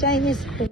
Chinese food.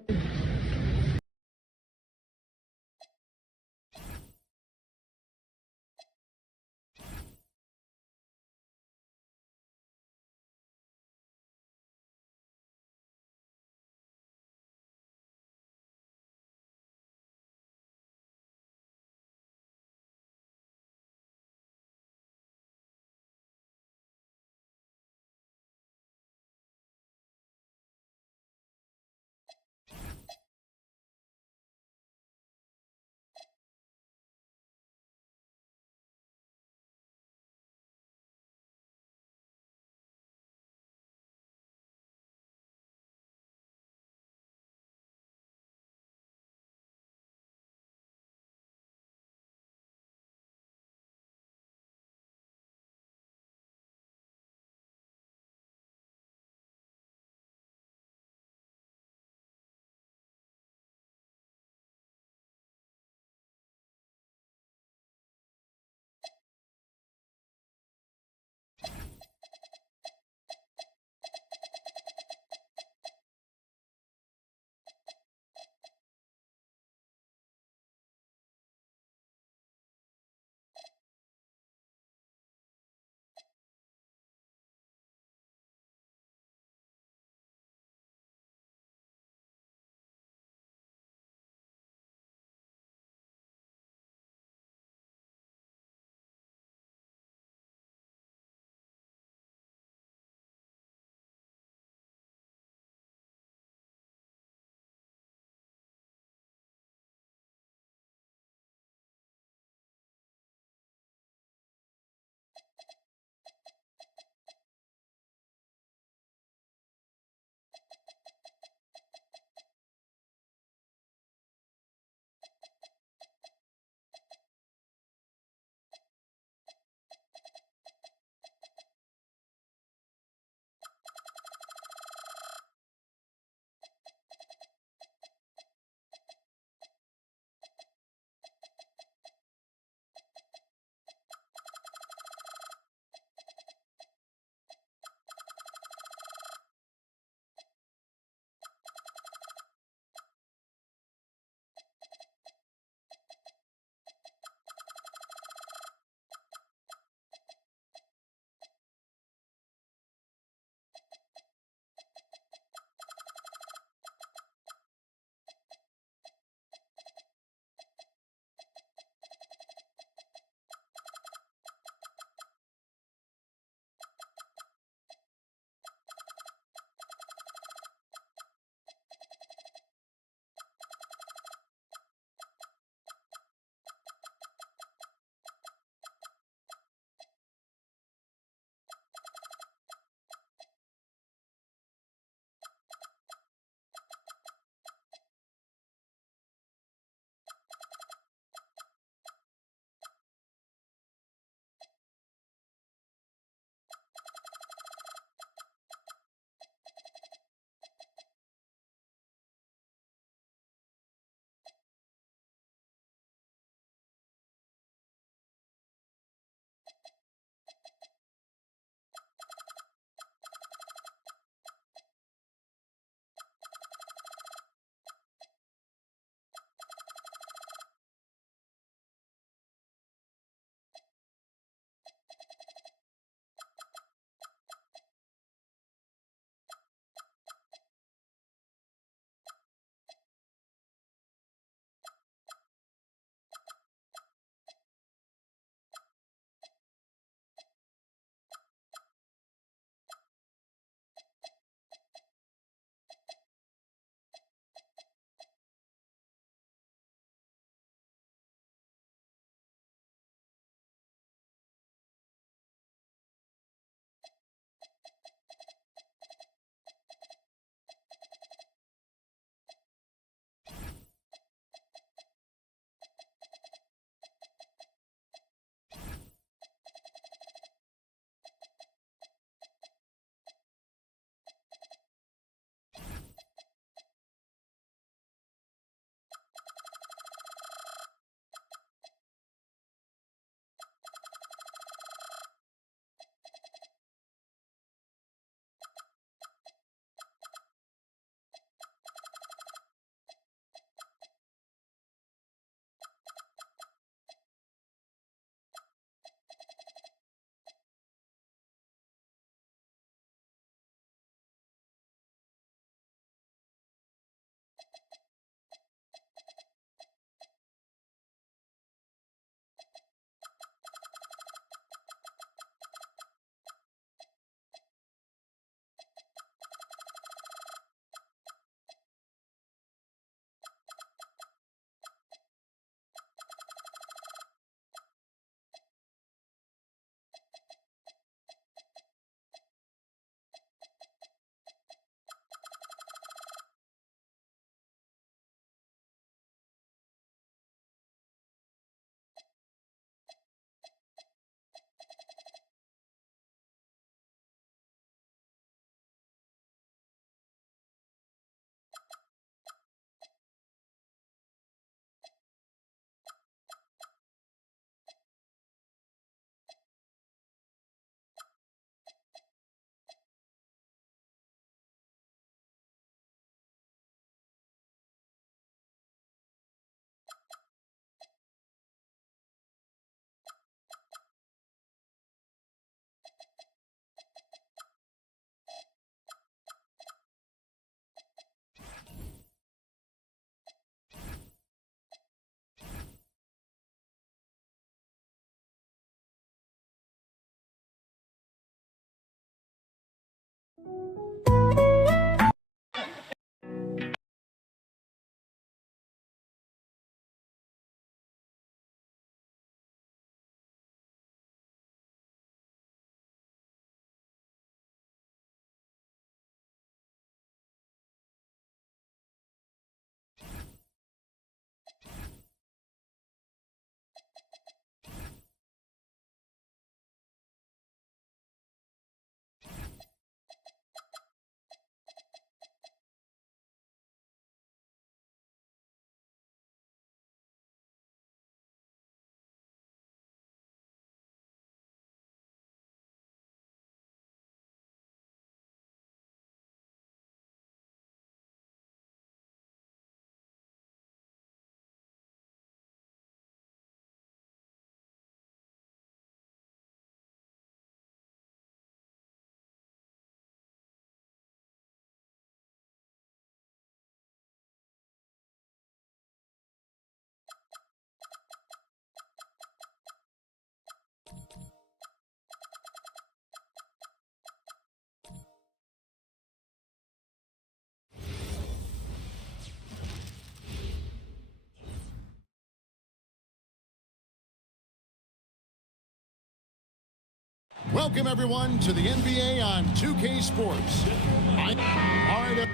Welcome, everyone, to the NBA on 2K Sports. All right.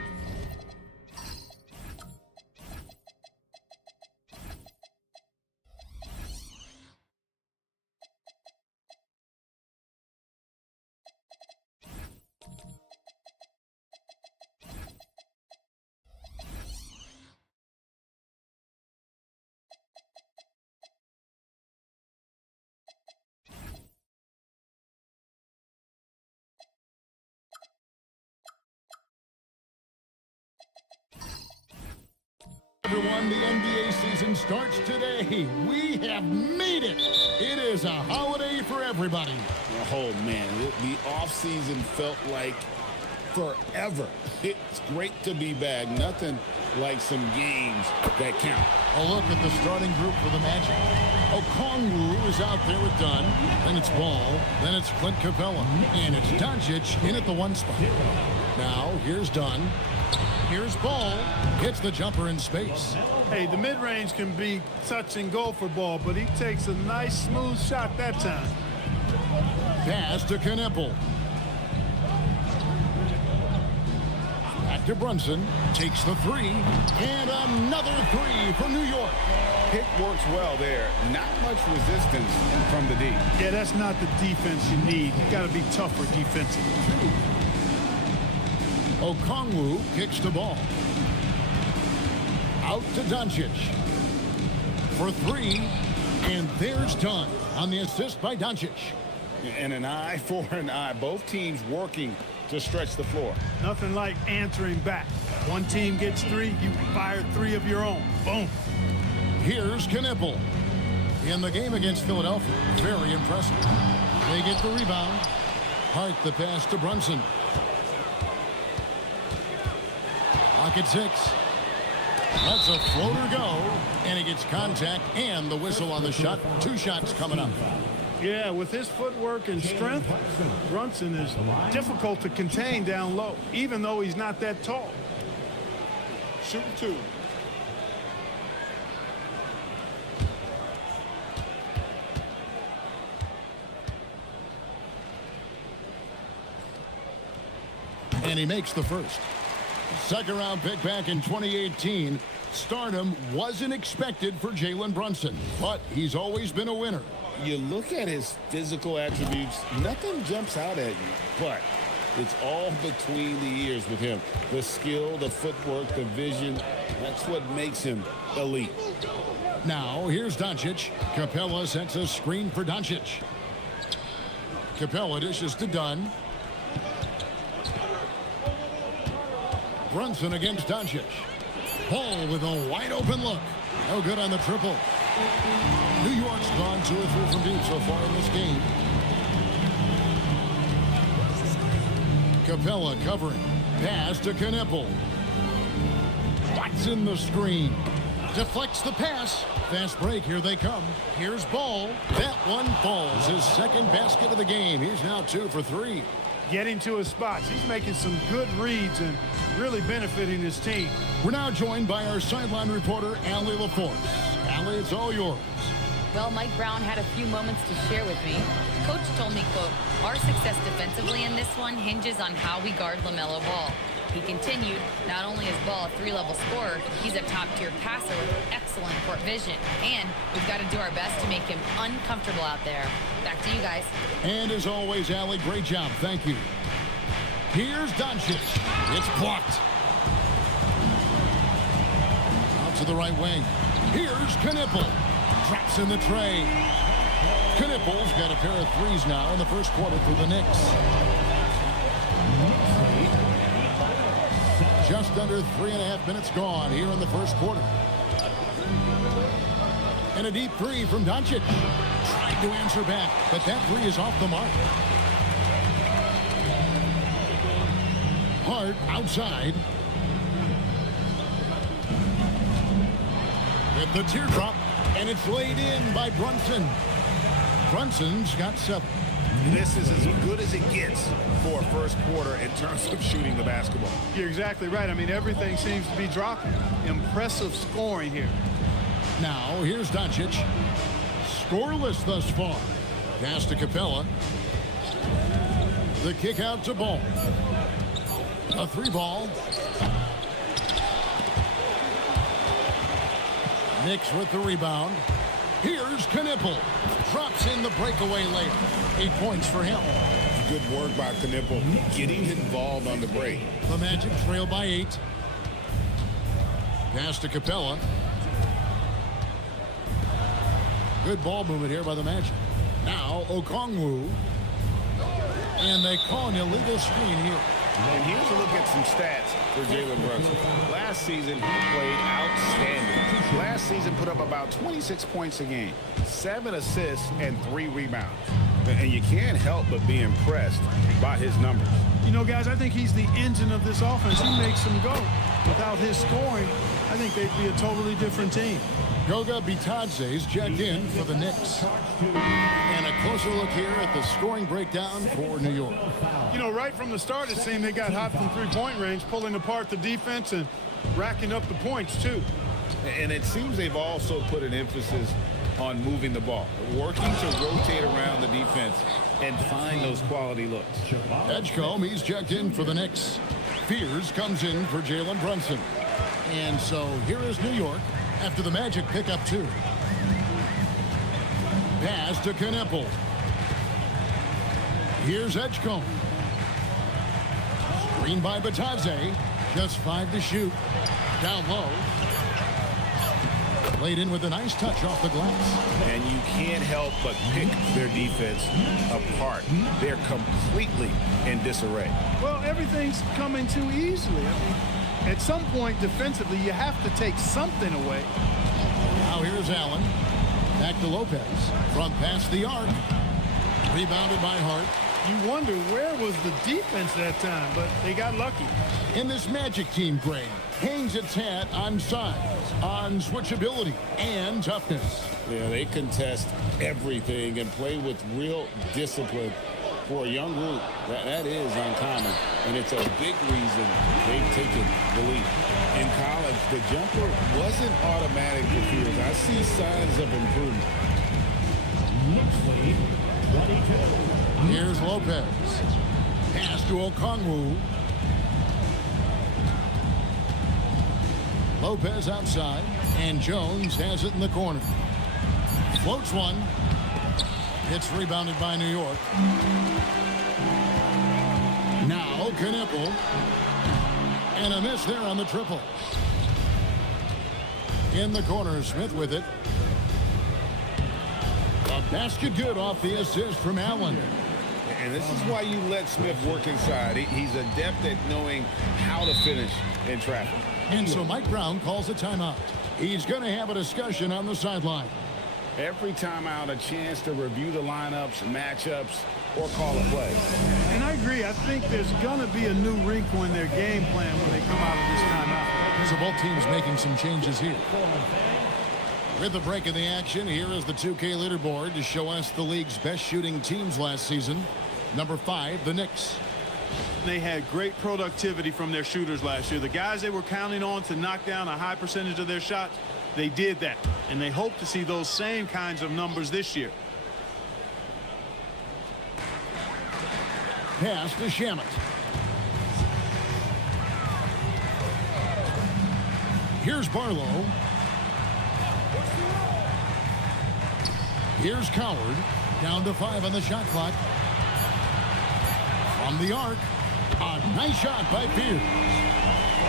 Everyone, the NBA season starts today. We have made it. It is a holiday for everybody. Oh, man, the offseason felt like forever. It's great to be back. Nothing like some games that count. A look at the starting group for the Magic. Okongwu is out there with Dunn. Then it's Ball. Then it's Clint Capella. And it's Doncic in at the 1 spot. Now, here's Dunn. Here's Ball. Hits the jumper in space. Hey, the mid-range can be touch and go for Ball, but he takes a nice, smooth shot that time. Pass to Knipple. Back to Brunson. Takes the 3. And another 3 for New York. Pick works well there. Not much resistance from the D. Yeah, that's not the defense you need. You got to be tougher defensively. Okongwu kicks the ball. Out to Doncic. For 3. And there's Dunn on the assist by Doncic. And an eye for an eye. Both teams working to stretch the floor. Nothing like answering back. One team gets 3, you fire 3 of your own. Boom. Here's Knipple. In the game against Philadelphia. Very impressive. They get the rebound. Hart the pass to Brunson. Pocket 6. Lets a floater go. And he gets contact and the whistle on the shot. 2 shots coming up. Yeah, with his footwork and strength, Brunson is difficult to contain down low, even though he's not that tall. Shooting 2. And he makes the first. Second round pick back in 2018. Stardom wasn't expected for Jalen Brunson, but he's always been a winner. You look at his physical attributes, nothing jumps out at you, but it's all between the ears with him. The skill, the footwork, the vision, that's what makes him elite. Now, here's Doncic. Capella sets a screen for Doncic. Capella dishes to Dunn. Brunson against Doncic. Ball with a wide open look. No good on the triple. New York's gone 2 or 3 from deep so far in this game. Capella covering. Pass to Knipple. Watson the screen. Deflects the pass. Fast break. Here they come. Here's Ball. That one falls. His second basket of the game. He's now 2 for 3. Getting to his spots. He's making some good reads and really benefiting his team. We're now joined by our sideline reporter, Allie LaForce. Allie, it's all yours. Well, Mike Brown had a few moments to share with me. Coach told me, quote, our success defensively in this one hinges on how we guard LaMelo Ball. He continued, not only is Ball a 3-level scorer, he's a top-tier passer with excellent court vision. And we've got to do our best to make him uncomfortable out there. Back to you guys. And as always, Allie, great job. Thank you. Here's Doncic. It's blocked. Out to the right wing. Here's Knipple. Drops in the tray. Knipple's got a pair of 3s now in the first quarter for the Knicks. Just under 3.5 minutes gone here in the first quarter. And a deep 3 from Doncic. Tried to answer back, but that 3 is off the mark. Hart outside. With the teardrop, and it's laid in by Brunson. Brunson's got 7. This is as good as it gets for a first quarter in terms of shooting the basketball. You're exactly right. I mean, everything seems to be dropping. Impressive scoring here. Now, here's Doncic. Scoreless thus far. Pass to Capella. The kick out to Ball. A 3-ball. Knicks with the rebound. Here's Knipple. Drops in the breakaway layup. 8 points for him. Good work by Knipple, getting involved on the break. The Magic trail by 8. Pass to Capella. Good ball movement here by the Magic. Now Okongwu. And they call an illegal screen here. And here's a look at some stats for Jalen Brunson. Last season, he played outstanding. Last season put up about 26 points a game, 7 assists, and 3 rebounds. And you can't help but be impressed by his numbers. You know, guys, I think he's the engine of this offense. He makes them go. Without his scoring, I think they'd be a totally different team. Goga Bitadze's checked in for the Knicks. And a closer look here at the scoring breakdown for New York. You know, right from the start, it seemed they got hot from three-point range, pulling apart the defense and racking up the points, too. And it seems they've also put an emphasis on moving the ball, working to rotate around the defense and find those quality looks. Edgecombe, he's checked in for the Knicks. Fears comes in for Jalen Brunson. And so here is New York after the Magic pick up 2. Pass to Knipple. Here's Edgecombe. Screen by Bitadze. Just 5 to shoot. Down low. Laid in with a nice touch off the glass. And you can't help but pick their defense apart. They're completely in disarray. Well, everything's coming too easily. I mean, at some point defensively, you have to take something away. Now here's Allen. Back to Lopez. Front past the arc. Rebounded by Hart. You wonder where was the defense that time, but they got lucky. In this Magic team, Greg, hangs its hat on size, on switchability, and toughness. Yeah, they contest everything and play with real discipline. For a young group, that is uncommon, and it's a big reason they've taken the lead. In college, the jumper wasn't automatic for Fears. I see signs of improvement. Here's Lopez. Pass to Okongwu. Lopez outside, and Jones has it in the corner. Floats one. It's rebounded by New York. Now Knipple. And a miss there on the triple. In the corner, Smith with it. A basket good off the assist from Allen. And this is why you let Smith work inside. He's adept at knowing how to finish in traffic. And so Mike Brown calls a timeout. He's going to have a discussion on the sideline. Every timeout, a chance to review the lineups, matchups, or call a play. And I agree. I think there's going to be a new wrinkle in their game plan when they come out of this timeout. So both teams making some changes here. With the break in the action, here is the 2K leaderboard to show us the league's best shooting teams last season. Number 5, the Knicks. They had great productivity from their shooters last year. The guys they were counting on to knock down a high percentage of their shots, they did that. And they hope to see those same kinds of numbers this year. Pass to Shamet. Here's Barlow. Here's Coward. Down to 5 on the shot clock. From the arc. A nice shot by Fears.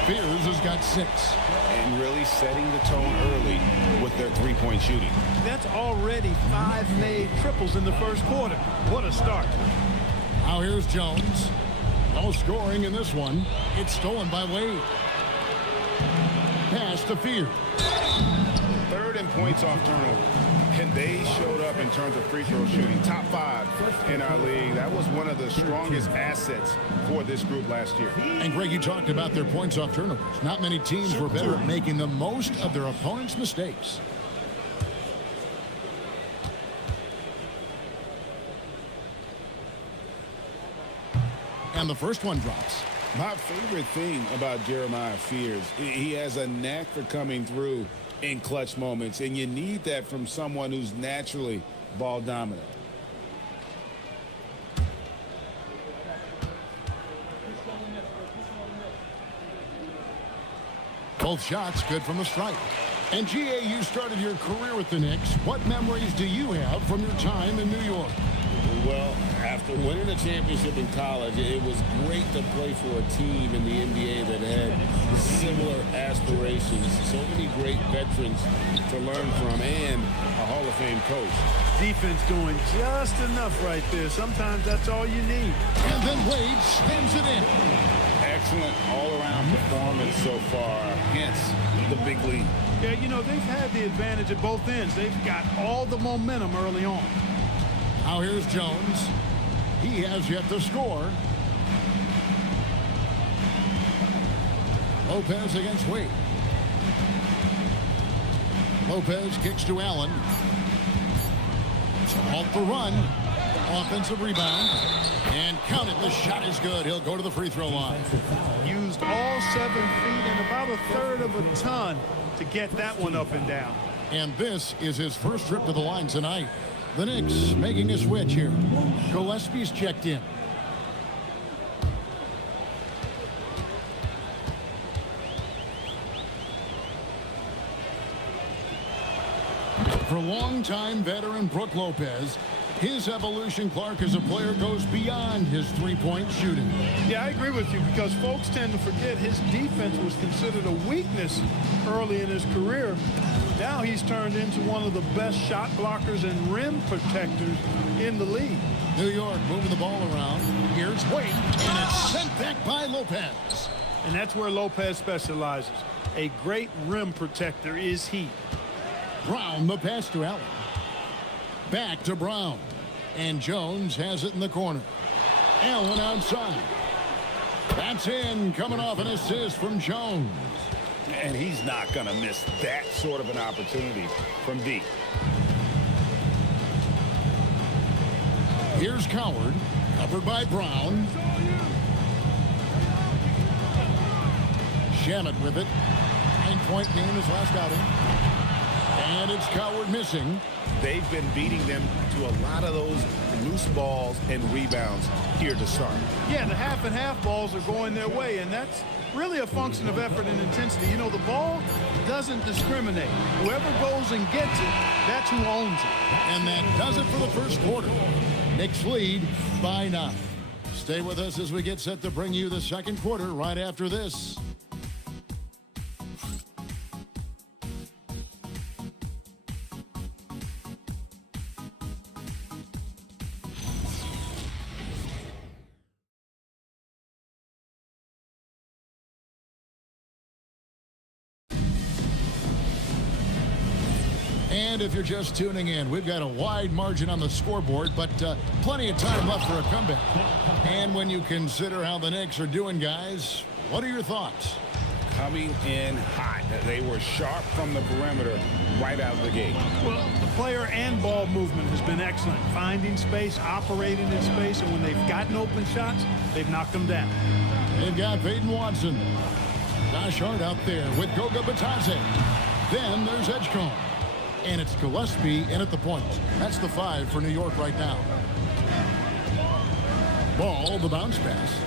Fears has got 6. And really setting the tone early with their three-point shooting. That's already 5 made triples in the first quarter. What a start. Now here's Jones. No scoring in this one. It's stolen by Wade. Pass to Fears. Third in points off turnover. And they showed up in terms of free throw shooting. Top 5 in our league. That was one of the strongest assets for this group last year. And Greg, you talked about their points off turnovers. Not many teams were better at making the most of their opponent's mistakes. And the first one drops. My favorite thing about Jeremiah Fears, he has a knack for coming through in clutch moments, and you need that from someone who's naturally ball dominant. Both shots good from the stripe. And GA, you started your career with the Knicks. What memories do you have from your time in New York? Well, after winning a championship in college, it was great to play for a team in the NBA that had similar aspirations. So many great veterans to learn from and a Hall of Fame coach. Defense doing just enough right there. Sometimes that's all you need. And then Wade spins it in. Excellent all-around performance so far, hence the big lead. Yeah, you know, they've had the advantage at both ends. They've got all the momentum early on. Now here's Jones. He has yet to score. Lopez against Wade. Lopez kicks to Allen. To halt the run. Offensive rebound. And count it. The shot is good. He'll go to the free throw line. Used all 7 feet and about a third of a ton to get that one up and down. And this is his first trip to the line tonight. The Knicks making a switch here. Gillespie's checked in. For longtime veteran Brook Lopez, his evolution, Clark, as a player goes beyond his three-point shooting. Yeah, I agree with you because folks tend to forget his defense was considered a weakness early in his career. Now he's turned into one of the best shot blockers and rim protectors in the league. New York moving the ball around. Here's Wade, and it's sent back by Lopez. And that's where Lopez specializes. A great rim protector is he. Brown, the pass to Allen. Back to Brown. And Jones has it in the corner. Allen outside. That's in, coming off an assist from Jones. And he's not going to miss that sort of an opportunity from deep. Here's Coward, covered by Brown. Shannon with it. 9-point game his last outing. And it's Coward missing. They've been beating them to a lot of those loose balls and rebounds here to start. Yeah, the half and half balls are going their way, and that's really a function of effort and intensity. You know, the ball doesn't discriminate. Whoever goes and gets it, that's who owns it. And that does it for the first quarter. Knicks lead by 9. Stay with us as we get set to bring you the second quarter right after this. And if you're just tuning in, we've got a wide margin on the scoreboard, but plenty of time left for a comeback. And when you consider how the Knicks are doing, guys, what are your thoughts? Coming in hot. They were sharp from the perimeter right out of the gate. Well, the player and ball movement has been excellent. Finding space, operating in space, and when they've gotten open shots, they've knocked them down. They've got Peyton Watson. Josh Hart out there with Goga Batadze. Then there's Edgecombe. And it's Gillespie in at the point. That's the 5 for New York right now. Ball, the bounce pass.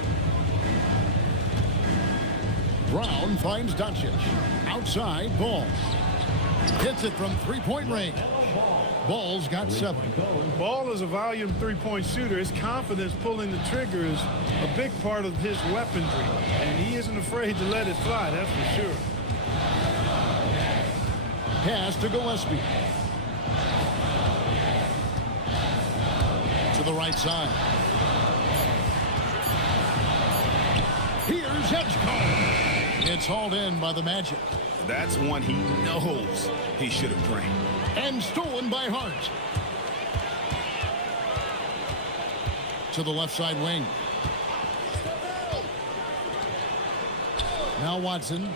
Brown finds Doncic. Outside, Ball. Hits it from three-point range. Ball's got 7. Ball is a volume three-point shooter. His confidence pulling the trigger is a big part of his weaponry. And he isn't afraid to let it fly, that's for sure. Pass to Gillespie. To the right side. Here's Edgecombe. It's hauled in by the Magic. That's one he knows he should have drained. And stolen by Hart. To the left side wing. Now Watson.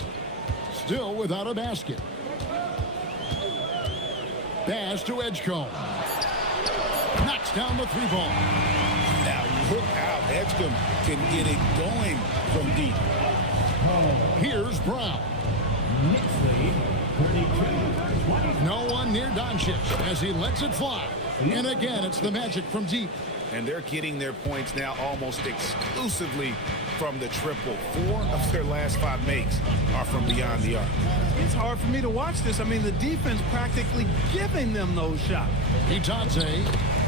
Still without a basket. Pass to Edgecombe. Knocks down the 3-ball. Now look how Edgecombe can get it going from deep. Here's Brown. No one near Doncic as he lets it fly. And again, it's the Magic from deep. and they're getting their points now almost exclusively from the triple. 4 of their last 5 makes are from beyond the arc. It's hard for me to watch this. I mean, the defense practically giving them those shots. Itate,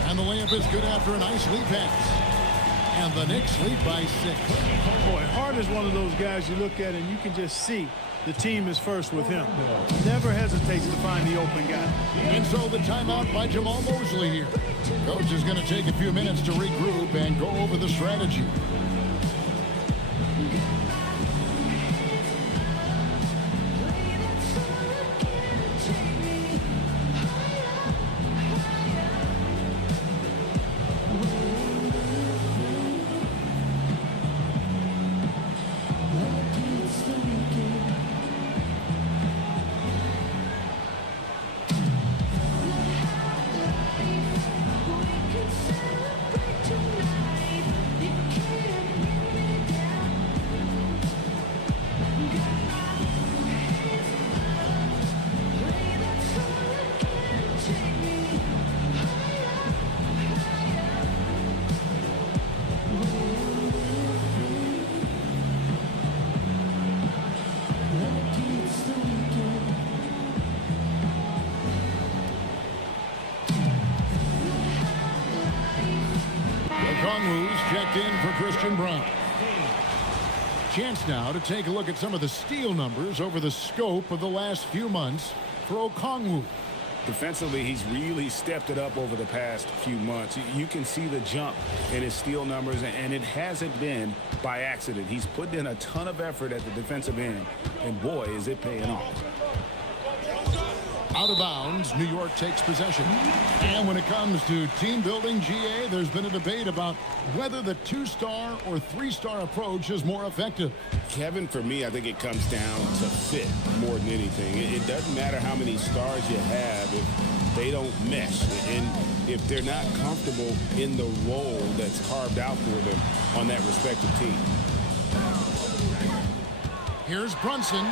and the layup is good after a nice lead pass. And the Knicks lead by 6. Boy, Hart is one of those guys you look at and you can just see the team is first with him. Never hesitates to find the open guy. And so the timeout by Jamal Mosley here. Coach is going to take a few minutes to regroup and go over the strategy. Okongwu's checked in for Christian Braun. Chance now to take a look at some of the steal numbers over the scope of the last few months for Okongwu. Defensively, he's really stepped it up over the past few months. You can see the jump in his steal numbers, and it hasn't been by accident. He's put in a ton of effort at the defensive end, and boy, is it paying off. Out of bounds, New York takes possession. And when it comes to team building, GA, there's been a debate about whether the 2-star or 3-star approach is more effective. Kevin, for me, I think it comes down to fit more than anything. It doesn't matter how many stars you have if they don't mesh and if they're not comfortable in the role that's carved out for them on that respective team. Here's Brunson.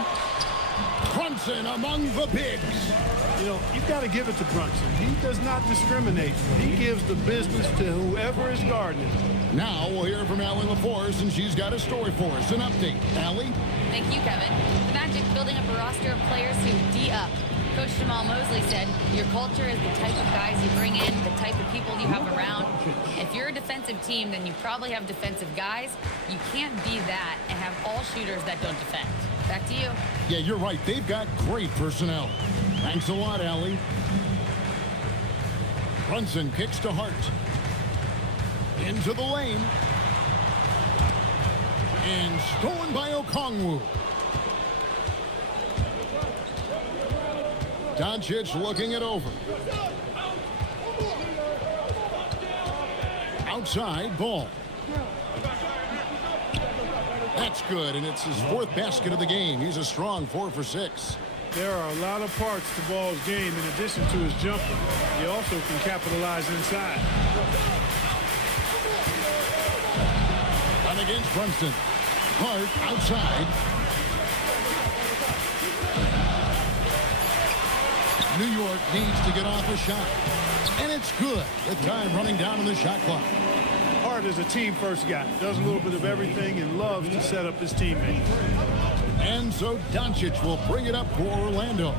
Brunson among the bigs. You know, you've got to give it to Brunson. He does not discriminate. He gives the business to whoever is guarding him. Now we'll hear from Allie LaForce, and she's got a story for us. An update. Allie? Thank you, Kevin. The Magic building up a roster of players who D-up. Coach Jamal Mosley said, your culture is the type of guys you bring in, the type of people you have around. If you're a defensive team, then you probably have defensive guys. You can't be that and have all shooters that don't defend. Back to you. Yeah, you're right. They've got great personnel. Thanks a lot, Allie. Brunson kicks to Hart. Into the lane. And stolen by Okongwu. Doncic looking it over. Outside ball. That's good, and it's his 4th basket of the game. He's a strong 4 for 6. There are a lot of parts to Ball's game in addition to his jumper. He also can capitalize inside. And against Brunson. Hart outside. New York needs to get off a shot. And it's good with time running down on the shot clock. Hart is a team-first guy. Does a little bit of everything and loves to set up his teammates. And so Doncic will bring it up for Orlando.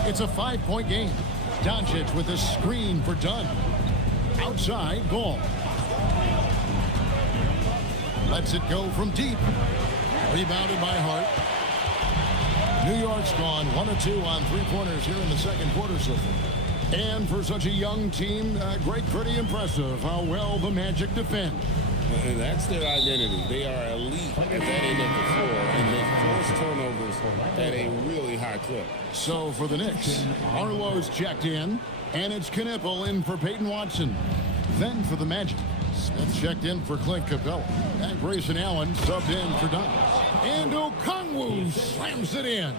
It's a 5-point game. Doncic with a screen for Dunn. Outside Ball. Lets it go from deep. Rebounded by Hart. New York's gone 1 of 2 on 3-pointers here in the second quarter so far. And for such a young team, pretty impressive how well the Magic defend. And that's their identity. They are elite at that end of the floor, and they force turnovers at a really high clip. So for the Knicks, Arlo's checked in, and it's Knipple in for Peyton Watson. Then for the Magic, Smith checked in for Clint Capella, and Grayson Allen subbed in for Dunn. And Okongwu slams it in.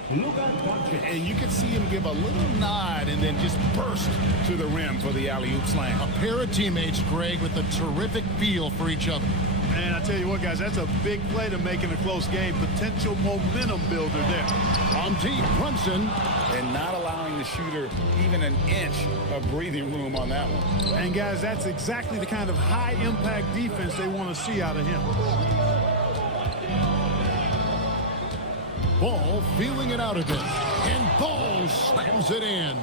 And you can see him give a little nod and then just burst to the rim for the alley-oop slam. A pair of teammates, Greg, with a terrific feel for each other. And I tell you what, guys, that's a big play to make in a close game. Potential momentum builder there. From deep, Brunson. And not allowing the shooter even an inch of breathing room on that one. And, guys, that's exactly the kind of high-impact defense they want to see out of him. Ball feeling it out a bit. And Ball slams it in.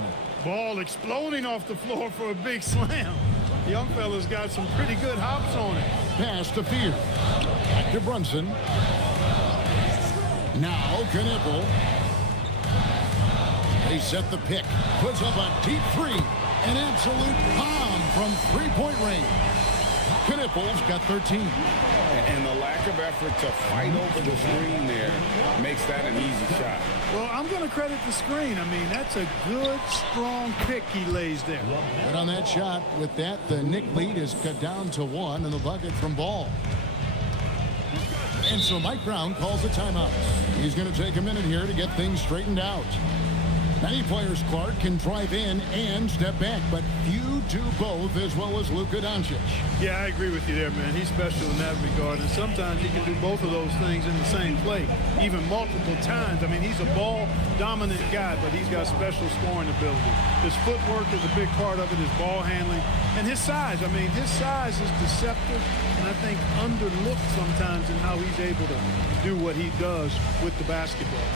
Ball exploding off the floor for a big slam. The young fella's got some pretty good hops on it. Pass to Fear. Back to Brunson. Now Knipple. They set the pick. Puts up a deep three. An absolute bomb from three-point range. Knipple's got 13. And the lack of effort to fight over the screen there makes that an easy shot. Well, I'm going to credit the screen. I mean, that's a good, strong pick he lays there. And on that shot, with that, the Knick lead is cut down to 1 in the bucket from Ball. And so Mike Brown calls a timeout. He's going to take a minute here to get things straightened out. Many players, Clark, can drive in and step back, but few do both as well as Luka Doncic. Yeah, I agree with you there, man. He's special in that regard, and sometimes he can do both of those things in the same play, even multiple times. I mean, he's a ball-dominant guy, but he's got special scoring ability. His footwork is a big part of it, his ball handling, and his size. I mean, his size is deceptive, and I think underlooked sometimes in how he's able to do what he does with the basketball.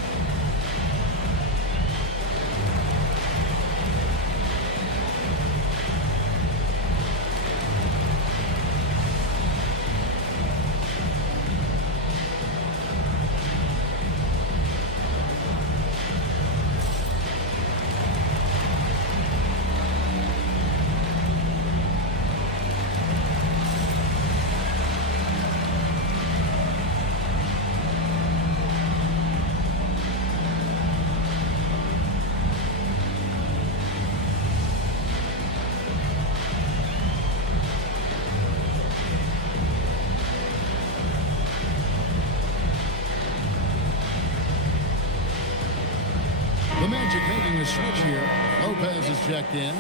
The Magic making a switch here. Lopez is checked in.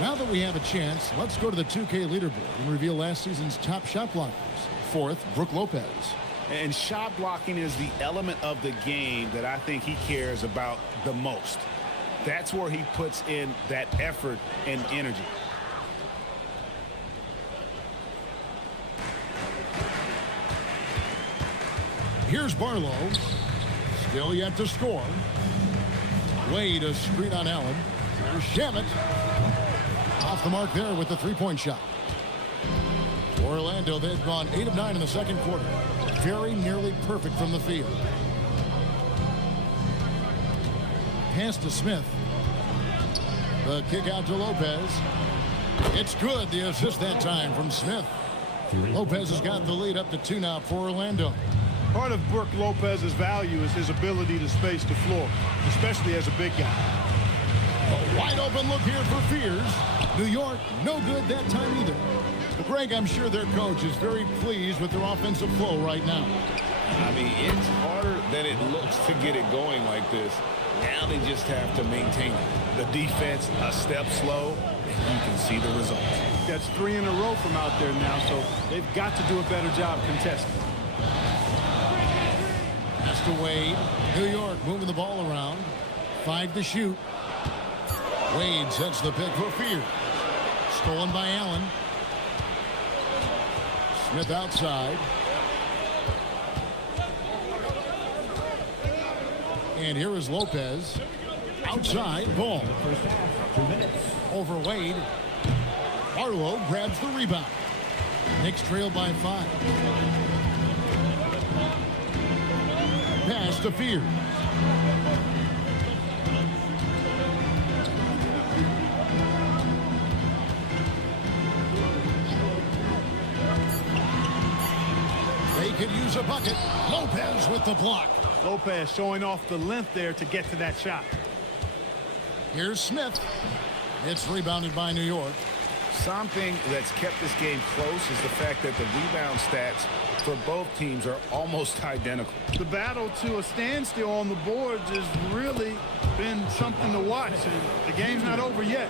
Now that we have a chance, let's go to the 2K leaderboard and reveal last season's top shot blockers. Fourth, Brook Lopez. And shot blocking is the element of the game that I think he cares about the most. That's where he puts in that effort and energy. Here's Barlow. Still yet to score. Wade a screen on Allen. Here's Shamet. Off the mark there with the three-point shot. For Orlando, they've gone 8 of 9 in the second quarter. Very nearly perfect from the field. Pass to Smith. The kick out to Lopez. It's good. The assist that time from Smith. Lopez has got the lead up to 2 now for Orlando. Part of Brook Lopez's value is his ability to space the floor, especially as a big guy. A wide open look here for Fears. New York, no good that time either. But Greg, I'm sure their coach is very pleased with their offensive flow right now. I mean, it's harder than it looks to get it going like this. Now they just have to maintain it. The defense a step slow, and you can see the results. That's 3 in a row from out there now, so they've got to do a better job contesting. Pass to Wade. New York moving the ball around. 5 to shoot. Wade sets the pick for Fear. Stolen by Allen. Smith outside. And here is Lopez. Outside. Ball. Over Wade. Barlow grabs the rebound. Knicks trail by 5. Pass to Fear. They could use a bucket. Lopez with the block. Lopez showing off the length there to get to that shot. Here's Smith. It's rebounded by New York. Something that's kept this game close is the fact that the rebound stats for both teams are almost identical. The battle to a standstill on the boards has really been something to watch, and the game's not over yet.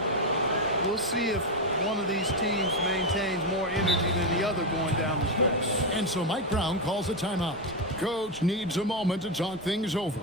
We'll see if one of these teams maintains more energy than the other going down the stretch. And so Mike Brown calls a timeout. Coach needs a moment to talk things over.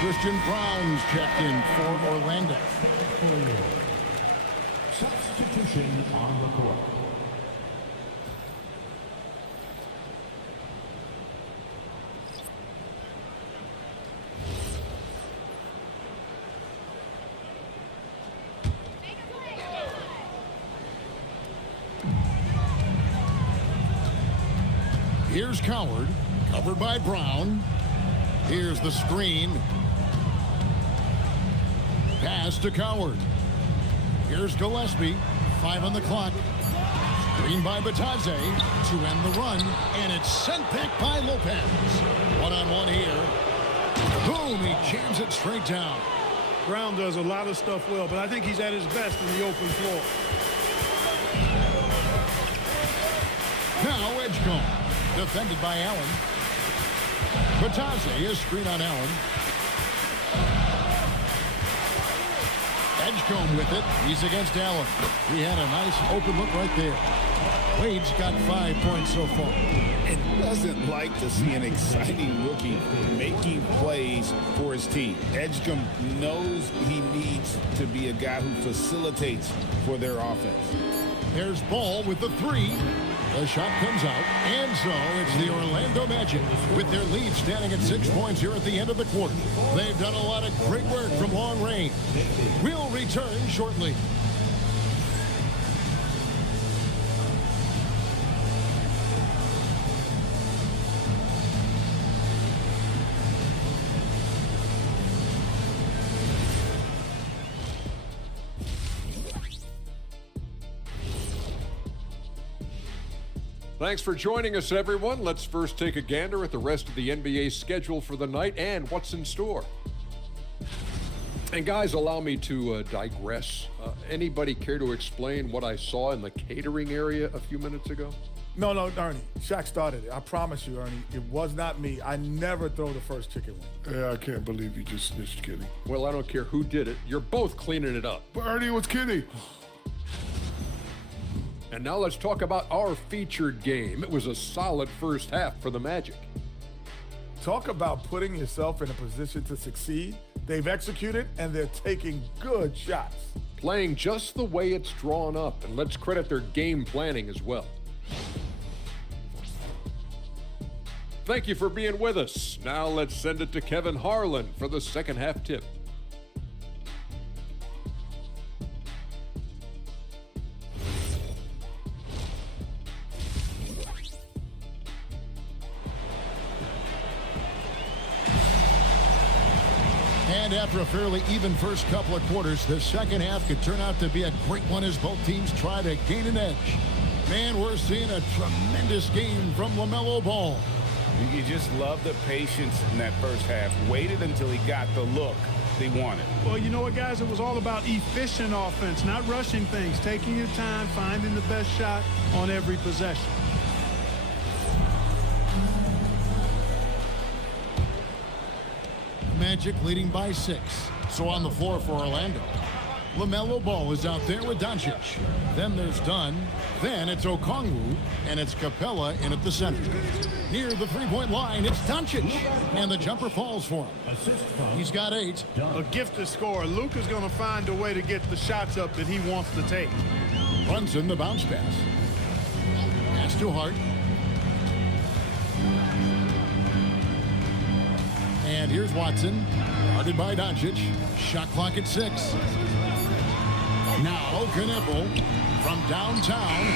Christian Brown's checked in for Orlando. Substitution on the court. Here's Coward, covered by Brown. Here's the screen. Pass to Coward. Here's Gillespie. 5 on the clock. Screen by Batadze to end the run. And it's sent back by Lopez. One-on-one here. Boom, he jams it straight down. Brown does a lot of stuff well, but I think he's at his best in the open floor. Now Edgecombe. Defended by Allen. Batadze is screen on Allen. Edgecombe with it. He's against Allen. He had a nice open look right there. Wade's got 5 points so far. And doesn't like to see an exciting rookie making plays for his team. Edgecombe knows he needs to be a guy who facilitates for their offense. There's Ball with the 3. The shot comes out, and so it's the Orlando Magic with their lead standing at 6 points here at the end of the quarter. They've done a lot of great work from long range. We'll return shortly. Thanks for joining us, everyone. Let's first take a gander at the rest of the NBA schedule for the night and what's in store. And guys, allow me to digress. Anybody care to explain what I saw in the catering area a few minutes ago? No, Ernie. Shaq started it. I promise you, Ernie. It was not me. I never throw the first chicken wing. Yeah, I can't believe you just snitched Kenny. Well, I don't care who did it. You're both cleaning it up. But Ernie, it was Kenny. And now let's talk about our featured game. It was a solid first half for the Magic. Talk about putting yourself in a position to succeed. They've executed, and they're taking good shots. Playing just the way it's drawn up, and let's credit their game planning as well. Thank you for being with us. Now let's send it to Kevin Harlan for the second half tip. And after a fairly even first couple of quarters, the second half could turn out to be a great one as both teams try to gain an edge. Man, we're seeing a tremendous game from LaMelo Ball. You just love the patience in that first half. Waited until he got the look they wanted. Well, you know what, guys? It was all about efficient offense, not rushing things, taking your time, finding the best shot on every possession. Magic leading by 6. So on the floor for Orlando. LaMelo Ball is out there with Doncic. Then there's Dunn. Then it's Okongwu. And it's Capella in at the center. Near the three-point line, it's Doncic. And the jumper falls for him. He's got 8. A gifted scorer. Luka's going to find a way to get the shots up that he wants to take. Brunson, the bounce pass. Pass to Hart. And here's Watson. Guarded by Doncic. Shot clock at 6. Now Knipple from downtown.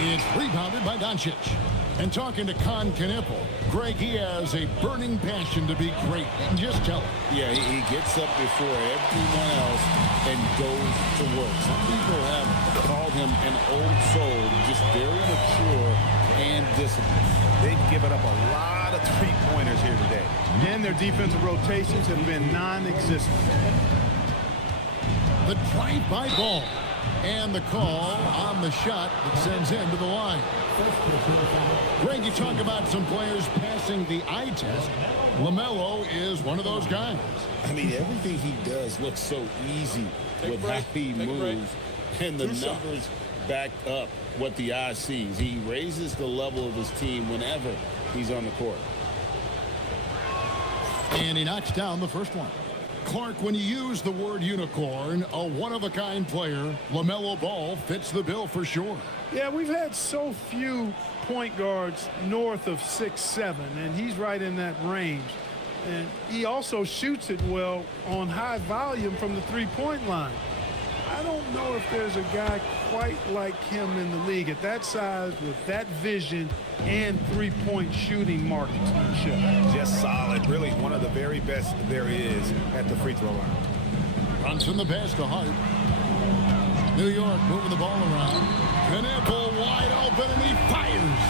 It's rebounded by Doncic. And talking to Con Knipple, Greg, he has a burning passion to be great. Just tell him. Yeah, he gets up before everyone else and goes to work. Some people have called him an old soul, just very mature and disciplined. They've given up a lot of three-pointers here today. And their defensive rotations have been non-existent. The drive-by ball. And the call on the shot that sends him to the line. Greg, you talk about some players passing the eye test. LaMelo is one of those guys. I mean, everything he does looks so easy with how he moves. And the numbers back up what the eye sees. He raises the level of his team whenever he's on the court. And he knocks down the first one. Clark, when you use the word unicorn, a one-of-a-kind player, LaMelo Ball fits the bill for sure. Yeah, we've had so few point guards north of 6'7", and he's right in that range. And he also shoots it well on high volume from the three-point line. I don't know if there's a guy quite like him in the league at that size with that vision and three-point shooting marksmanship. Just solid. Really one of the very best there is at the free throw line. Runs from the pass to Hart. New York moving the ball around. Knipple wide open, and he fires.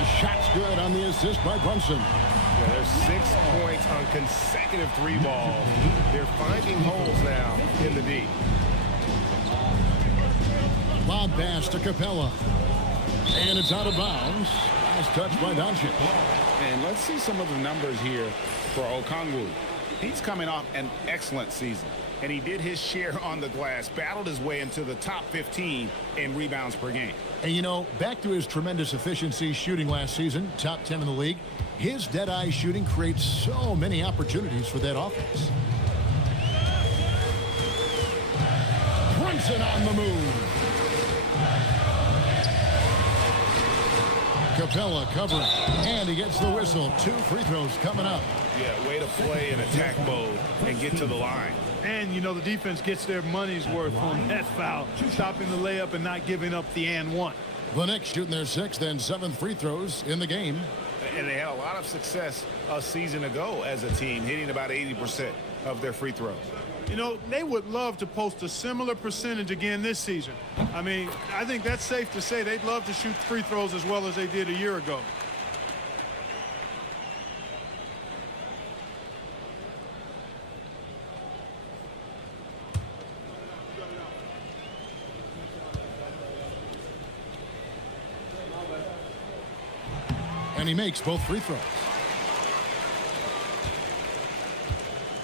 A shot's good on the assist by Brunson. Yeah, there's 6 points on consecutive 3 balls. They're finding holes now in the D. Lob pass to Capella. And it's out of bounds. Last touch by Doncic. And let's see some of the numbers here for Okongwu. He's coming off an excellent season, and he did his share on the glass, battled his way into the top 15 in rebounds per game. And, you know, back to his tremendous efficiency shooting last season, top 10 in the league, his dead-eye shooting creates so many opportunities for that offense. Brunson on the move. Capella covering, and he gets the whistle. 2 free throws coming up. Yeah, way to play in attack mode and get to the line. And, you know, the defense gets their money's worth on that foul, stopping the layup and not giving up the and one. The Knicks shooting their 6th and 7th free throws in the game. And they had a lot of success a season ago as a team, hitting about 80% of their free throws. You know, they would love to post a similar percentage again this season. I mean, I think that's safe to say they'd love to shoot free throws as well as they did a year ago. And he makes both free throws.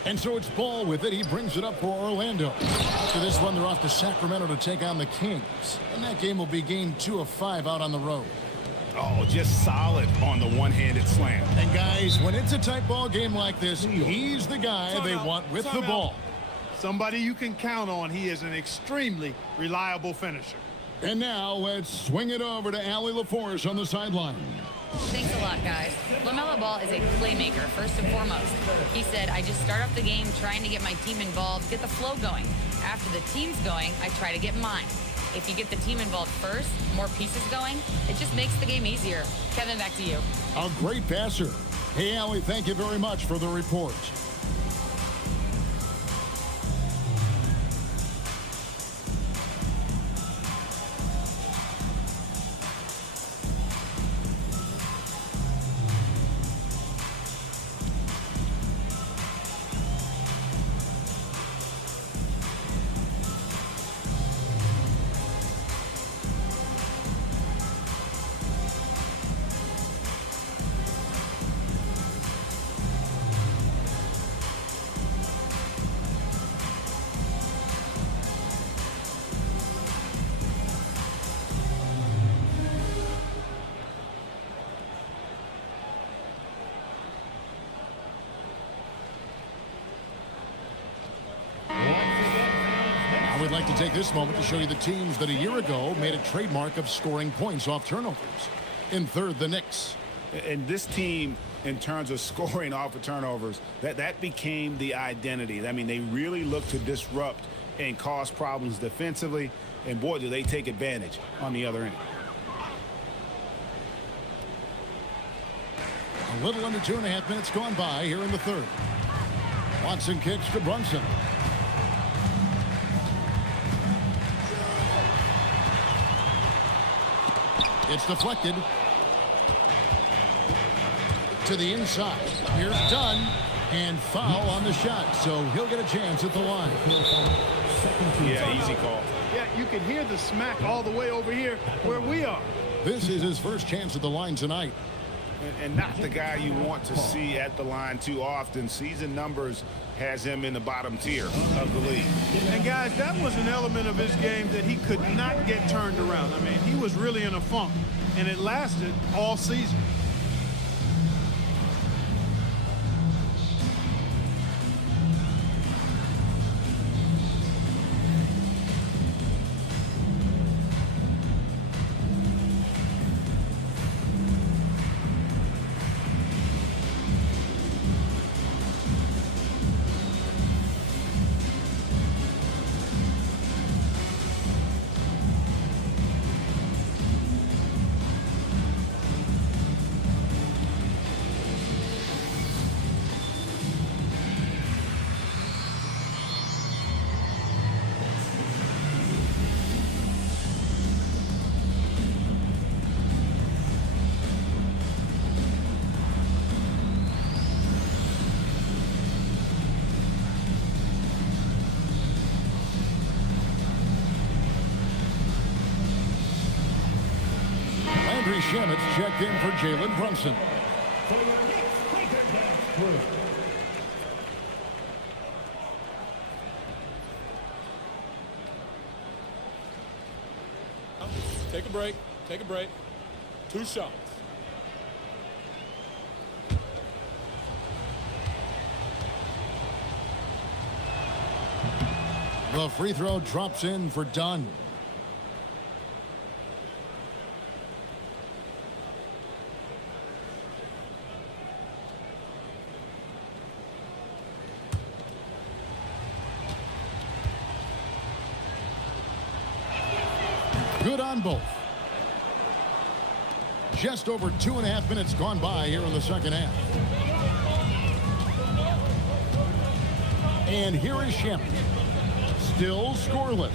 And so it's Ball with it. He brings it up for Orlando. After this one, they're off to Sacramento to take on the Kings. And that game will be game 2 of 5 out on the road. Oh, just solid on the one-handed slam. And guys, when it's a tight ball game like this, he's the guy they want with the ball. Somebody you can count on. He is an extremely reliable finisher. And now let's swing it over to Allie LaForce on the sideline. Thanks a lot, guys. LaMelo Ball is a playmaker, first and foremost. He said, I just start off the game trying to get my team involved, get the flow going. After the team's going, I try to get mine. If you get the team involved first, more pieces going, it just makes the game easier. Kevin, back to you. A great passer. Hey, Allie, thank you very much for the report. we'd like to take this moment to show you the teams that a year ago made a trademark of scoring points off turnovers. In third, the Knicks. And this team, in terms of scoring off of turnovers, that became the identity. I mean, they really look to disrupt and cause problems defensively. And, boy, do they take advantage on the other end. A little under 2.5 minutes gone by here in the third. Watson kicks to Brunson. It's deflected. To the inside. Here's Dunn. And foul on the shot. So he'll get a chance at the line. Yeah, easy call. Yeah, you can hear the smack all the way over here where we are. This is his first chance at the line tonight. And not the guy you want to see at the line too often. Season numbers has him in the bottom tier of the league. And, guys, that was an element of his game that he could not get turned around. I mean, he was really in a funk, and it lasted all season. Landry Shamet's checked in for Jalen Brunson. Take a break. Take a break. 2 shots. The free throw drops in for Dunn. Good on both. Just over 2.5 minutes gone by here in the second half. And here is Shamet. Still scoreless.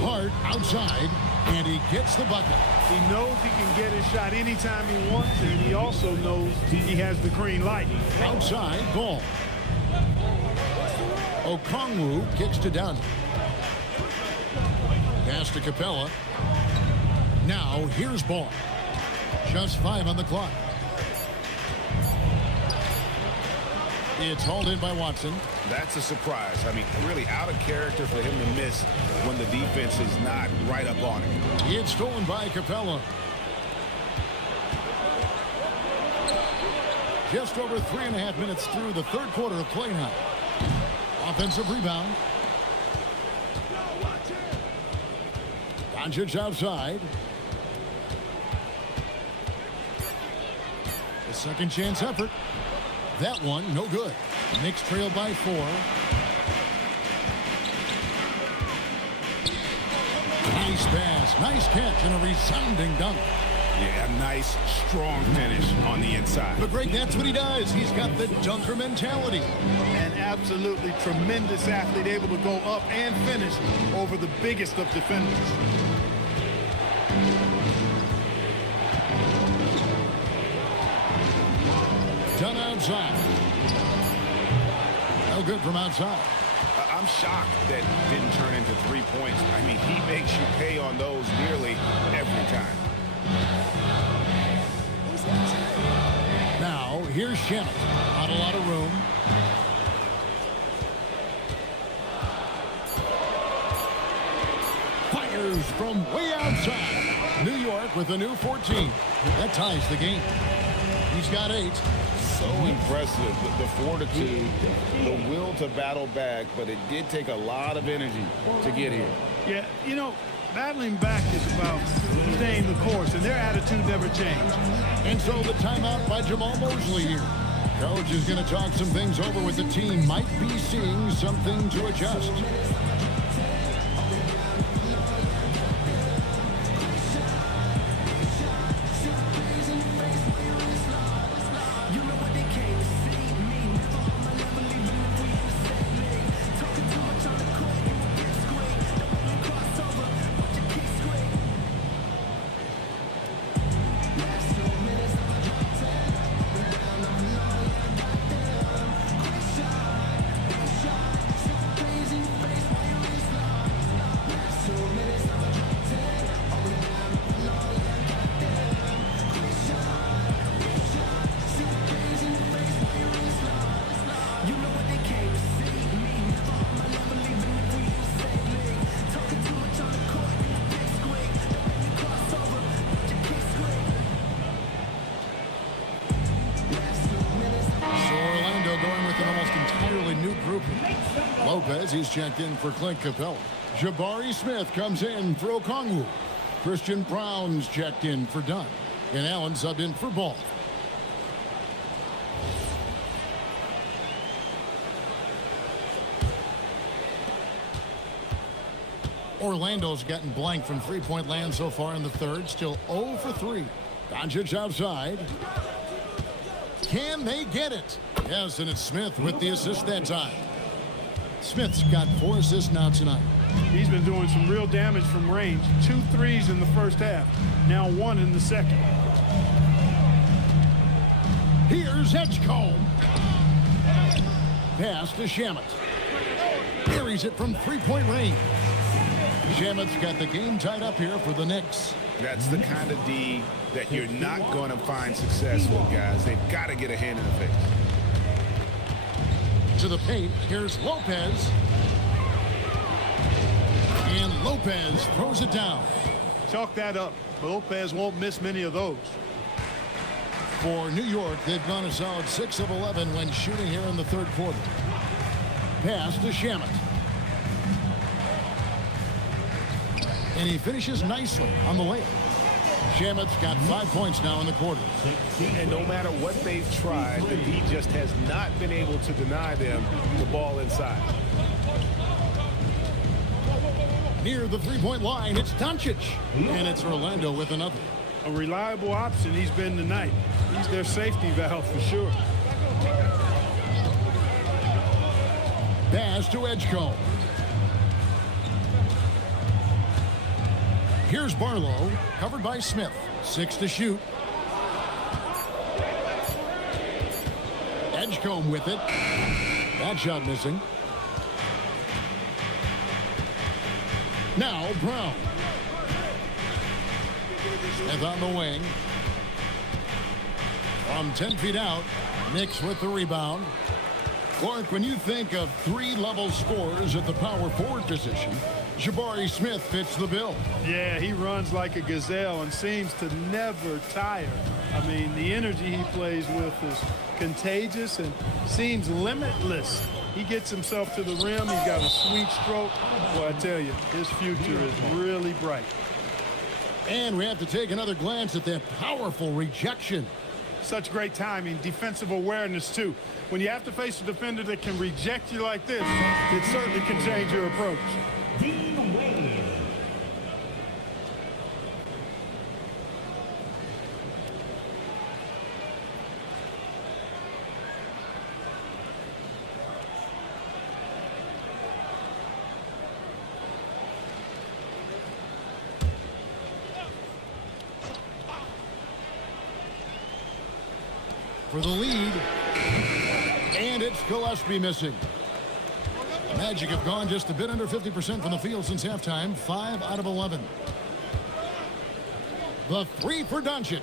Hart outside, and he gets the bucket. He knows he can get his shot anytime he wants, and he also knows he has the green light. Outside, Ball. Okongwu kicks to Dunn. Pass to Capella. Now here's Ball. Just 5 on the clock. It's hauled in by Watson. That's a surprise. I mean, really out of character for him to miss when the defense is not right up on him. It's stolen by Capella. Just over 3.5 minutes through the third quarter of play now. Offensive rebound. Doncic outside. The second chance effort. That one, no good. Knicks trail by 4. Nice pass, nice catch, and a resounding dunk. Yeah, nice, strong finish on the inside. But Greg, that's what he does. He's got the dunker mentality. An absolutely tremendous athlete, able to go up and finish over the biggest of defenders. Done outside. No good from outside. I'm shocked that didn't turn into 3 points. I mean, he makes you pay on those nearly every time. Now, here's Shamet. Not a lot of room. Fires from way outside. New York with a new 14. That ties the game. He's got 8. So impressive, the fortitude, the will to battle back, but it did take a lot of energy to get here. Yeah, you know, battling back is about staying the course, and their attitude never changed. And so the timeout by Jamal Mosley here. Coach is going to talk some things over with the team. Might be seeing something to adjust. Lopez, he's checked in for Clint Capella. Jabari Smith comes in for Okongwu. Christian Brown's checked in for Dunn. And Allen subbed in for Ball. Orlando's gotten blank from three-point land so far in the third. Still 0 for 3. Doncic outside. Can they get it? Yes, and it's Smith with the assist that time. Smith's got 4 assists now tonight. He's been doing some real damage from range. 2 threes in the first half. Now 1 in the second. Here's Edgecombe. Pass to Shamet. Carries it from three-point range. Shamet's got the game tied up here for the Knicks. That's the kind of D that you're not going to find success with, guys. They've got to get a hand in the face. To the paint, here's Lopez. And Lopez throws it down. Chalk that up. Lopez won't miss many of those. For New York, they've gone a solid 6 of 11 when shooting here in the third quarter. Pass to Shamet. And he finishes nicely on the layup. Shamet's got 5 points now in the quarter. And no matter what they've tried, the D just has not been able to deny them the ball inside. Near the three-point line, it's Doncic. And it's Orlando with another. A reliable option he's been tonight. He's their safety valve for sure. Pass to Edgecombe. Here's Barlow, covered by Smith. 6 to shoot. Edgecombe with it. That shot missing. Now Brown. Smith on the wing. From 10 feet out, Knicks with the rebound. Clark, when you think of three-level scorers at the power forward position, Jabari Smith fits the bill. Yeah, he runs like a gazelle and seems to never tire. I mean, the energy he plays with is contagious and seems limitless. He gets himself to the rim. He's got a sweet stroke. Boy, I tell you, his future is really bright. And we have to take another glance at that powerful rejection. Such great timing, defensive awareness, too. When you have to face a defender that can reject you like this, it certainly can change your approach. D-Wade. For the lead. And it's Gillespie missing. Magic have gone just a bit under 50% from the field since halftime. 5 out of 11. The three for Doncic.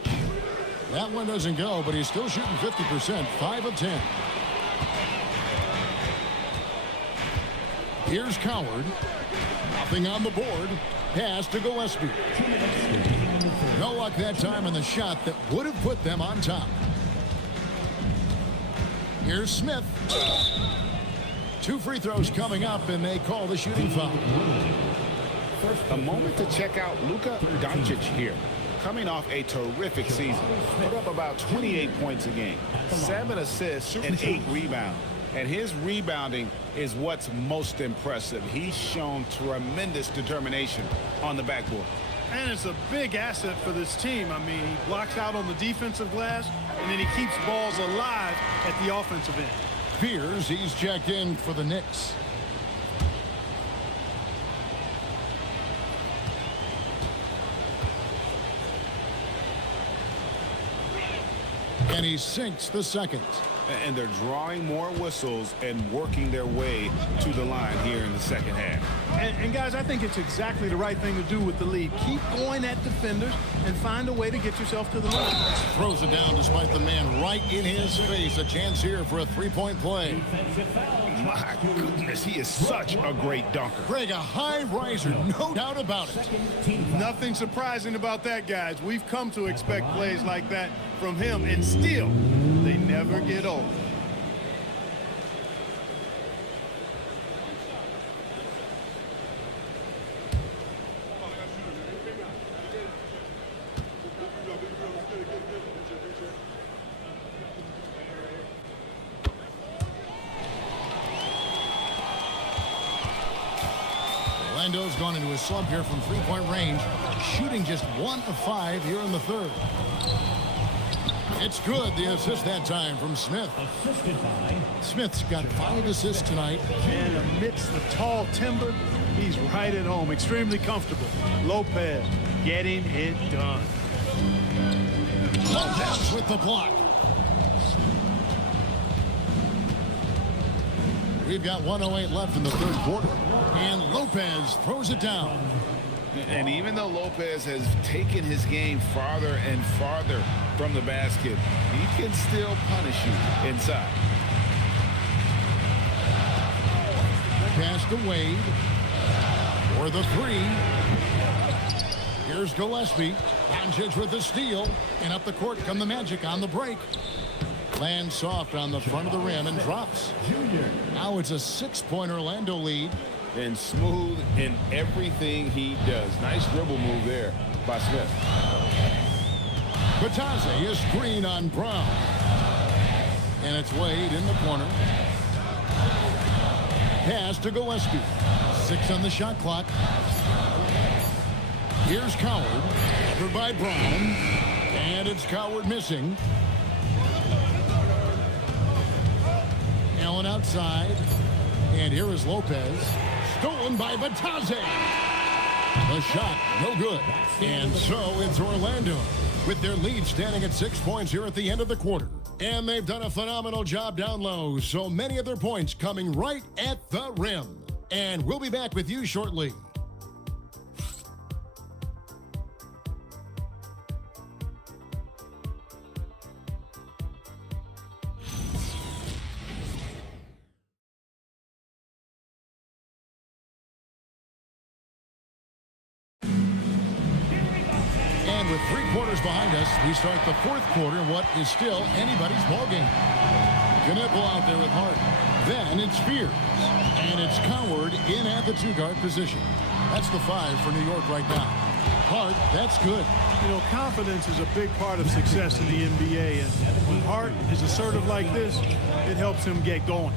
That one doesn't go, but he's still shooting 50%. 5 of 10. Here's Coward. Nothing on the board. Pass to Gillespie. No luck that time on the shot that would have put them on top. Here's Smith. 2 free throws coming up, and they call the shooting foul. A moment to check out Luka Doncic here. Coming off a terrific season. Put up about 28 points a game, 7 assists, and 8 rebounds. And his rebounding is what's most impressive. He's shown tremendous determination on the backboard. And it's a big asset for this team. I mean, he blocks out on the defensive glass, and then he keeps balls alive at the offensive end. Fears he's checked in for the Knicks. And he sinks the second. And they're drawing more whistles and working their way to the line here in the second half. And guys, I think it's exactly the right thing to do with the lead. Keep going at defenders and find a way to get yourself to the line. Throws it down despite the man right in his face. A chance here for a three-point play. My goodness, he is such a great dunker. Greg, a high riser, no doubt about it. Nothing surprising about that, guys. We've come to expect plays like that from him, and still, they never get old. Orlando's gone into a slump here from three-point range, shooting just 1 of 5 here in the third. It's good, the assist that time from Smith. Smith's got 5 assists tonight. And amidst the tall timber, he's right at home, extremely comfortable. Lopez getting it done. Lopez with the block. We've got 1:08 left in the third quarter, and Lopez throws it down. And even though Lopez has taken his game farther and farther from the basket, he can still punish you inside. Pass to Wade for the 3. Here's Gillespie. Doncic with the steal, and up the court come the Magic on the break. Lands soft on the front of the rim and drops. Now it's a 6-point Orlando lead. And smooth in everything he does. Nice dribble move there by Smith. Batase is screen on Brown. And it's Wade in the corner. Pass to Gillespie. 6 on the shot clock. Here's Coward. Covered by Brown. And it's Coward missing. Allen outside. And here is Lopez. Stolen by Batase. The shot, no good. And so it's Orlando with their lead standing at 6 points here at the end of the quarter. And they've done a phenomenal job down low. So many of their points coming right at the rim. And we'll be back with you shortly. And with 3 quarters behind us, we start the fourth quarter in what is still anybody's ballgame. Knipple out there with Hart. Then it's Fears. And it's Coward in at the 2-guard position. That's the 5 for New York right now. Hart, that's good. You know, confidence is a big part of success in the NBA. And when Hart is assertive like this, it helps him get going.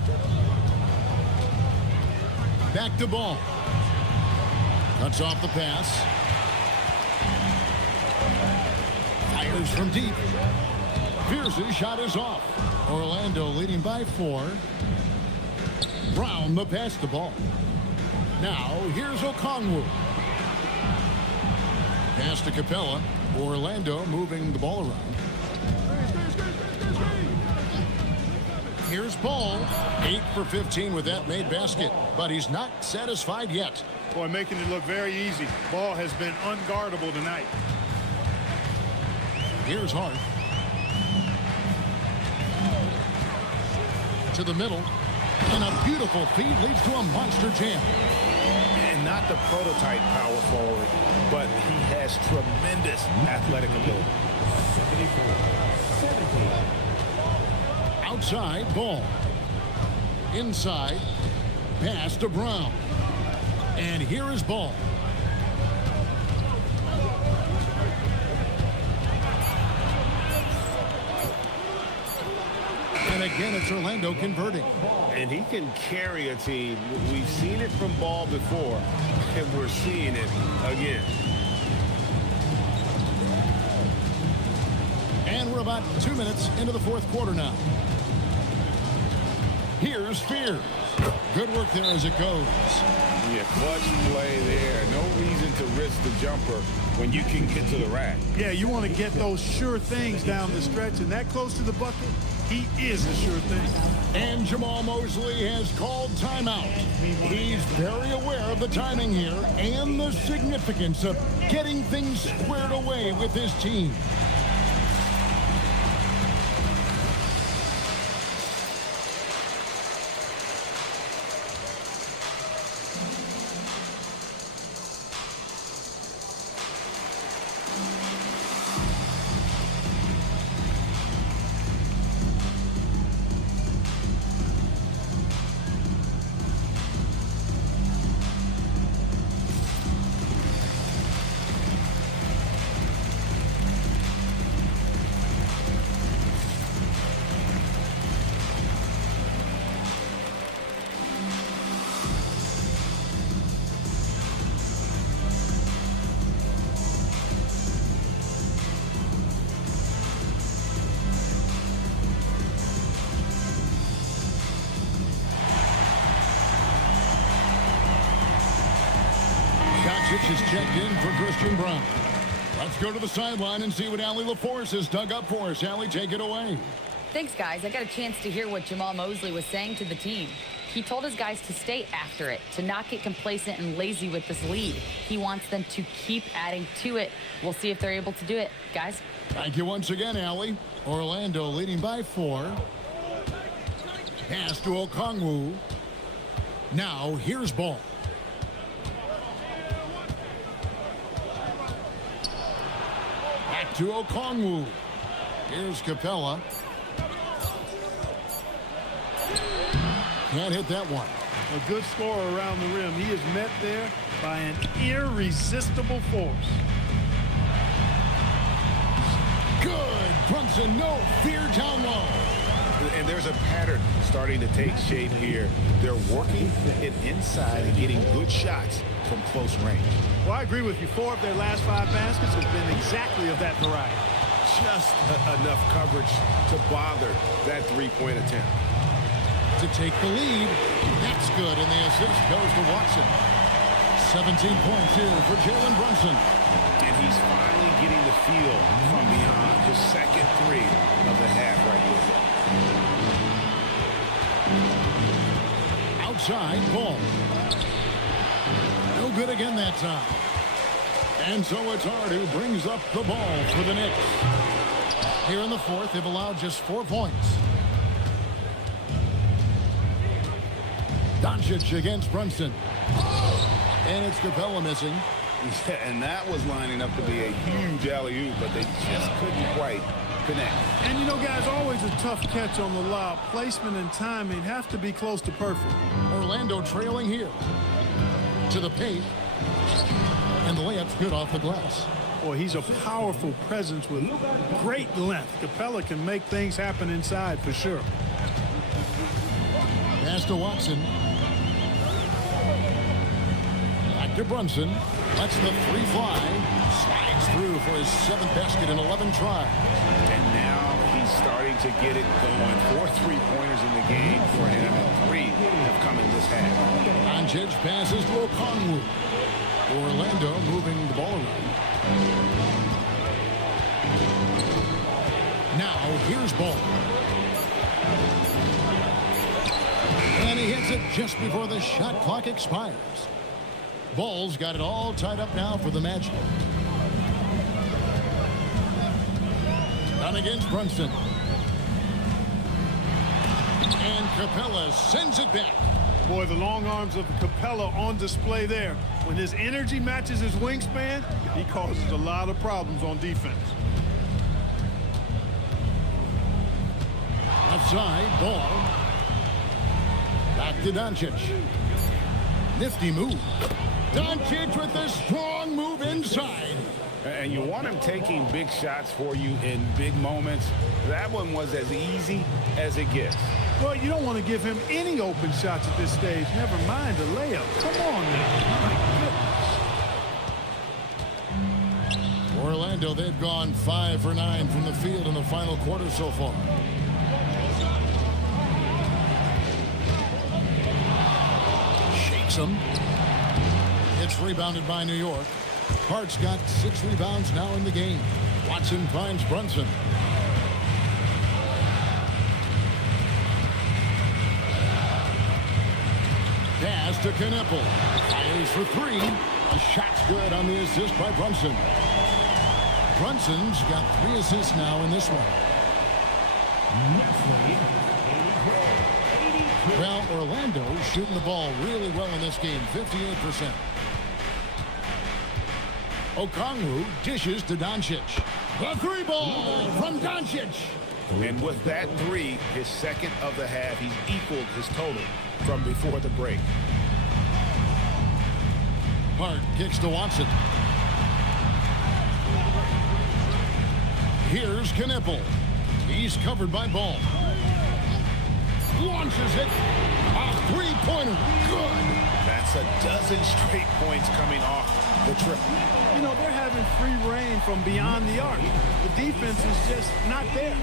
Back to Ball. Cuts off the pass. Fires from deep. Pierce's shot is off. Orlando leading by 4. Brown the pass the ball. Now here's Okongwu. Pass to Capella. Orlando moving the ball around. Here's Ball. 8 for 15 with that made basket. But he's not satisfied yet. Boy, making it look very easy. Ball has been unguardable tonight. Here's Hart. To the middle. And a beautiful feed leads to a monster jam. And not the prototype power forward, but he has tremendous athletic ability. Outside, Ball. Inside, pass to Brown. And here is Ball. And again, it's Orlando converting. And he can carry a team. We've seen it from Ball before, and we're seeing it again. And we're about 2 minutes into the fourth quarter now. Here's Fears. Good work there as it goes. Yeah, clutch play there. No reason to risk the jumper when you can get to the rack. Yeah, you want to get those sure things down the stretch, and that close to the bucket, he is a sure thing. And Jamal Mosley has called timeout. He's very aware of the timing here and the significance of getting things squared away with his team. Doncic is checked in for Christian Brown. Let's go to the sideline and see what Allie LaForce has dug up for us. Allie, take it away. Thanks, guys. I got a chance to hear what Jamal Mosley was saying to the team. He told his guys to stay after it, to not get complacent and lazy with this lead. He wants them to keep adding to it. We'll see if they're able to do it. Guys? Thank you once again, Allie. Orlando leading by 4. Pass to Okongwu. Now, here's Ball. Back to Okongwu. Here's Capella. Can't hit that one. A good score around the rim. He is met there by an irresistible force. Good. Brunson, no fear down low. And there's a pattern starting to take shape here. They're working it inside and getting good shots from close range. Well, I agree with you. 4 of their last 5 baskets have been exactly of that variety. Just enough coverage to bother that three-point attempt. To take the lead. That's good, and the assist goes to Watson. 17 points here for Jalen Brunson. And he's finally getting the feel from beyond. His second 3 of the half right here. Outside, Ball. No good again that time. And so it's Hart who brings up the ball for the Knicks. Here in the fourth, they've allowed just 4 points. Doncic against Brunson. And it's Capella missing. Yeah, and that was lining up to be a huge alley-oop, but they just couldn't quite connect. And, you know, guys, always a tough catch on the lob. Placement and timing have to be close to perfect. Orlando trailing here. To the paint. And the layup's good off the glass. Boy, he's a powerful presence with great length. Capella can make things happen inside for sure. Pass to Watson. Back to Brunson. Lets the 3 fly. Slides through for his 7th basket in 11 tries. And now he's starting to get it going. 4 3-pointers in the game for him, and 3 have come in this half. Doncic passes to Okongwu. Orlando moving the ball around. Now here's Ball. And he hits it just before the shot clock expires. Ball's got it all tied up now for the Magic. Down against Brunson. And Capella sends it back. Boy, the long arms of Capella on display there. When his energy matches his wingspan, he causes a lot of problems on defense. Left side, Ball. Back to Doncic. Nifty move. Doncic with a strong move inside. And you want him taking big shots for you in big moments. That one was as easy as it gets. Well, you don't want to give him any open shots at this stage. Never mind a layup. Come on now. My goodness. Orlando, they've gone 5 for 9 from the field in the final quarter so far. Shakes him. It's rebounded by New York. Hart's got 6 rebounds now in the game. Watson finds Brunson. Pass to Kneppel. Fires for 3. A shot's good on the assist by Brunson. Brunson's got 3 assists now in this one. Well, Orlando shooting the ball really well in this game, 58%. Okongwu dishes to Doncic. The 3-ball from Doncic. And with that 3, his second of the half, he's equaled his total from before the break. Hart kicks to Watson. Here's Kneppel. He's covered by Ball. Launches it. A 3-pointer. Good. That's a dozen straight points coming off the trip. You know, they're having free reign from beyond the arc. The defense is just not there.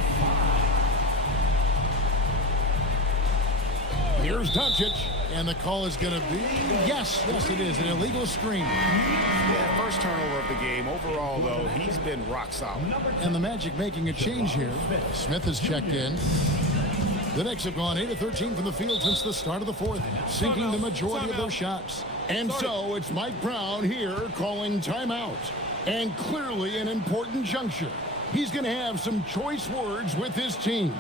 Here's Doncic, and the call is going to be, yes, it is, an illegal screen. Yeah, first turnover of the game. Overall, though, he's been rock solid. And the Magic making a change here. Smith has checked in. The Knicks have gone 8 of 13 from the field since the start of the fourth, sinking the majority of their shots. And so it's Mike Brown here calling timeout. And clearly an important juncture. He's going to have some choice words with his team.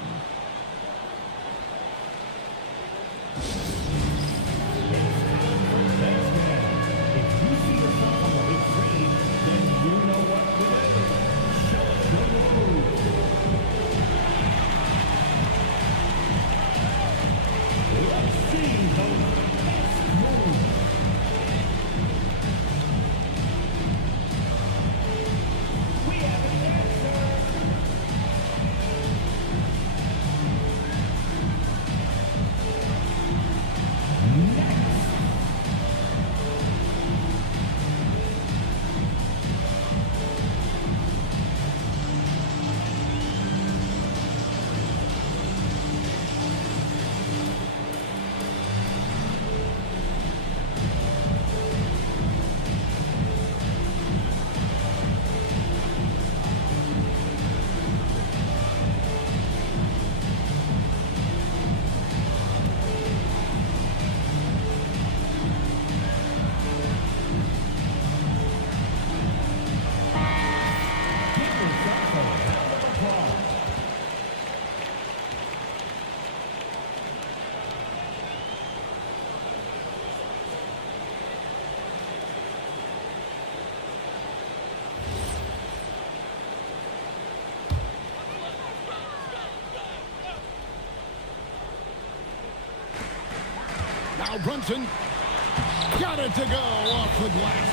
Now Brunson got it to go off the glass.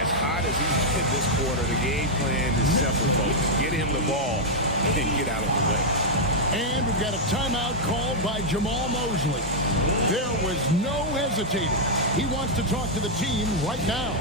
As hot as he's hit this quarter, the game plan is simple, folks. Get him the ball and get out of the way. And we've got a timeout called by Jamal Mosley. There was no hesitating. He wants to talk to the team right now.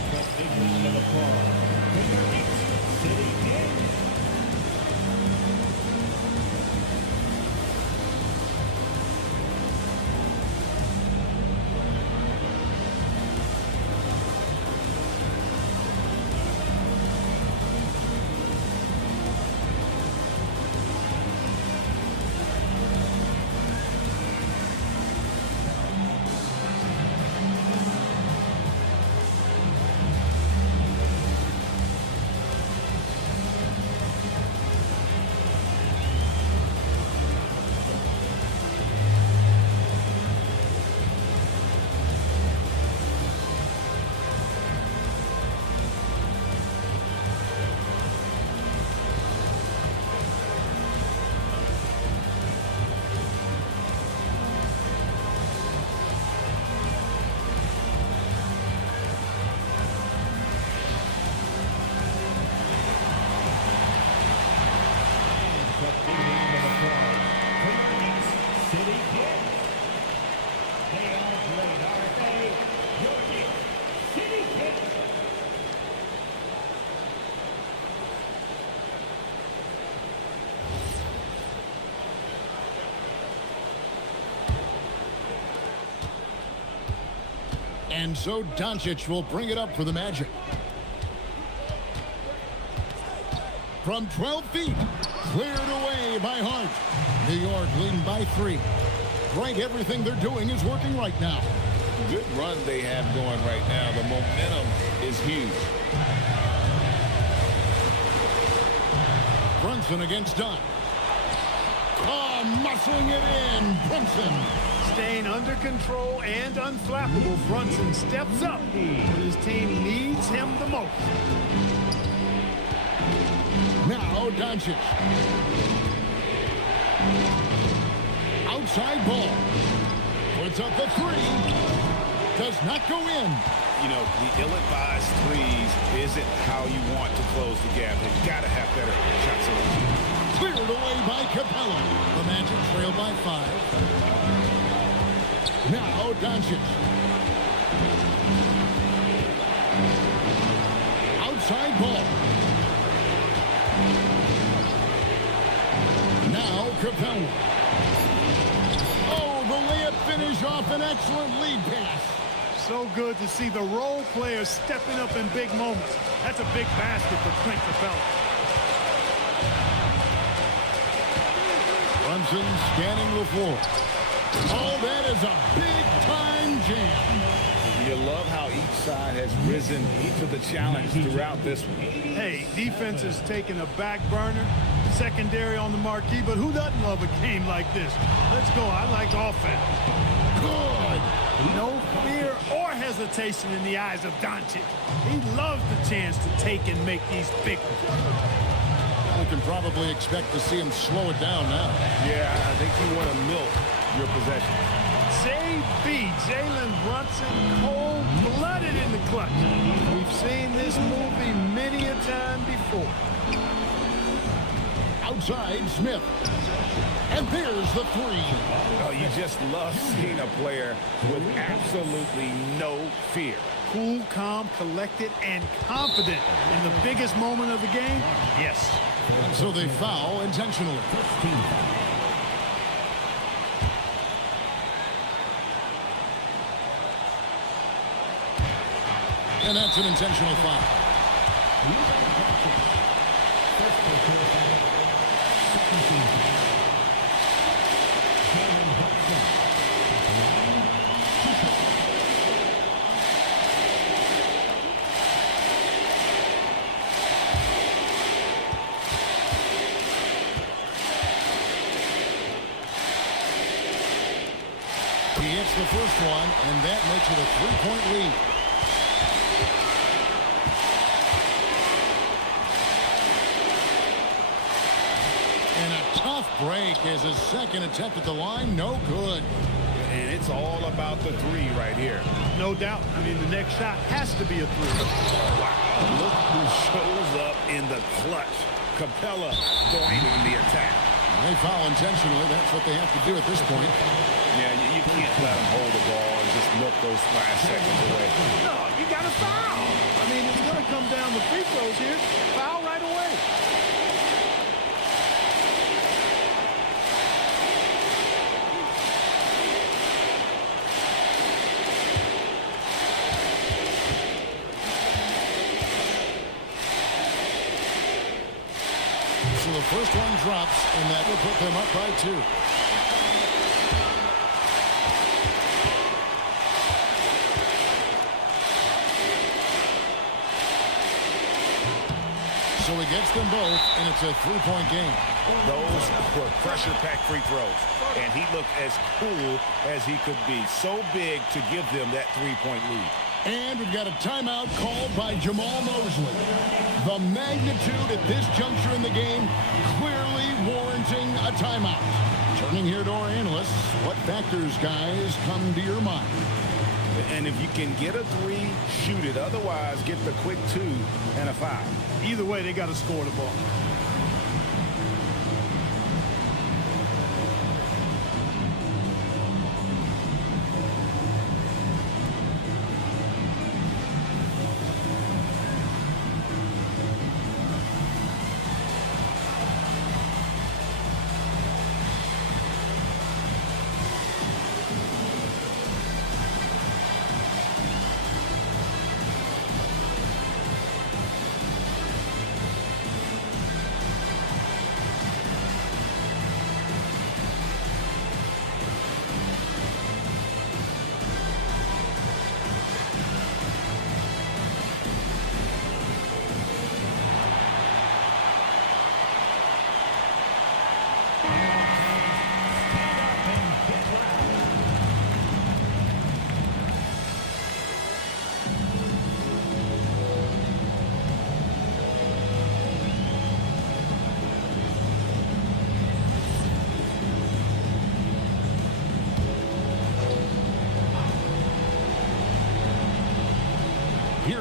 And so Doncic will bring it up for the Magic. From 12 feet, cleared away by Hart. New York leading by 3. Great, everything they're doing is working right now. Good run they have going right now. The momentum is huge. Brunson against Dunn. Oh, muscling it in. Brunson. Staying under control and unflappable, Brunson steps up when his team needs him the most. Now Doncic. Outside ball. Puts up the 3. Does not go in. You know, the ill-advised threes isn't how you want to close the gap. They've got to have better shot selection. Cleared away by Capella. The Magic trail by 5. Now Doncic. Outside ball. Now Capella. Oh, the layup finish off an excellent lead pass. So good to see the role players stepping up in big moments. That's a big basket for Clint Capella. Brunson scanning the floor. Oh, that is a big-time jam. You love how each side has risen to the challenge throughout this one. Hey, defense is taking a back burner, secondary on the marquee, but who doesn't love a game like this? Let's go. I like offense. Good. No fear or hesitation in the eyes of Doncic. He loves the chance to take and make these big ones. We can probably expect to see him slow it down now. Yeah, I think you want to milk your possession. JB, Jalen Brunson, cold-blooded in the clutch. We've seen this movie many a time before. Outside, Smith. And there's the 3. Oh, you just love seeing a player with absolutely no fear. Cool, calm, collected, and confident in the biggest moment of the game? Yes. And so they foul intentionally. And that's an intentional foul. He hits the first one, and that makes it a 3-point lead. And a tough break as his second attempt at the line, no good. And it's all about the 3 right here. No doubt. I mean, the next shot has to be a 3. Wow, look who shows up in the clutch. Capella going in the attack. They foul intentionally. That's what they have to do at this point. Yeah, you can't let them hold the ball and just look those last seconds away. No, you got to foul. I mean, it's going to come down to free throws here. Foul right away. So the first one drops, and that will put them up by 2. So he gets them both, and it's a 3-point game. Those were pressure-packed free throws, and he looked as cool as he could be. So big to give them that 3-point lead. And we've got a timeout called by Jamal Mosley. The magnitude at this juncture in the game clearly warranting a timeout. Turning here to our analysts, what factors, guys, come to your mind? And if you can get a 3, shoot it. Otherwise, get the quick 2 and a foul. Either way, they got to score the ball.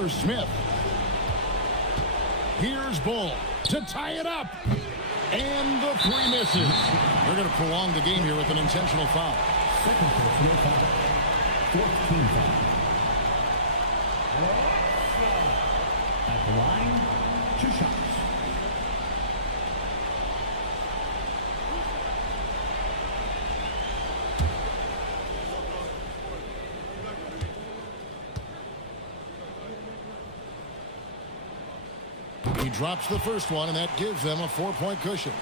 Here's Smith. Here's Bull to tie it up. And the three misses. They're going to prolong the game here with an intentional foul. Second personal foul. 14th foul. At the line, 2 shots. He drops the first one, and that gives them a 4-point cushion.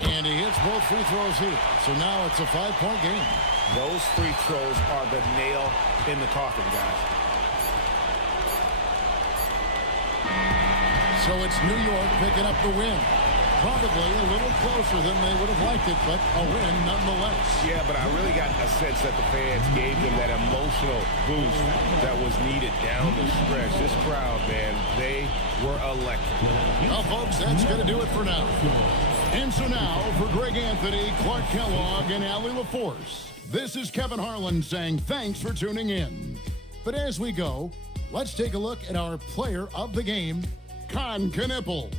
And he hits both free throws here. So now it's a 5-point game. Those free throws are the nail in the coffin, guys. So it's New York picking up the win. Probably a little closer than they would have liked it, but a win nonetheless. Yeah, but I really got a sense that the fans gave them that emotional boost that was needed down the stretch. This crowd, man, they were electric. Well, folks, that's going to do it for now. And so now, for Greg Anthony, Clark Kellogg, and Allie LaForce, this is Kevin Harlan saying thanks for tuning in. But as we go, let's take a look at our player of the game, Kon Knueppel.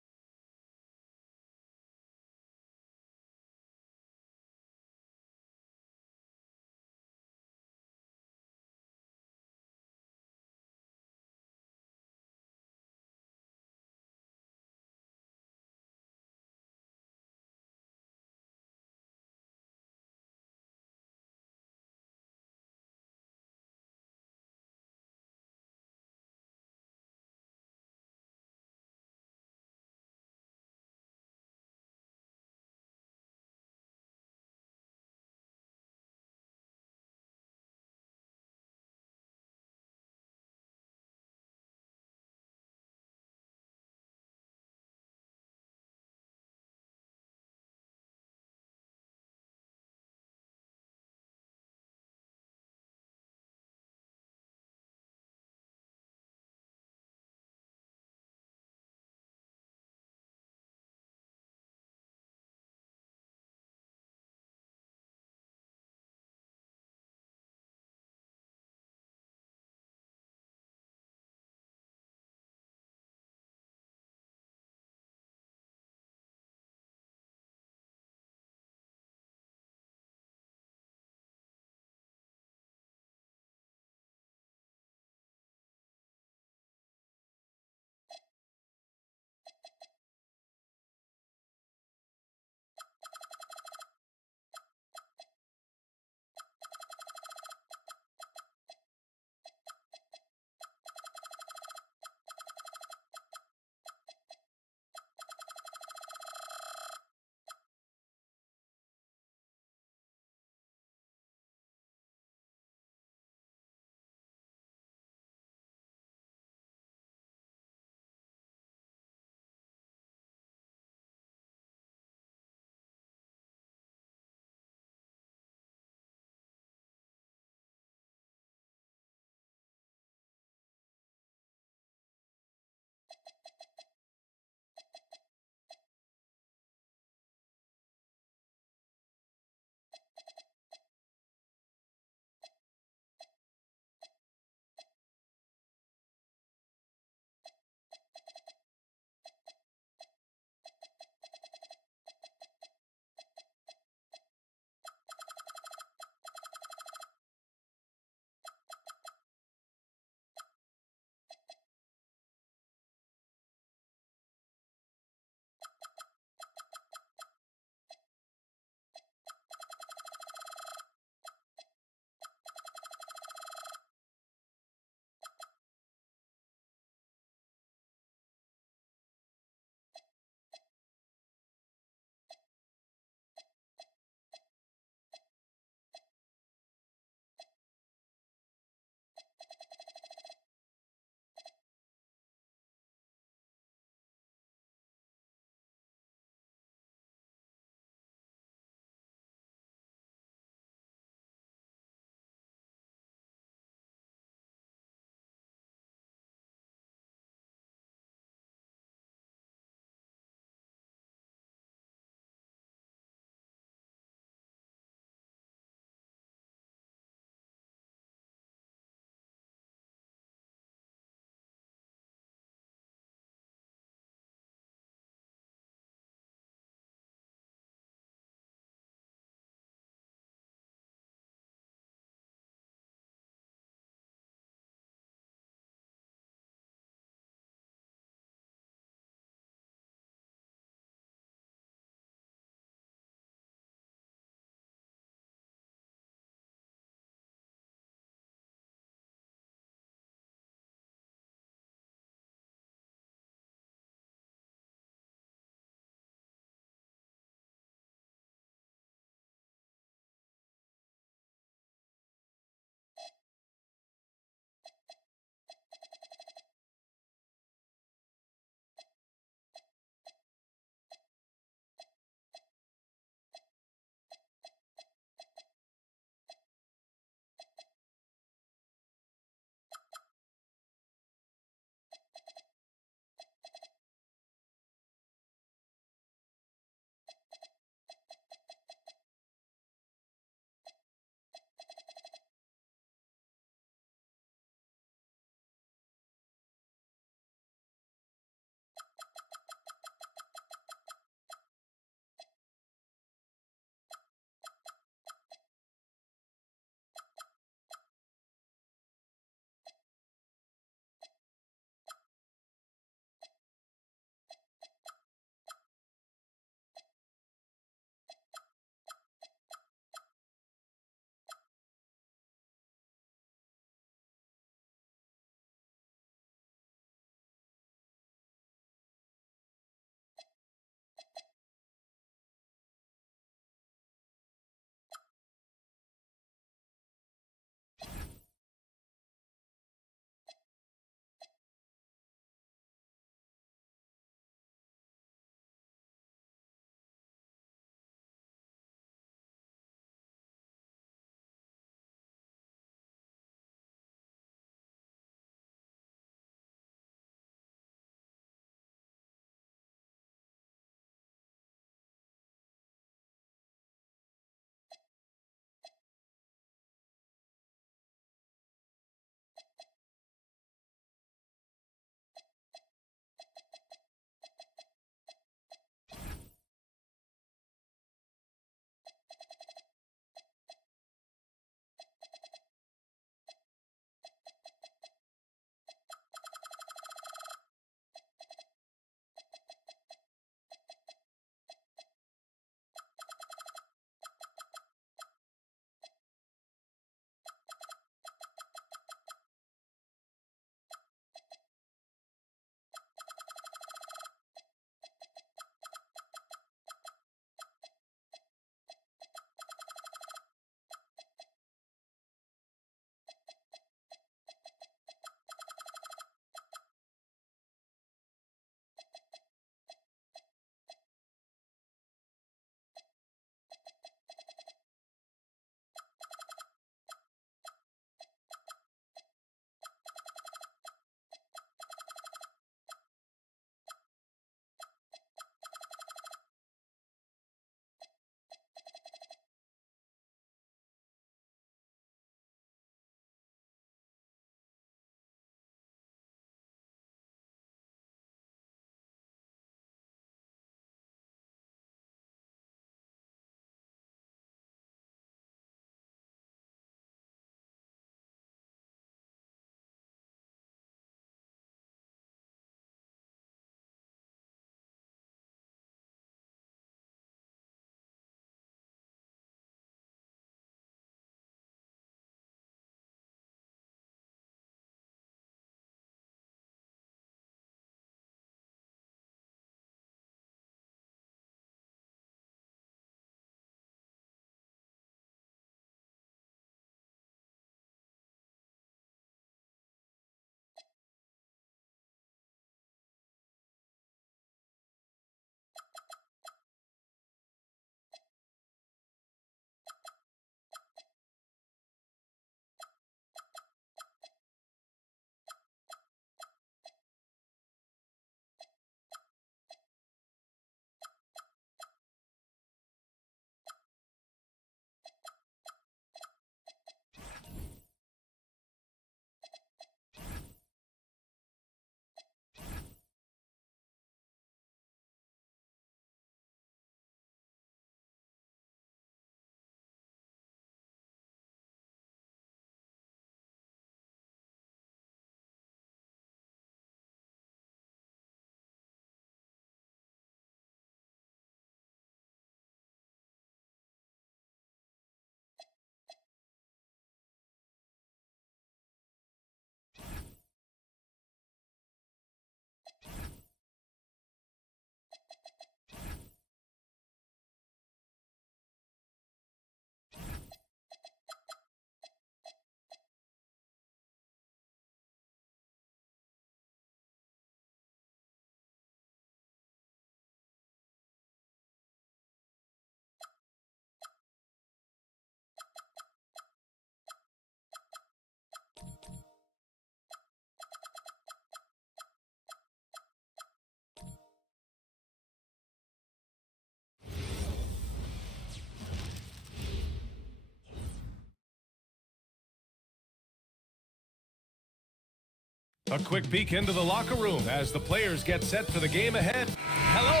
A quick peek into the locker room as the players get set for the game ahead. Hello.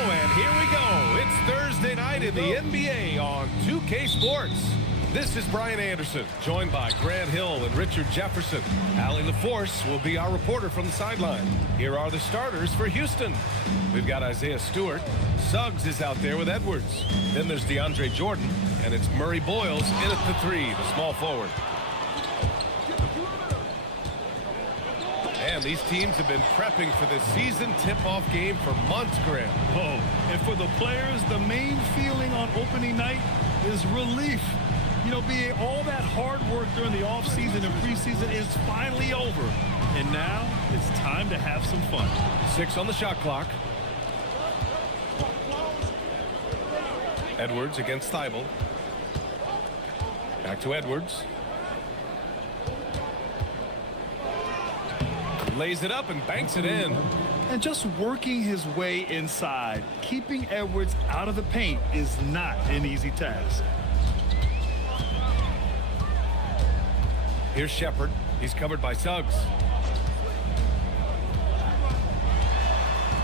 And here we go. It's Thursday night in the NBA on 2K Sports. This is Brian Anderson, joined by Grant Hill and Richard Jefferson. Allie LaForce will be our reporter from the sideline. Here are the starters for Houston. We've got Isaiah Stewart. Suggs is out there with Edwards. Then there's DeAndre Jordan, and it's Murray Boyles in at the 3, the small forward. And these teams have been prepping for this season tip-off game for months, Grant. Oh, and for the players, the main feeling on opening night is relief. You know, being all that hard work during the offseason and preseason is finally over. And now it's time to have some fun. 6 on the shot clock. Edwards against Thibault. Back to Edwards. Lays it up and banks it in. And just working his way inside, keeping Edwards out of the paint is not an easy task. Here's Shepherd. He's covered by Suggs.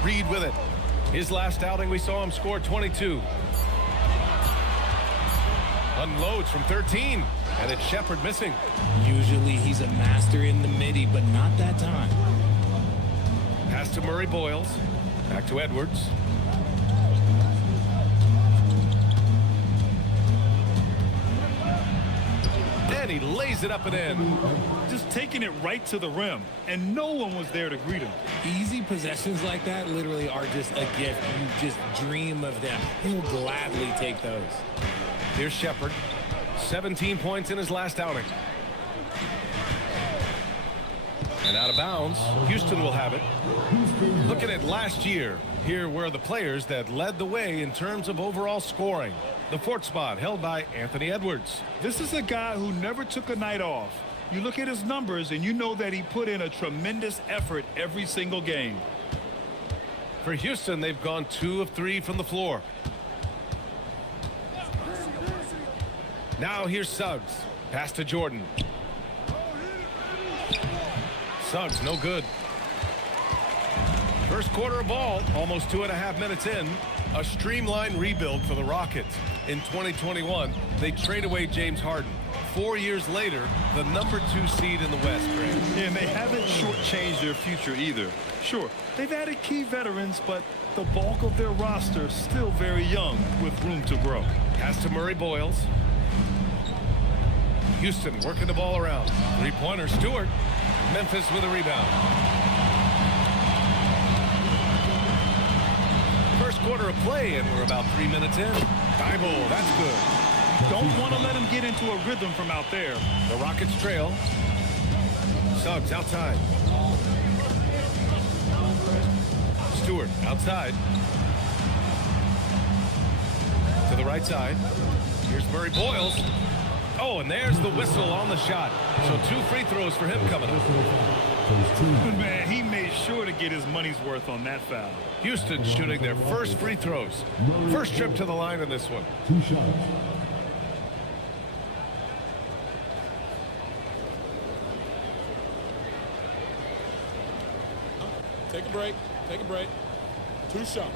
Reed with it. His last outing, we saw him score 22. Unloads from 13. And it's Shepherd missing. Usually he's a master in the midi, but not that time. Pass to Murray Boyles. Back to Edwards. And he lays it up and in. Just taking it right to the rim, and no one was there to greet him. Easy possessions like that literally are just a gift. You just dream of them. He'll gladly take those. Here's Shepherd. 17 points in his last outing. And out of bounds. Houston will have it. Looking at last year, here were the players that led the way in terms of overall scoring. The 4th spot held by Anthony Edwards. This is a guy who never took a night off. You look at his numbers and you know that he put in a tremendous effort every single game. For Houston, they've gone 2 of 3 from the floor. Now here's Suggs. Pass to Jordan. Suggs, no good. First quarter of ball, almost 2.5 minutes in. A streamlined rebuild for the Rockets. In 2021, they trade away James Harden. 4 years later, the number 2 seed in the West, Grant. And they haven't shortchanged their future either. Sure, they've added key veterans, but the bulk of their roster still very young with room to grow. Pass to Murray Boyles. Houston working the ball around. 3-pointer Stewart. Memphis with a rebound. First quarter of play, and we're about 3 minutes in. Thibault, that's good. Don't want to let him get into a rhythm from out there. The Rockets trail. Suggs outside. Stewart outside. To the right side. Here's Murray Boyles. Oh, and there's the whistle on the shot. So 2 free throws for him coming up. Man, he made sure to get his money's worth on that foul. Houston shooting their first free throws. First trip to the line in this one. 2 shots. Take a break. Take a break. 2 shots.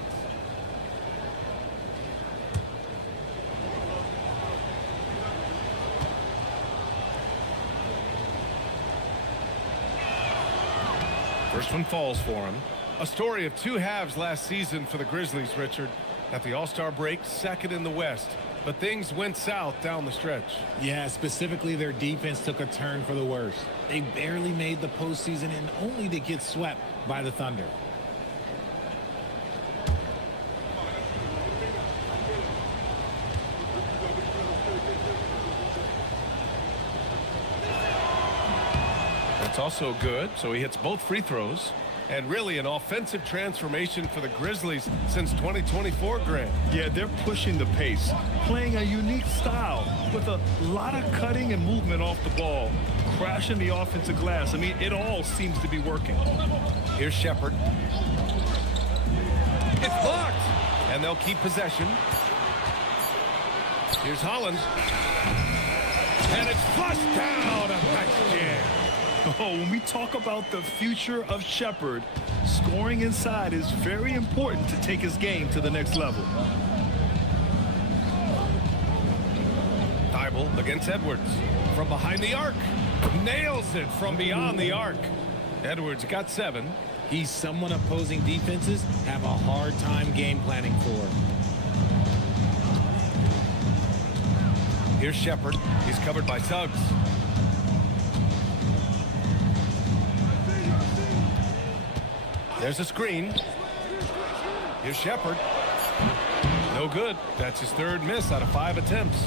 First one falls for him. A story of two halves last season for the Grizzlies, Richard. At the All-Star break, second in the West. But things went south down the stretch. Yeah, specifically their defense took a turn for the worse. They barely made the postseason and only to get swept by the Thunder. That's also good, so he hits both free throws. And really an offensive transformation for the Grizzlies since 2024, Grant. Yeah, they're pushing the pace, playing a unique style with a lot of cutting and movement off the ball, crashing the offensive glass. I mean, it all seems to be working. Here's Shepherd. It's blocked, and they'll keep possession. Here's Holland. And it's flushed down. A nice jam. Oh, when we talk about the future of Shepherd, scoring inside is very important to take his game to the next level. Thibault against Edwards. From behind the arc. Nails it from beyond the arc. Edwards got 7. He's someone opposing defenses have a hard time game planning for. Here's Shepherd. He's covered by Suggs. There's a screen. Here's Shepherd. No good. That's his third miss out of 5 attempts.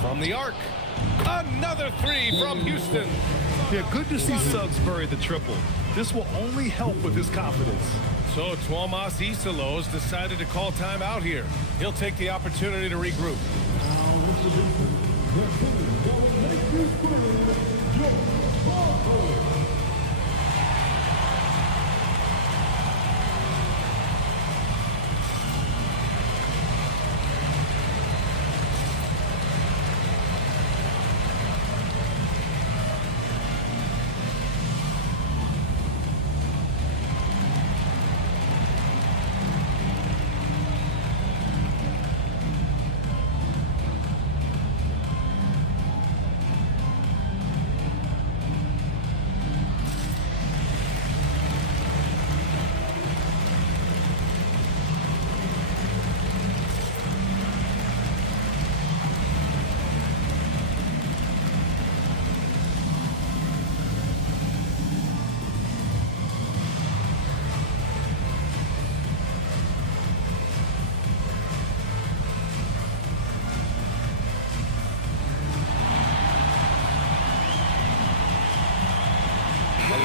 From the arc. Another 3 from Houston. Yeah, good to see Suggs bury the triple. This will only help with his confidence. So Tuomas Isalos decided to call timeout here. He'll take the opportunity to regroup.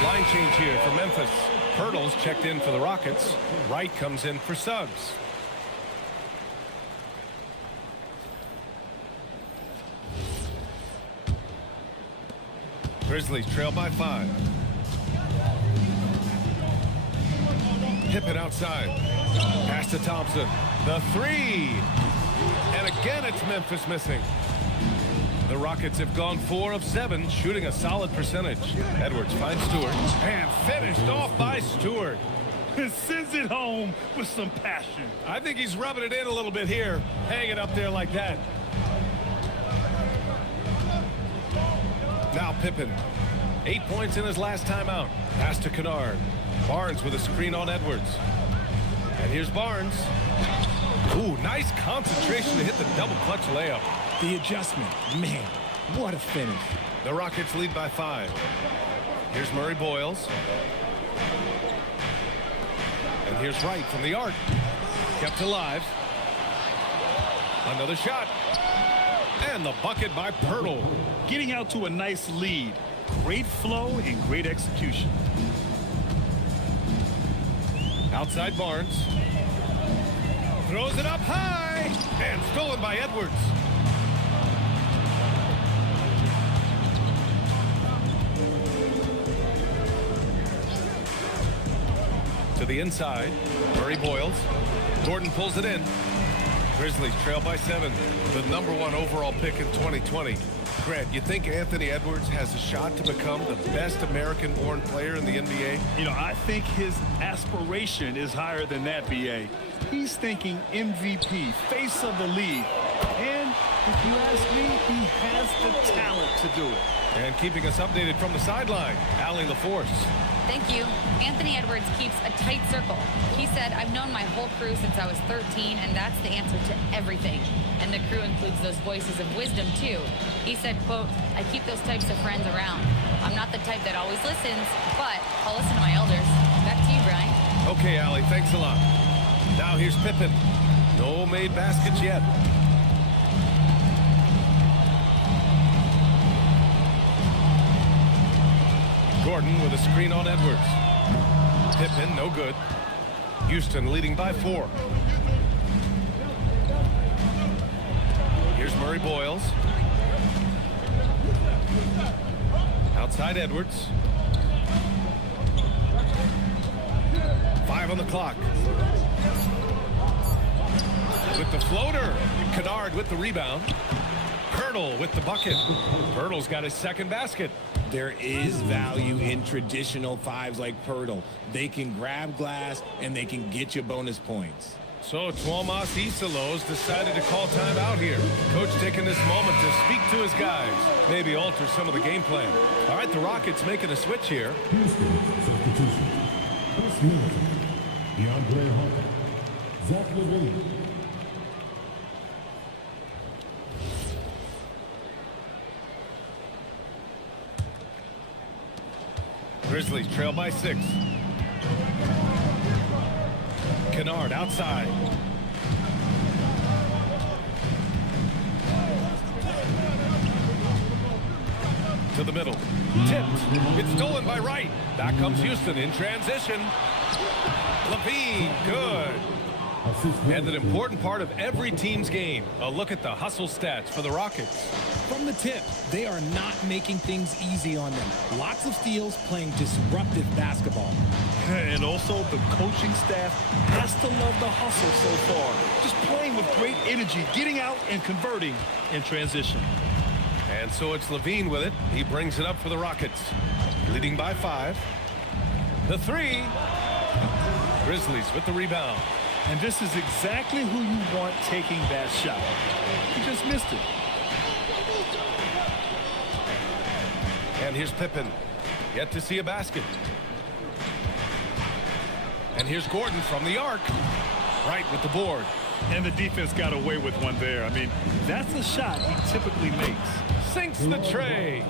Line change here for Memphis. Pirtle's checked in for the Rockets. Wright comes in for Suggs. Grizzlies trail by 5. Pippen outside. Pass to Thompson. The 3. And again it's Memphis missing. The Rockets have gone 4 of 7, shooting a solid percentage. Edwards finds Stewart. And finished off by Stewart. Sends it home with some passion. I think he's rubbing it in a little bit here. Hang it up there like that. Now Pippen. 8 points in his last time out. Pass to Kennard. Barnes with a screen on Edwards. And here's Barnes. Ooh, nice concentration to hit the double clutch layup. The adjustment, man, what a finish. The Rockets lead by 5. Here's Murray Boyles. And here's Wright from the arc. Kept alive. Another shot. And the bucket by Pirtle. Getting out to a nice lead. Great flow and great execution. Outside Barnes. Throws it up high. And stolen by Edwards. To the inside. Murray Boyles. Gordon pulls it in. Grizzlies trail by 7. The #1 overall pick in 2020. Grant, you think Anthony Edwards has a shot to become the best American-born player in the NBA? You know, I think his aspiration is higher than that, B.A. He's thinking MVP, face of the league. And if you ask me, he has the talent to do it. And keeping us updated from the sideline, Allie LaForce. Thank you. Anthony Edwards keeps a tight circle. He said, I've known my whole crew since I was 13, and that's the answer to everything. And the crew includes those voices of wisdom, too. He said, quote, I keep those types of friends around. I'm not the type that always listens, but I'll listen to my elders. Back to you, Brian. Okay, Allie, thanks a lot. Now here's Pippen. No made baskets yet. Gordon with a screen on Edwards. Pippen, no good. Houston leading by 4. Here's Murray Boyles. Outside Edwards. 5 on the clock. With the floater. Kennard with the rebound. Pirtle with the bucket. Pirtle's got his second basket. There is value in traditional fives like Pirtle. They can grab glass and they can get you bonus points. So Tuomas Isalos decided to call time out here. Coach taking this moment to speak to his guys. Maybe alter some of the game plan. All right, the Rockets making a switch here. Houston substitution. Chris Middleton, DeAndre Hunter, Zach LaVine. Grizzlies trail by 6. Kennard outside. To the middle. Tipped. It's stolen by Wright. Back comes Houston in transition. LaVine, good. And an important part of every team's game. A look at the hustle stats for the Rockets. From the tip, they are not making things easy on them. Lots of steals, playing disruptive basketball. And also, the coaching staff has to love the hustle so far. Just playing with great energy, getting out and converting in transition. And so it's LaVine with it. He brings it up for the Rockets. Leading by 5. The 3. Grizzlies with the rebound. And this is exactly who you want taking that shot. He just missed it. And here's Pippen. Yet to see a basket. And here's Gordon from the arc. Right with the board. And the defense got away with one there. I mean, that's a shot he typically makes. Sinks the tray.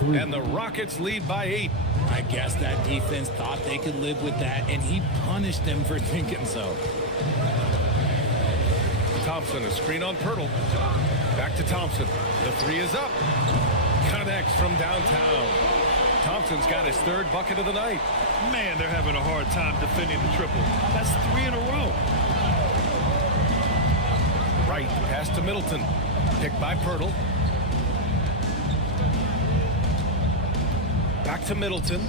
And the Rockets lead by 8. I guess that defense thought they could live with that, and he punished them for thinking so. Thompson, a screen on Pirtle. Back to Thompson. The 3 is up. Connects from downtown. Thompson's got his 3rd bucket of the night. Man, they're having a hard time defending the triple. That's 3 in a row. Right, pass to Middleton. Picked by Pirtle. Back to Middleton.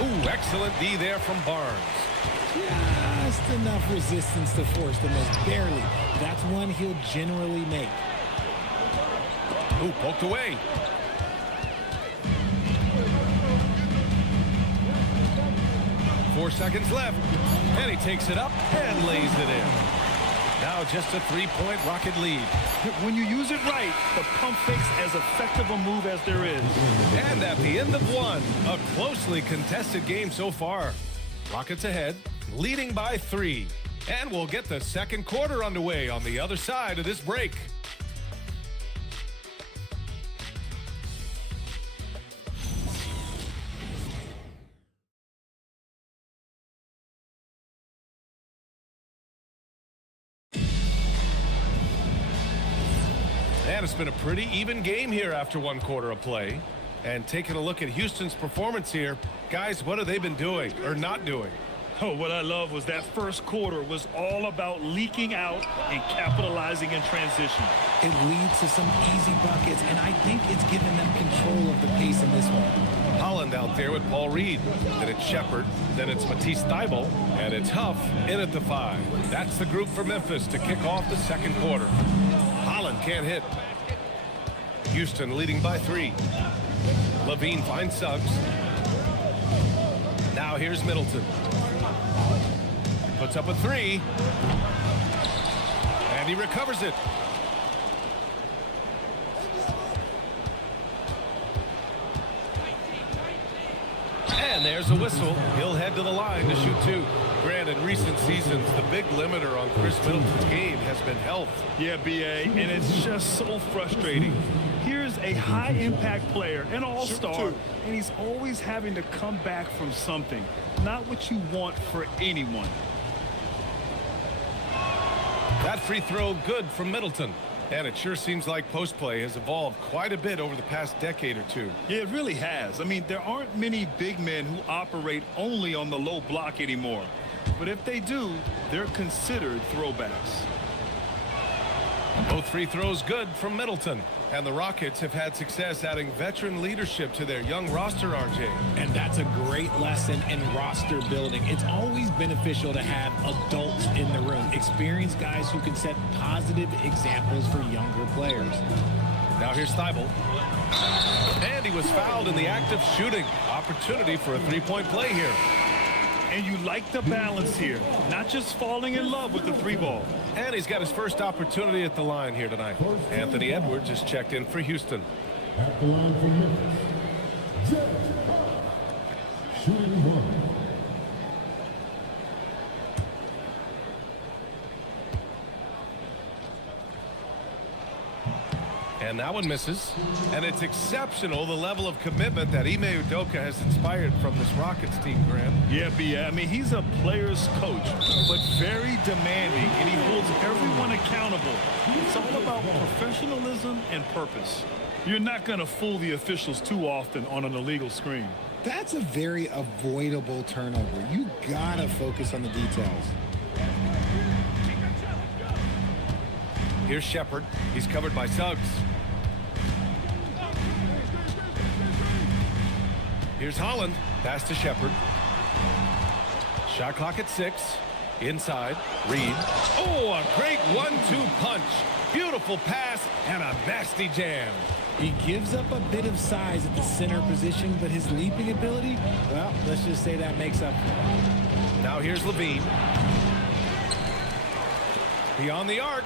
Ooh, excellent D there from Barnes. Just enough resistance to force the miss. Barely. That's one he'll generally make. Ooh, poked away. Four seconds left. And he takes it up and lays it in. Now just a 3-point Rocket lead. When you use it right, the pump fake's as effective a move as there is. And at the end of 1, a closely contested game so far. Rockets ahead, leading by 3. And we'll get the second quarter underway on the other side of this break. And it's been a pretty even game here after 1 quarter of play. And taking a look at Houston's performance here, guys, what have they been doing or not doing? Oh, what I love was that first quarter was all about leaking out and capitalizing in transition. It leads to some easy buckets, and I think it's given them control of the pace in this one. Holland out there with Paul Reed. Then it's Shepard. Then it's Matisse Thybulle. And it's Huff in at the 5. That's the group for Memphis to kick off the second quarter. Holland can't hit. Houston leading by 3. LaVine finds Suggs. Now here's Middleton. Puts up a 3. And And he recovers it. And there's a whistle. He'll head to the line to shoot two. Grant, in recent seasons, the big limiter on Chris Middleton's game has been health. Yeah, B.A., and it's just so frustrating. Here's a high-impact player, an all-star, and he's always having to come back from something. Not what you want for anyone. That free throw good from Middleton. And it sure seems like post play has evolved quite a bit over the past decade or two. Yeah, it really has. I mean, there aren't many big men who operate only on the low block anymore. But if they do, they're considered throwbacks. Both free throws good from Middleton. And the Rockets have had success adding veteran leadership to their young roster, RJ. And that's a great lesson in roster building. It's always beneficial to have adults in the room, experienced guys who can set positive examples for younger players. Now here's Thibault. And he was fouled in the act of shooting. Opportunity for a three-point play here. And you like the balance here, not just falling in love with the three ball. And he's got his first opportunity at the line here tonight. Anthony Edwards is checked in for Houston. At the line for Memphis, Jeff. Shooting one. And that one misses. And it's exceptional, the level of commitment that Ime Udoka has inspired from this Rockets team, Grant. Yeah, B.A. I mean, he's a player's coach, but very demanding, and he holds everyone accountable. It's all about professionalism and purpose. You're not going to fool the officials too often on an illegal screen. That's a very avoidable turnover. You gotta focus on the details. Here's Shepard. He's covered by Suggs. Here's Holland. Pass to Shepard. Shot clock at 6. Inside. Reed. Oh, a great 1-2 punch. Beautiful pass and a nasty jam. He gives up a bit of size at the center position, but his leaping ability, well, let's just say that makes up for it. Now here's Levine. Beyond the arc.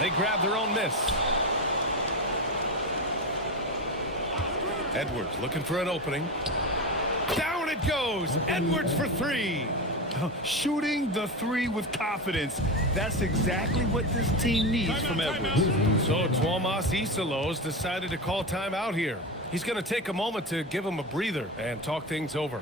They grab their own miss. Edwards looking for an opening. Down it goes. Edwards for three. Shooting the three with confidence. That's exactly what this team needs from Edwards. So Tuomas Isalos decided to call timeout here. He's going to take a moment to give him a breather and talk things over.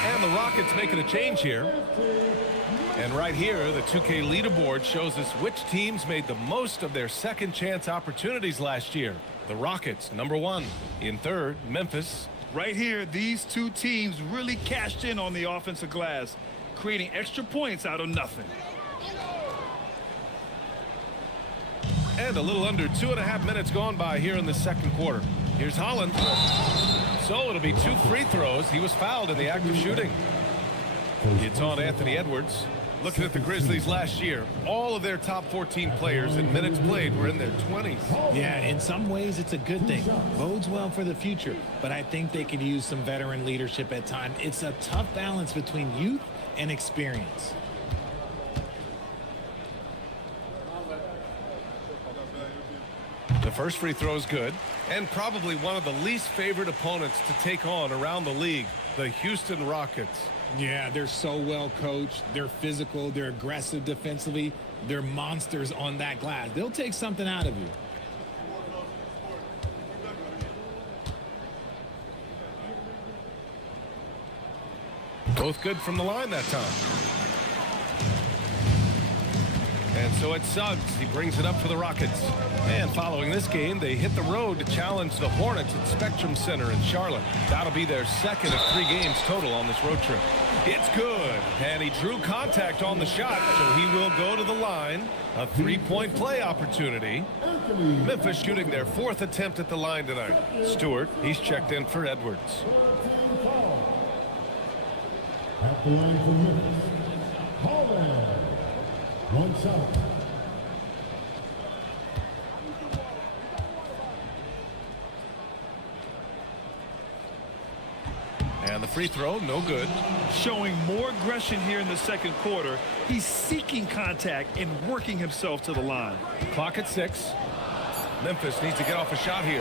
And the Rockets making a change here. And right here, the 2K leaderboard shows us which teams made the most of their second chance opportunities last year. The Rockets, #1. In third, Memphis. Right here, these two teams really cashed in on the offensive glass, creating extra points out of nothing. And a little under 2.5 minutes gone by here in the second quarter. Here's Holland. So it'll be 2 free throws. He was fouled in the act of shooting. It's on Anthony Edwards. Looking at the Grizzlies last year, all of their top 14 players in minutes played were in their 20s. Yeah, in some ways it's a good thing. Bodes well for the future, but I think they could use some veteran leadership at times. It's a tough balance between youth and experience. The First free throw is good. And probably one of the least favorite opponents to take on around the league, the Houston Rockets. Yeah, they're so well coached. They're physical. They're aggressive defensively. They're monsters on that glass. They'll take something out of you. Both good from the line that time. And so it's Suggs. He brings it up for the Rockets. And following this game, they hit the road to challenge the Hornets at Spectrum Center in Charlotte. That'll be their second of 3 games total on this road trip. It's good. And he drew contact on the shot, so he will go to the line. A 3-point play opportunity. Memphis shooting their 4th attempt at the line tonight. Stewart, he's checked in for Edwards. At the line for Memphis, Holland. 1 shot. And the free throw, no good. Showing more aggression here in the second quarter. He's seeking contact and working himself to the line. Clock at 6. Memphis needs to get off a shot here.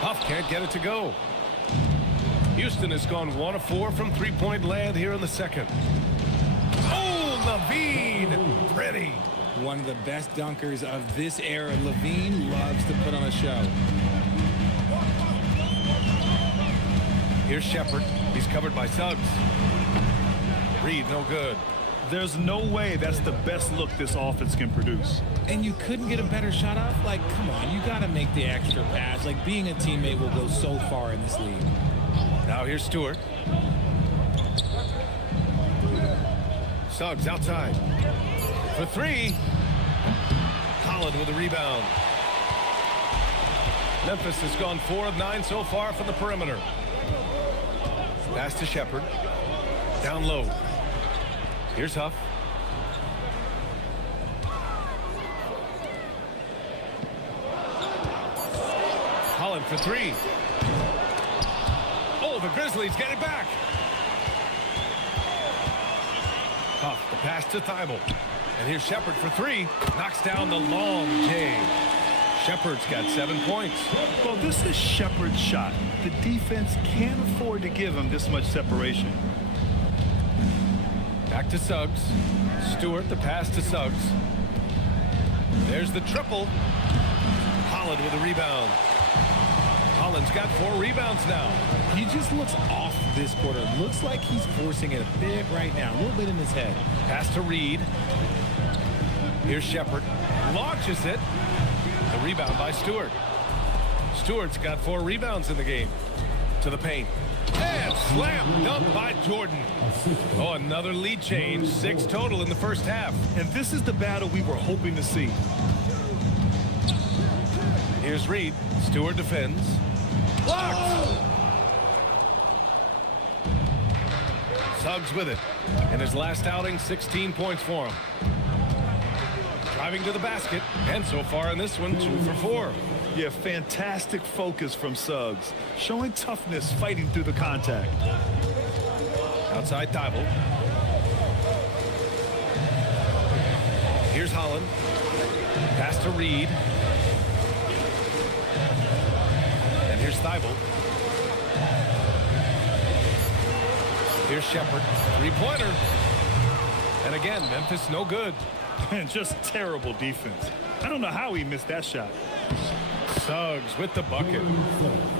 Huff can't get it to go. Houston has gone 1 of 4 from 3-point land here in the second. Oh, Levine! Pretty. One of the best dunkers of this era. Levine loves to put on a show. Here's Shepard. He's covered by Suggs. Reed, no good. There's no way that's the best look this offense can produce. And you couldn't get a better shot off? Like, come on, you got to make the extra pass. Like, being a teammate will go so far in this league. Now here's Stewart. Suggs outside. For 3. Holland with a rebound. Memphis has gone 4 of 9 so far from the perimeter. Pass to Shepard. Down low. Here's Huff. Holland for 3. Oh, the Grizzlies get it back. Huff, the pass to Thibault. And here's Shepard for 3. Knocks down the long J. Shepard's got 7 points. Well, this is Shepard's shot. The defense can't afford to give him this much separation. Back to Suggs. Stewart, the pass to Suggs. There's the triple. Holland with a rebound. Holland's got 4 rebounds now. He just looks off this quarter. Looks like he's forcing it a bit right now. A little bit in his head. Pass to Reed. Here's Shepard. Launches it. The rebound by Stewart. Stewart's got 4 rebounds in the game. To the paint. And slam dunk by Jordan. Oh, another lead change. 6 total in the first half. And this is the battle we were hoping to see. Here's Reed. Stewart defends. Blocked! Suggs with it. In his last outing, 16 points for him. Driving to the basket. And so far in this one, 2 for 4. Yeah, fantastic focus from Suggs. Showing toughness, fighting through the contact. Outside Thibault. Here's Holland. Pass to Reed. And here's Thibault. Here's Shepard. 3-pointer. And again, Memphis no good. And just terrible defense. I don't know how he missed that shot. Suggs with the bucket.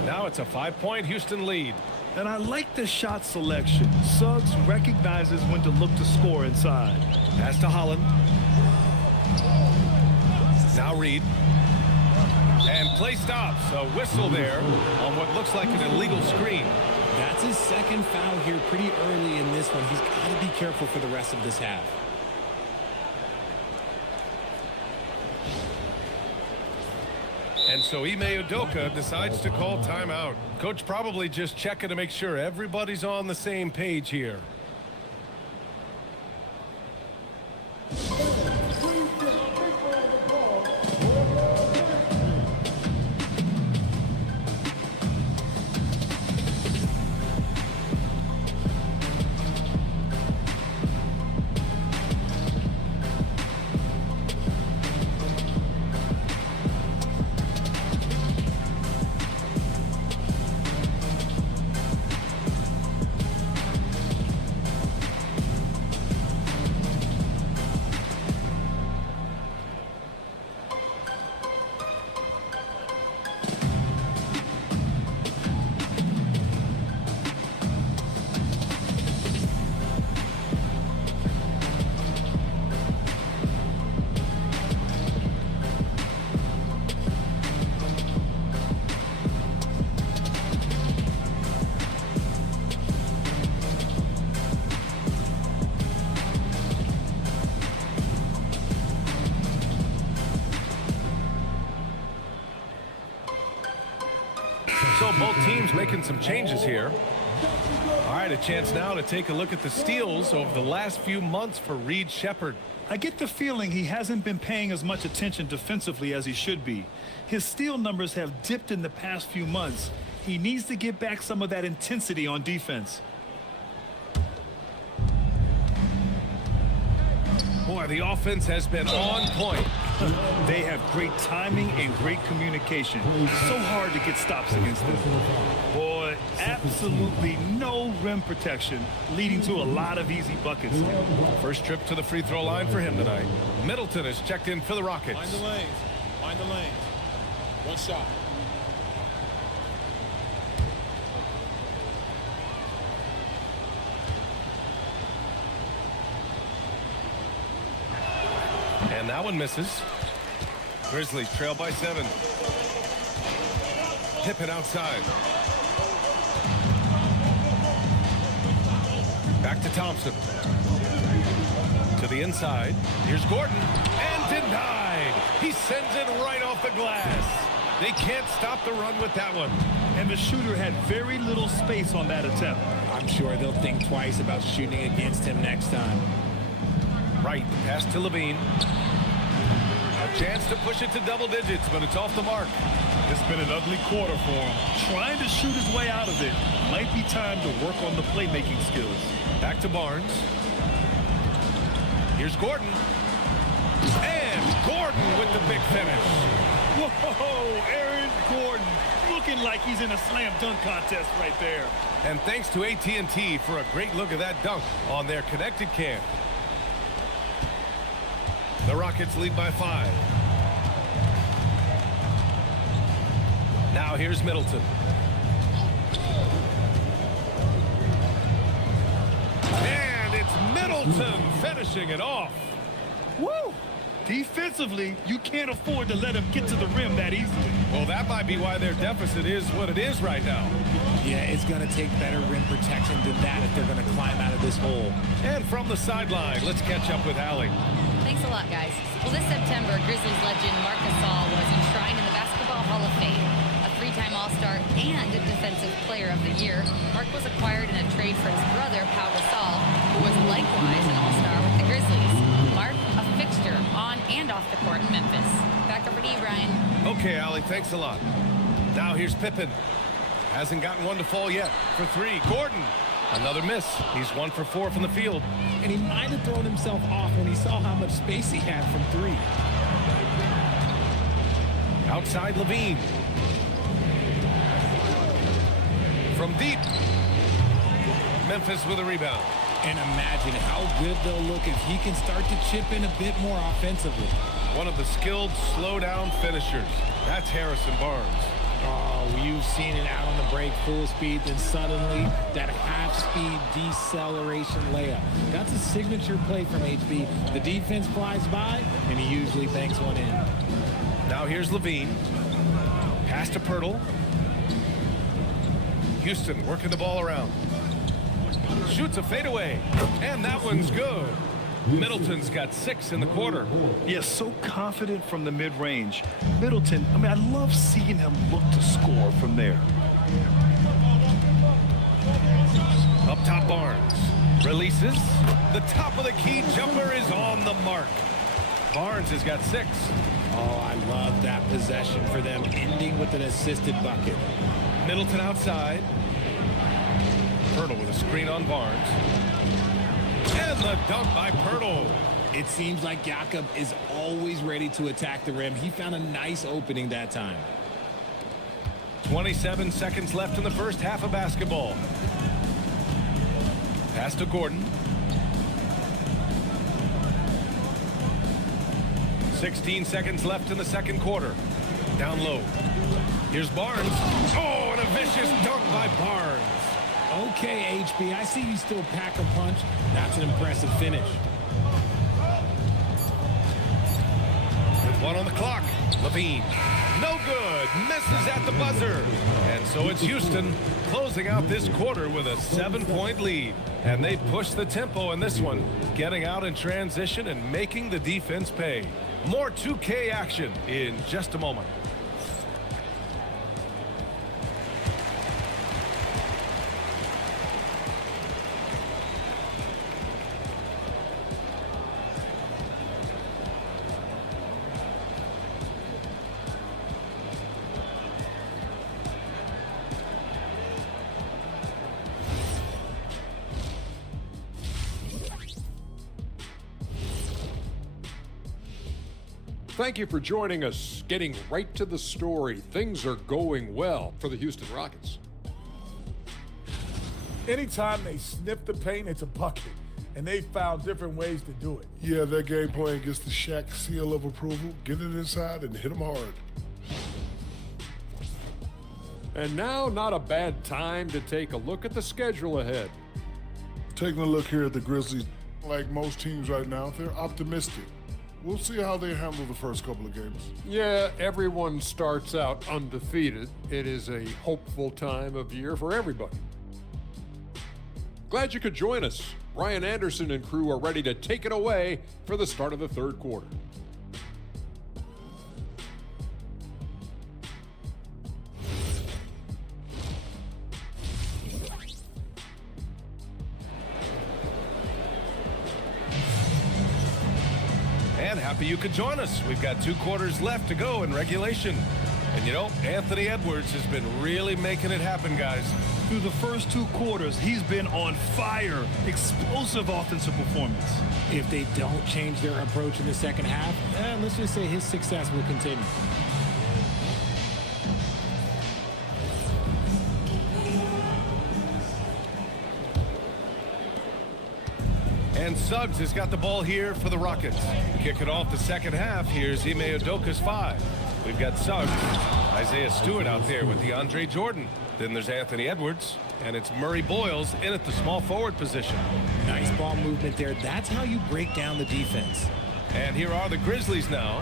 Now it's a 5-point Houston lead. And I like the shot selection. Suggs recognizes when to look to score inside. Pass to Holland. Now Reed. And play stops. A whistle there on what looks like an illegal screen. That's his second foul here pretty early in this one. He's got to be careful for the rest of this half. And so Ime Udoka decides to call timeout. Coach probably just checking to make sure everybody's on the same page here. So both teams making some changes here. All right, a chance now to take a look at the steals over the last few months for Reed Shepherd. I get the feeling he hasn't been paying as much attention defensively as he should be. His steal numbers have dipped in the past few months. He needs to get back some of that intensity on defense. Boy, the offense has been on point. They have great timing and great communication. So hard to get stops against them. Boy, absolutely no rim protection, leading to a lot of easy buckets. First trip to the free throw line for him tonight. Middleton is checked in for the Rockets. Find the lanes. Find the lanes. One shot. And that one misses. Grizzlies trail by 7. Pippen outside. Back to Thompson. To the inside. Here's Gordon. And denied. He sends it right off the glass. They can't stop the run with that one. And the shooter had very little space on that attempt. I'm sure they'll think twice about shooting against him next time. Right, pass to Levine. A chance to push it to double digits, but it's off the mark. It's been an ugly quarter for him. Trying to shoot his way out of it. Might be time to work on the playmaking skills. Back to Barnes. Here's Gordon. And Gordon with the big finish. Whoa, Aaron Gordon. Looking like he's in a slam dunk contest right there. And thanks to AT&T for a great look at that dunk on their connected cam. The Rockets lead by 5. Now here's Middleton. And it's Middleton finishing it off. Woo! Defensively, you can't afford to let him get to the rim that easily. Well, that might be why their deficit is what it is right now. Yeah, it's going to take better rim protection than that if they're going to climb out of this hole. And from the sideline, let's catch up with Allie. Thanks a lot, guys. Well, this September, Grizzlies legend Marc Gasol was enshrined in the Basketball Hall of Fame. A 3-time All-Star and Defensive Player of the Year, Marc was acquired in a trade for his brother, Pau Gasol, who was likewise an All-Star with the Grizzlies. Marc, a fixture on and off the court in Memphis. Back over to you, Brian. Okay, Allie, thanks a lot. Now here's Pippen. Hasn't gotten one to fall yet. For 3, Gordon. Another miss. He's 1 for 4 from the field. And he might have thrown himself off when he saw how much space he had from 3. Outside Levine. From deep. Memphis with a rebound. And imagine how good they'll look if he can start to chip in a bit more offensively. One of the skilled slow-down finishers. That's Harrison Barnes. Oh, you've seen it out on the break, full speed, then suddenly that half-speed deceleration layup. That's a signature play from HB. The defense flies by, and he usually banks one in. Now here's Levine. Pass to Pirtle. Houston working the ball around. Shoots a fadeaway, and that one's good. Middleton's got 6 in the quarter. Yes, so confident from the mid-range. Middleton, I mean, I love seeing him look to score from there. Up top, Barnes. Releases. The top of the key jumper is on the mark. Barnes has got 6. Oh, I love that possession for them, ending with an assisted bucket. Middleton outside. Pirtle with a screen on Barnes. And the dunk by Pirtle. It seems like Jakob is always ready to attack the rim. He found a nice opening that time. 27 seconds left in the first half of basketball. Pass to Gordon. 16 seconds left in the second quarter. Down low. Here's Barnes. Oh, and a vicious dunk by Barnes. Okay, HB, I see you still pack a punch. That's an impressive finish. With 1 on the clock, Levine. No good. Misses at the buzzer. And so it's Houston closing out this quarter with a 7-point lead. And they push the tempo in this one, getting out in transition and making the defense pay. More 2K action in just a moment. Thank you for joining us. Getting right to the story. Things are going well for the Houston Rockets. Anytime they sniff the paint, it's a bucket. And they found different ways to do it. Yeah, that game plan gets the Shaq seal of approval. Get it inside and hit them hard. And now, not a bad time to take a look at the schedule ahead. Taking a look here at the Grizzlies, like most teams right now, they're optimistic. We'll see how they handle the first couple of games. Yeah, everyone starts out undefeated. It is a hopeful time of year for everybody. Glad you could join us. Ryan Anderson and crew are ready to take it away for the start of the third quarter. And happy you could join us. We've got 2 quarters left to go in regulation. And you know, Anthony Edwards has been really making it happen, guys. Through the first 2 quarters, he's been on fire. Explosive offensive performance. If they don't change their approach in the second half, let's just say his success will continue. And Suggs has got the ball here for the Rockets. Kicking off the second half, here's Ime Udoka's 5. We've got Suggs, Isaiah Stewart out there with DeAndre Jordan. Then there's Anthony Edwards, and it's Murray Boyles in at the small forward position. Nice ball movement there. That's how you break down the defense. And here are the Grizzlies now,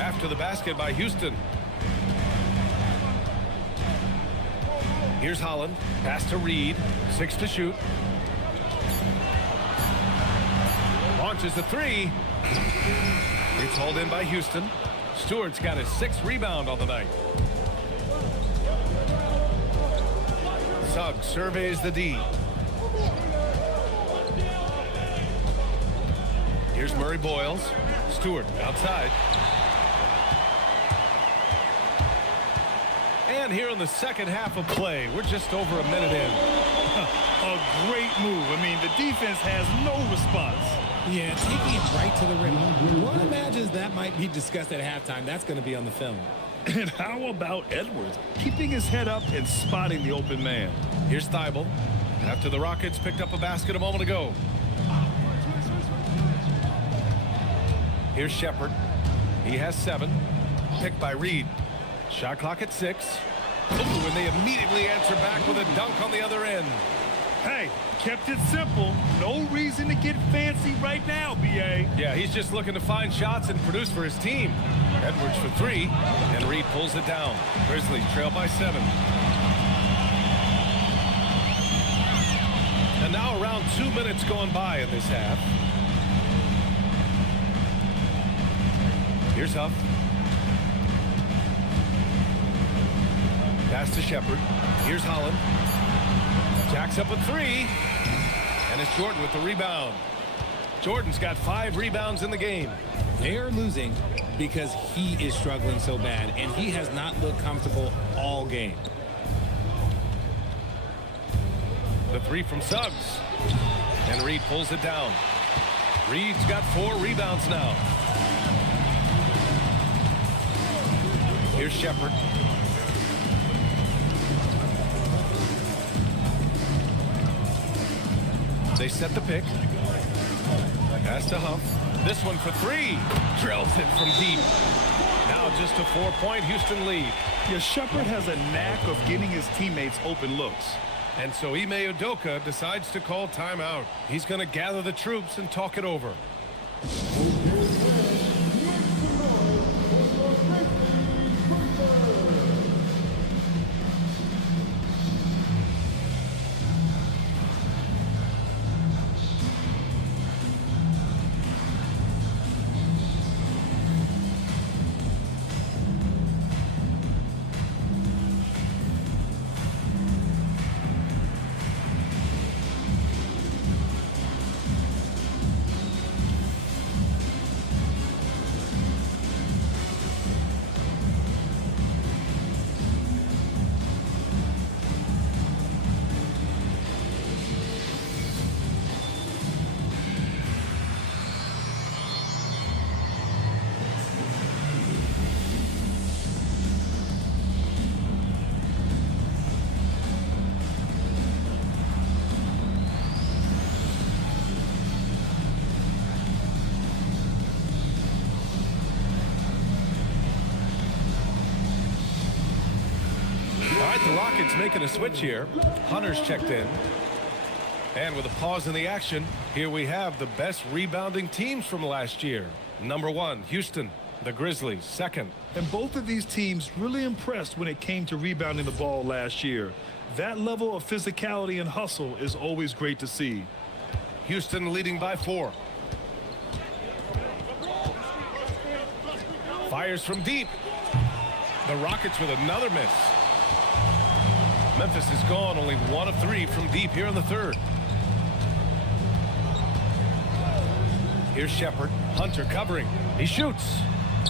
after the basket by Houston. Here's Holland, pass to Reed, 6 to shoot. Launches the 3. It's hauled in by Houston. Stewart's got his 6th rebound on the night. Suggs surveys the D. Here's Murray Boyles. Stewart outside. And here in the second half of play, we're just over a minute in. A great move. I mean, the defense has no response. Yeah, taking it right to the rim. One imagines that might be discussed at halftime. That's going to be on the film. And how about Edwards? Keeping his head up and spotting the open man. Here's Thibault. After the Rockets picked up a basket a moment ago. Here's Shepard. He has 7. Picked by Reed. Shot clock at 6. Ooh, and they immediately answer back with a dunk on the other end. Hey, kept it simple. No reason to get fancy right now, B.A. Yeah, he's just looking to find shots and produce for his team. Edwards for 3, and Reed pulls it down. Grizzlies trail by 7. And now around 2 minutes going by in this half. Here's Huff. Pass to Shepard. Here's Holland. Jacks up a 3. And it's Jordan with the rebound. Jordan's got 5 rebounds in the game. They are losing because he is struggling so bad, and he has not looked comfortable all game. The 3 from Suggs. And Reed pulls it down. Reed's got 4 rebounds now. Here's Shepard. They set the pick. Pass to Huff. This one for 3. Drills it from deep. Now just a 4-point Houston lead. Yeah, Shepard has a knack of getting his teammates open looks. And so Ime Udoka decides to call timeout. He's going to gather the troops and talk it over. making a switch here. Hunter's checked in. And with a pause in the action, here we have the best rebounding teams from last year. Number 1, Houston. The Grizzlies, second. And both of these teams really impressed when it came to rebounding the ball last year. That level of physicality and hustle is always great to see. Houston leading by 4. Fires from deep. The Rockets with another miss. Memphis is gone, only 1 of 3 from deep here in the third. Here's Shepherd. Hunter covering. He shoots.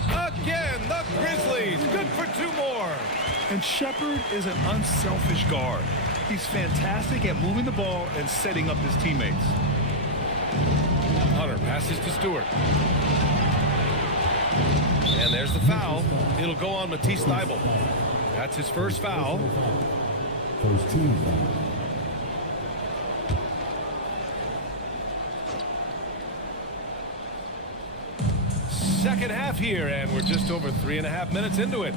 Again, the Grizzlies. Good for 2 more. And Shepherd is an unselfish guard. He's fantastic at moving the ball and setting up his teammates. Hunter passes to Stewart. And there's the foul. It'll go on Matisse Thybulle. That's his first foul. First team foul. Second half here, and we're just over 3.5 minutes into it.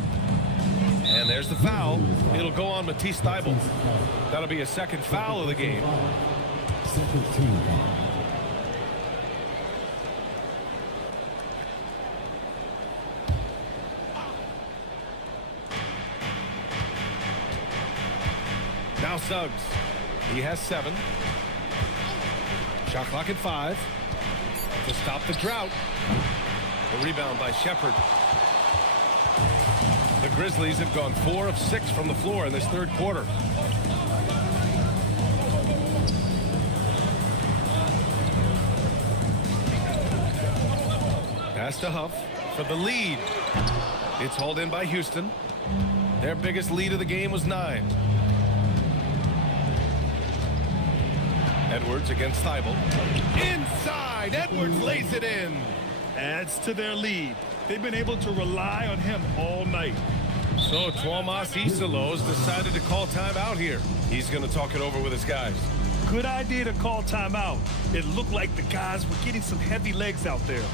And there's the foul. It'll go on Matisse Thybulle. That'll be a second foul of the game. Second team foul. Now Suggs. He has 7. Shot clock at 5. To stop the drought. The rebound by Shepherd. The Grizzlies have gone 4 of 6 from the floor in this third quarter. Pass to Huff for the lead. It's hauled in by Houston. Their biggest lead of the game was 9. Edwards against Thybulle. Inside, Edwards lays it in. Adds to their lead. They've been able to rely on him all night. So Tuomas Isalos decided to call timeout here. He's going to talk it over with his guys. Good idea to call timeout. It looked like the guys were getting some heavy legs out there.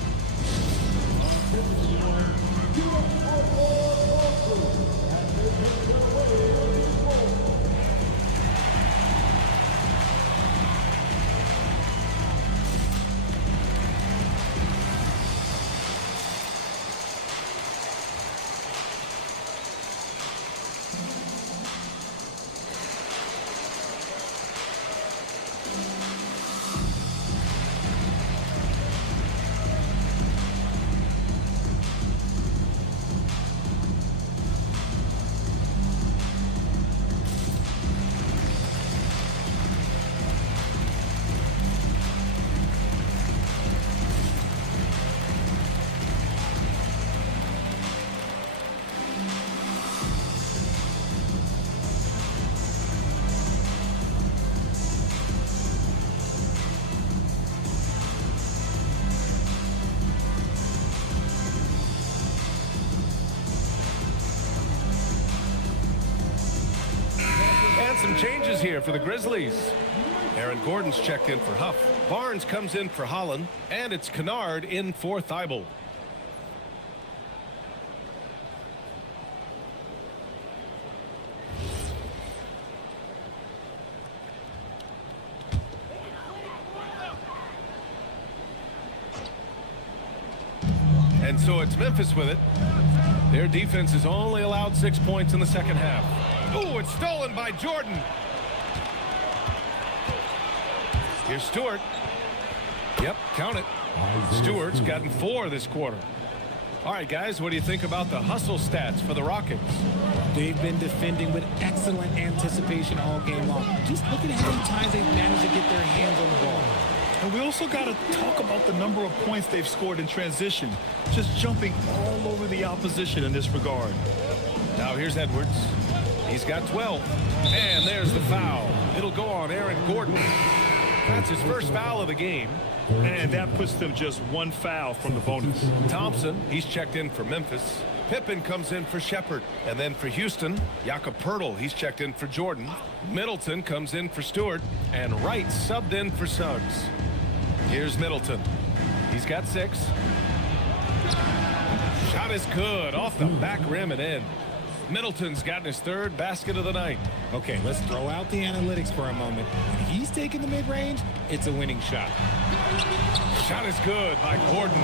Some changes here for the Grizzlies. Aaron Gordon's checked in for Huff. Barnes comes in for Holland, and it's Kennard in for Thybulle. And so it's Memphis with it. Their defense has only allowed 6 points in the second half. Ooh, it's stolen by Jordan. Here's Stewart. Yep, count it. Stewart's gotten 4 this quarter. All right, guys, what do you think about the hustle stats for the Rockets? They've been defending with excellent anticipation all game long. Just look at how many times they've managed to get their hands on the ball. And we also got to talk about the number of points they've scored in transition. Just jumping all over the opposition in this regard. Now here's Edwards. He's got 12. And there's the foul. It'll go on Aaron Gordon. That's his first foul of the game. And that puts them just 1 foul from the bonus. Thompson, he's checked in for Memphis. Pippen comes in for Shepherd. And then for Houston, Jakob Poeltl, he's checked in for Jordan. Middleton comes in for Stewart. And Wright subbed in for Suggs. Here's Middleton. He's got 6. Shot is good. Off the back rim and in. Middleton's gotten his third basket of the night. Okay, let's throw out the analytics for a moment. When he's taking the mid-range, it's a winning shot. Shot is good by Gordon.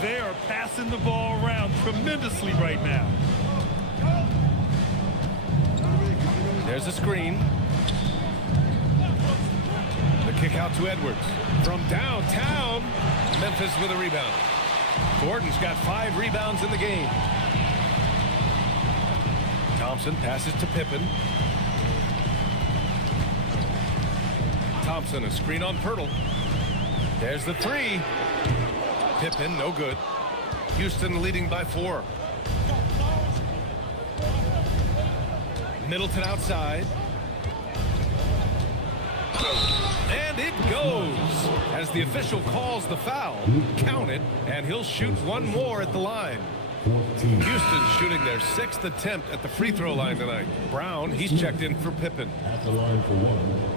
They are passing the ball around tremendously right now. There's a screen. The kick out to Edwards. From downtown, Memphis with a rebound. Gordon's got 5 rebounds in the game. Thompson passes to Pippen. Thompson, a screen on Pirtle. There's the 3. Pippen, no good. Houston leading by 4. Middleton outside. And it goes. As the official calls the foul, count it, and he'll shoot one more at the line. Houston shooting their 6th attempt at the free throw line tonight. Brown, he's checked in for Pippen. At the line for 1.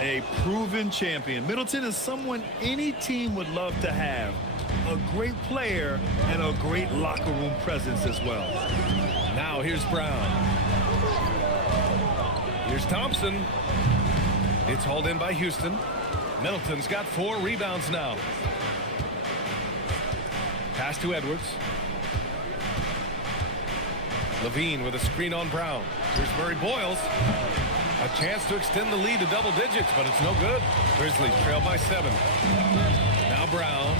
A proven champion. Middleton is someone any team would love to have. A great player and a great locker room presence as well. Now here's Brown. Here's Thompson. It's hauled in by Houston. Middleton's got 4 rebounds now. Pass to Edwards. Levine with a screen on Brown. Here's Murray Boyles. A chance to extend the lead to double digits, but it's no good. Grizzlies trail by 7. Now Brown.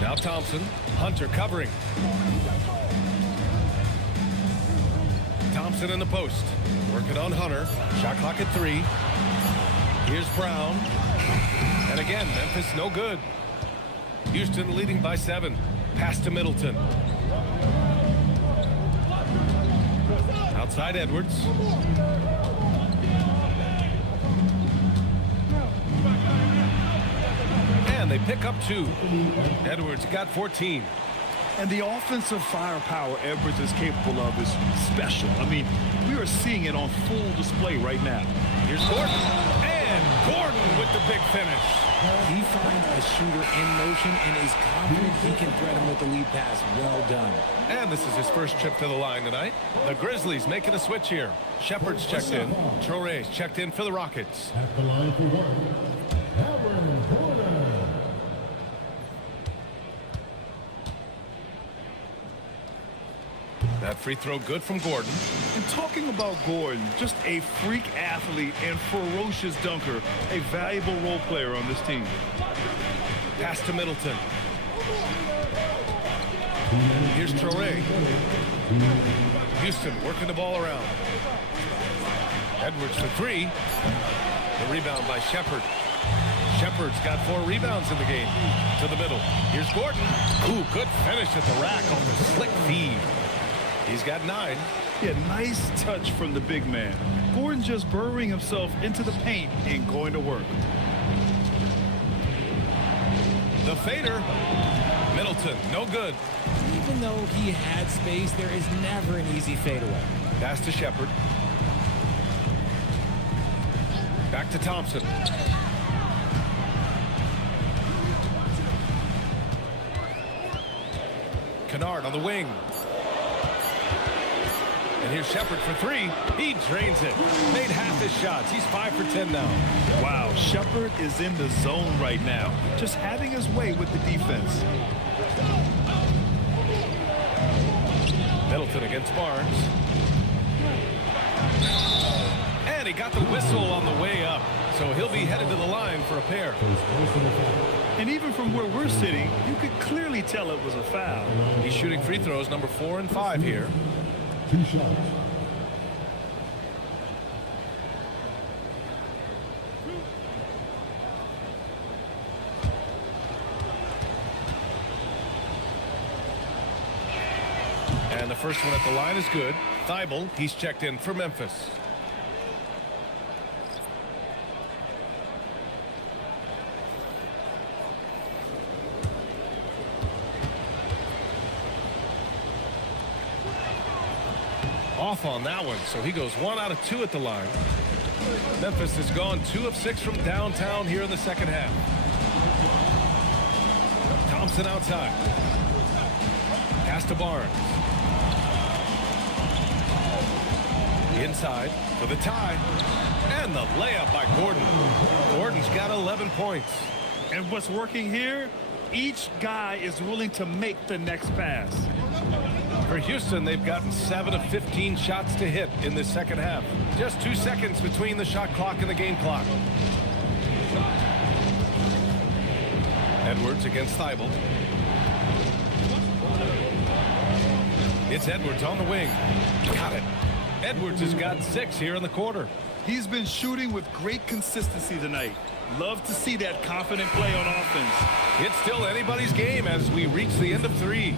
Now Thompson. Hunter covering. Thompson in the post. Working on Hunter. Shot clock at 3. Here's Brown. And again, Memphis no good. Houston leading by 7. Pass to Middleton. Outside Edwards. And they pick up 2. Edwards got 14. And the offensive firepower Edwards is capable of is special. I mean, we are seeing it on full display right now. Here's Gordon. And Gordon with the big finish. He finds a shooter in motion and is confident he can thread him with the lead pass. Well done. And this is his first trip to the line tonight. The Grizzlies making a switch here. Shepard's checked in. Traore's checked in for the Rockets. At the line for 1. Aaron Gordon. That free throw good from Gordon. And talking about Gordon, just a freak athlete and ferocious dunker, a valuable role player on this team. Pass to Middleton. Here's Traore. Houston working the ball around. Edwards for 3. The rebound by Shepard. Shepard's got 4 rebounds in the game. To the middle. Here's Gordon. Ooh, good finish at the rack on the slick feed. He's got 9. Yeah, nice touch from the big man. Gordon just burrowing himself into the paint and going to work. The fader. Middleton, no good. Even though he had space, there is never an easy fadeaway. Pass to Shepard. Back to Thompson. Kennard on the wing. And here's Shepard for 3. He drains it. Made half his shots. He's 5 for 10 now. Wow, Shepard is in the zone right now, just having his way with the defense. Middleton against Barnes. And he got the whistle on the way up. So he'll be headed to the line for a pair. And even from where we're sitting, you could clearly tell it was a foul. He's shooting free throws number 4 and 5 here. 2 shots. And the first one at the line is good. Thibault, he's checked in for Memphis. Off on that one, so he goes 1 out of 2 at the line. Memphis has gone 2 of 6 from downtown here in the second half. Thompson outside. Pass to Barnes. Inside for the tie. And the layup by Gordon. Gordon's got 11 points. And what's working here? Each guy is willing to make the next pass. For Houston, they've gotten 7 of 15 shots to hit in this second half. Just 2 seconds between the shot clock and the game clock. Edwards against Thibault. It's Edwards on the wing. Got it. Edwards has got 6 here in the quarter. He's been shooting with great consistency tonight. Love to see that confident play on offense. It's still anybody's game as we reach the end of 3.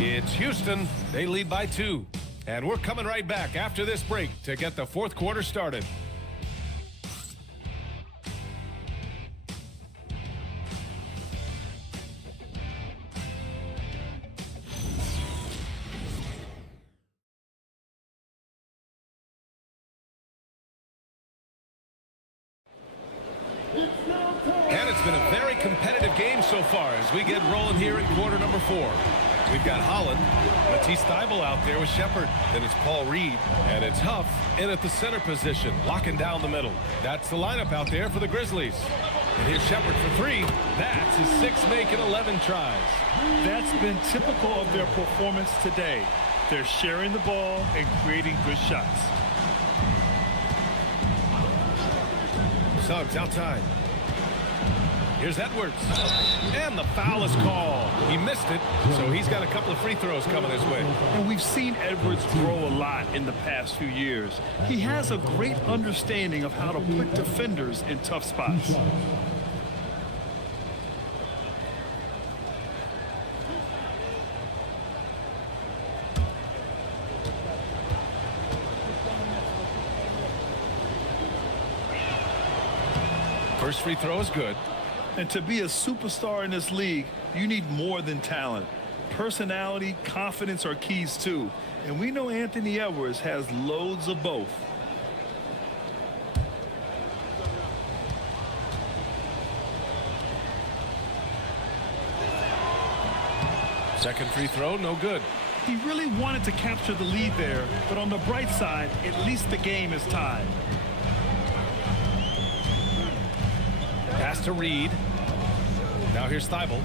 It's Houston. They lead by 2. And we're coming right back after this break to get the fourth quarter started. And it's been a very competitive game so far as we get rolling here in quarter number 4. We've got Holland, Matisse Thybulle out there with Shepard. Then it's Paul Reed, and it's Huff in at the center position, locking down the middle. That's the lineup out there for the Grizzlies. And here's Shepard for 3. That's his 6th make in 11 tries. That's been typical of their performance today. They're sharing the ball and creating good shots. Suggs outside. Here's Edwards. And the foul is called. He missed it, so he's got a couple of free throws coming his way. And we've seen Edwards grow a lot in the past few years. He has a great understanding of how to put defenders in tough spots. First free throw is good. And to be a superstar in this league, you need more than talent. Personality, confidence are keys too. And we know Anthony Edwards has loads of both. Second free throw, no good. He really wanted to capture the lead there, but on the bright side, at least the game is tied. Pass to Reed. Now here's Thybulle.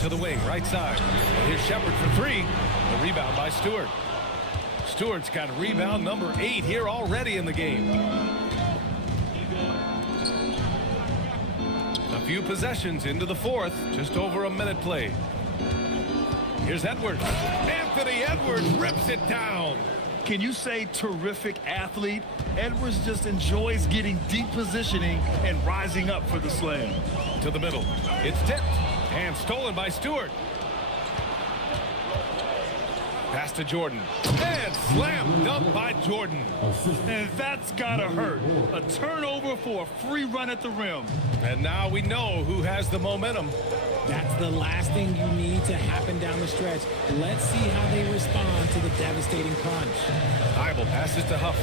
To the wing, right side. And here's Shepard for 3. The rebound by Stewart. Stewart's got rebound number 8 here already in the game. A few possessions into the fourth. Just over a minute played. Here's Edwards. Anthony Edwards rips it down. Can you say terrific athlete? Edwards just enjoys getting deep positioning and rising up for the slam. To the middle. It's tipped and stolen by Stewart. Pass to Jordan. And slam dunk by Jordan. And that's gotta hurt. A turnover for a free run at the rim. And now we know who has the momentum. That's the last thing you need to happen down the stretch. Let's see how they respond to the devastating punch. Thybulle passes to Huff.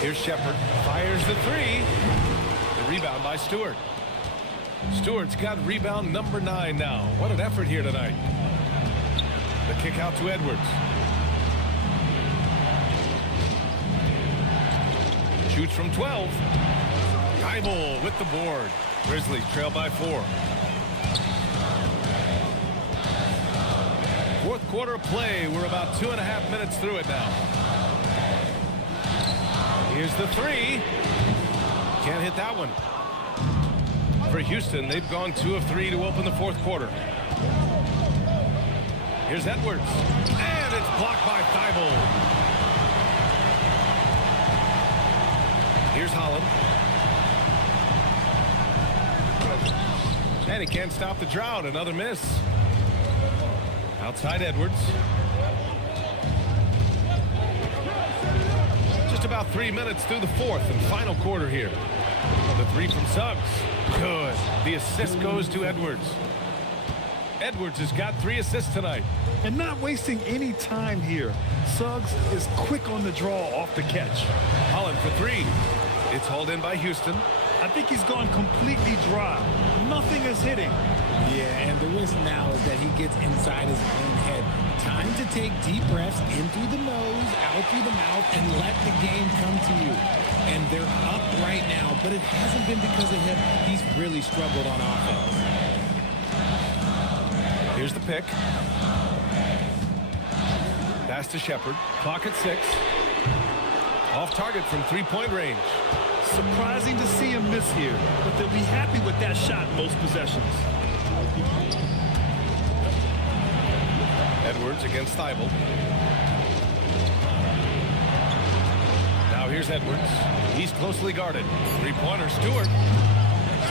Here's Shepard. Fires the 3. The rebound by Stewart. Stewart's got rebound number 9 now. What an effort here tonight. The kick out to Edwards. Shoots from 12. Thybulle with the board. Grizzlies trail by 4. Fourth quarter of play. We're about 2.5 minutes through it now. Here's the 3. Can't hit that one. For Houston, they've gone 2 of 3 to open the fourth quarter. Here's Edwards. And it's blocked by Thybulle. Here's Holland. And he can't stop the drought. Another miss. Outside Edwards. Just about 3 minutes through the fourth and final quarter here. The 3 from Suggs. Good. The assist goes to Edwards. Edwards has got 3 assists tonight. And not wasting any time here. Suggs is quick on the draw off the catch. Holland for 3. It's hauled in by Houston. I think he's gone completely dry. Nothing is hitting. Yeah, and the risk now is that he gets inside his own head. Time to take deep breaths in through the nose, out through the mouth, and let the game come to you. And they're up right now, but it hasn't been because of him. He's really struggled on offense. Here's the pick. Pass to Shepard. Clock at 6. Off target from 3-point range. Surprising to see him miss here, but they'll be happy with that shot most possessions. Edwards against Thibault. Now here's Edwards. He's closely guarded. 3-pointer, Stewart.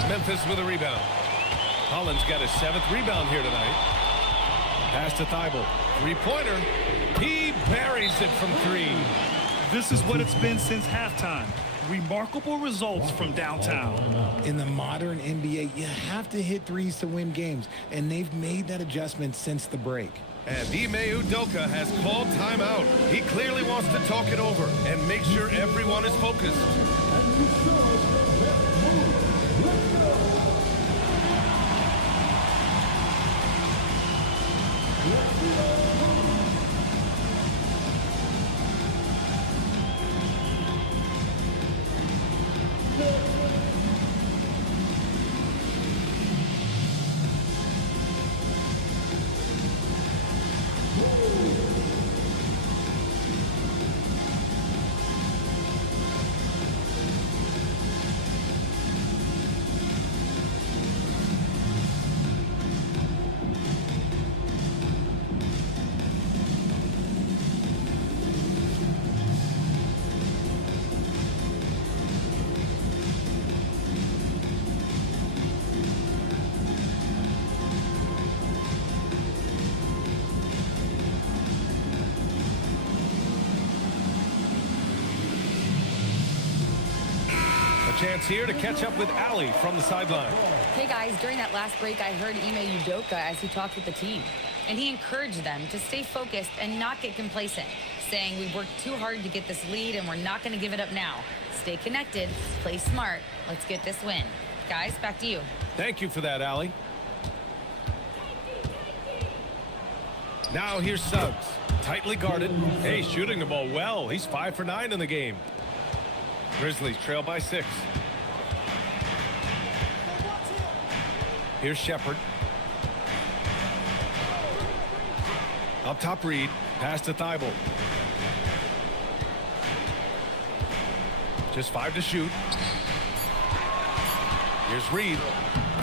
Memphis with a rebound. Holland's got his 7th rebound here tonight. Pass to Thibault. 3-pointer. He buries it from 3. This is what it's been since halftime. Remarkable results from downtown. In the modern NBA, you have to hit threes to win games, and they've made that adjustment since the break. And Ime Udoka has called timeout. He clearly wants to talk it over and make sure everyone is focused. Chance here to catch up with Allie from the sideline. Hey guys, during that last break, I heard Ime Udoka as he talked with the team. And he encouraged them to stay focused and not get complacent, saying we worked too hard to get this lead and we're not going to give it up now. Stay connected, play smart, let's get this win. Guys, back to you. Thank you for that, Allie. Now here's Suggs, tightly guarded. Hey, shooting the ball well. He's 5 for 9 in the game. Grizzlies trail by 6. Here's Shepard. Up top, Reed. Pass to Thibault. Just 5 to shoot. Here's Reed.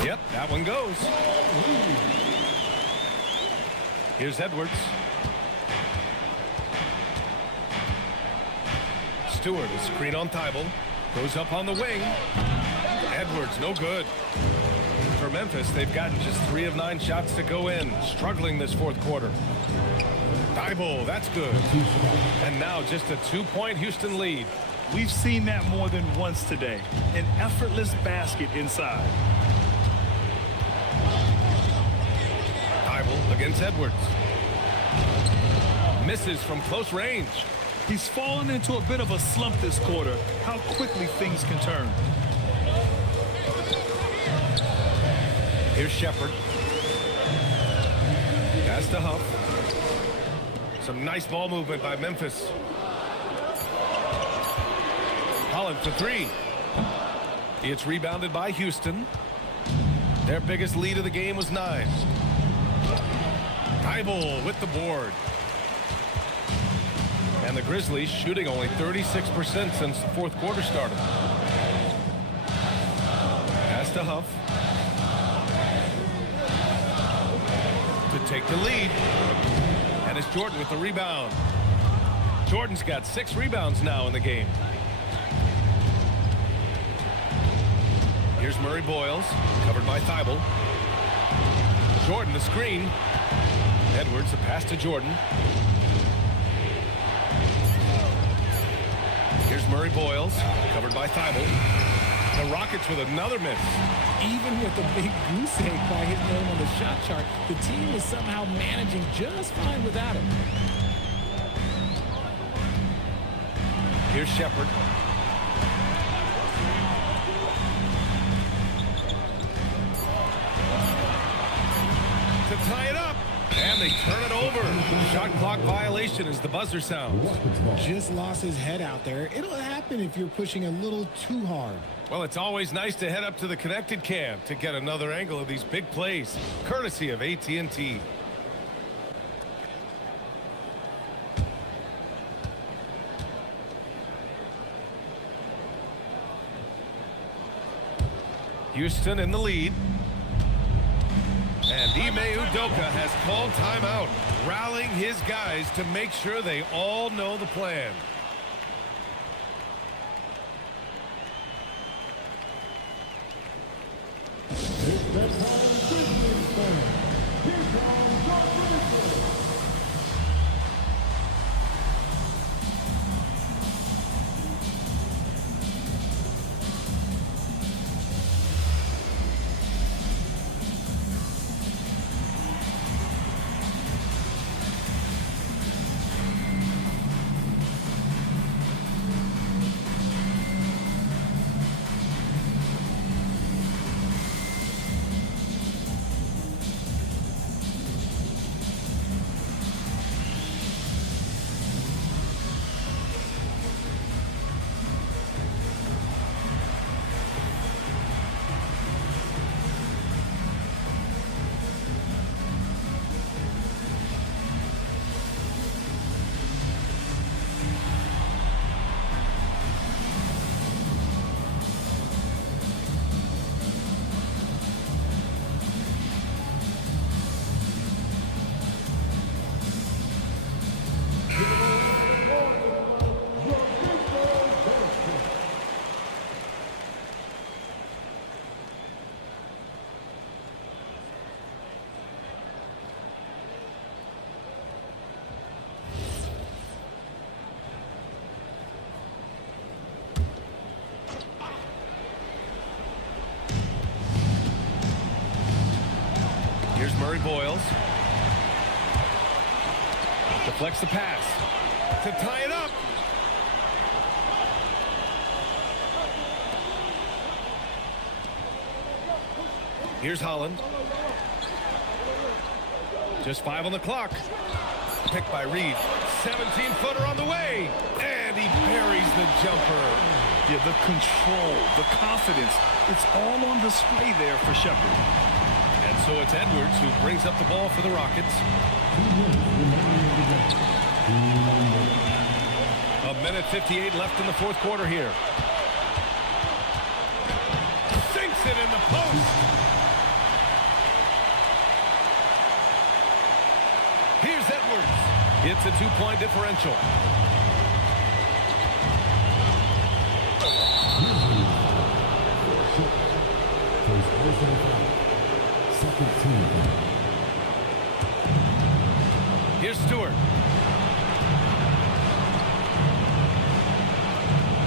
Yep, that one goes. Here's Edwards. Stewart, a screen on Thibault. Goes up on the wing. Edwards, no good. For Memphis, they've gotten just 3 of 9 shots to go in. Struggling this 4th quarter. Thibault, that's good. And now just a 2-point Houston lead. We've seen that more than once today. An effortless basket inside. Thibault against Edwards. Misses from close range. He's fallen into a bit of a slump this quarter. How quickly things can turn. Here's Shepard. Pass to Huff. Some nice ball movement by Memphis. Holland for 3. It's rebounded by Houston. Their biggest lead of the game was 9. Thibault with the board. And the Grizzlies shooting only 36% since the 4th quarter started. Pass to Huff. To take the lead. And it's Jordan with the rebound. Jordan's got 6 rebounds now in the game. Here's Murray Boyles, covered by Thibault. Jordan the screen. Edwards, a pass to Jordan. Here's Murray Boyles, covered by Thibault. The Rockets with another miss. Even with the big goose egg by his name on the shot chart, the team is somehow managing just fine without him. Here's Shepard. To tie it up. And they turn it over. Shot clock violation as the buzzer sounds. Just lost his head out there. It'll happen if you're pushing a little too hard. Well, it's always nice to head up to the connected cam to get another angle of these big plays, courtesy of AT&T. Houston in the lead. And Ime Udoka has called timeout, rallying his guys to make sure they all know the plan. Here's Murray Boyles. Deflects the pass. To tie it up. Here's Holland. Just 5 on the clock. Picked by Reed. 17-footer on the way. And he buries the jumper. Yeah, the control, the confidence, it's all on display there for Shepard. And so it's Edwards who brings up the ball for the Rockets. A minute 58 left in the fourth quarter here. Sinks it in the post. Here's Edwards. It's a 2-point differential. Here's Stewart.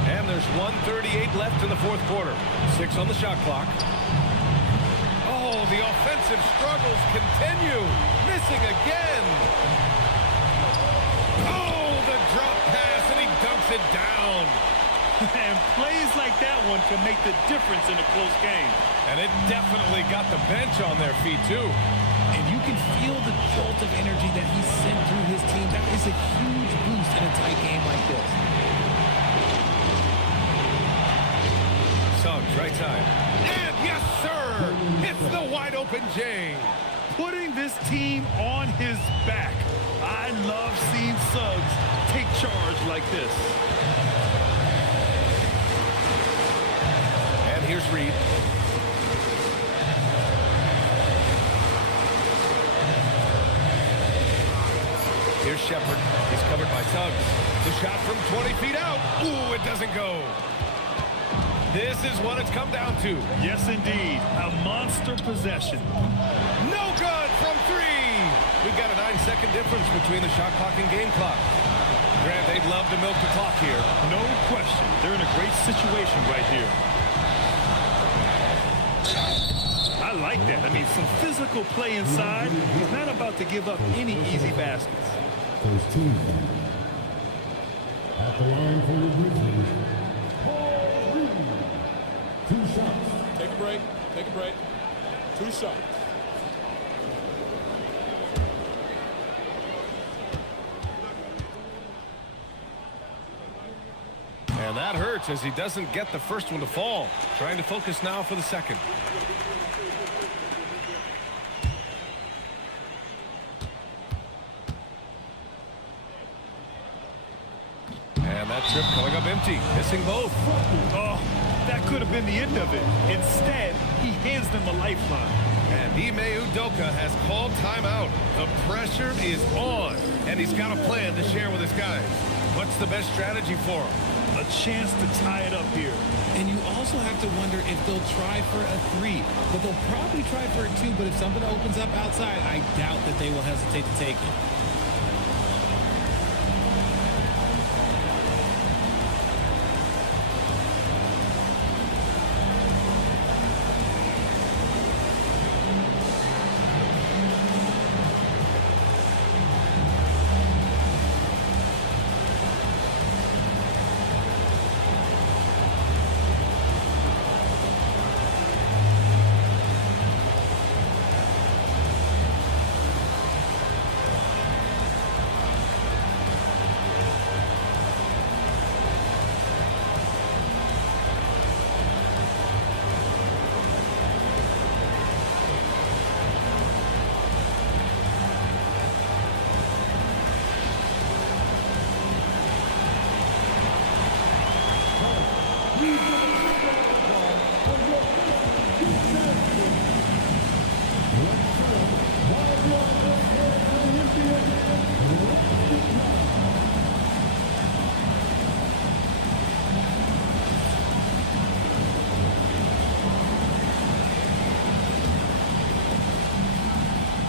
And there's 1:38 left in the fourth quarter. 6 on the shot clock. Oh, the offensive struggles continue. Missing again. Oh, the drop pass, and he dunks it down. And plays like that one can make the difference in a close game. And it definitely got the bench on their feet, too. And you can feel the jolt of energy that he sent through his team. That is a huge boost in a tight game like this. Suggs, right side. And yes, sir! It's the wide open J. Putting this team on his back. I love seeing Suggs take charge like this. And here's Reed. Here's Shepard. He's covered by Suggs. The shot from 20 feet out. Ooh, it doesn't go. This is what it's come down to. Yes, indeed. A monster possession. No good from 3. We've got a 9-second difference between the shot clock and game clock. Grant, they'd love to milk the clock here. No question. They're in a great situation right here. like that. I mean, some physical play inside. He's not about to give up any easy baskets. First team. At the line for the Grizzlies, Paul Reed. 2 shots. Take a break. Take a break. 2 shots. And that hurts as he doesn't get the first one to fall. Trying to focus now for the second. And that trip coming up empty, missing both. Oh, that could have been the end of it. Instead, he hands them a lifeline. And Ime Udoka has called timeout. The pressure is on, and he's got a plan to share with his guys. What's the best strategy for him? A chance to tie it up here. And you also have to wonder if they'll try for a 3. But they'll probably try for a 2. But if something opens up outside, I doubt that they will hesitate to take it.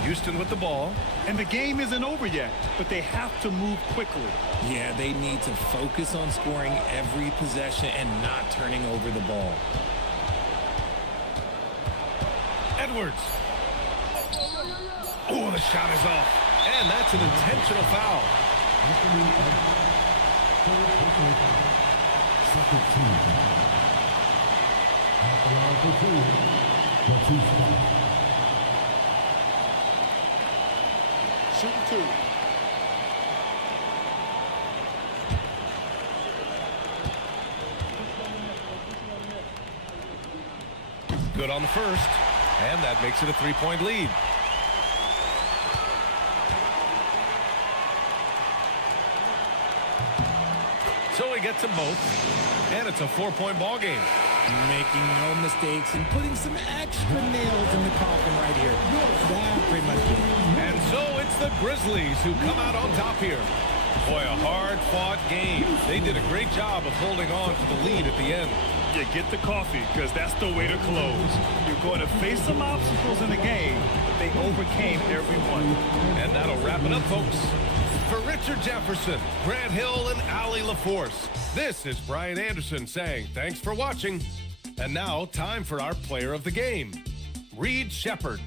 Houston with the ball. And the game isn't over yet, but they have to move quickly. Yeah, they need to focus on scoring every possession and not turning over the ball. Edwards. Oh, the shot is off. And that's an intentional foul. Second team. At the line for 2. The 2 spot. Shoot 2. Good on the first. And that makes it a 3-point lead. So he gets them both. And it's a 4-point ball game. Making no mistakes and putting some extra nails in the coffin right here. That pretty much did it. And so it's the Grizzlies who come out on top here. Boy, a hard-fought game. They did a great job of holding on to the lead at the end. Yeah, get the coffee, because that's the way to close. You're going to face some obstacles in the game, but they overcame every one. And that'll wrap it up, folks. For Richard Jefferson, Grant Hill, and Allie LaForce, this is Brian Anderson saying thanks for watching. And now, time for our player of the game, Reed Sheppard.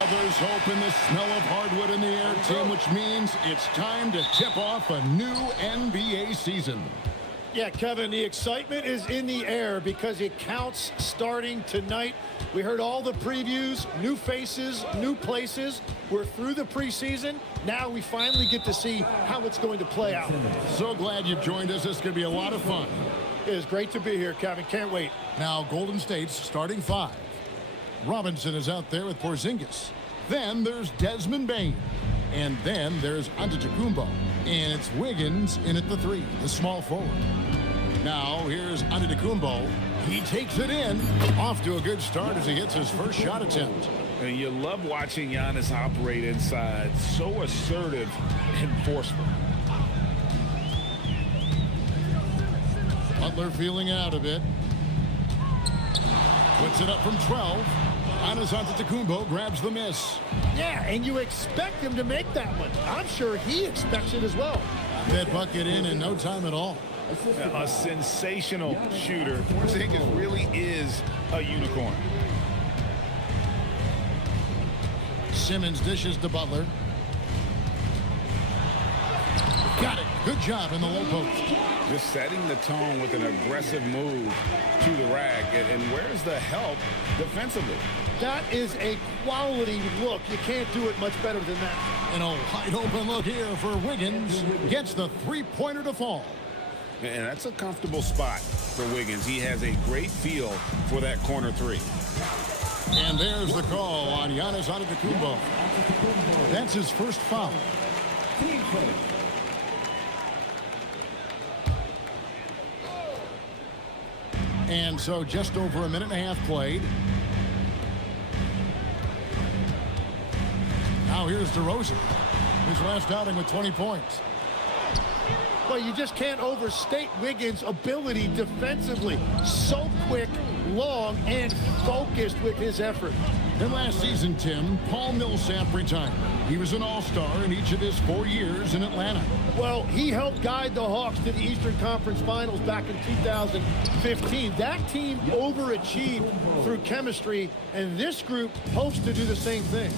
Others hope in the smell of hardwood in the air, Tim, which means it's time to tip off a new NBA season. Yeah, Kevin, the excitement is in the air because it counts starting tonight. We heard all the previews, new faces, new places. We're through the preseason. Now we finally get to see how it's going to play out. So glad you've joined us. This is going to be a lot of fun. It is great to be here, Kevin. Can't wait. Now, Golden State's starting five. Robinson is out there with Porzingis. Then there's Desmond Bane. And then there's Antetokounmpo. And it's Wiggins in at the three, the small forward. Now, here's Antetokounmpo. He takes it in. Off to a good start as he hits his first shot attempt. And you love watching Giannis operate inside. So assertive and forceful. Butler feeling out a bit. Puts it up from 12. Giannis Antetokounmpo grabs the miss. Yeah, and you expect him to make that one. I'm sure he expects it as well. That bucket in no time at all. A sensational shooter. Porzingis really is a unicorn. Simmons dishes to Butler. Got it. Good job in the low post. Just setting the tone with an aggressive move to the rack. And where's the help defensively? That is a quality look. You can't do it much better than that. And a wide open look here for Wiggins. Gets the three-pointer to fall. And that's a comfortable spot for Wiggins. He has a great feel for that corner three. And there's the call on Giannis Antetokounmpo. That's his first foul. And so just over a minute and a half played. Now here's DeRozan. His last outing with 20 points. Well, you just can't overstate Wiggins' ability defensively. So quick, long, and focused with his effort. And last season, Tim, Paul Millsap retired. He was an all-star in each of his 4 years in Atlanta. Well, he helped guide the Hawks to the Eastern Conference Finals back in 2015. That team overachieved through chemistry, and this group hopes to do the same thing.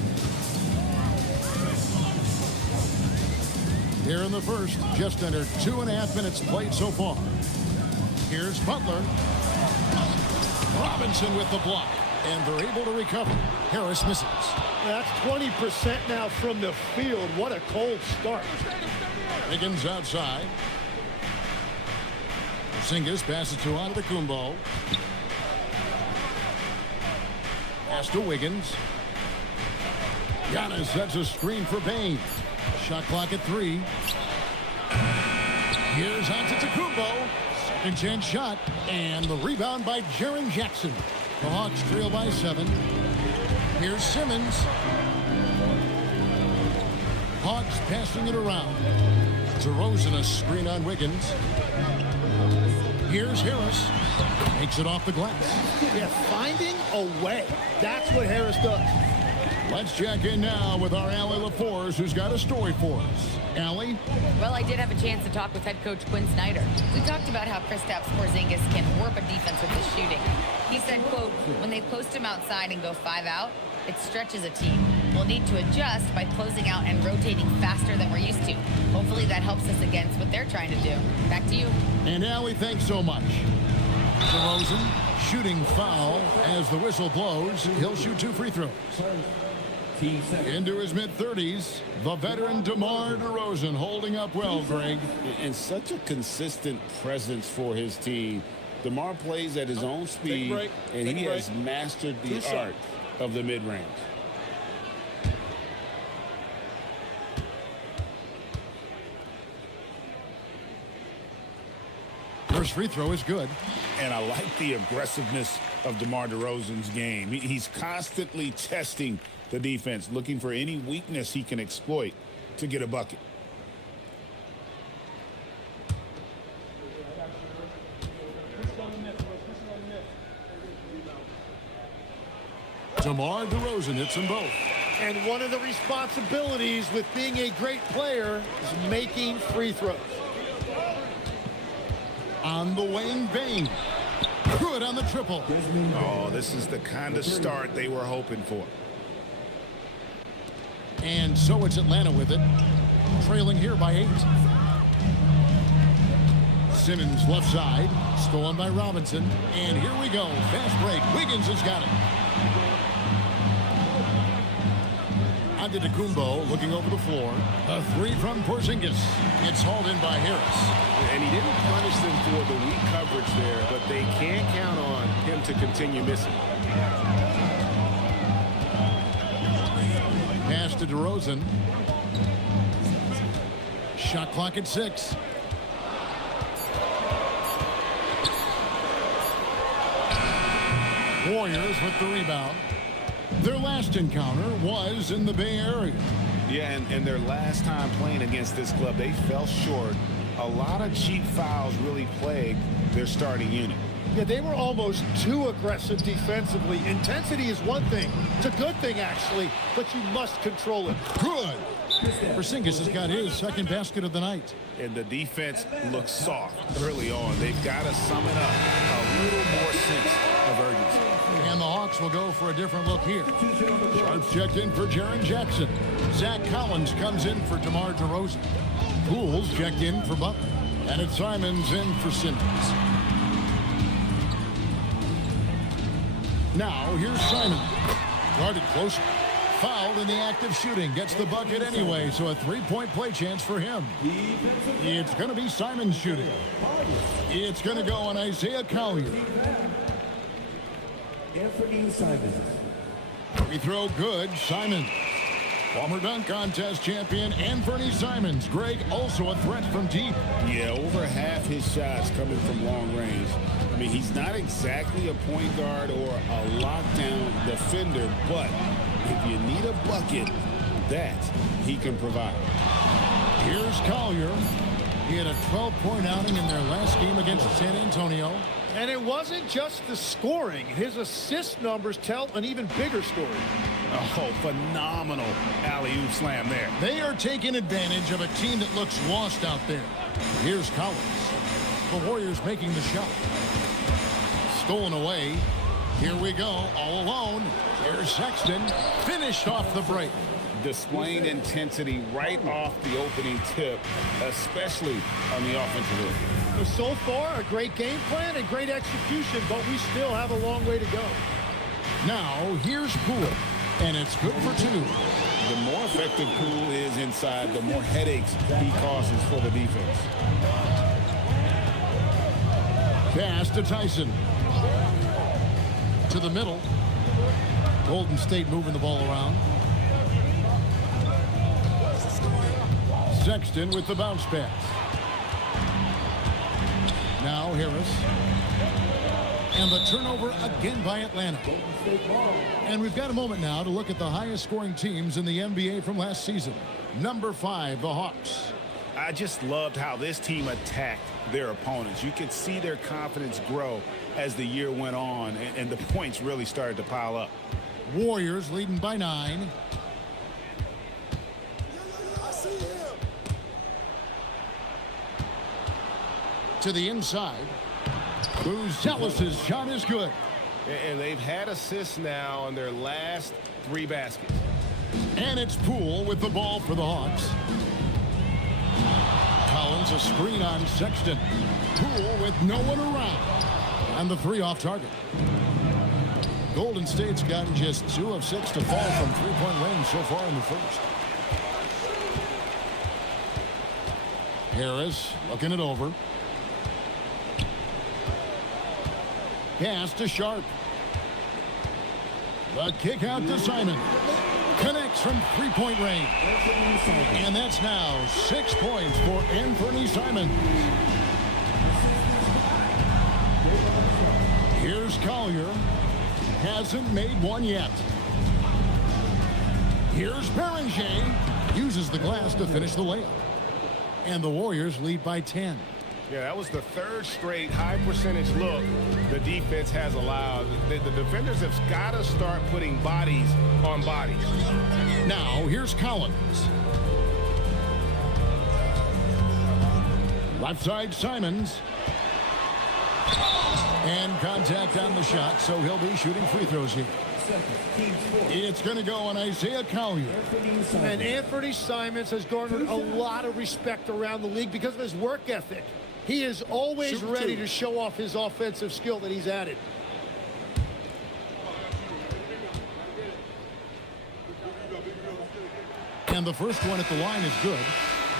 Here in the first, just under 2.5 minutes played so far. Here's Butler. Robinson with the block, and they're able to recover. Harris misses. That's 20% now from the field. What a cold start. Wiggins outside. Porzingis passes to Antetokounmpo. Pass to Wiggins. Giannis sets a screen for Bane. Shot clock at 3. Here's Antetokounmpo. Second chance shot. And the rebound by Jaren Jackson. The Hawks trail by 7. Here's Simmons. Hawks passing it around. DeRozan a screen on Wiggins. Here's Harris. Makes it off the glass. Yeah, finding a way. That's what Harris does. Let's check in now with our Allie LaForce, who's got a story for us. Allie? Well, I did have a chance to talk with head coach Quinn Snyder. We talked about how Kristaps Porzingis can warp a defense with his shooting. He said, quote, when they post him outside and go 5 out, it stretches a team. We'll need to adjust by closing out and rotating faster than we're used to. Hopefully that helps us against what they're trying to do. Back to you. And Allie, thanks so much. DeRozan, shooting foul as the whistle blows. He'll shoot 2 free throws. Into his mid-30s, the veteran DeMar DeRozan holding up well, Greg. And such a consistent presence for his team. DeMar plays at his own speed, and he has mastered the art of the mid-range. First free throw is good. And I like the aggressiveness of DeMar DeRozan's game. He's constantly testing the defense, looking for any weakness he can exploit to get a bucket. DeMar DeRozan hits them both. And one of the responsibilities with being a great player is making free throws. On the wing, Bane. Good on the triple. Oh, this is the kind of start they were hoping for. And so it's Atlanta with it, trailing here by 8. Simmons left side, stolen by Robinson. And here we go, fast break. Wiggins has got it. Antetokounmpo looking over the floor. A 3 from Porzingis. It's hauled in by Harris. And he didn't punish them for the weak coverage there, but they can't count on him to continue missing. Pass to DeRozan. Shot clock at 6. Warriors with the rebound. Their last encounter was in the Bay Area. Yeah, and their last time playing against this club, they fell short. A lot of cheap fouls really plagued their starting unit. Yeah, they were almost too aggressive defensively. Intensity is one thing. It's a good thing, actually, but you must control it. Good. Porzingis has got his second basket of the night. And the defense looks soft early on. They've got to sum it up. A little more sense of urgency. And the Hawks will go for a different look here. Sharps checked in for Jaren Jackson. Zach Collins comes in for DeMar DeRozan. Pools checked in for Butler. And it's Simons in for Simmons. Now here's Simon. Guarded close. Fouled in the act of shooting. Gets the bucket anyway, so a 3-point play chance for him. It's going to be Simon shooting. It's going to go on Isaiah Collier. Anthony Simons. Free throw good. Simon. Former dunk contest champion Anthony Simons. Greg, also a threat from deep. Yeah, over half his shots coming from long range. I mean, he's not exactly a point guard or a lockdown defender, but if you need a bucket, that he can provide. Here's Collier. He had a 12-point outing in their last game against San Antonio. And it wasn't just the scoring. His assist numbers tell an even bigger story. Oh, phenomenal alley-oop slam there. They are taking advantage of a team that looks lost out there. Here's Collins. The Warriors making the shot. Stolen away. Here we go, all alone. Here's Sexton. Finished off the break. Displaying intensity right off the opening tip, especially on the offensive end. So far, a great game plan and great execution, but we still have a long way to go. Now, here's Poole, and it's good for 2. The more effective Poole is inside, the more headaches he causes for the defense. Pass to Tyson. To the middle. Golden State moving the ball around. Sexton with the bounce pass. Now Harris. And the turnover again by Atlanta. And we've got a moment now to look at the highest scoring teams in the NBA from last season. Number 5, the Hawks. I just loved how this team attacked their opponents. You could see their confidence grow as the year went on, and the points really started to pile up. Warriors leading by 9. to the inside. Buzelis' shot is good. And they've had assists now on their last 3 baskets. And it's Poole with the ball for the Hawks. Collins a screen on Sexton. Poole with no one around. And the 3 off target. Golden State's gotten just 2 of 6 to fall from three-point range so far in the first. Harris looking it over. Pass to Sharp. The kick out to Simon. Connects from three-point range. And that's now 6 points for Anthony Simons. Here's Collier. Hasn't made one yet. Here's Beringer. Uses the glass to finish the layup. And the Warriors lead by 10. Yeah, that was the 3rd straight high percentage look the defense has allowed. The defenders have got to start putting bodies on bodies. Now, here's Collins. Left side, Simons. And contact on the shot, so he'll be shooting free throws here. It's going to go on Isaiah Collier. And Anthony Simons has garnered a lot of respect around the league because of his work ethic. He is always ready to show off his offensive skill that he's added. And the first one at the line is good.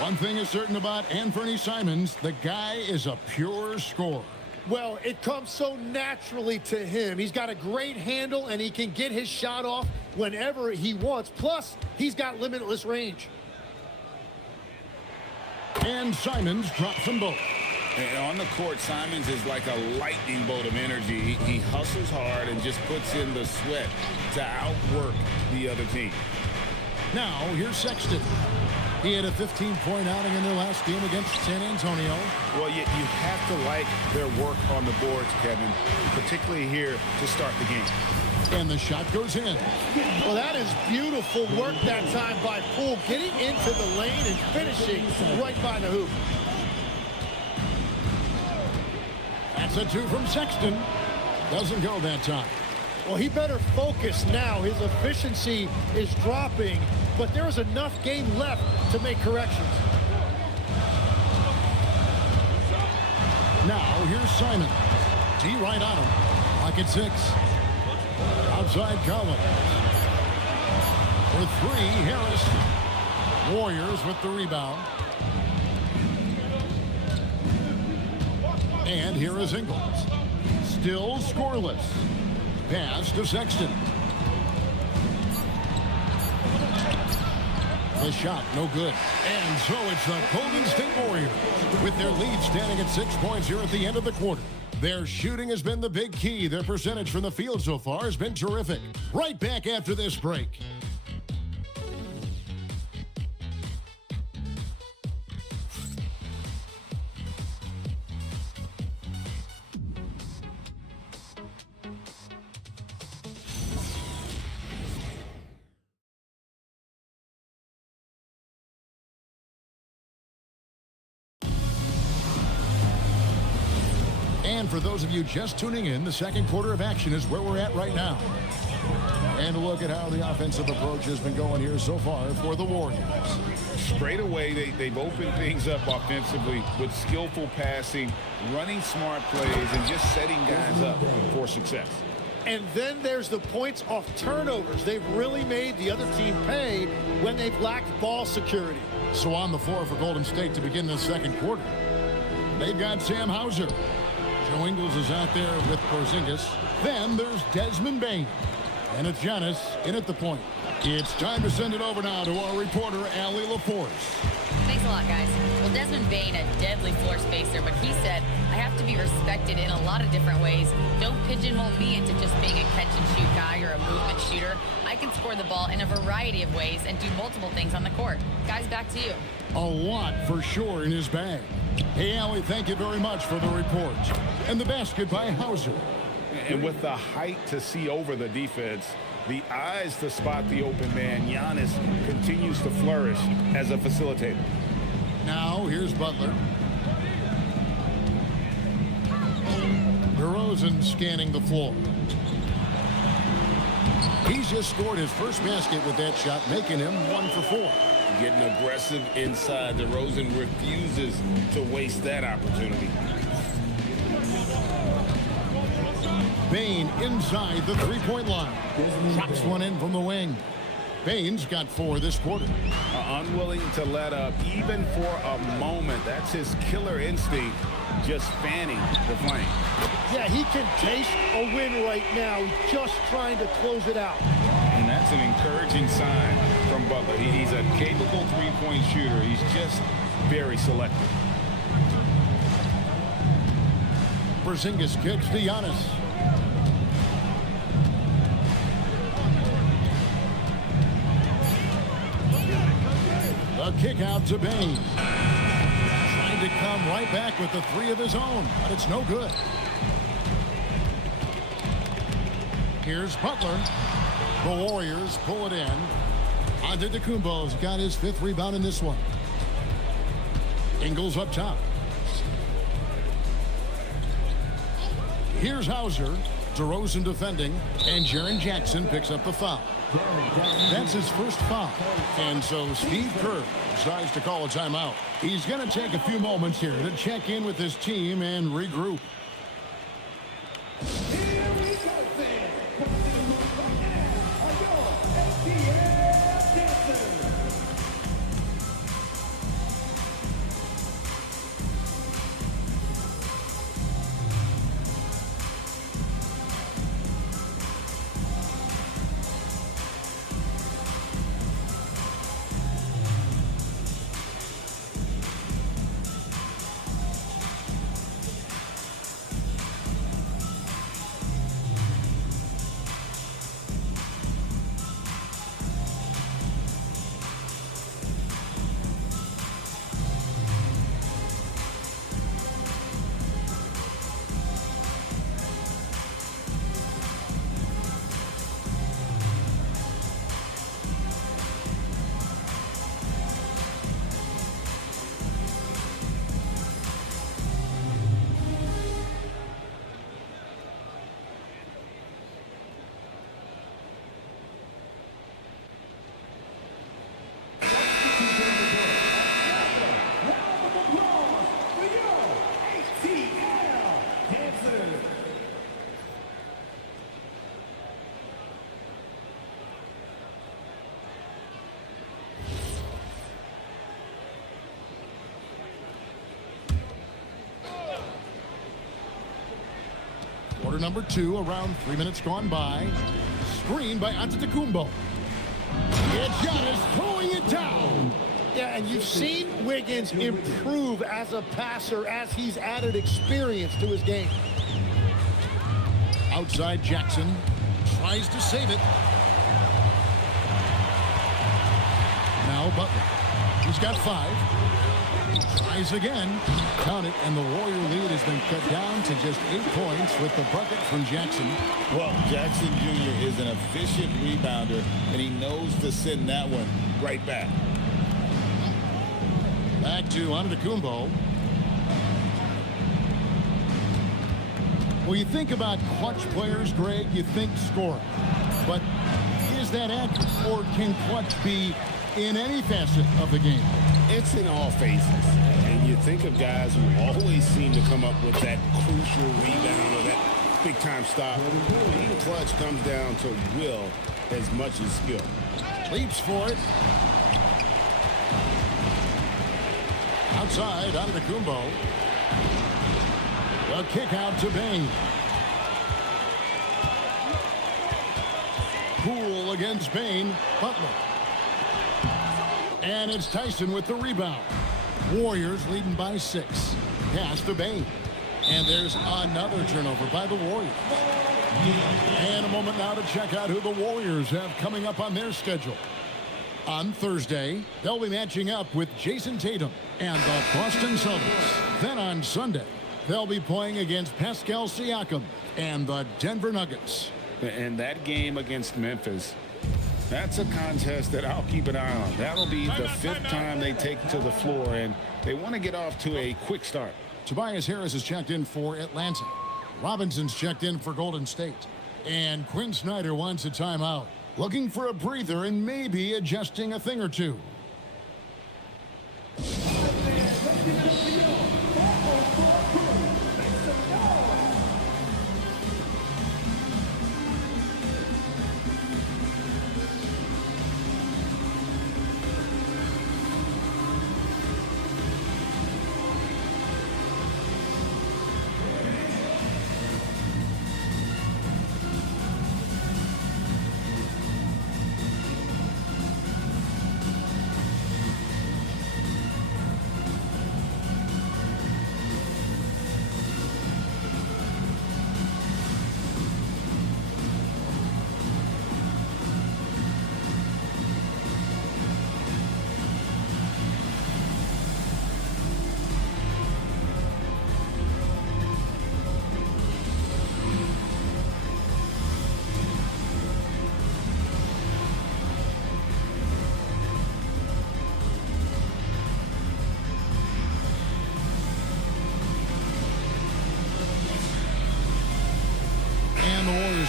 One thing is certain about Anthony Simons, the guy is a pure scorer. Well, it comes so naturally to him. He's got a great handle, and he can get his shot off whenever he wants. Plus, he's got limitless range. And Simons drops them both. And on the court, Simons is like a lightning bolt of energy. He hustles hard and just puts in the sweat to outwork the other team. Now, here's Sexton. He had a 15-point outing in their last game against San Antonio. Well, you have to like their work on the boards, Kevin, particularly here to start the game. And the shot goes in. Well, that is beautiful work that time by Poole, getting into the lane and finishing right by the hoop. That's a 2 from Sexton. Doesn't go that time. Well, he better focus now. His efficiency is dropping, but there's enough game left to make corrections. Now, here's Simon. D right on him. Pocket 6. Outside Collins. For 3, Harris. Warriors with the rebound. And here is Ingles. Still scoreless. Pass to Sexton. The shot, no good. And so it's the Golden State Warriors with their lead standing at 6 points here at the end of the quarter. Their shooting has been the big key. Their percentage from the field so far has been terrific. Right back after this break. And for those of you just tuning in, the second quarter of action is where we're at right now. And look at how the offensive approach has been going here so far for the Warriors. Straight away, they've opened things up offensively with skillful passing, running smart plays, and just setting guys up for success. And then there's the points off turnovers. They've really made the other team pay when they've lacked ball security. So on the floor for Golden State to begin the second quarter, they've got Sam Hauser. Joe Ingles is out there with Porzingis. Then there's Desmond Bane. And it's Giannis in at the point. It's time to send it over now to our reporter, Allie LaForce. Thanks a lot, guys. Well, Desmond Bane, a deadly floor spacer, but he said, I have to be respected in a lot of different ways. Don't pigeonhole me into just being a catch-and-shoot guy or a movement shooter. I can score the ball in a variety of ways and do multiple things on the court. Guys, back to you. A lot for sure in his bag. Hey, Allie, thank you very much for the report. And the basket by Hauser. And with the height to see over the defense, the eyes to spot the open man, Giannis continues to flourish as a facilitator. Now, here's Butler. DeRozan scanning the floor. He's just scored his first basket with that shot, making him 1 for 4. Getting aggressive inside. DeRozan refuses to waste that opportunity. Bane inside the three-point line. Drops one in from the wing. Bane's got 4 this quarter. Unwilling to let up even for a moment. That's his killer instinct, just fanning the flame. Yeah, he can taste a win right now. He's just trying to close it out. And that's an encouraging sign from Butler. He's a capable three-point shooter. He's just very selective. Porzingis kicks to Giannis. A kick out to Bane. Trying to come right back with the 3 of his own, but it's no good. Here's Butler. The Warriors pull it in. Antetokounmpo's got his 5th rebound in this one. Ingles up top. Here's Hauser. DeRozan defending, and Jaren Jackson picks up the foul. That's his first foul. And so Steve Kerr decides to call a timeout. He's going to take a few moments here to check in with his team and regroup. Quarter number 2, around 3 minutes gone by. Screen by Antetokounmpo. And Giannis throwing it down. Yeah, and you've seen Wiggins improve as a passer as he's added experience to his game. Outside Jackson. Tries to save it. Now Butler. He's got 5. Tries again. Count it, and the Warrior lead has been cut down to just 8 points with the bucket from Jackson. Well, Jackson Jr. is an efficient rebounder, and he knows to send that one right back. Back to Antetokounmpo. Well, you think about clutch players, Greg, you think scoring. But is that accurate, or can clutch be in any facet of the game? It's in all phases. And you think of guys who always seem to come up with that crucial rebound or that big-time stop. Being clutch comes down to will as much as skill. Leaps for it. Outside, Antetokounmpo. A kick out to Bane. Poole against Bane. Butler. And it's Tyson with the rebound. Warriors leading by 6. Pass to Bane. And there's another turnover by the Warriors. And a moment now to check out who the Warriors have coming up on their schedule. On Thursday, they'll be matching up with Jason Tatum and the Boston Celtics. Then on Sunday, they'll be playing against Pascal Siakam and the Denver Nuggets. And that game against Memphis, that's a contest that I'll keep an eye on. That'll be the 5th time they take to the floor, and they want to get off to a quick start. Tobias Harris is checked in for Atlanta. Robinson's checked in for Golden State. And Quinn Snyder wants a timeout. Looking for a breather and maybe adjusting a thing or two.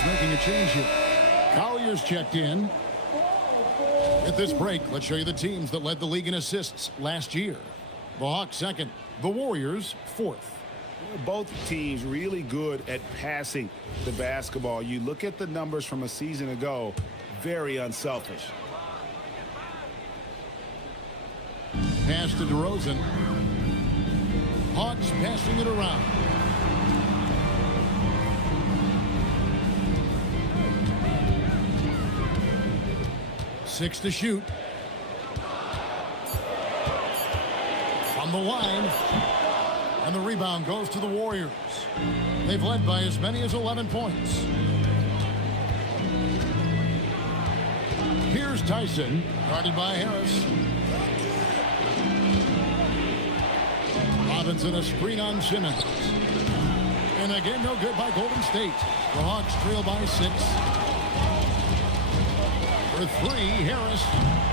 Making a change here. Collier's checked in. At this break, let's show you the teams that led the league in assists last year. The Hawks second, the Warriors fourth. Both teams really good at passing the basketball. You look at the numbers from a season ago, very unselfish. Pass to DeRozan. Hawks passing it around. Six to shoot. From the line. And the rebound goes to the Warriors. They've led by as many as 11 points. Here's Tyson, guarded by Harris. Robinson a screen on Simmons. And again, no good by Golden State. The Hawks trail by 6. For 3, Harris.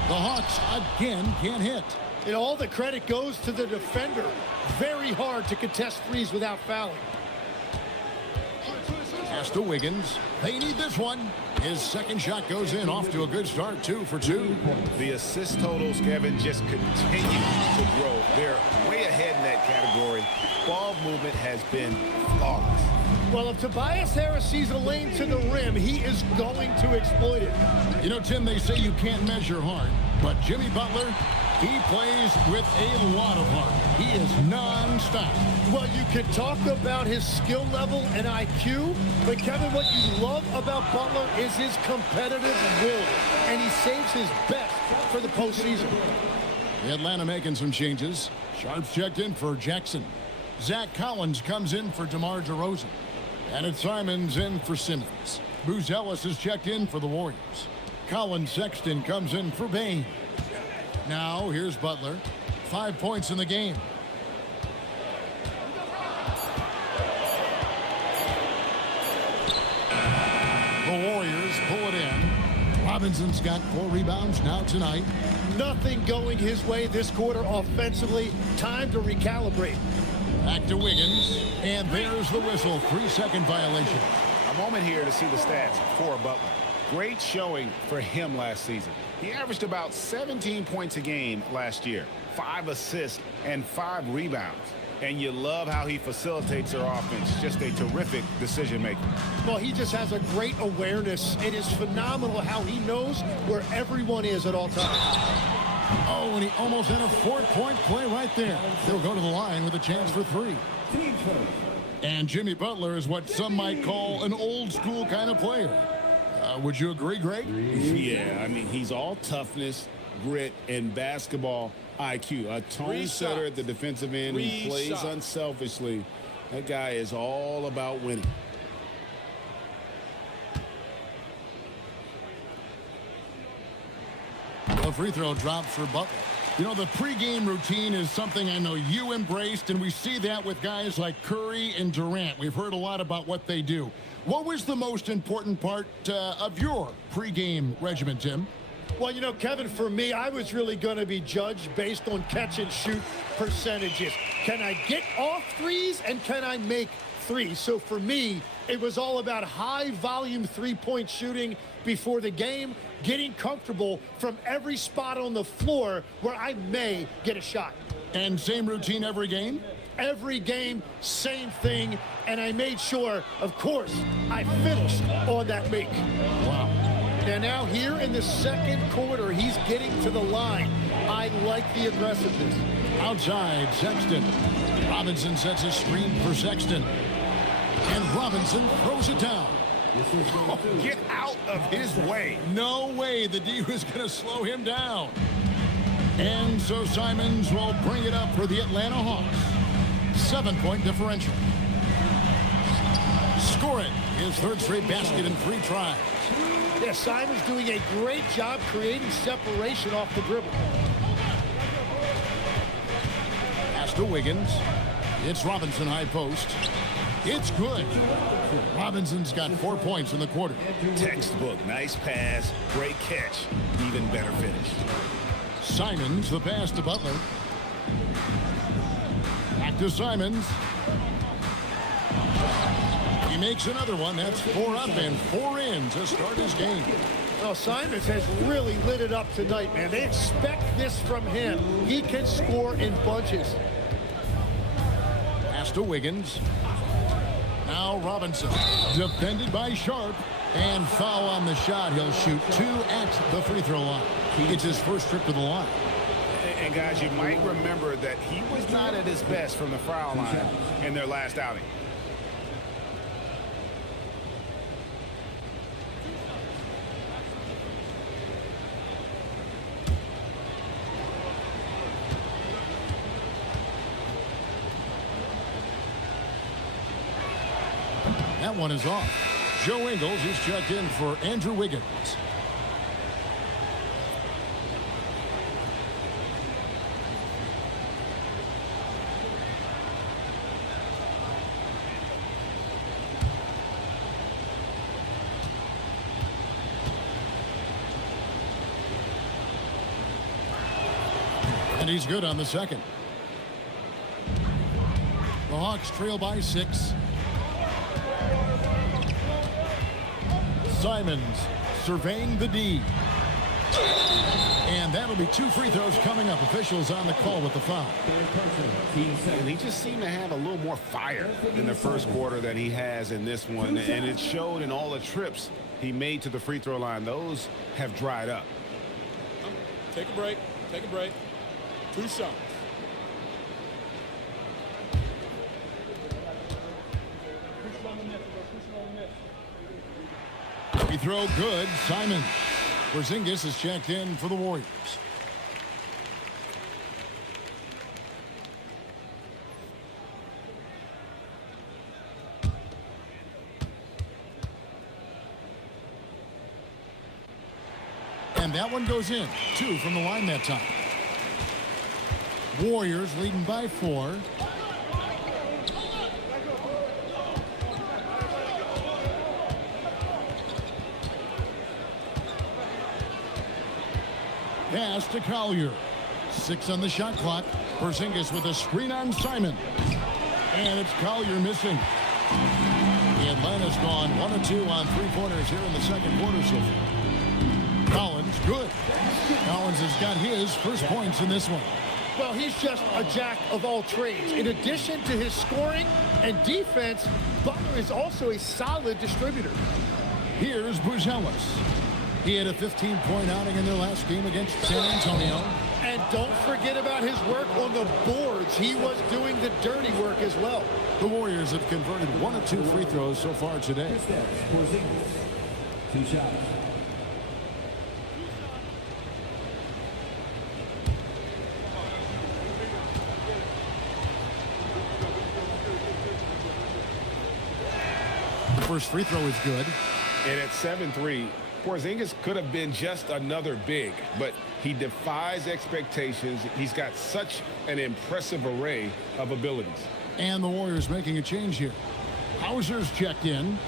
The Hawks again can't hit. And all the credit goes to the defender. Very hard to contest threes without fouling. Pass to Wiggins. They need this one. His second shot goes in. Off to a good start. 2 for 2. The assist totals, Kevin, just continue to grow. They're way ahead in that category. Ball movement has been flawless. Well, if Tobias Harris sees a lane to the rim, he is going to exploit it. You know, Tim, they say you can't measure hard, but Jimmy Butler, he plays with a lot of heart. He is non-stop. Well, you can talk about his skill level and IQ, but Kevin, what you love about Butler is his competitive will, and he saves his best for the postseason. The Atlanta making some changes. Sharp's checked in for Jackson. Zach Collins comes in for DeMar DeRozan. And it's Simons in for Simmons. Bruce Ellis is checked in for the Warriors. Colin Sexton comes in for Bane. Now here's Butler. 5 points in the game. The Warriors pull it in. Robinson's got 4 rebounds now tonight. Nothing going his way this quarter offensively. Time to recalibrate. Back to Wiggins, and there's the whistle. 3-second violation. A moment here to see the stats for Butler. Great showing for him last season. He averaged about 17 points a game last year, 5 assists and 5 rebounds. And you love how he facilitates their offense. Just a terrific decision maker. Well, he just has a great awareness. It is phenomenal how he knows where everyone is at all times. Oh, and he almost had a 4-point play right there. They'll go to the line with a chance for 3. And Jimmy Butler is what some might call an old school kind of player. Would you agree, Greg? Yeah, I mean, he's all toughness, grit, and basketball IQ. A tone setter at the defensive end who plays unselfishly. That guy is all about winning. A free throw drop for Butler. You know, the pregame routine is something I know you embraced, and we see that with guys like Curry and Durant. We've heard a lot about what they do. What was the most important part of your pregame regimen, Tim? Well, you know, Kevin, for me, I was really going to be judged based on catch and shoot percentages. Can I get off threes and can I make 3. So for me, it was all about high volume three-point shooting before the game, getting comfortable from every spot on the floor where I may get a shot. And same routine every game? Every game, same thing. And I made sure, of course, I finished on that make. Wow. And now here in the second quarter, he's getting to the line. I like the aggressiveness. Outside, Sexton. Robinson sets a screen for Sexton. And Robinson throws it down. Oh, get out of his way. No way the D was going to slow him down. And so Simons will bring it up for the Atlanta Hawks. 7-point differential. Scoring his third straight basket in 3 tries. Yeah, Simons doing a great job creating separation off the dribble. Pass to Wiggins. It's Robinson high post. It's good. Robinson's got 4 points in the quarter. Textbook. Nice pass. Great catch. Even better finish. Simons, the pass to Butler. Back to Simons. He makes another one. That's 4 up and 4 in to start his game. Well, Simons has really lit it up tonight, man. They expect this from him. He can score in bunches. Pass to Wiggins. Now Robinson, defended by Sharp, and foul on the shot. He'll shoot 2 at the free throw line. It's his first trip to the line. And guys, you might remember that he was not at his best from the foul line in their last outing. That one is off. Joe Ingles is checked in for Andrew Wiggins. And he's good on the second. The Hawks trail by 6. Simons surveying the D. And that'll be 2 free throws coming up. Officials on the call with the foul. And he just seemed to have a little more fire in the first quarter than he has in this one. And it showed in all the trips he made to the free throw line. Those have dried up. Take a break. Take a break. 2 shots. Free throw good. Simons. Porzingis is checked in for the Warriors. And that one goes in. 2 from the line that time. Warriors leading by 4. Pass to Collier. 6 on the shot clock. Porzingis with a screen on Simon. And it's Collier missing. The Atlanta's gone 1 of 2 on 3-pointers here in the second quarter so far. Collins, good. Collins has got his first points in this one. Well, he's just a jack of all trades. In addition to his scoring and defense, Butler is also a solid distributor. Here's Buzelis. He had a 15-point outing in their last game against San Antonio. And don't forget about his work on the boards. He was doing the dirty work as well. The Warriors have converted 1 of 2 free throws so far today. 2 shots. The first free throw is good. And at 7-3, Porzingis could have been just another big, but he defies expectations. He's got such an impressive array of abilities. And the Warriors making a change here. Hauser's checked in.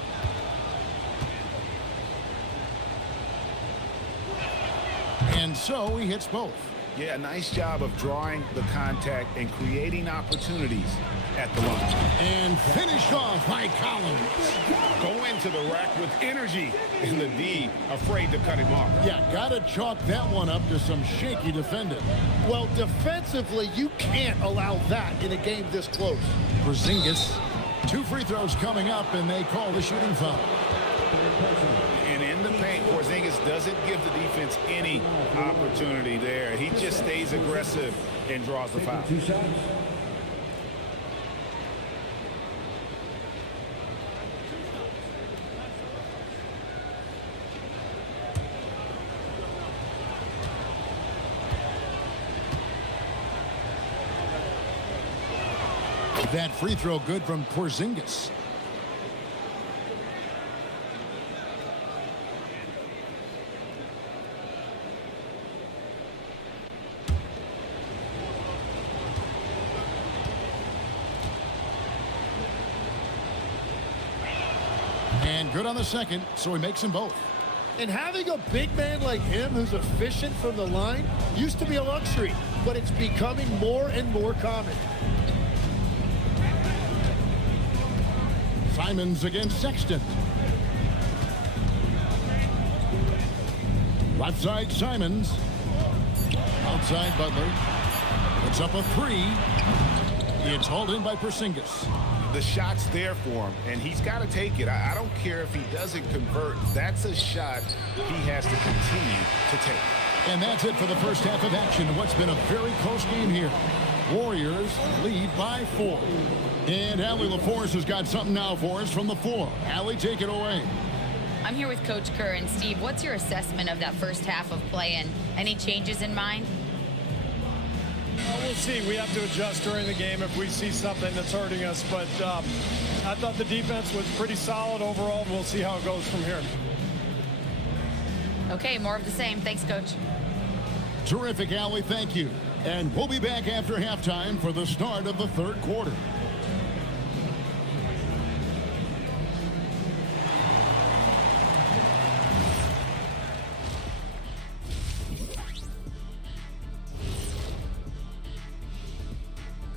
And so he hits both. Yeah, a nice job of drawing the contact and creating opportunities at the line. And finished off by Collins. Go into the rack with energy, and the D afraid to cut him off. Yeah, got to chalk that one up to some shaky defending. Well, defensively, you can't allow that in a game this close. Porzingis, 2 free throws coming up, and they call the shooting foul. And in the paint, Porzingis doesn't give the defense any opportunity there. He just stays aggressive and draws the foul. That free throw good from Porzingis. And good on the second, so he makes them both. And having a big man like him who's efficient from the line used to be a luxury, but it's becoming more and more common. Simons against Sexton. Left side Simons. Outside Butler. It's up a 3. It's hauled in by Porzingis. The shot's there for him, and he's got to take it. I don't care if he doesn't convert. That's a shot he has to continue to take. And that's it for the first half of action. What's been a very close game here. Warriors lead by 4. And Allie LaForce has got something now for us from the floor. Allie, take it away. I'm here with Coach Kerr. And Steve, what's your assessment of that first half of play, and any changes in mind? We'll see. We have to adjust during the game if we see something that's hurting us. But I thought the defense was pretty solid overall. We'll see how it goes from here. Okay, more of the same. Thanks, Coach. Terrific, Allie. Thank you. And we'll be back after halftime for the start of the third quarter.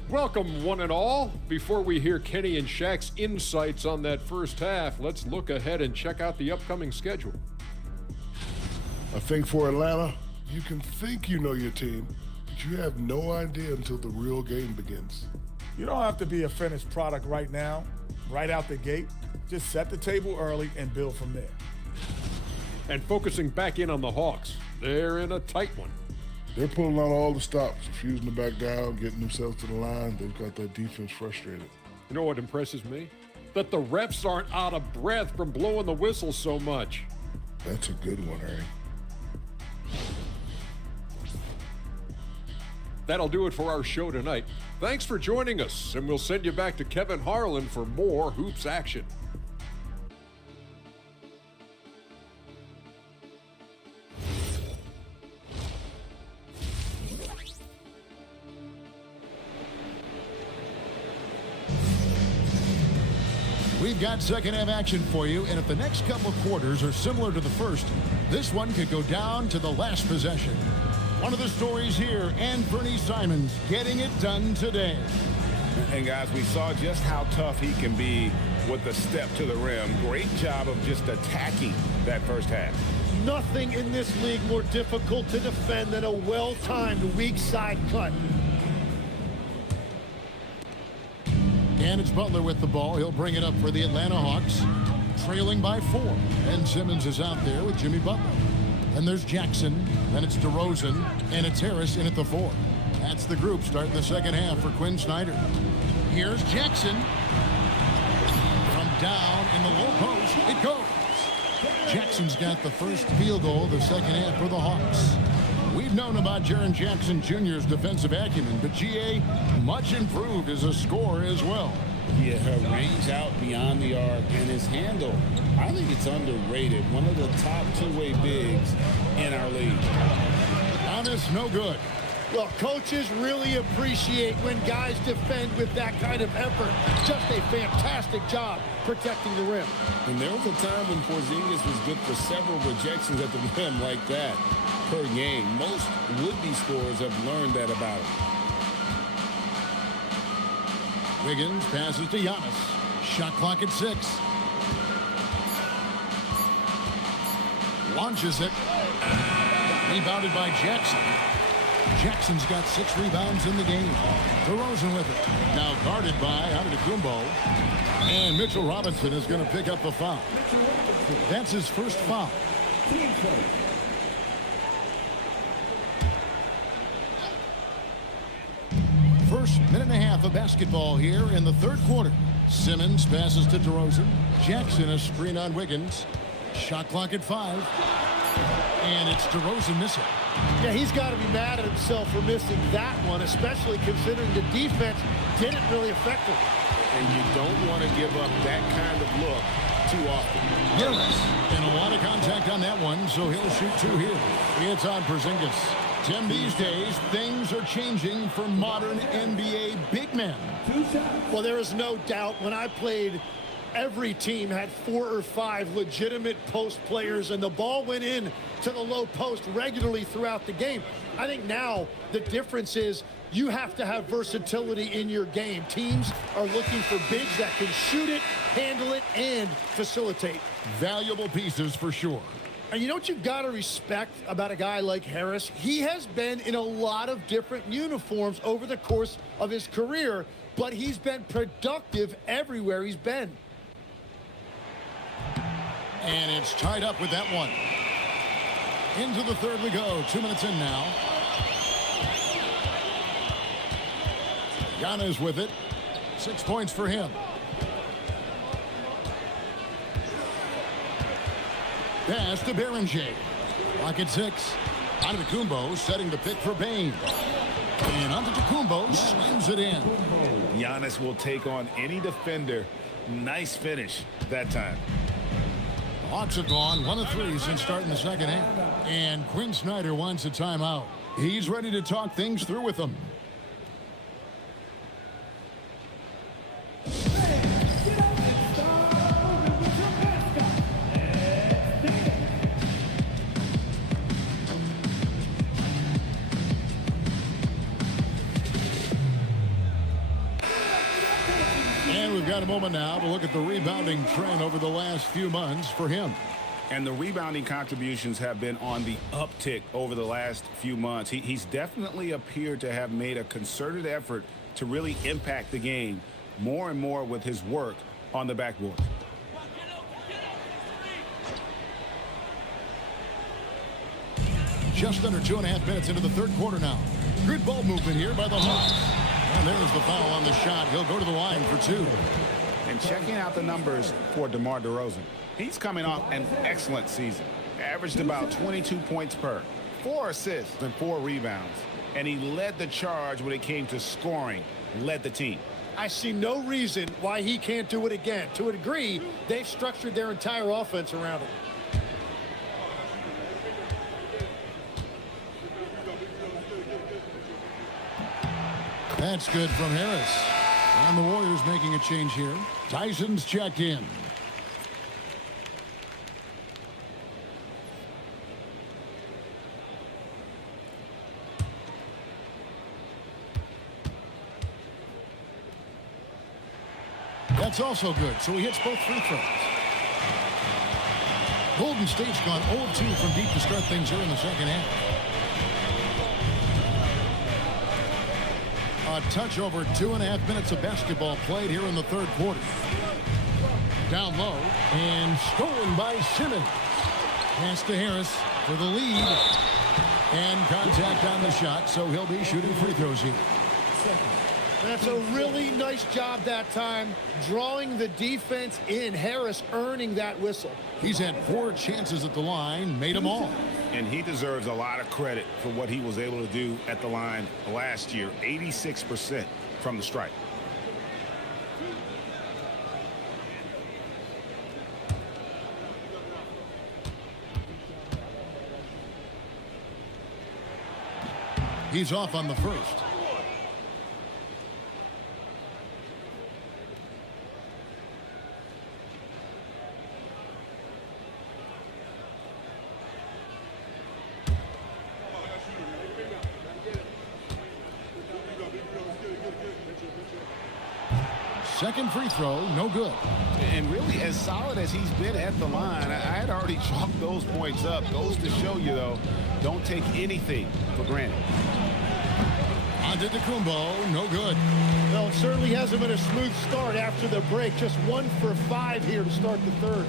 Welcome, one and all. Before we hear Kenny and Shaq's insights on that first half, let's look ahead and check out the upcoming schedule. I think for Atlanta, you can think you know your team, but you have no idea until the real game begins. You don't have to be a finished product right now, right out the gate. Just set the table early and build from there. And focusing back in on the Hawks, they're in a tight one. They're pulling out all the stops, refusing to back down, getting themselves to the line. They've got that defense frustrated. You know what impresses me? That the refs aren't out of breath from blowing the whistle so much. That's a good one, Harry. That'll do it for our show tonight. Thanks for joining us, and we'll send you back to Kevin Harlan for more Hoops action. We've got second half action for you, and if the next couple quarters are similar to the first, this one could go down to the last possession. One of the stories here, Anfernee Simons getting it done today. And guys, we saw just how tough he can be with the step to the rim. Great job of just attacking that first half. Nothing in this league more difficult to defend than a well-timed weak side cut. And it's Butler with the ball. He'll bring it up for the Atlanta Hawks, trailing by 4. And Simmons is out there with Jimmy Butler. Then there's Jackson. Then it's DeRozan. And it's Harris in at the 4. That's the group starting the second half for Quinn Snyder. Here's Jackson. From down in the low post, it goes. Jackson's got the first field goal of the second half for the Hawks. We've known about Jaren Jackson Jr.'s defensive acumen, but G.A. much improved as a scorer as well. Yeah, her range out beyond the arc and his handle, I think it's underrated. One of the top two-way bigs in our league. Honest, no good. Well, coaches really appreciate when guys defend with that kind of effort. Just a fantastic job protecting the rim. And there was a time when Porzingis was good for several rejections at the rim like that per game. Most would-be scorers have learned that about him. Wiggins passes to Giannis. Shot clock at 6. Launches it. Rebounded by Jackson. Jackson's got 6 rebounds in the game. DeRozan with it. Now guarded by Antetokounmpo. And Mitchell Robinson is going to pick up the foul. That's his first foul. First minute and a half of basketball here in the third quarter. Simmons passes to DeRozan. Jackson a screen on Wiggins. Shot clock at 5. And it's DeRozan missing. Yeah, he's got to be mad at himself for missing that one, especially considering the defense didn't really affect him. And you don't want to give up that kind of look too often. Harris. And a lot of contact on that one, so he'll shoot 2 here. It's on Porzingis. Tim, these days, things are changing for modern NBA big men. Well, there is no doubt when I played, every team had 4 or 5 legitimate post players, and the ball went in to the low post regularly throughout the game. I think now the difference is you have to have versatility in your game. Teams are looking for bigs that can shoot it, handle it, and facilitate. Valuable pieces for sure. And you know what you've got to respect about a guy like Harris? He has been in a lot of different uniforms over the course of his career, but he's been productive everywhere he's been. And it's tied up with that one. Into the third we go. 2 minutes in now. Giannis with it. 6 points for him. Pass to Berenger. Clock at 6. Antetokounmpo setting the pick for Bane. And Antetokounmpo slams it in. Giannis will take on any defender. Nice finish that time. Hawks have gone 1 of 3 since starting the second half. And Quinn Snyder wants a timeout. He's ready to talk things through with them. And we've got a moment now to look at the rebounding trend over the last few months for him. And the rebounding contributions have been on the uptick over the last few months. He's definitely appeared to have made a concerted effort to really impact the game more and more with his work on the backboard. Just under 2.5 minutes into the third quarter now. Good ball movement here by the Hawks. And there's the foul on the shot. He'll go to the line for 2. And checking out the numbers for DeMar DeRozan. He's coming off an excellent season. Averaged about 22 points per, 4 assists and 4 rebounds. And he led the charge when it came to scoring, led the team. I see no reason why he can't do it again. To a degree, they've structured their entire offense around him. That's good from Harris. And the Warriors making a change here. Tyson's checked in. That's also good, so he hits both free throws. Golden State's gone 0-2 from deep to start things here in the second half. A touch over 2.5 minutes of basketball played here in the third quarter. Down low and stolen by Simmons. Pass to Harris for the lead. And contact on the shot, so he'll be shooting free throws here. That's a really nice job that time, drawing the defense in. Harris earning that whistle. He's had 4 chances at the line, made them all. And he deserves a lot of credit for what he was able to do at the line last year. 86% from the stripe. He's off on the first. Second free throw, no good. And really, as solid as he's been at the line, I had already chalked those points up. Goes to show you, though, don't take anything for granted. Antetokounmpo, no good. Well, it certainly hasn't been a smooth start after the break. Just 1 for 5 here to start the third.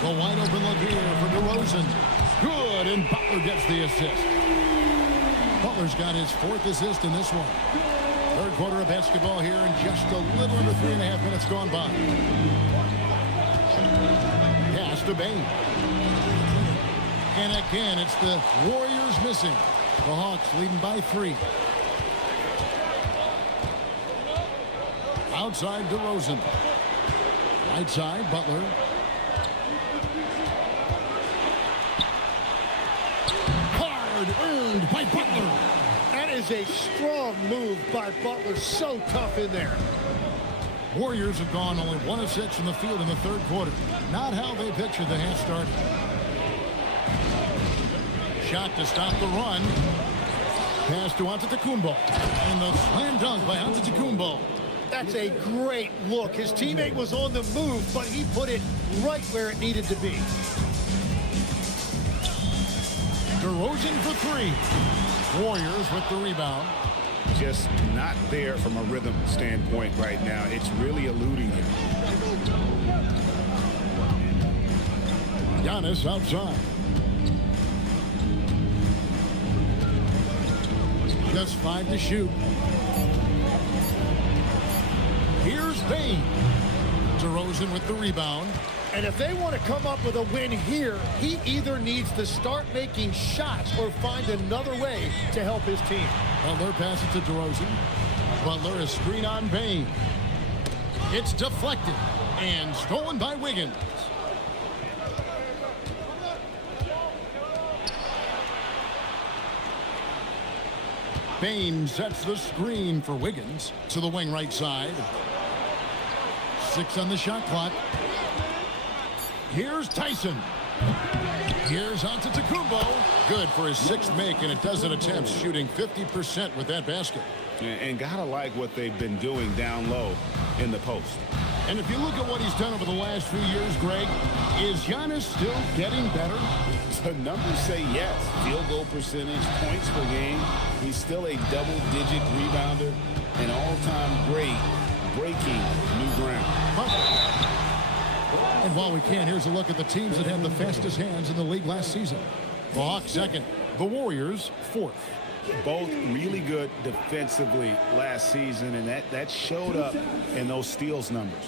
The wide open look here for DeRozan. Good, and Butler gets the assist. Butler's got his 4th assist in this one. Third quarter of basketball here, and just a little under 3.5 minutes gone by. Pass to Bane. And again, it's the Warriors missing. The Hawks leading by 3. Outside DeRozan. Right side, Butler. Hard earned by Butler. That is a strong move by Butler. So tough in there. Warriors have gone only 1 of 6 from the field in the third quarter. Not how they pictured the half started. Shot to stop the run. Pass to Antetokounmpo. And the slam dunk by Antetokounmpo. That's a great look. His teammate was on the move, but he put it right where it needed to be. DeRozan for 3. Warriors with the rebound. Just not there from a rhythm standpoint right now. It's really eluding him. Giannis outside. Just 5 to shoot. Here's Bane. DeRozan with the rebound. And if they want to come up with a win here, he either needs to start making shots or find another way to help his team. Butler passes to DeRozan. Butler is screen on Bane. It's deflected and stolen by Wiggins. Bane sets the screen for Wiggins to the wing right side. 6 on the shot clock. Here's Tyson. Here's Antetokounmpo. Good for his 6th make and a dozen attempts, shooting 50% with that basket. And gotta like what they've been doing down low in the post. And if you look at what he's done over the last few years, Greg, is Giannis still getting better? The numbers say yes. Field goal percentage, points per game. He's still a double-digit rebounder, an all-time great, breaking new ground. And while we can, here's a look at the teams that had the fastest hands in the league last season. The Hawks 2nd, the Warriors 4th. Both really good defensively last season, and that showed up in those steals numbers.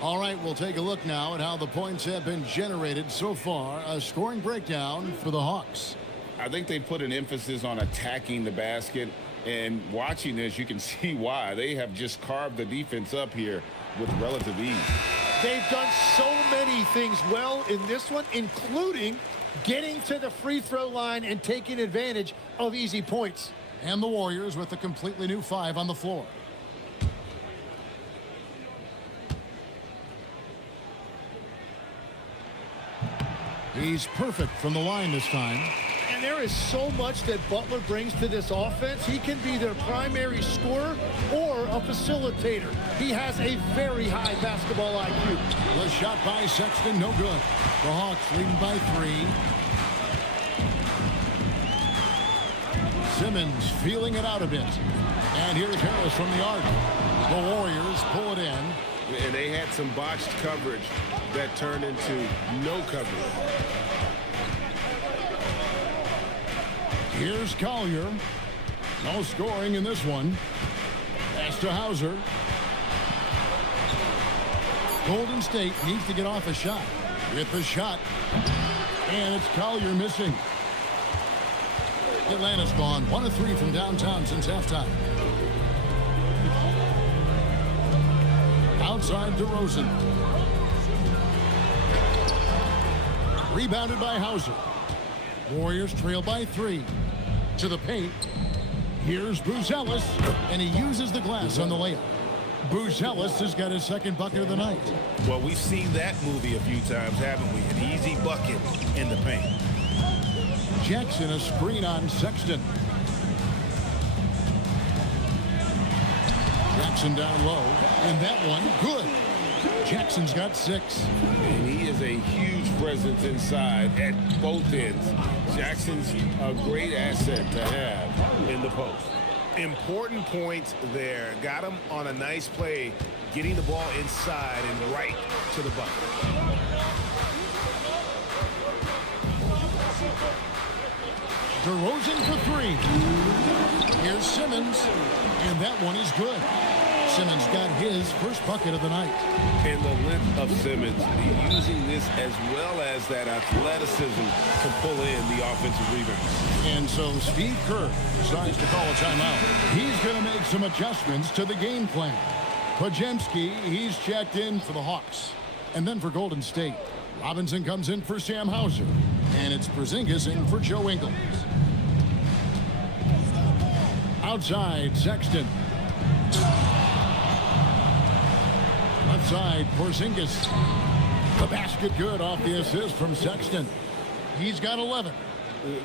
All right, we'll take a look now at how the points have been generated so far. A scoring breakdown for the Hawks. I think they put an emphasis on attacking the basket, and watching this, you can see why. They have just carved the defense up here with relative ease. They've done so many things well in this one, including getting to the free throw line and taking advantage of easy points. And the Warriors with a completely new 5 on the floor. He's perfect from the line this time. And there is so much that Butler brings to this offense. He can be their primary scorer or a facilitator. He has a very high basketball IQ. The shot by Sexton, no good. The Hawks leading by 3. Simmons feeling it out a bit. And here's Harris from the arc. The Warriors pull it in. And they had some botched coverage that turned into no coverage. Here's Collier. No scoring in this one. Pass to Hauser. Golden State needs to get off a shot. With the shot. And it's Collier missing. Atlanta's gone 1 of 3 from downtown since halftime. Outside DeRozan. Rebounded by Hauser. Warriors trail by 3. to the paint. Here's Buzelis, and he uses the glass on the layup. Buzelis has got his second bucket of the night. Well, we've seen that movie a few times, haven't we? An easy bucket in the paint. Jackson, a screen on Sexton. Jackson down low, and that one good. Jackson's got 6. And he is a huge presence inside at both ends. Jackson's a great asset to have in the post. Important points there. Got him on a nice play, getting the ball inside and right to the bucket. DeRozan for 3. Here's Simmons, and that one is good. Simmons got his first bucket of the night. And the length of Simmons, using this as well as that athleticism to pull in the offensive rebound. And so Steve Kerr decides to call a timeout. He's going to make some adjustments to the game plan. Podziemski, he's checked in for the Hawks. And then for Golden State, Robinson comes in for Sam Hauser. And it's Porzingis in for Joe Ingles. Outside, Sexton. Left side, Porzingis. The basket good off the assist from Sexton. He's got 11.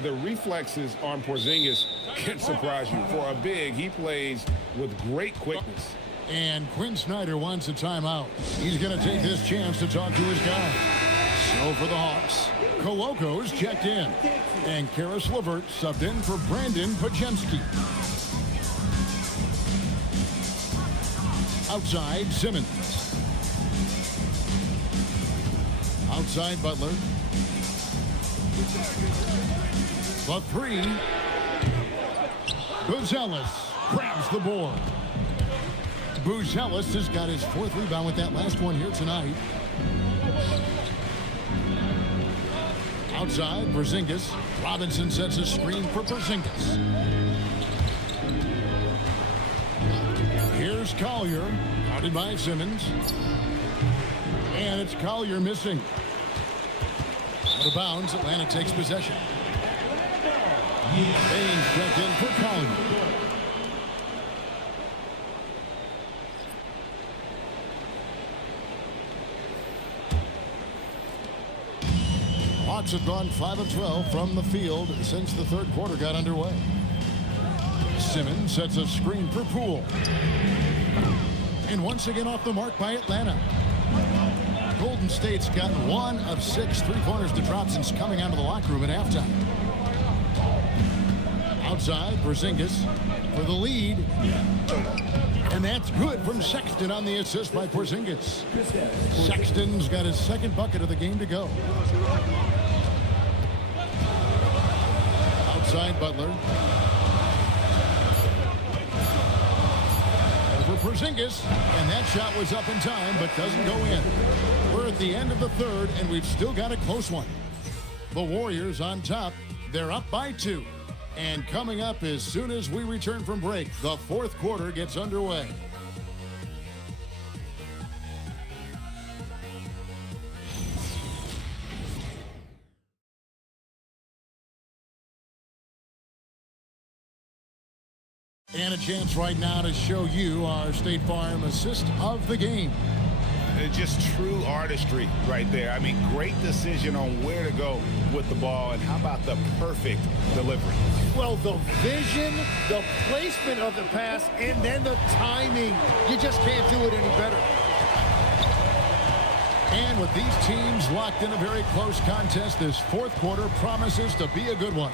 The reflexes on Porzingis can surprise you. For a big, he plays with great quickness. And Quinn Snyder wants a timeout. He's going to take this chance to talk to his guy. So for the Hawks, Koloko's checked in. And Karis LeVert subbed in for Brandon Podziemski. Outside, Simmons. Outside, Butler. The 3. Buzelis grabs the board. Buzelis has got his 4th rebound with that last one here tonight. Outside, Porzingis. Robinson sets a screen for Porzingis. Here's Collier, guarded by Simmons. And it's Collier missing. Out of bounds, Atlanta takes possession. Baines checked in for Collier. Hawks have gone 5 of 12 from the field since the third quarter got underway. Simmons sets a screen for Poole. And once again off the mark by Atlanta. Golden State's gotten 1 of 6 3-pointers to drop since coming out of the locker room at halftime. Outside, Porzingis for the lead. And that's good from Sexton on the assist by Porzingis. Sexton's got his second bucket of the game to go. Outside, Butler. Over Porzingis, and that shot was up in time but doesn't go in. We're at the end of the third, and we've still got a close one. The Warriors on top. They're up by 2. And coming up as soon as we return from break, the fourth quarter gets underway. And a chance right now to show you our State Farm assist of the game. Just true artistry right there. I mean, great decision on where to go with the ball, and how about the perfect delivery? Well, the vision, the placement of the pass, and then the timing. You just can't do it any better. And with these teams locked in a very close contest, this fourth quarter promises to be a good one.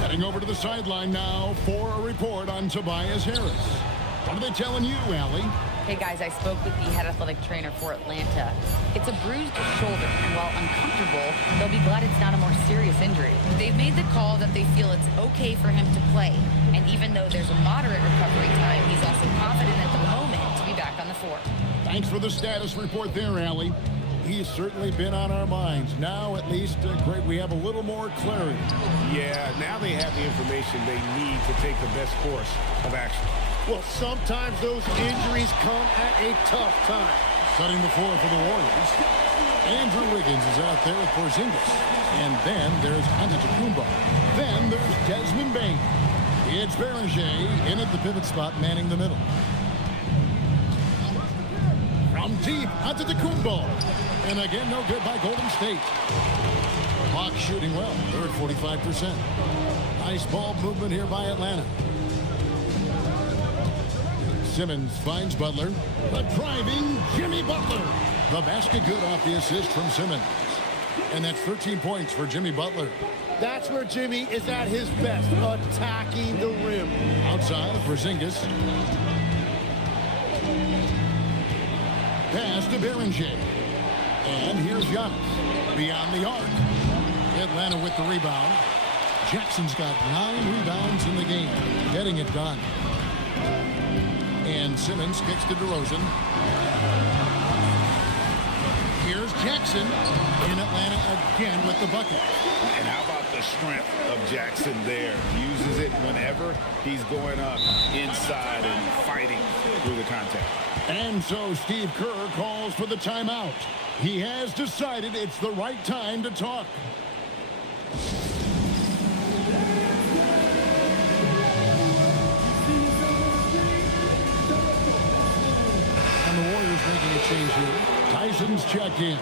Heading over to the sideline now for a report on Tobias Harris. What are they telling you, Allie? Hey guys, I spoke with the head athletic trainer for Atlanta. It's a bruised shoulder, and while uncomfortable, they'll be glad it's not a more serious injury. They've made the call that they feel it's okay for him to play, and even though there's a moderate recovery time, he's also confident at the moment to be back on the floor. Thanks for the status report there, Allie. He's certainly been on our minds. Now, at least, great, we have a little more clarity. Yeah, now they have the information they need to take the best course of action. Well, sometimes those injuries come at a tough time. Setting the floor for the Warriors. Andrew Wiggins is out there with Porzingis. And then there's Antetokounmpo. Then there's Desmond Bane. It's Beringer in at the pivot spot, manning the middle. From deep, Antetokounmpo. And again, no good by Golden State. Hawks shooting well. They're at 45%. Nice ball movement here by Atlanta. Simmons finds Butler. The driving Jimmy Butler. The basket good off the assist from Simmons. And that's 13 points for Jimmy Butler. That's where Jimmy is at his best, attacking the rim. Outside, Porzingis. Pass to Beringer. And here's Giannis. Beyond the arc. Atlanta with the rebound. Jackson's got 9 rebounds in the game. Getting it done. And Simmons kicks to DeRozan. Here's Jackson in Atlanta again with the bucket. And how about the strength of Jackson there? Uses it whenever he's going up inside and fighting through the contact. And so Steve Kerr calls for the timeout. He has decided it's the right time to talk. And the Warriors making a change here. Tyson's checked in.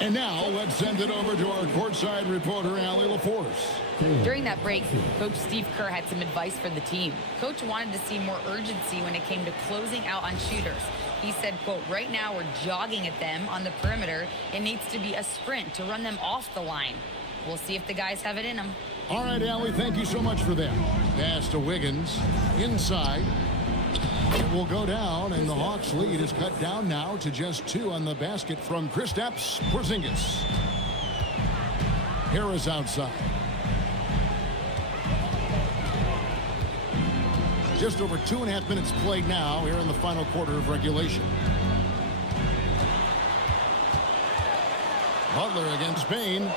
And now let's send it over to our courtside reporter, Allie LaForce. During that break, Coach Steve Kerr had some advice for the team. Coach wanted to see more urgency when it came to closing out on shooters. He said, quote, right now we're jogging at them on the perimeter. It needs to be a sprint to run them off the line. We'll see if the guys have it in them. All right, Allie, thank you so much for that. Pass to Wiggins. Inside. It will go down, and the Hawks' lead is cut down now to just 2 on the basket from Kristaps Porzingis. Harris outside. Just over 2.5 minutes played now here in the final quarter of regulation. Butler against Bane.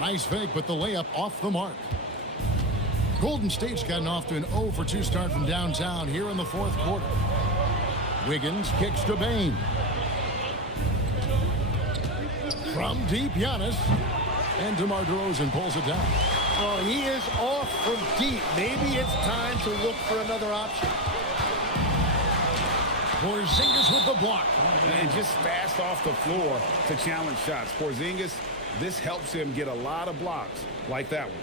Nice fake, but the layup off the mark. Golden State's gotten off to an 0-for-2 start from downtown here in the 4th quarter. Wiggins kicks to Bane. From deep, Giannis. And DeMar DeRozan pulls it down. Oh, he is off from deep. Maybe it's time to look for another option. Porzingis with the block. And just fast off the floor to challenge shots. Porzingis, this helps him get a lot of blocks like that one.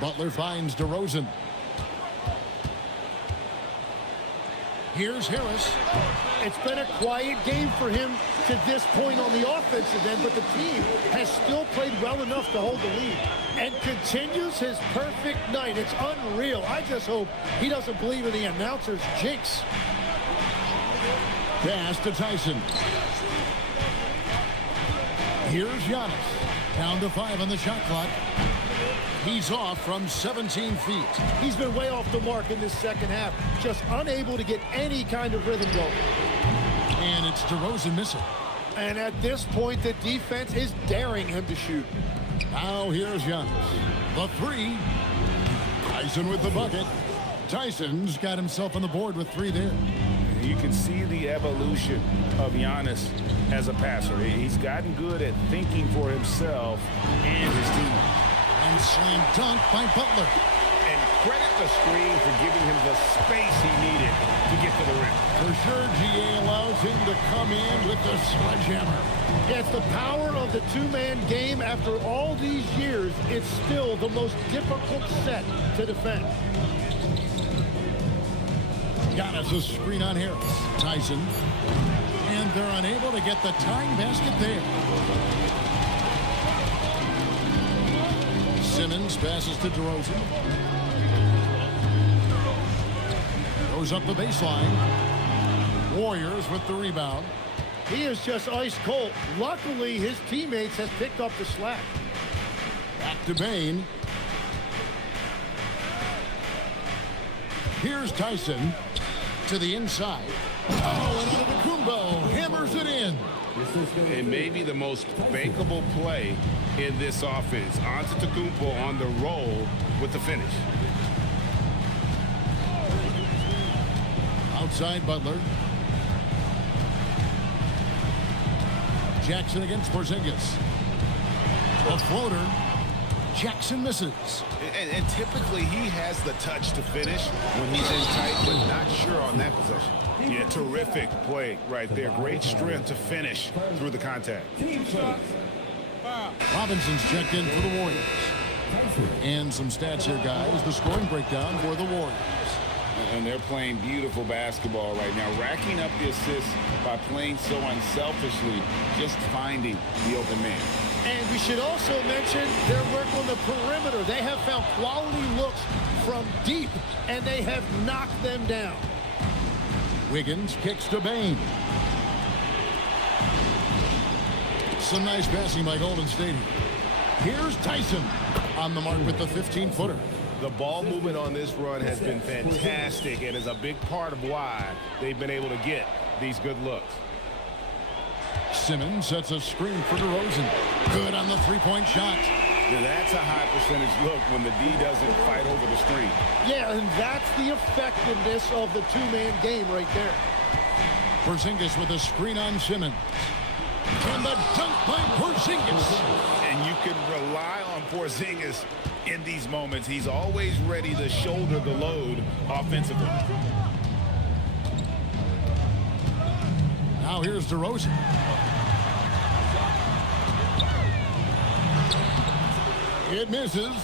Butler finds DeRozan. Here's Harris. It's been a quiet game for him to this point on the offensive end, but the team has still played well enough to hold the lead and continues his perfect night. It's unreal. I just hope he doesn't believe in the announcer's jinx. Pass to Tyson. Here's Giannis. Down to 5 on the shot clock. He's off from 17 feet. He's been way off the mark in this second half. Just unable to get any kind of rhythm going. And it's DeRozan missing. And at this point, the defense is daring him to shoot. Now here's Giannis. The 3. Tyson with the bucket. Tyson's got himself on the board with 3 there. You can see the evolution of Giannis as a passer. He's gotten good at thinking for himself and his team. And slam dunk by Butler. And credit the screen for giving him the space he needed to get to the rim. For sure, GA allows him to come in with the sledgehammer. Yeah, it's the power of the 2-man game. After all these years, it's still the most difficult set to defend. Giannis a screen on Harris. Tyson. And they're unable to get the tying basket there. Simmons passes to DeRozan. Goes up the baseline. Warriors with the rebound. He is just ice cold. Luckily, his teammates have picked up the slack. Back to Bane. Here's Tyson to the inside. Oh, and Antetokounmpo hammers it in. and maybe the most bankable play in this offense. Antetokounmpo on the roll with the finish. Outside Butler. Jackson against Porzingis. A floater. Jackson misses. And typically he has the touch to finish when he's in tight, but not sure on that possession. Yeah, terrific play right there. Great strength to finish through the contact. Robinson's checked in for the Warriors. And some stats here, guys. The scoring breakdown for the Warriors. And they're playing beautiful basketball right now, racking up the assists by playing so unselfishly, just finding the open man. And we should also mention their work on the perimeter. They have found quality looks from deep, and they have knocked them down. Wiggins kicks to Bane. Some nice passing by Golden State. Here's Tyson on the mark with the 15-footer. The ball movement on this run has been fantastic and is a big part of why they've been able to get these good looks. Simmons sets a screen for DeRozan. Good on the three-point shot. Now that's a high percentage look when the D doesn't fight over the screen. Yeah, and that's the effectiveness of the two-man game right there. Porzingis with a screen on Simmons. And the dunk by Porzingis. And you can rely on Porzingis in these moments. He's always ready to shoulder the load offensively. Now here's DeRozan. It misses.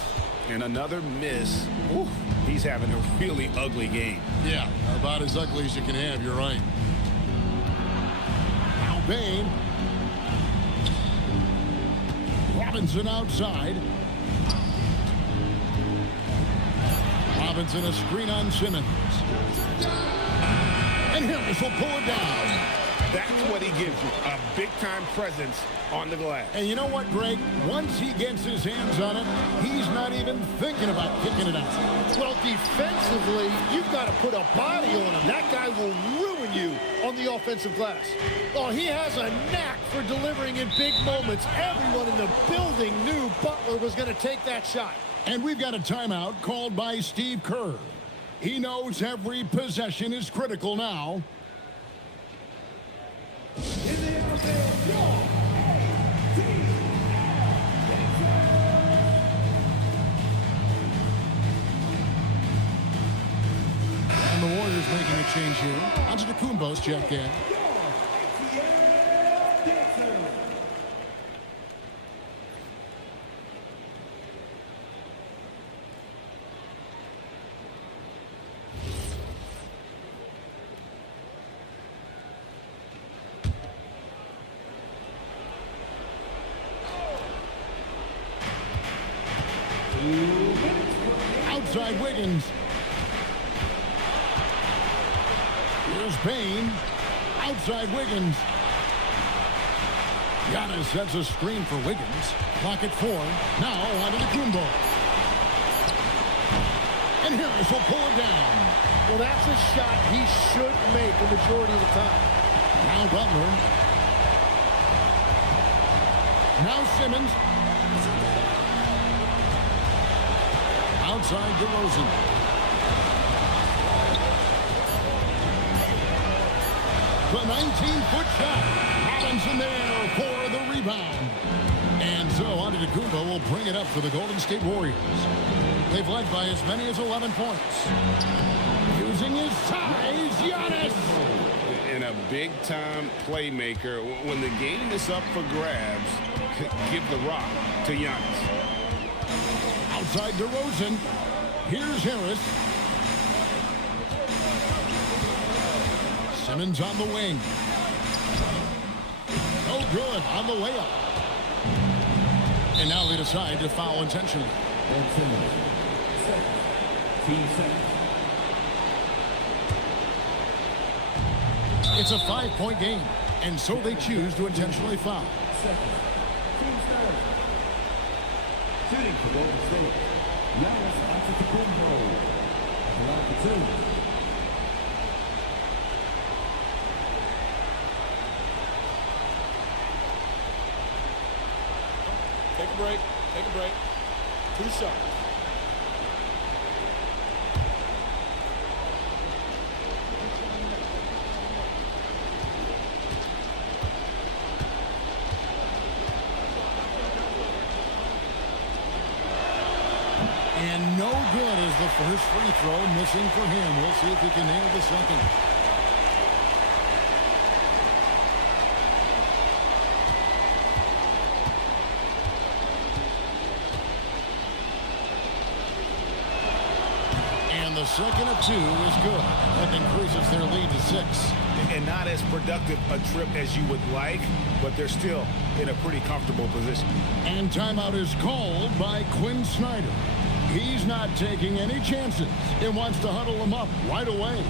And another miss. Ooh, he's having a really ugly game. Yeah, about as ugly as you can have, you're right. Now Bane. Robinson outside. Robinson a screen on Simmons. And Harris will pull it down. That's what he gives you, a big-time presence on the glass. And you know what, Greg? Once he gets his hands on it, he's not even thinking about kicking it out. Well, defensively, you've got to put a body on him. That guy will ruin you on the offensive glass. Oh, he has a knack for delivering in big moments. Everyone in the building knew Butler was going to take that shot. And we've got a timeout called by Steve Kerr. He knows every possession is critical now. And the Warriors making a change here. Antetokounmpo's checked in. Outside Wiggins. Here's Bane. Outside Wiggins. Giannis sets a screen for Wiggins. Clock at 4. Now onto the Kumbo. And Harris will pull it down. Well, that's a shot he should make the majority of the time. Now Butler. Now Simmons. Outside DeRozan. The 19-foot shot. Robinson there for the rebound. And so Antetokounmpo will bring it up for the Golden State Warriors. They've led by as many as 11 points. Using his size, Giannis. And a big-time playmaker. When the game is up for grabs, give the rock to Giannis. Outside DeRozan. Here's Harris. Simmons on the wing. No good on the layup. And now they decide to foul intentionally. It's a 5-point game, and so they choose to intentionally foul. Shooting for Golden State, Giannis Antetokounmpo. Line for 2. Take a break. Take a break. 2 shots. And no good as the first free throw missing for him. We'll see if he can nail the second. And the second of 2 is good. That increases their lead to 6. And not as productive a trip as you would like, but they're still in a pretty comfortable position. And timeout is called by Quinn Snyder. He's not taking any chances and wants to huddle them up right away.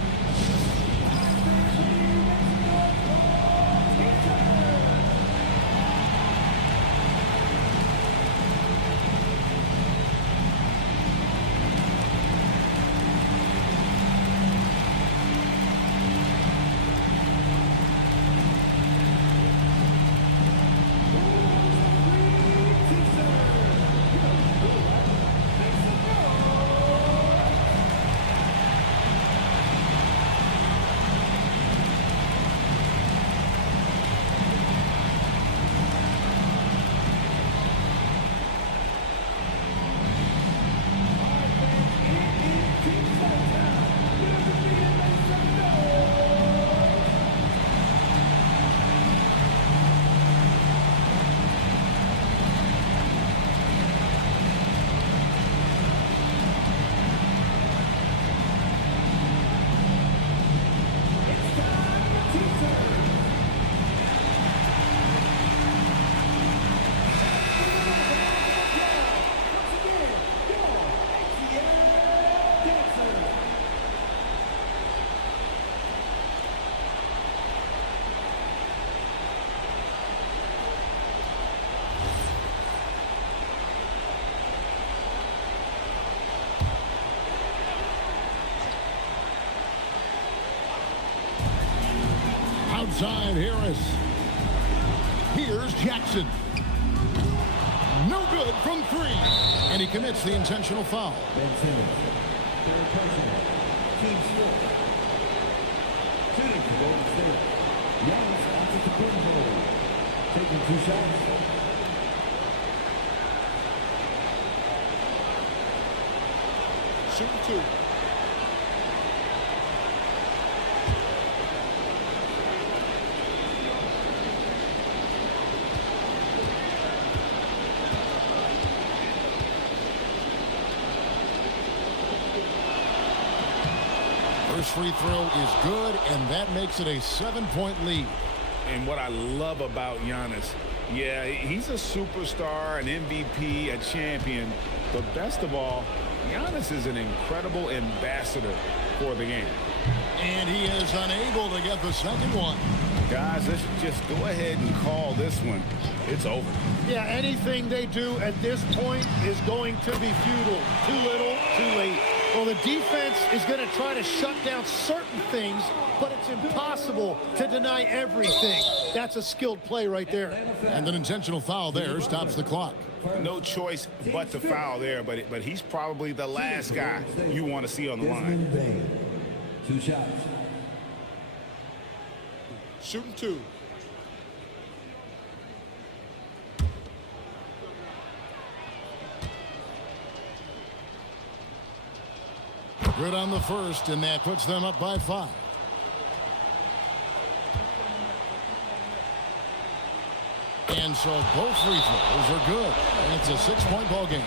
Outside Harris. Here's Jackson. No good from 3. And he commits the intentional foul. Ben Simmons, third personal, team score. Shooting for Golden State. Giannis Antetokounmpo, taking 2 shots. Shooting 2. First free throw is good, and that makes it a 7-point lead. And what I love about Giannis, yeah, he's a superstar, an MVP, a champion, but best of all, Giannis is an incredible ambassador for the game. And he is unable to get the second one. Guys, let's just go ahead and call this one. It's over. Yeah, anything they do at this point is going to be futile. Too little, too late. Well, the defense is going to try to shut down certain things, but it's impossible to deny everything. That's a skilled play right there. And an intentional foul there stops the clock. No choice but to foul there, but he's probably the last guy you want to see on the line. 2 shots. Shooting 2. Good on the first, and that puts them up by 5. And so both free throws are good. And it's a 6-point ball game.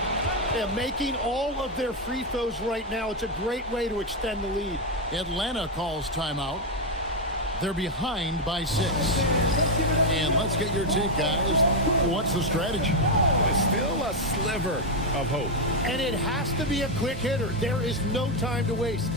Yeah, making all of their free throws right now, it's a great way to extend the lead. Atlanta calls timeout. They're behind by 6. And let's get your take, guys. What's the strategy? There's still a sliver of hope. And it has to be a quick hitter. There is no time to waste.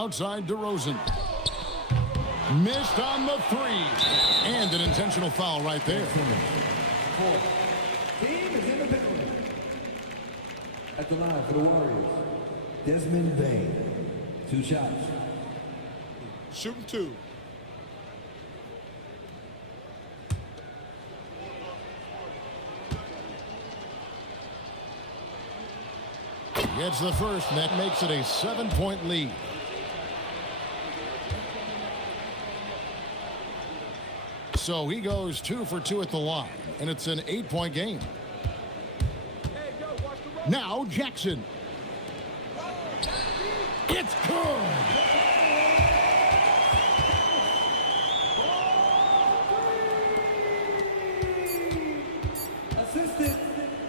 Outside DeRozan. Missed on the three. And an intentional foul right there. Team is in the penalty. At the line for the Warriors, Desmond Bain. 2 shots. Shooting 2. Gets the first, and that makes it a 7-point lead. So he goes 2 for 2 at the line, and it's an 8-point game. Now Jackson. It's good. Assistant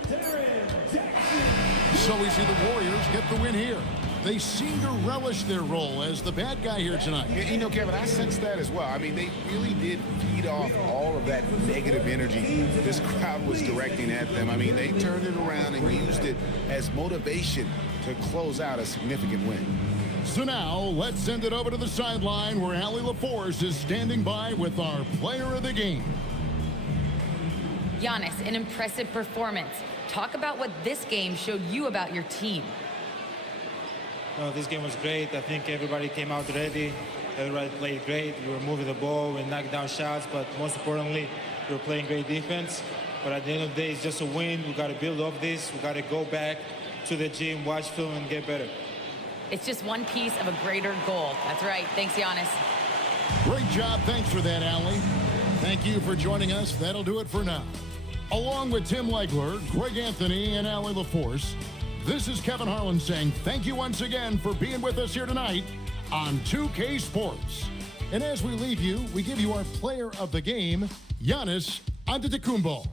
Darren Jackson. So we see the Warriors get the win here. They seem to relish their role as the bad guy here tonight. You know, Kevin, I sense that as well. I mean, they really did feed off all of that negative energy this crowd was directing at them. I mean, they turned it around and used it as motivation to close out a significant win. So now let's send it over to the sideline where Allie LaForce is standing by with our player of the game. Giannis, an impressive performance. Talk about what this game showed you about your team. This game was great. I think everybody came out ready. Everybody played great. We were moving the ball. We knocked down shots. But most importantly, we were playing great defense. But at the end of the day, it's just a win. We got to build off this. We got to go back to the gym, watch film, and get better. It's just one piece of a greater goal. That's right. Thanks, Giannis. Great job. Thanks for that, Allie. Thank you for joining us. That'll do it for now. Along with Tim Legler, Greg Anthony, and Allie LaForce, this is Kevin Harlan saying thank you once again for being with us here tonight on 2K Sports. And as we leave you, we give you our player of the game, Giannis Antetokounmpo.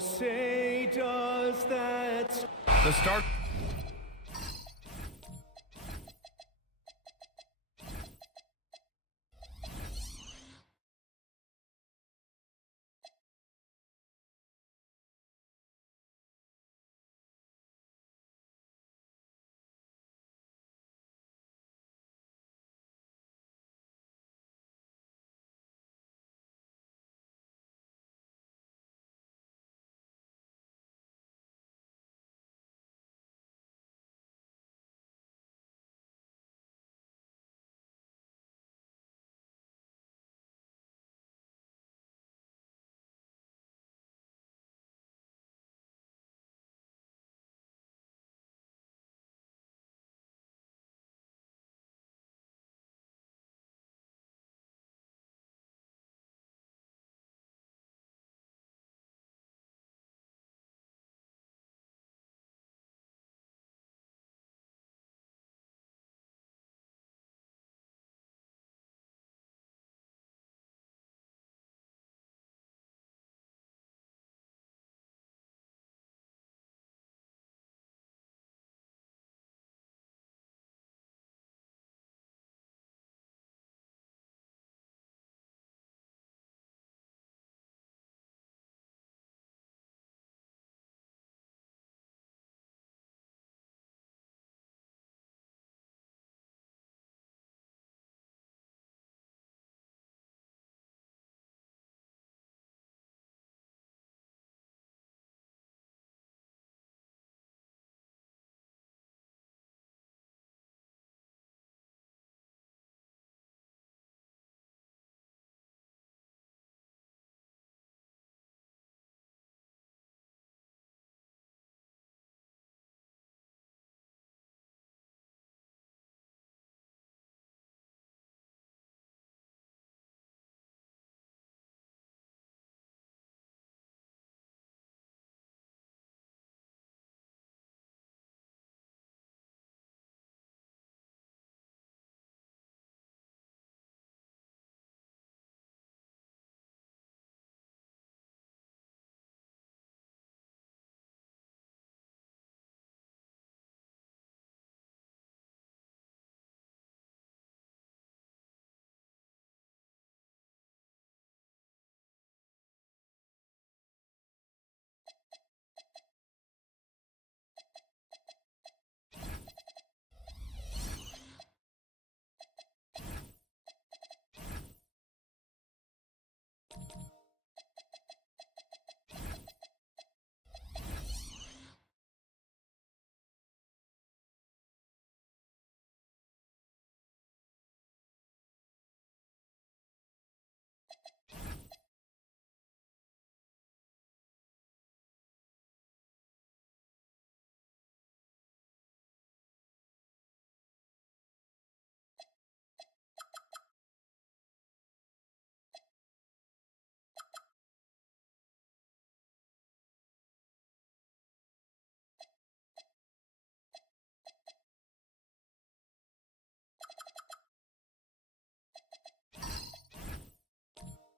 say does that. The start.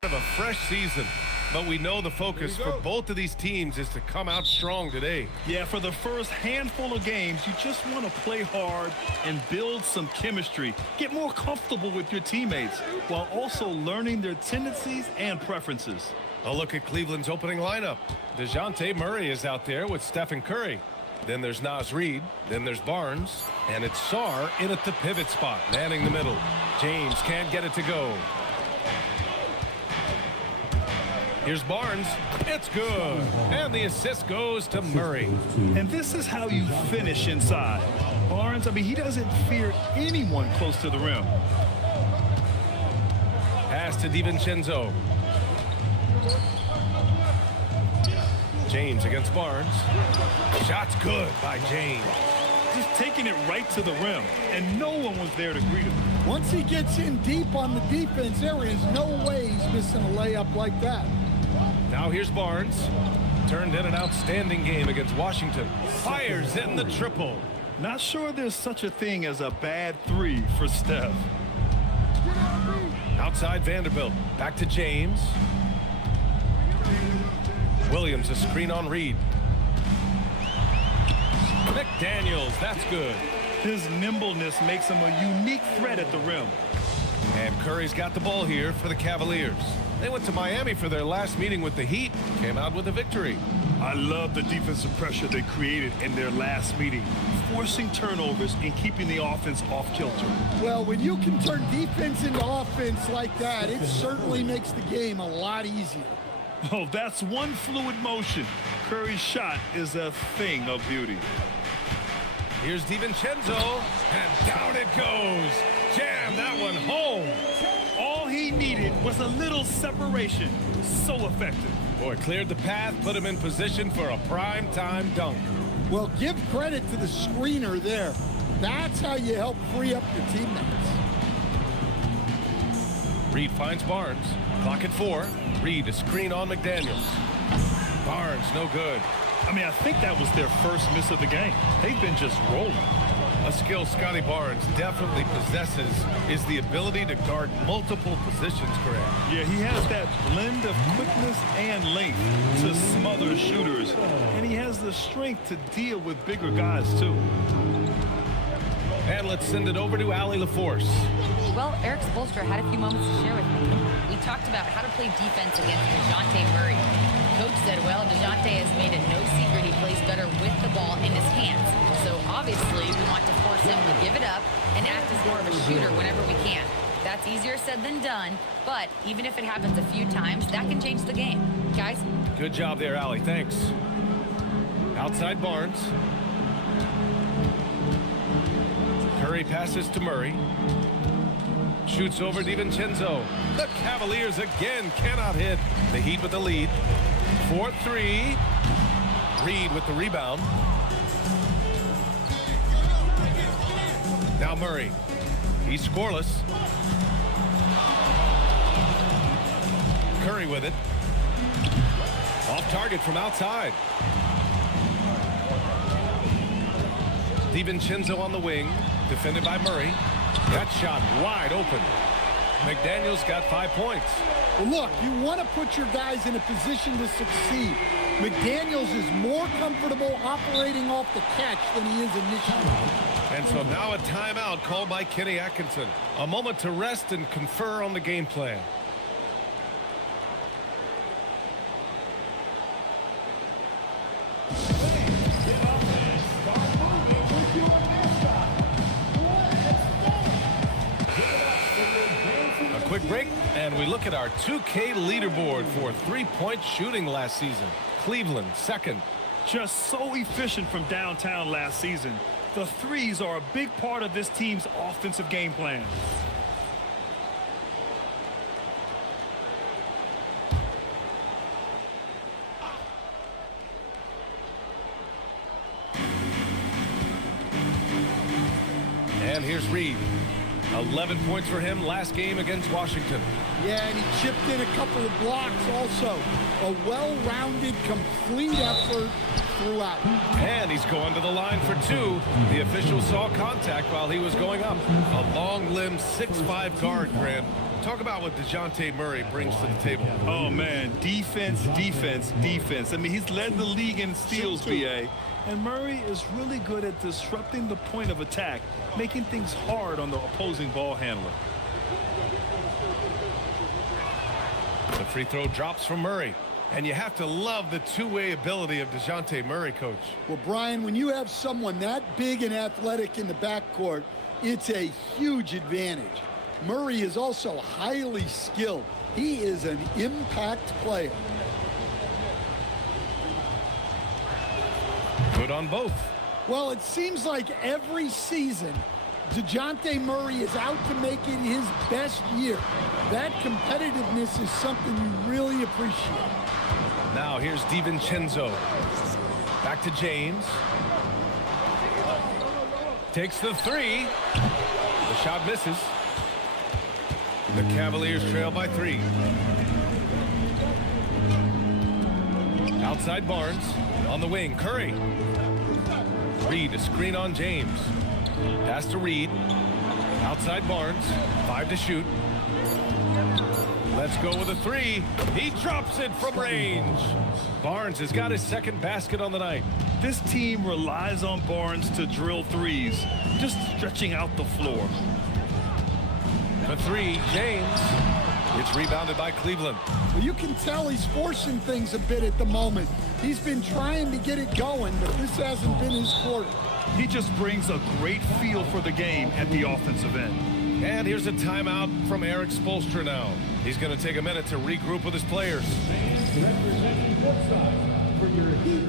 Of a fresh season, but we know the focus for both of these teams is to come out strong today. Yeah, for the first handful of games, you just want to play hard and build some chemistry. Get more comfortable with your teammates while also learning their tendencies and preferences. A look at Cleveland's opening lineup. DeJounte Murray is out there with Stephen Curry. Then there's Naz Reid. Then there's Barnes. And it's Sarr in at the pivot spot, manning the middle. James can't get it to go. Here's Barnes. It's good. And the assist goes to Murray. And this is how you finish inside. Barnes, I mean, he doesn't fear anyone close to the rim. Pass to DiVincenzo. James against Barnes. Shot's good by James. Just taking it right to the rim, and no one was there to greet him. Once he gets in deep on the defense, there is no way he's missing a layup like that. Now here's Barnes. Turned in an outstanding game against Washington. Fires in the triple. Not sure there's such a thing as a bad three for Steph. Outside Vanderbilt. Back to James. Williams, a screen on Reed. McDaniels, that's good. His nimbleness makes him a unique threat at the rim. And Curry's got the ball here for the Cavaliers. They went to Miami for their last meeting with the Heat, came out with a victory. I love the defensive pressure they created in their last meeting, forcing turnovers and keeping the offense off kilter. Well, when you can turn defense into offense like that, it certainly makes the game a lot easier. Oh, that's one fluid motion. Curry's shot is a thing of beauty. Here's DiVincenzo, and down it goes. Jam that one home. All he needed was a little separation. So effective. Boy, cleared the path, put him in position for a prime-time dunk. Well, give credit to the screener there. That's how you help free up your teammates. Reed finds Barnes. Clock at 4. Reed, a screen on McDaniels. Barnes, no good. I mean, I think that was their first miss of the game. They've been just rolling. A skill Scotty Barnes definitely possesses is the ability to guard multiple positions, Greg. Yeah, he has that blend of quickness and length to smother shooters. And he has the strength to deal with bigger guys, too. And let's send it over to Allie LaForce. Well, Eric Spoelstra had a few moments to share with me. We talked about how to play defense against DeJounte Murray. Coach said, well, DeJounte has made it no secret he plays better with the ball in his hands. So obviously we want to force him to give it up and act as more of a shooter whenever we can. That's easier said than done, but even if it happens a few times, that can change the game. Guys? Good job there, Allie. Thanks. Outside Barnes. Curry passes to Murray. Shoots over DiVincenzo. The Cavaliers again cannot hit. The Heat with the lead. 4-3. Reed with the rebound. Now Murray. He's scoreless. Curry with it. Off target from outside. DiVincenzo on the wing. Defended by Murray. That shot wide open. McDaniels got 5 points. Well, look, you want to put your guys in a position to succeed. McDaniels is more comfortable operating off the catch than he is initially. And so now a timeout called by Kenny Atkinson. A moment to rest and confer on the game plan. Quick break, and we look at our 2K leaderboard for three-point shooting last season. Cleveland, second. Just so efficient from downtown last season. The threes are a big part of this team's offensive game plan. And here's Reed. 11 points for him last game against Washington. Yeah, and he chipped in a couple of blocks also. A well-rounded, complete effort throughout. And he's going to the line for 2. The official saw contact while he was going up. A long-limbed 6'5" guard, Grant. Talk about what DeJounte Murray brings to the table. Oh, man, defense, defense, defense. I mean, he's led the league in steals, BA. And Murray is really good at disrupting the point of attack, making things hard on the opposing ball handler. The free throw drops from Murray. And you have to love the two-way ability of DeJounte Murray, Coach. Well, Brian, when you have someone that big and athletic in the backcourt, it's a huge advantage. Murray is also highly skilled. He is an impact player. Good on both. Well, it seems like every season, DeJounte Murray is out to make it his best year. That competitiveness is something you really appreciate. Now here's DiVincenzo. Back to James. Takes the 3. The shot misses. The Cavaliers trail by 3. Outside Barnes. On the wing, Curry. Reed, a screen on James. Pass to Reed. Outside Barnes. 5 to shoot. Let's go with a three. He drops it from range. Barnes has got his second basket on the night. This team relies on Barnes to drill threes, just stretching out the floor. The three, James. It's rebounded by Cleveland. Well, you can tell he's forcing things a bit at the moment. He's been trying to get it going, but this hasn't been his quarter. He just brings a great feel for the game at the offensive end. And here's a timeout from Eric Spoelstra now. He's going to take a minute to regroup with his players. Representing Woodside for your Heat.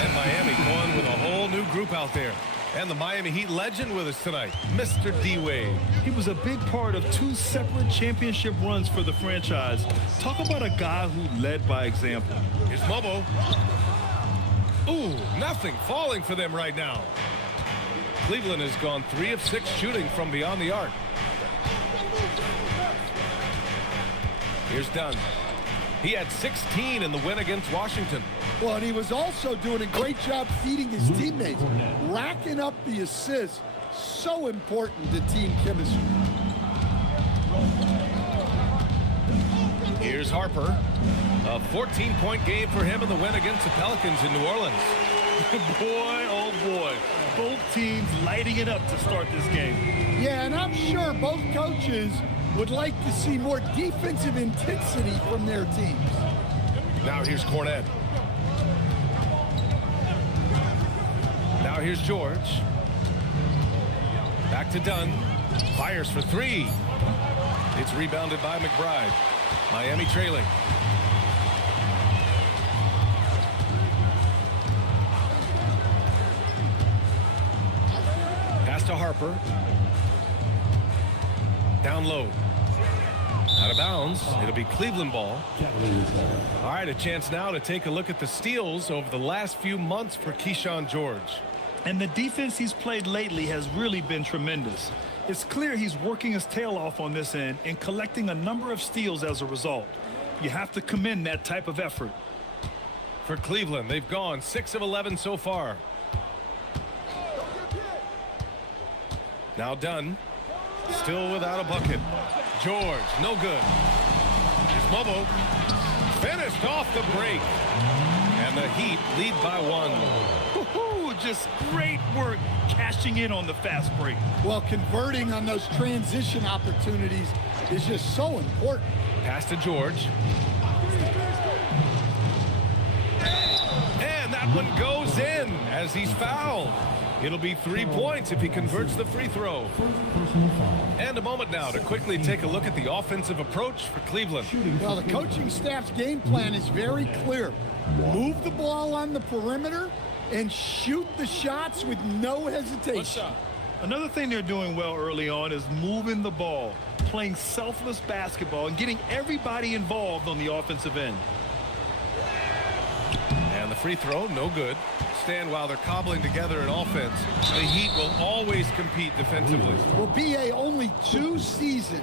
And Miami going with a whole new group out there. And the Miami Heat legend with us tonight, Mr. D-Wade. He was a big part of 2 separate championship runs for the franchise. Talk about a guy who led by example. Here's Mobo. Ooh, nothing falling for them right now. Cleveland has gone 3 of 6 shooting from beyond the arc. Here's Dunn. He had 16 in the win against Washington. Well, and he was also doing a great job feeding his teammates, racking up the assists. So important to team chemistry. Here's Harper. A 14-point game for him in the win against the Pelicans in New Orleans. Boy, oh boy. Both teams lighting it up to start this game. Yeah, and I'm sure both coaches would like to see more defensive intensity from their teams. Now here's Cornette. Now here's George. Back to Dunn. Fires for 3. It's rebounded by McBride. Miami trailing. Pass to Harper. Down low. Out of bounds. It'll be Cleveland ball. All right, a chance now to take a look at the steals over the last few months for Keyshawn George. And the defense he's played lately has really been tremendous. It's clear he's working his tail off on this end and collecting a number of steals as a result. You have to commend that type of effort. For Cleveland, they've gone 6 of 11 so far. Now Dunn. Still without a bucket. George, no good. Here's Mobo. Finished off the break. And the Heat lead by 1. Just great work cashing in on the fast break. Well, converting on those transition opportunities is just so important. Pass to George. And that one goes in as he's fouled. It'll be 3 points if he converts the free throw. And a moment now to quickly take a look at the offensive approach for Cleveland. Well, the coaching staff's game plan is very clear. Move the ball on the perimeter and shoot the shots with no hesitation. Another thing they're doing well early on is moving the ball, playing selfless basketball, and getting everybody involved on the offensive end. And the free throw, no good. Stand while they're cobbling together an offense. The Heat will always compete defensively. Well, BA, only 2 seasons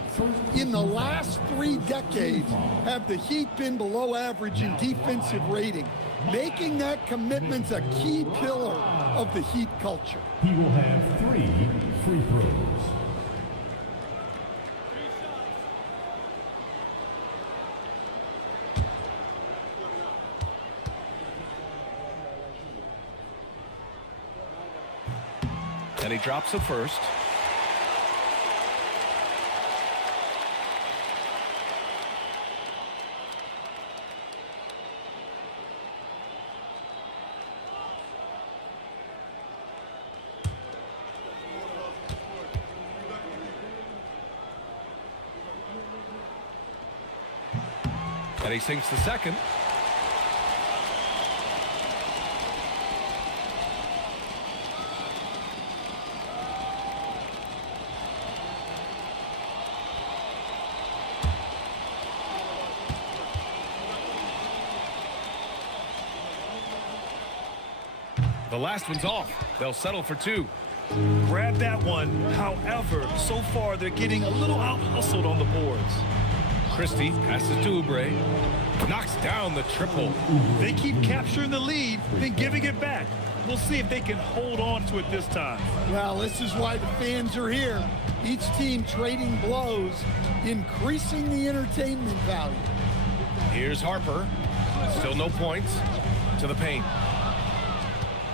in the last 3 decades have the Heat been below average in defensive rating. Making that commitment's a key pillar of the Heat culture. He will have 3 free throws. And he drops the first. And he sinks the second. The last one's off. They'll settle for 2. Grab that one. However, so far they're getting a little out-hustled on the boards. Christie passes to Oubre. Knocks down the triple. They keep capturing the lead, then giving it back. We'll see if they can hold on to it this time. Well, this is why the fans are here. Each team trading blows, increasing the entertainment value. Here's Harper. Still no points. To the paint.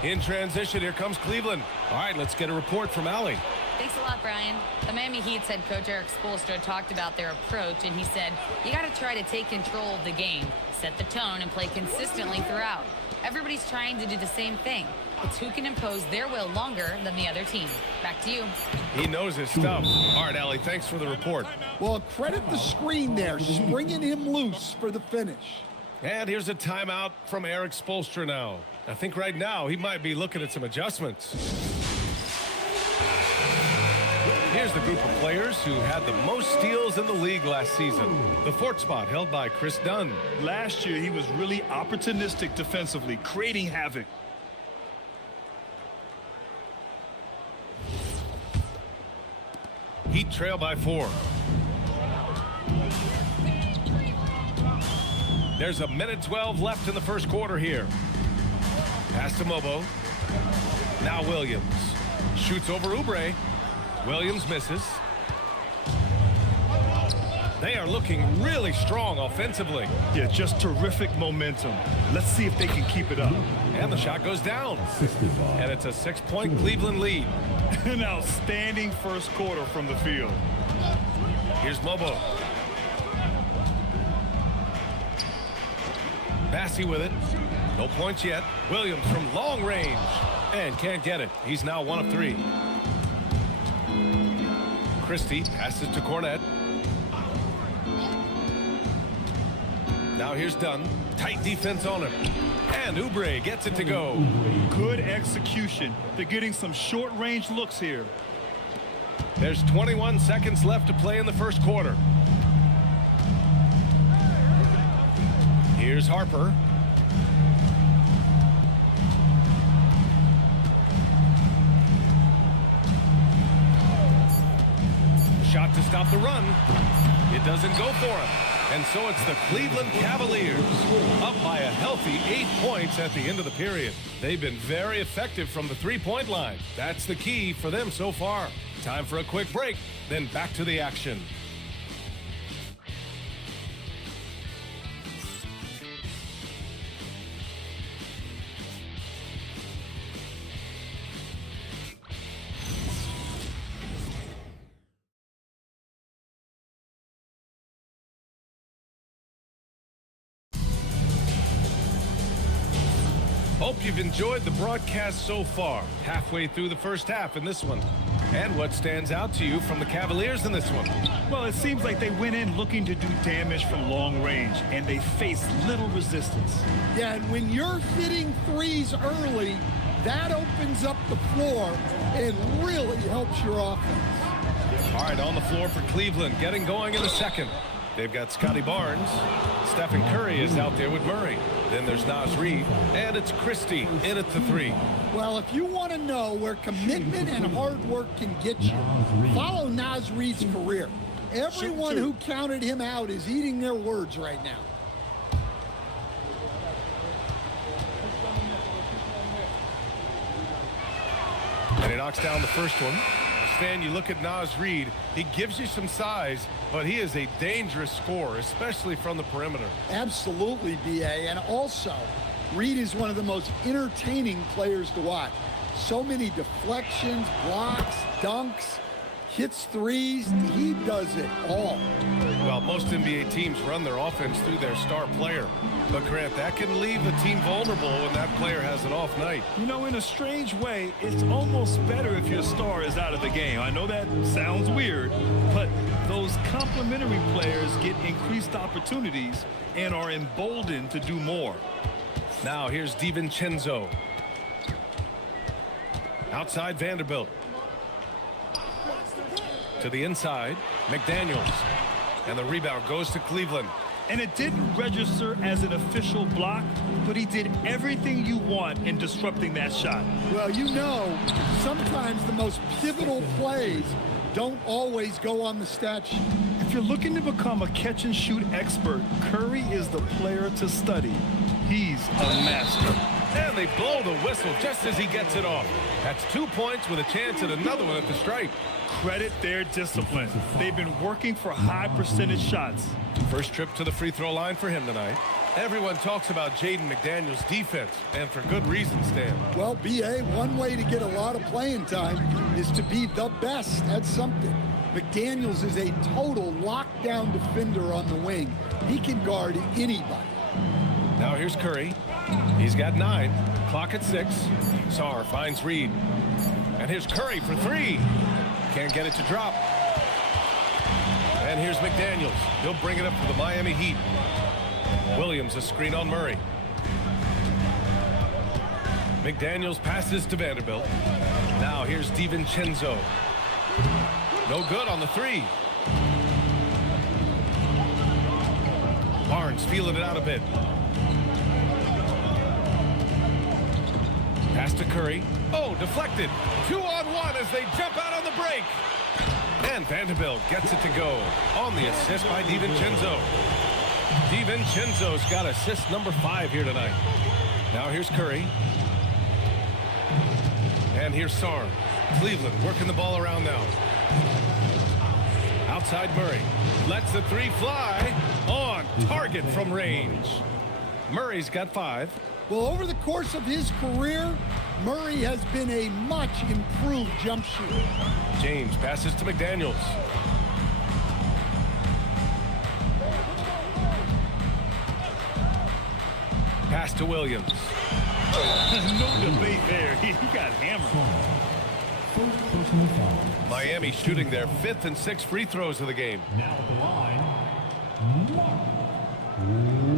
In transition, here comes Cleveland. All right, let's get a report from Allie. Thanks a lot, Brian. The Miami Heat's head coach Eric Spoelstra talked about their approach, and he said, you got to try to take control of the game, set the tone, and play consistently throughout. Everybody's trying to do the same thing. It's who can impose their will longer than the other team. Back to you. He knows his stuff. All right, Allie, thanks for the report. Well, credit the screen there, springing him loose for the finish. And here's a timeout from Eric Spoelstra now. I think right now he might be looking at some adjustments. Here's the group of players who had the most steals in the league last season. The fourth spot held by Chris Dunn. Last year, he was really opportunistic defensively, creating havoc. Heat trail by 4. There's a minute 12 left in the first quarter here. Pass to Mobo. Now Williams. Shoots over Oubre. Williams misses. They are looking really strong offensively. Yeah, just terrific momentum. Let's see if they can keep it up. And the shot goes down. And it's a 6-point Cleveland lead. An outstanding first quarter from the field. Here's Mobo. Massey with it. No points yet. Williams from long range. And can't get it. He's now 1 of 3. Christie passes to Cornette. Now here's Dunn. Tight defense on him. And Oubre gets it to go. Good execution. They're getting some short-range looks here. There's 21 seconds left to play in the first quarter. Here's Harper. Shot to stop the run. It doesn't go for him. And so it's the Cleveland Cavaliers up by a healthy 8 points at the end of the period. They've been very effective from the three-point line. That's the key for them so far. Time for a quick break, then back to the action. Hope you've enjoyed the broadcast so far. Halfway through the first half in this one. And what stands out to you from the Cavaliers in this one? Well, it seems like they went in looking to do damage from long range, and they faced little resistance. Yeah, and when you're hitting threes early, that opens up the floor and really helps your offense. All right, on the floor for Cleveland, getting going in the second. They've got Scotty Barnes. Stephen Curry is out there with Murray. Then there's Naz Reid, and it's Christie in at the 3. Well, if you want to know where commitment and hard work can get you, follow Naz Reid's career. Everyone who counted him out is eating their words right now. And he knocks down the first one. Stan, you look at Naz Reid, he gives you some size, but he is a dangerous scorer, especially from the perimeter. Absolutely, B.A. And also, Reid is one of the most entertaining players to watch. So many deflections, blocks, dunks, hits threes. He does it all. Well, most NBA teams run their offense through their star player. But, Grant, that can leave a team vulnerable when that player has an off night. You know, in a strange way, it's almost better if your star is out of the game. I know that sounds weird, but those complementary players get increased opportunities and are emboldened to do more. Now, here's DiVincenzo. Outside Vanderbilt. To the inside, McDaniels. And the rebound goes to Cleveland. And it didn't register as an official block, but he did everything you want in disrupting that shot. Well, you know, sometimes the most pivotal plays don't always go on the stat sheet. If you're looking to become a catch-and-shoot expert, Curry is the player to study. He's a master. And they blow the whistle just as he gets it off. That's 2 points with a chance at another one at the stripe. Credit their discipline. They've been working for high percentage shots. First trip to the free throw line for him tonight. Everyone talks about Jaden McDaniels' defense, and for good reason, Stan. Well, B.A., one way to get a lot of playing time is to be the best at something. McDaniels is a total lockdown defender on the wing. He can guard anybody. Now here's Curry. He's got 9. Clock at 6. Sarr finds Reed. And here's Curry for 3. Can't get it to drop. And here's McDaniels. He'll bring it up for the Miami Heat. Williams a screen on Murray. McDaniels passes to Vanderbilt. Now here's DiVincenzo. No good on the 3. Barnes feeling it out a bit. Pass to Curry. Oh, deflected. 2-on-1 as they jump out on the break. And Vanderbilt gets it to go on the assist by DiVincenzo. DiVincenzo's got assist number 5 here tonight. Now here's Curry. And here's Sarr. Cleveland working the ball around now. Outside Murray. Lets the 3 fly. On target from range. Murray's got 5. Well, over the course of his career, Murray has been a much improved jump shooter. James passes to McDaniels. Pass to Williams. No debate there. He got hammered. Miami shooting their 5th and 6th free throws of the game. Now at the line, Mark Williams.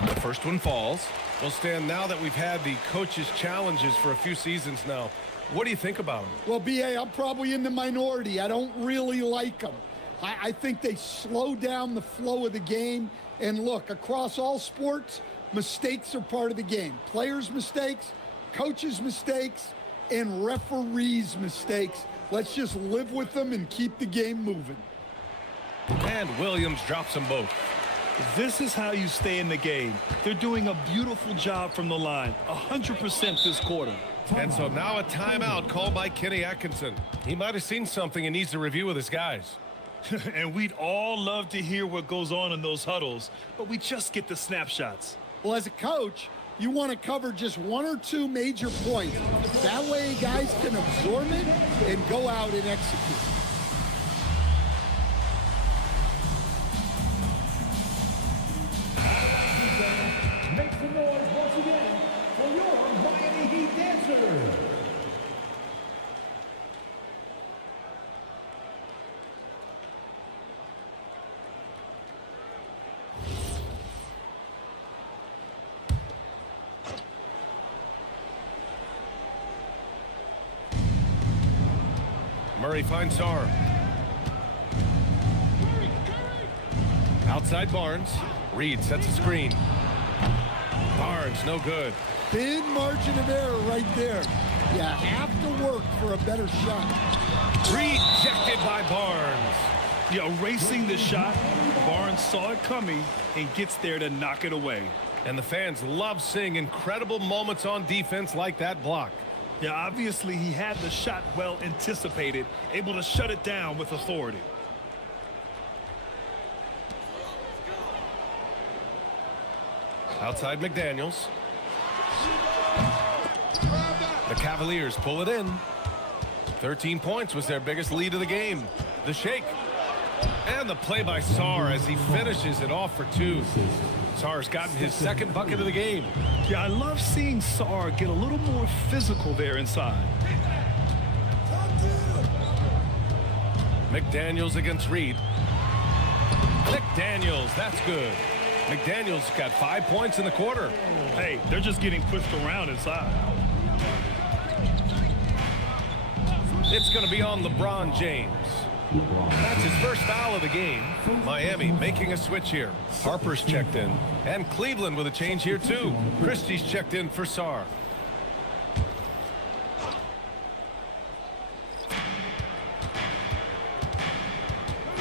The first one falls. Well, Stan, now that we've had the coaches' challenges for a few seasons now, what do you think about them? Well, B.A., I'm probably in the minority. I don't really like them. I think they slow down the flow of the game. And look, across all sports, mistakes are part of the game. Players' mistakes, coaches' mistakes, and referees' mistakes. Let's just live with them and keep the game moving. And Williams drops them both. This is how you stay in the game. They're doing a beautiful job from the line. 100% this quarter. And so now a timeout called by Kenny Atkinson. He might have seen something and needs to review with his guys. And we'd all love to hear what goes on in those huddles, but we just get the snapshots. Well, as a coach, you want to cover just 1 or 2 major points. That way guys can absorb it and go out and execute. Make some noise once again for your Miami Heat dancer. Murray finds Sarr. Outside Barnes. Reed sets a screen. Barnes, no good. Thin margin of error right there. You have to work for a better shot. Rejected by Barnes. Yeah, erasing the shot. Barnes saw it coming and gets there to knock it away. And the fans love seeing incredible moments on defense like that block. Yeah, obviously he had the shot well anticipated, able to shut it down with authority. Outside McDaniels. The Cavaliers pull it in. 13 points was their biggest lead of the game. The shake. And the play by Sarr as he finishes it off for 2. Sarr's gotten his 2nd bucket of the game. Yeah, I love seeing Sarr get a little more physical there inside. McDaniels against Reed. McDaniels, that's good. McDaniels got 5 points in the quarter. Hey, they're just getting pushed around inside. It's going to be on LeBron James. That's his first foul of the game. Miami making a switch here. Harper's checked in. And Cleveland with a change here too. Christie's checked in for Sarr.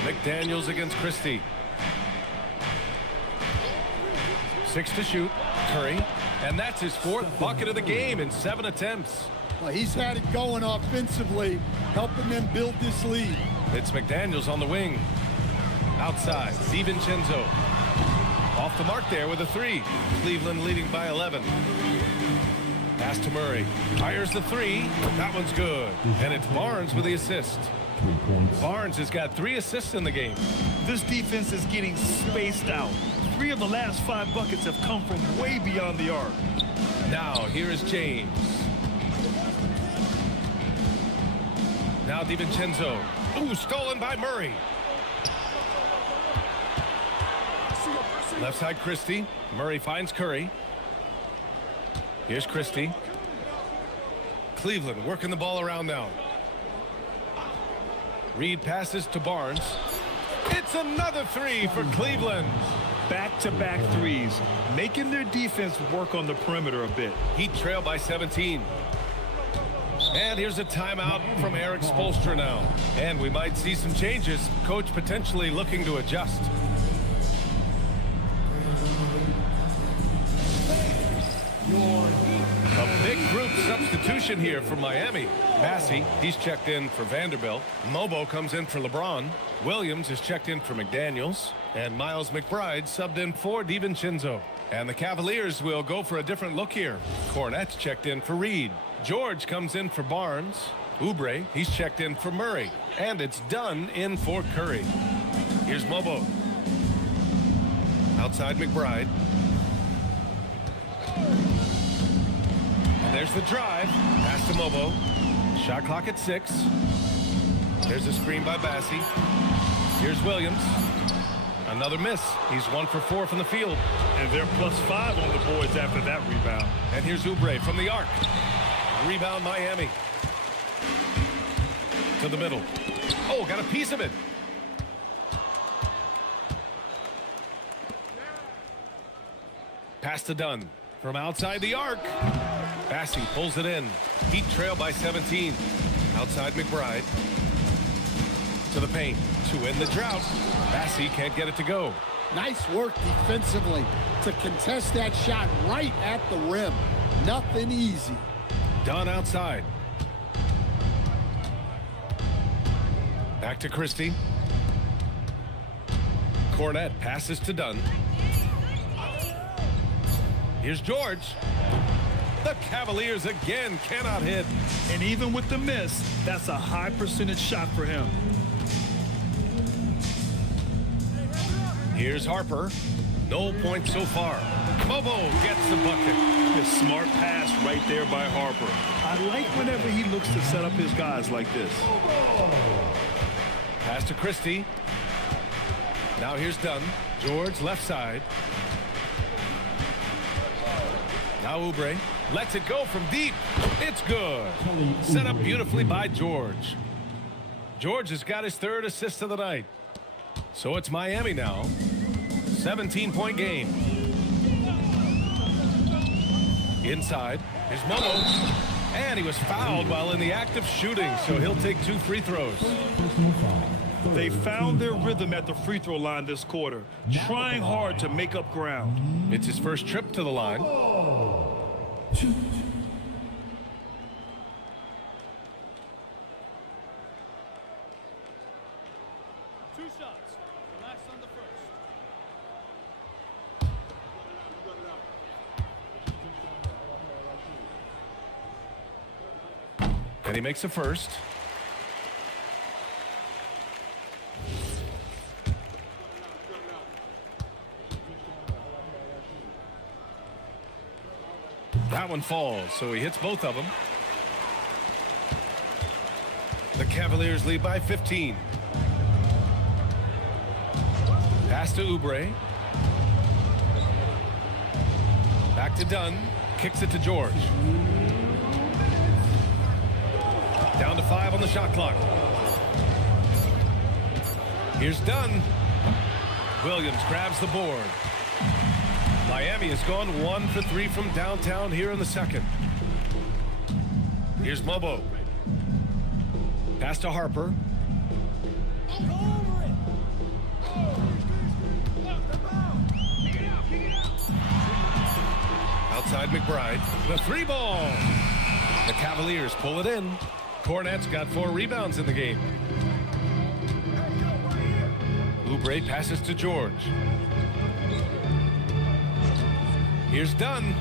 McDaniels against Christie. 6 to shoot. Curry. And that's his 4th bucket of the game in 7 attempts. Well, he's had it going offensively, helping them build this lead. It's McDaniels on the wing. Outside, DiVincenzo. Off the mark there with a 3. Cleveland leading by 11. Pass to Murray. Fires the 3. That one's good. And it's Barnes with the assist. Barnes has got 3 assists in the game. This defense is getting spaced out. 3 of the last 5 buckets have come from way beyond the arc. Now, here is James. Now DiVincenzo. Ooh, stolen by Murray. Left side Christie. Murray finds Curry. Here's Christie. Cleveland working the ball around now. Reed passes to Barnes. It's another 3 for Cleveland. Back-to-back threes, making their defense work on the perimeter a bit. Heat trail by 17. And here's a timeout from Eric Spoelstra now. And we might see some changes. Coach potentially looking to adjust. A big group substitution here for Miami. Massey, he's checked in for Vanderbilt. Mobo comes in for LeBron. Williams is checked in for McDaniels. And Miles McBride subbed in for DiVincenzo. And the Cavaliers will go for a different look here. Cornette's checked in for Reed. George comes in for Barnes. Oubre, he's checked in for Murray. And it's done in for Curry. Here's Mobo. Outside McBride. And there's the drive. Pass to Mobo. Shot clock at 6. There's a screen by Bassey. Here's Williams. Another miss. He's 1 for 4 from the field. And they're +5 on the boards after that rebound. And here's Oubre from the arc. Rebound Miami. To the middle. Oh, got a piece of it. Pass to Dunn. From outside the arc. Bassey pulls it in. Heat trail by 17. Outside McBride. To the paint. To win the drought. Bassey can't get it to go. Nice work defensively to contest that shot right at the rim. Nothing easy. Dunn outside. Back to Christie. Cornette passes to Dunn. Here's George. The Cavaliers again cannot hit. And even with the miss, that's a high percentage shot for him. Here's Harper. No points so far. Mobo gets the bucket. A smart pass right there by Harper. I like whenever he looks to set up his guys like this. Pass to Christie. Now here's Dunn. George left side. Now Oubre lets it go from deep. It's good. Set up beautifully by George. George has got his 3rd assist of the night. So it's Miami now. 17-point game. Inside. Here's Momo. And he was fouled while in the act of shooting, so he'll take 2 free throws. They found their rhythm at the free throw line this quarter, trying hard to make up ground. It's his first trip to the line. 2 shots. The last on the first. And he makes a first. That one falls, so he hits both of them. The Cavaliers lead by 15. Pass Pass to Oubre. Back to Dunn. Kicks it to George. Down to 5 on the shot clock. Here's Dunn. Williams grabs the board. Miami has gone 1 for 3 from downtown here in the second. Here's Mobo. Pass to Harper. Outside McBride. The 3-ball. The Cavaliers pull it in. Cornette's got 4 rebounds in the game. Oubre passes to George. Here's Dunn.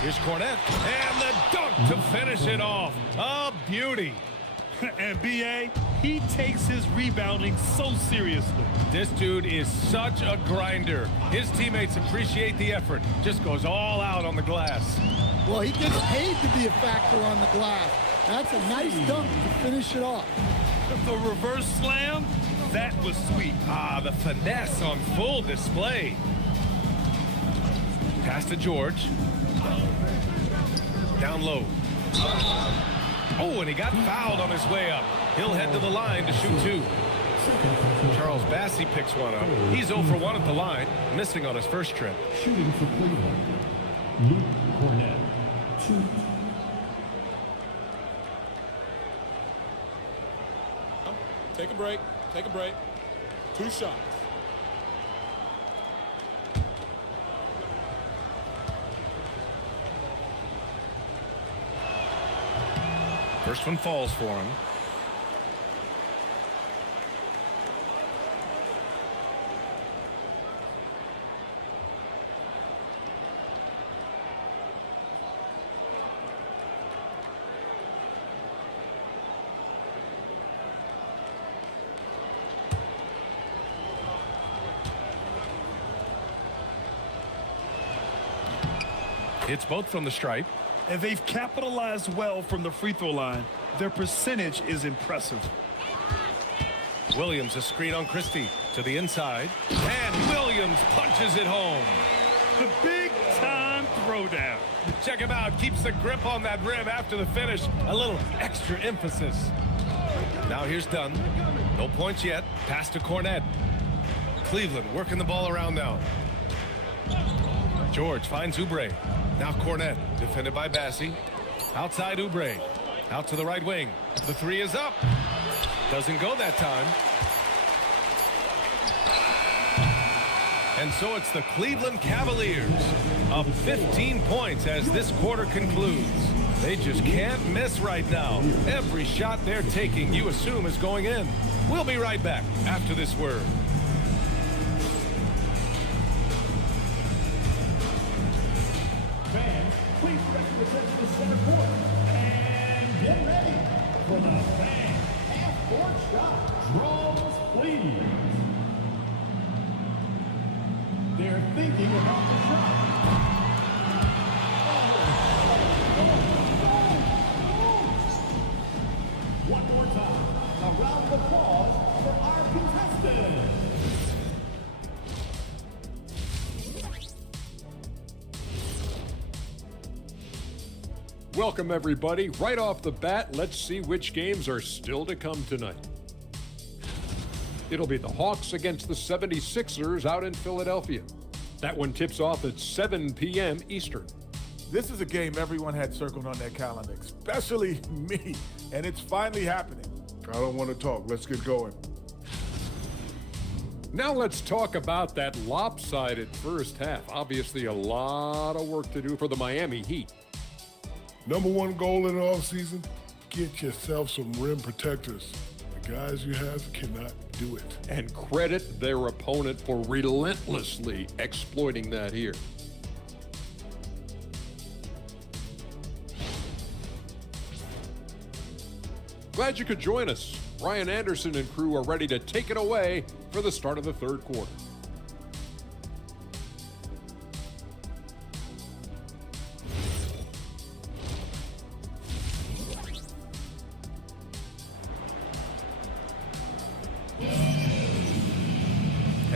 Here's Cornette. And the dunk to finish it off. A beauty. And B.A., he takes his rebounding so seriously. This dude is such a grinder. His teammates appreciate the effort. Just goes all out on the glass. Well, he gets paid to be a factor on the glass. That's a nice dunk to finish it off. The reverse slam, that was sweet. Ah, the finesse on full display. Pass to George. Down low. Oh, and he got fouled on his way up. He'll head to the line to shoot 2. Charles Bassey picks one up. He's 0 for 1 at the line, missing on his first trip. Shooting for Cleveland, Luke Cornett, 2. Take a break. Take a break. 2 shots. First one falls for him. It's both from the stripe. And they've capitalized well from the free throw line. Their percentage is impressive. Williams a screen on Christie to the inside. And Williams punches it home. The big time throwdown. Check him out. Keeps the grip on that rim after the finish. A little extra emphasis. Now here's Dunn. No points yet. Pass to Cornette. Cleveland working the ball around now. George finds Oubre. Now Cornette, defended by Bassey. Outside Oubre. Out to the right wing. The 3 is up. Doesn't go that time. And so it's the Cleveland Cavaliers up 15 points as this quarter concludes. They just can't miss right now. Every shot they're taking, you assume, is going in. We'll be right back after this word. Fans, please represent the center court and get ready for the fan half-court shot draws, please. They're thinking about the shot. One more time, a round of applause for our contestants. Welcome, everybody. Right off the bat, let's see which games are still to come tonight. It'll be the Hawks against the 76ers out in Philadelphia. That one tips off at 7 p.m. Eastern. This is a game everyone had circled on their calendar, especially me, and it's finally happening. I don't want to talk. Let's get going. Now let's talk about that lopsided first half. Obviously, a lot of work to do for the Miami Heat. Number one goal in the offseason, get yourself some rim protectors. The guys you have cannot do it. And credit their opponent for relentlessly exploiting that here. Glad you could join us. Ryan Anderson and crew are ready to take it away for the start of the third quarter.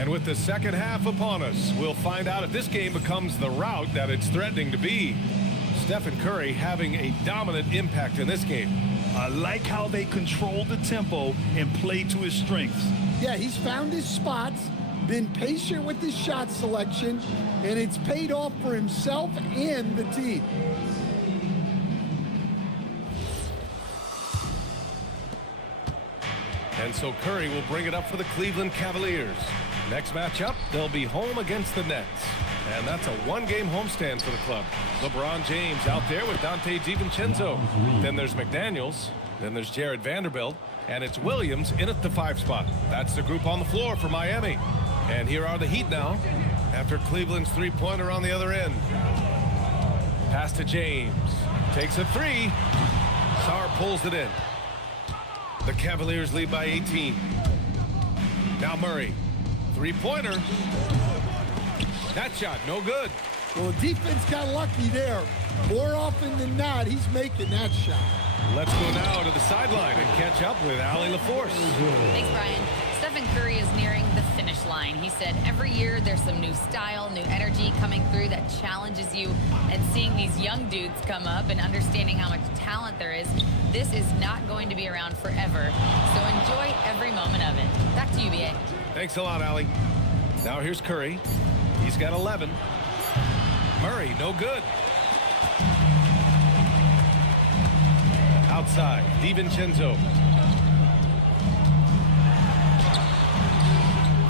And with the second half upon us, we'll find out if this game becomes the rout that it's threatening to be. Stephen Curry having a dominant impact in this game. I like how they control the tempo and play to his strengths. Yeah, he's found his spots, been patient with his shot selection, and it's paid off for himself and the team. And so Curry will bring it up for the Cleveland Cavaliers. Next matchup, they'll be home against the Nets. And that's a one-game homestand for the club. LeBron James out there with Dante DiVincenzo. Then there's McDaniels. Then there's Jared Vanderbilt. And it's Williams in at the 5 spot. That's the group on the floor for Miami. And here are the Heat now after Cleveland's three-pointer on the other end. Pass to James. Takes a 3. Sarr pulls it in. The Cavaliers lead by 18. Now Murray. Three-pointer. That shot, no good. Well, the defense got lucky there. More often than not, he's making that shot. Let's go now to the sideline and catch up with Allie LaForce. Thanks, Brian. Stephen Curry is nearing the finish line. He said every year there's some new style, new energy coming through that challenges you. And seeing these young dudes come up and understanding how much talent there is, this is not going to be around forever. So enjoy every moment of it. Back to you, BA. Thanks a lot, Allie. Now here's Curry. He's got 11. Murray, no good. Outside, DiVincenzo.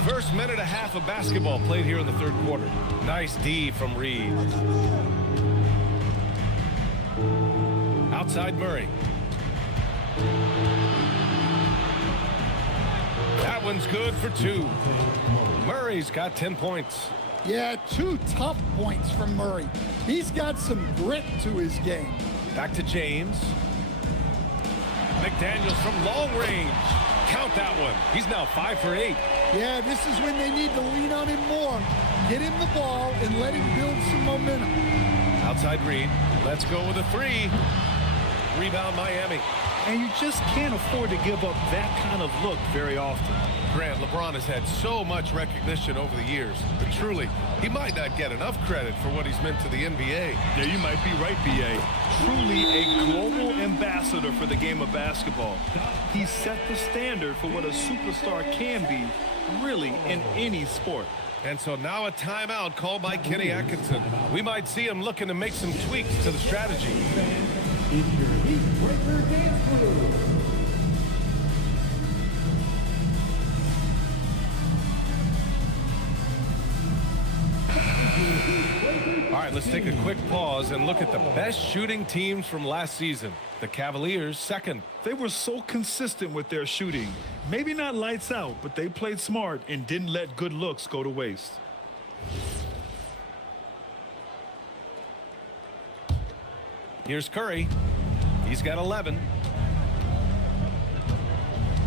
First minute and a half of basketball played here in the third quarter. Nice D from Reed. Outside Murray. That one's good for 2. Murray's got 10 points. Yeah, 2 tough points from Murray. He's got some grit to his game. Back to James. McDaniels from long range. Count that one. He's now 5 for 8. Yeah, this is when they need to lean on him more. Get him the ball and let him build some momentum. Outside Reed. Let's go with a 3. Rebound Miami. And you just can't afford to give up that kind of look very often. Grant, LeBron has had so much recognition over the years, but truly, he might not get enough credit for what he's meant to the NBA. Yeah, you might be right, B.A. Truly a global ambassador for the game of basketball. He set the standard for what a superstar can be, really, in any sport. And so now a timeout called by Kenny Atkinson. We might see him looking to make some tweaks to the strategy. All right, let's take a quick pause and look at the best shooting teams from last season. The Cavaliers, second. They were so consistent with their shooting. Maybe not lights out, but they played smart and didn't let good looks go to waste. Here's Curry. He's got 11.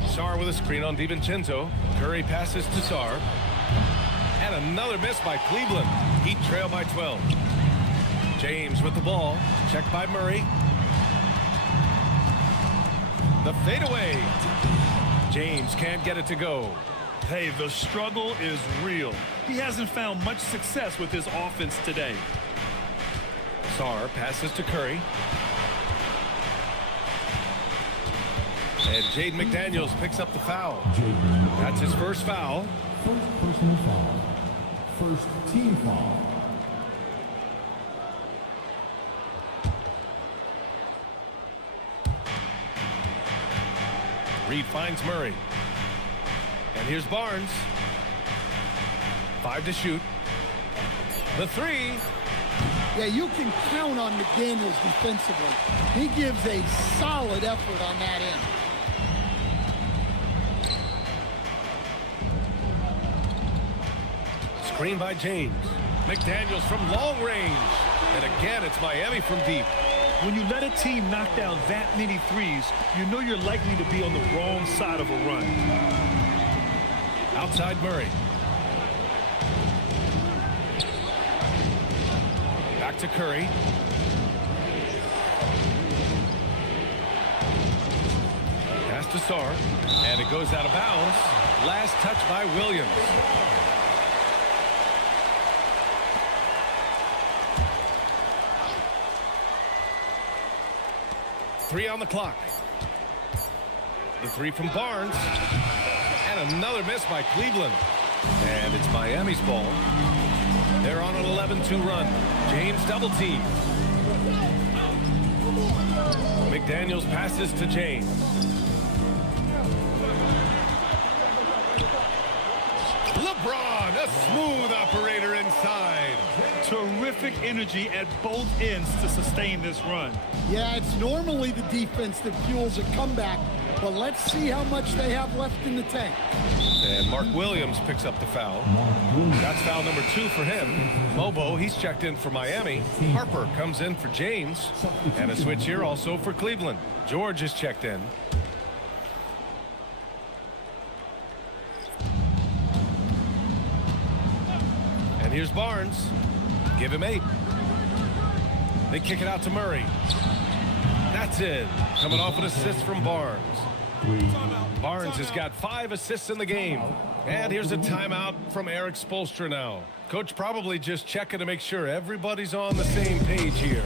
Sarr with a screen on DiVincenzo. Curry passes to Sarr. And another miss by Cleveland. Heat trail by 12. James with the ball. Checked by Murray. The fadeaway. James can't get it to go. Hey, the struggle is real. He hasn't found much success with his offense today. Sarr passes to Curry. And Jaden McDaniels picks up the foul. That's his first foul. First personal foul. First team foul. Reed finds Murray. And here's Barnes. 5 to shoot. The 3. Yeah, you can count on McDaniels defensively. He gives a solid effort on that end. Screen by James. McDaniels from long range. And again, it's Miami from deep. When you let a team knock down that many threes, you know you're likely to be on the wrong side of a run. Outside Murray. Back to Curry. Pass to Sarr. And it goes out of bounds. Last touch by Williams. 3 on the clock. The 3 from Barnes. And another miss by Cleveland. And it's Miami's ball. They're on an 11-2 run. James double team. McDaniels passes to James. LeBron, a smooth operator inside. Terrific energy at both ends to sustain this run. Yeah, it's normally the defense that fuels a comeback, but let's see how much they have left in the tank. And Mark Williams picks up the foul. That's foul number 2 for him. Mobo, he's checked in for Miami. Harper comes in for James. And a switch here also for Cleveland. George is checked in. And here's Barnes. Give him 8. They kick it out to Murray. That's it. Coming off an assist from Barnes. Barnes has got 5 assists in the game. And here's a timeout from Eric Spoelstra now. Coach probably just checking to make sure everybody's on the same page here.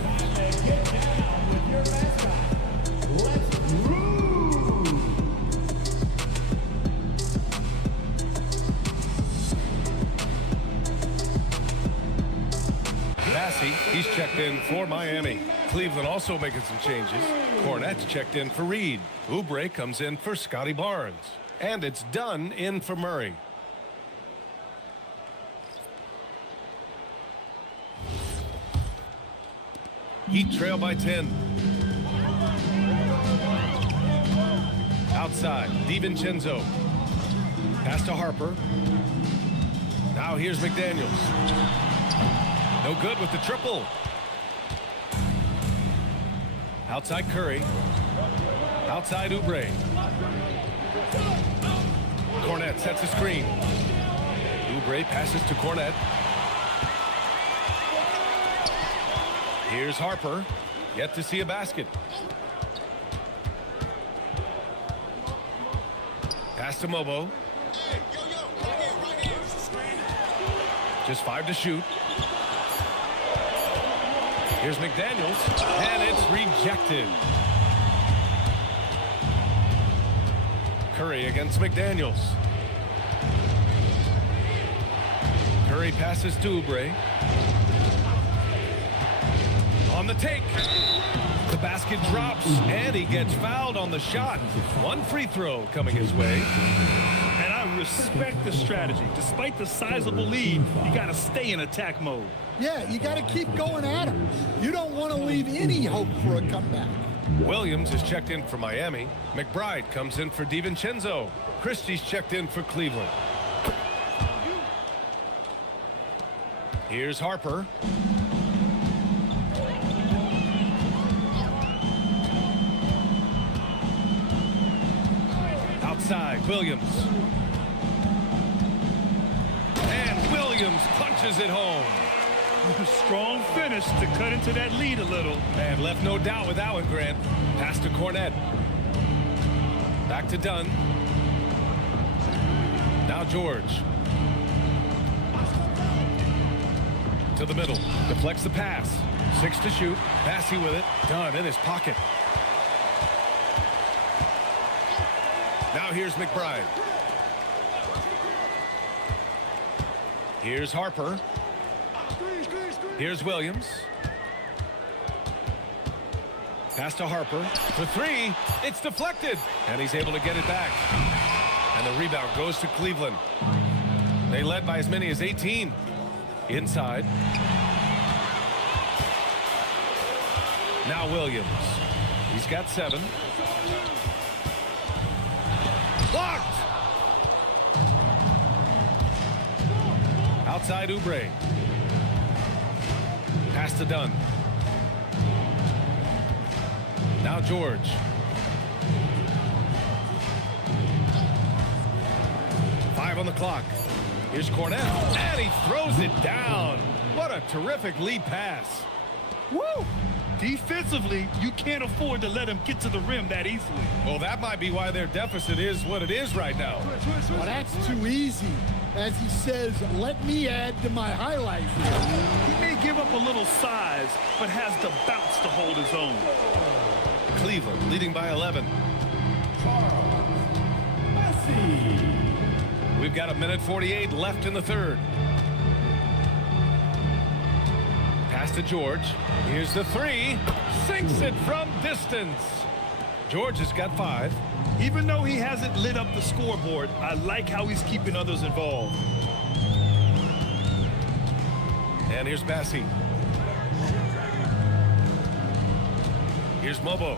Massey, he's checked in for Miami. Cleveland also making some changes. Cornette's checked in for Reed. Oubre comes in for Scotty Barnes. And it's Dunn in for Murray. Heat trail by 10. Outside, DiVincenzo. Pass to Harper. Now here's McDaniels. No good with the triple. Outside Curry. Outside Oubre. Cornette sets a screen. Oubre passes to Cornette. Here's Harper. Yet to see a basket. Pass to Mobo. Just 5 to shoot. Here's McDaniels, and it's rejected. Curry against McDaniels. Curry passes to Oubre. On the take. The basket drops, and he gets fouled on the shot. 1 free throw coming his way. And I respect the strategy. Despite the sizable lead, you got to stay in attack mode. Yeah, you got to keep going at him. You don't want to leave any hope for a comeback. Williams is checked in for Miami. McBride comes in for DiVincenzo. Christie's checked in for Cleveland. Here's Harper. Outside, Williams. And Williams punches it home. Strong finish to cut into that lead a little. And left no doubt with that one, Grant. Pass to Cornette. Back to Dunn. Now George. To the middle. Deflects the pass. 6 to shoot. Massey with it. Dunn in his pocket. Now here's McBride. Here's Harper. Here's Williams. Pass to Harper. For 3. It's deflected. And he's able to get it back. And the rebound goes to Cleveland. They led by as many as 18. Inside. Now Williams. He's got 7. Blocked! Outside Oubre. Pass to Dunn. Now George. Five on the clock. Here's Cornette. And he throws it down. What a terrific lead pass. Woo! Defensively, you can't afford to let him get to the rim that easily. Well, that might be why their deficit is what it is right now. Well, that's too easy. As he says, let me add to my highlights here. He may give up a little size, but has the bounce to hold his own. Cleveland leading by 11. We've got 1:48 left in the third. Pass to George. Here's the three. Sinks it from distance. George has got 5. Even though he hasn't lit up the scoreboard, I like how he's keeping others involved. And here's Bassi. Here's Mobo.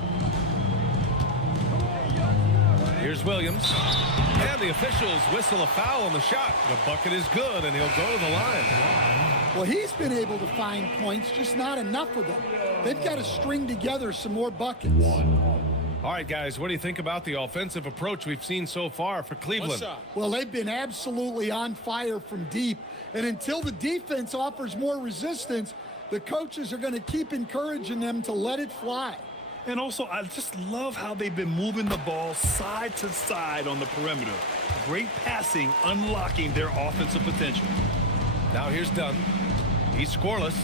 Here's Williams. And the officials whistle a foul on the shot. The bucket is good, and he'll go to the line. Well, he's been able to find points, just not enough of them. They've got to string together some more buckets. All right, guys, what do you think about the offensive approach we've seen so far for Cleveland? Well, they've been absolutely on fire from deep. And until the defense offers more resistance, the coaches are going to keep encouraging them to let it fly. And also, I just love how they've been moving the ball side to side on the perimeter. Great passing, unlocking their offensive potential. Now here's Dunn. He's scoreless.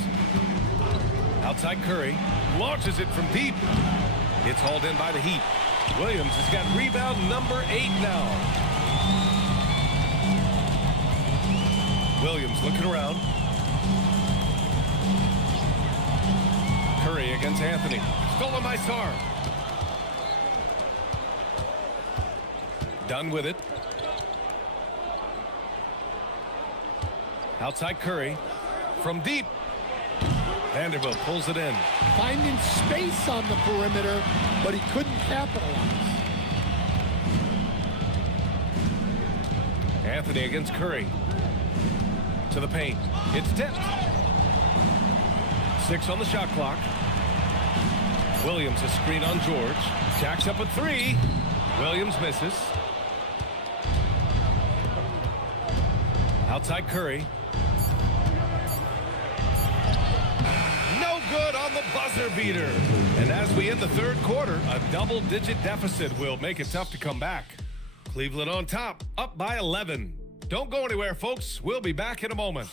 Outside Curry. Launches it from deep. It's hauled in by the Heat. Williams has got rebound number 8 now. Williams looking around. Curry against Anthony. Stolen by Sarr. Dunn with it. Outside Curry. From deep. Vanderbilt pulls it in. Finding space on the perimeter, but he couldn't capitalize. Anthony against Curry. To the paint. It's tipped. 6 on the shot clock. Williams a screen on George. Jacks up a 3. Williams misses. Outside Curry. No good on the buzzer beater. And as we end the third quarter, a double-digit deficit will make it tough to come back. Cleveland on top, up by 11. Don't go anywhere, folks. We'll be back in a moment.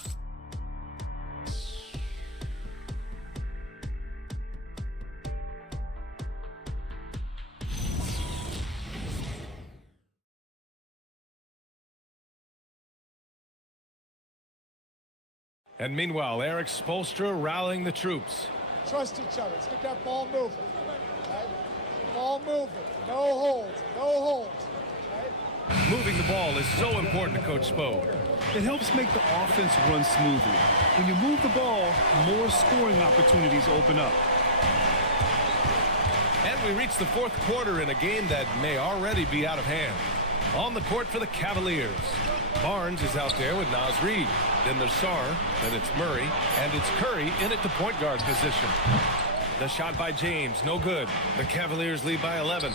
And meanwhile, Eric Spoelstra rallying the troops. Trust each other. Let's get that ball moving. Right? Ball moving. No holds. No holds. Right? Moving the ball is so important to Coach Spo. It helps make the offense run smoothly. When you move the ball, more scoring opportunities open up. And we reach the fourth quarter in a game that may already be out of hand. On the court for the Cavaliers. Barnes is out there with Naz Reid. Then there's Sarr, then it's Murray, and it's Curry in at the point guard position. The shot by James, no good. The Cavaliers lead by 11.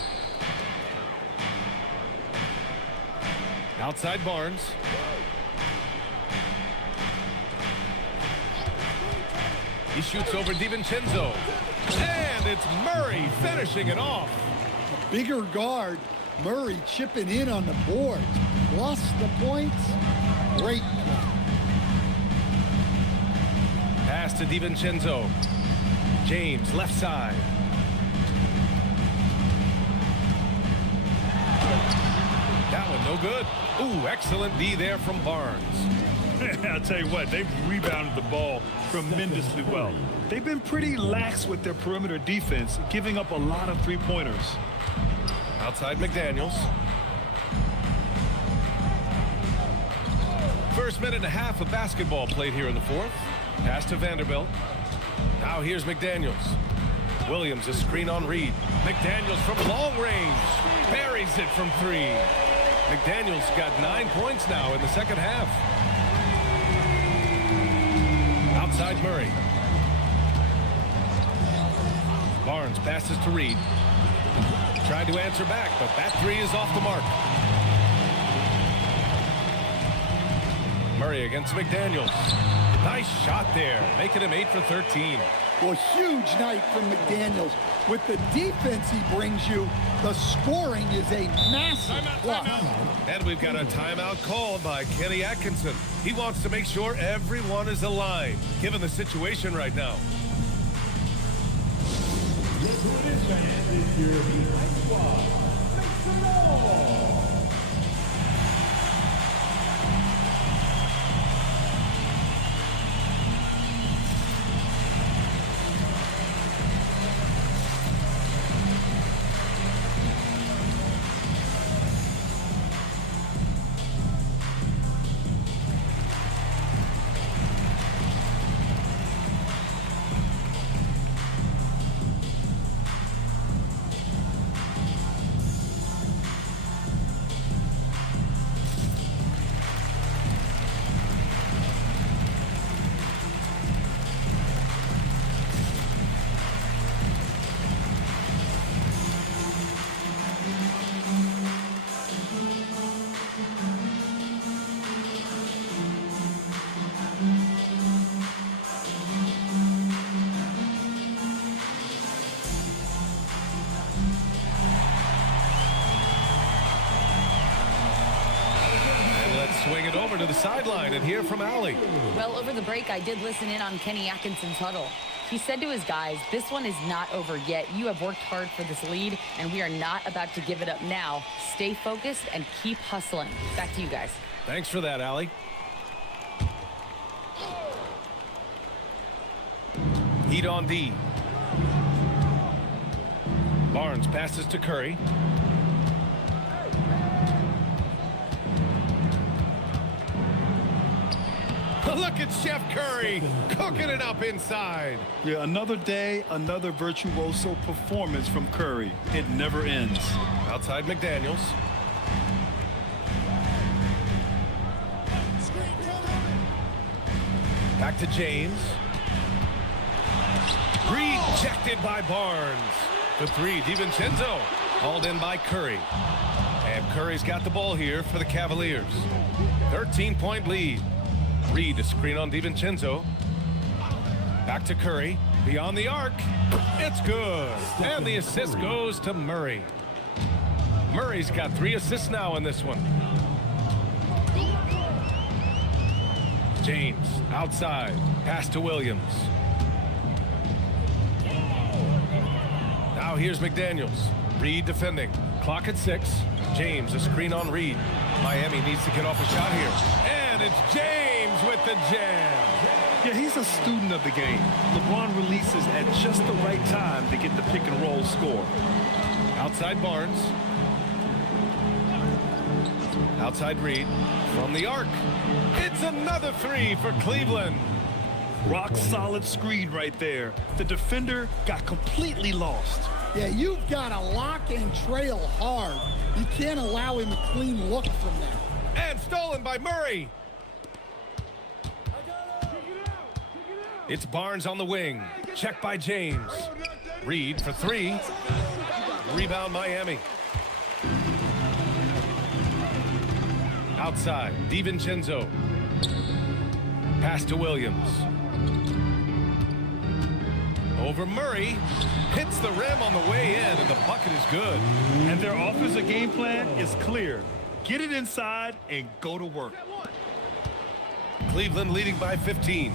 Outside Barnes. He shoots over DiVincenzo. And it's Murray finishing it off. A bigger guard, Murray chipping in on the board. Plus the points. Great play. Pass to DiVincenzo. James, left side. That one no good. Ooh, excellent D there from Barnes. I'll tell you what, they've rebounded the ball tremendously well. They've been pretty lax with their perimeter defense, giving up a lot of three-pointers. Outside McDaniels. First minute and a half of basketball played here in the fourth. Pass to Vanderbilt. Now here's McDaniels. Williams a screen on Reid. McDaniels from long range. Buries it from 3. McDaniels got 9 points now in the second half. Outside Murray. Barnes passes to Reid. Tried to answer back, but that 3 is off the mark. Murray against McDaniels. Nice shot there, making him 8 for 13. Well, huge night from McDaniels. With the defense he brings you, the scoring is a massive plus. And we've got a timeout called by Kenny Atkinson. He wants to make sure everyone is aligned, given the situation right now. Look who it is, fans. It's your Heat Light Squad. Make some noise. Swing it over to the sideline and hear from Allie. Well, over the break, I did listen in on Kenny Atkinson's huddle. He said to his guys, this one is not over yet. You have worked hard for this lead, and we are not about to give it up now. Stay focused and keep hustling. Back to you guys. Thanks for that, Allie. Heat on D. Barnes passes to Curry. Look at Chef Curry cooking it up inside. Yeah, another day, another virtuoso performance from Curry. It never ends. Outside McDaniels. Back to James. Rejected by Barnes. The three, DiVincenzo. Hauled in by Curry. And Curry's got the ball here for the Cavaliers. 13-point lead. Reed, a screen on DiVincenzo. Back to Curry. Beyond the arc. It's good. And the assist goes to Murray. Murray's got 3 assists now in this one. James outside. Pass to Williams. Now here's McDaniels. Reed defending. Clock at 6. James, a screen on Reed. Miami needs to get off a shot here. And it's James with the jam. Yeah, he's a student of the game. LeBron releases at just the right time to get the pick and roll score. Outside Barnes. Outside Reed. From the arc. It's another 3 for Cleveland. Rock solid screen right there. The defender got completely lost. Yeah, you've got to lock and trail hard. You can't allow him a clean look from that. And stolen by Murray. It's Barnes on the wing. Check by James. Reed for 3. Rebound Miami. Outside, DiVincenzo. Pass to Williams. Over Murray. Hits the rim on the way in, and the bucket is good. And their offensive game plan is clear. Get it inside and go to work. Cleveland leading by 15.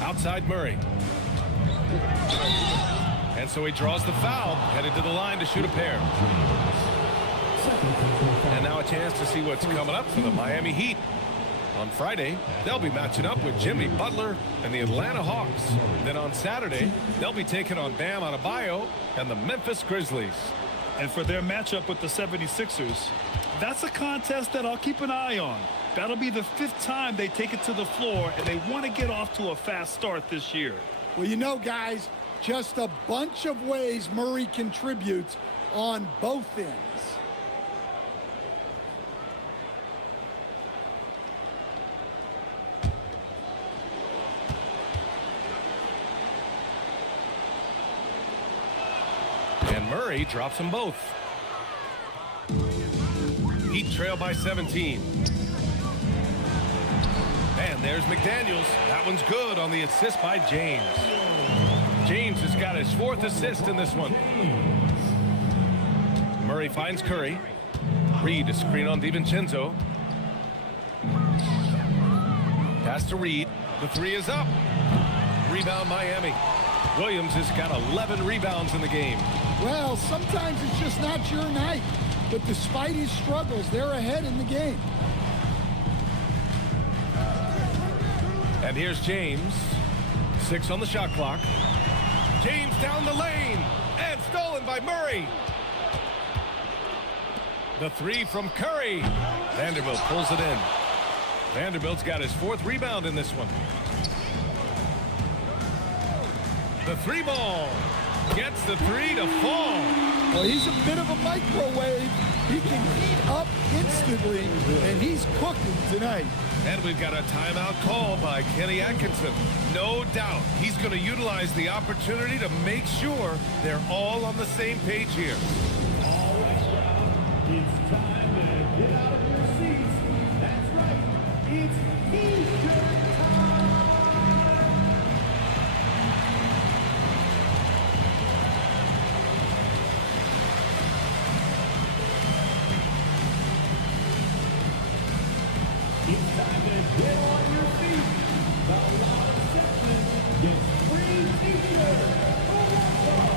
Outside Murray. And so he draws the foul, headed to the line to shoot a pair. And now a chance to see what's coming up for the Miami Heat. On Friday, they'll be matching up with Jimmy Butler and the Atlanta Hawks. Then on Saturday, they'll be taking on Bam Adebayo and the Memphis Grizzlies. And for their matchup with the 76ers, that's a contest that I'll keep an eye on. That'll be the 5th time they take it to the floor, and they want to get off to a fast start this year. Well, you know, guys, just a bunch of ways Murray contributes on both ends. And Murray drops them both. Heat trail by 17. And there's McDaniels. That one's good on the assist by James. James has got his 4th assist in this one. Murray finds Curry. Reed, a screen on DiVincenzo. Pass to Reed. The 3 is up. rebound Miami. Williams has got 11 rebounds in the game. Well, sometimes it's just not your night. But despite his struggles, they're ahead in the game. And here's James. 6 on the shot clock. James down the lane. And stolen by Murray. The 3 from Curry. Vanderbilt pulls it in. Vanderbilt's got his 4th rebound in this one. The 3 ball. Gets the 3 to fall. Well, he's a bit of a microwave. He can heat up instantly, and he's cooking tonight. And we've got a timeout call by Kenny Atkinson. No doubt he's going to utilize the opportunity to make sure they're all on the same page here. All right, it's time to get out of your seats. That's right. It's T-shirt time. It's time to get on your feet. The Water section gets free T-shirts for Warsaw.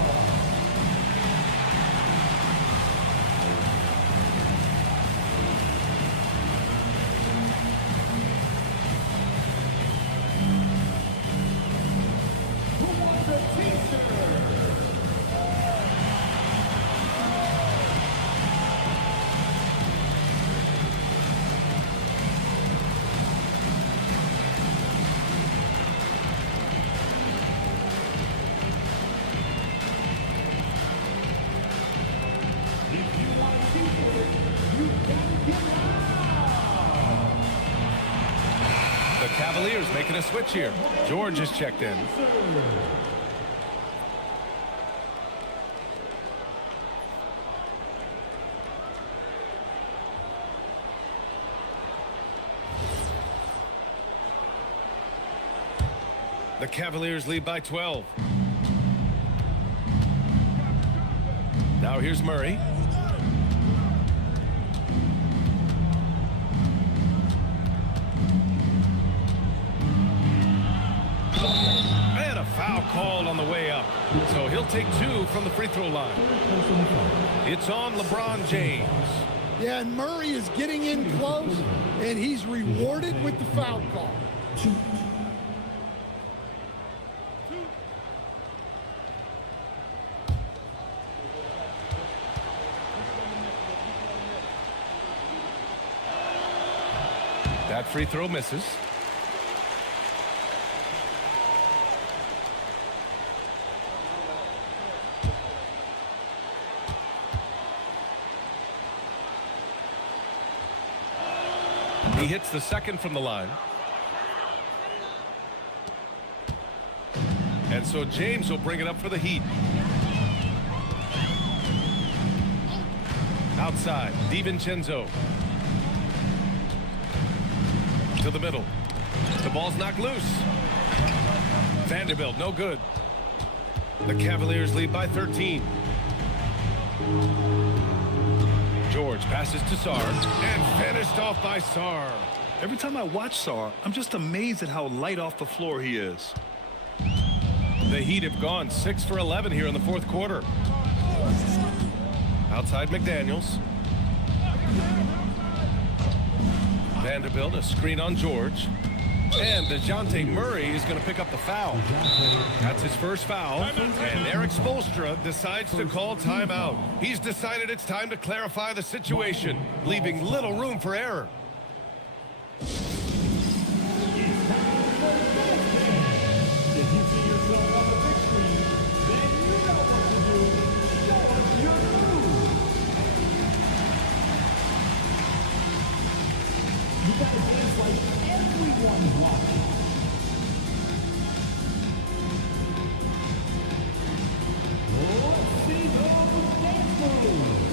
Who wants a T-shirt? If you want a T-shirt, you gotta get loud. The Cavaliers making a switch here. George is checked in. The Cavaliers lead by 12. Now here's Murray. And a foul called on the way up. So he'll take 2 from the free throw line. It's on LeBron James. Yeah, and Murray is getting in close, and he's rewarded with the foul call. That free throw misses. He hits the second from the line. And so James will bring it up for the Heat. Outside, DiVincenzo. To the middle. The ball's knocked loose. Vanderbilt, no good. The Cavaliers lead by 13. George passes to Sarr and finished off by Sarr. Every time I watch Sarr, I'm just amazed at how light off the floor he is. The Heat have gone 6 for 11 here in the 4th quarter. Outside McDaniels. Vanderbilt, a screen on George. And DeJounte Murray is going to pick up the foul. That's his first foul. And Eric Spoelstra decides to call timeout. He's decided it's time to clarify the situation, leaving little room for error. If you see yourself on the big screen, then you know what to do. Show us your move. You gotta dance like everyone's watching. Let's see those dance moves.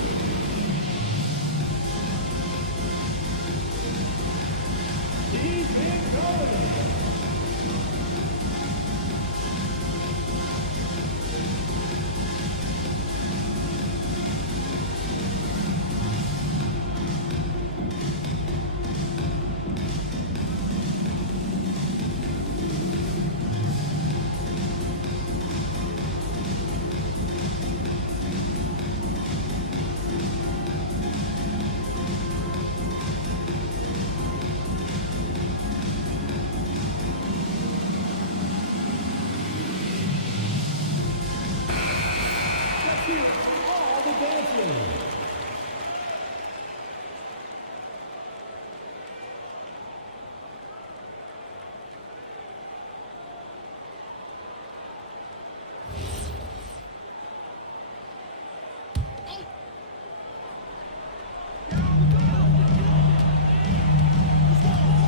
Mansion.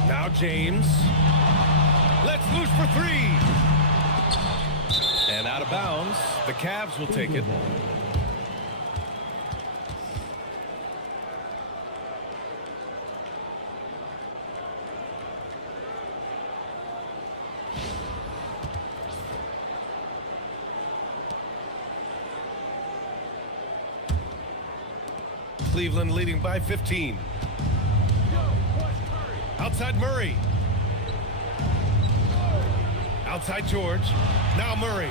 Now James. Let's loose for three. And out of bounds. The Cavs will take it. Cleveland leading by 15. Outside Murray. Outside George. Now Murray.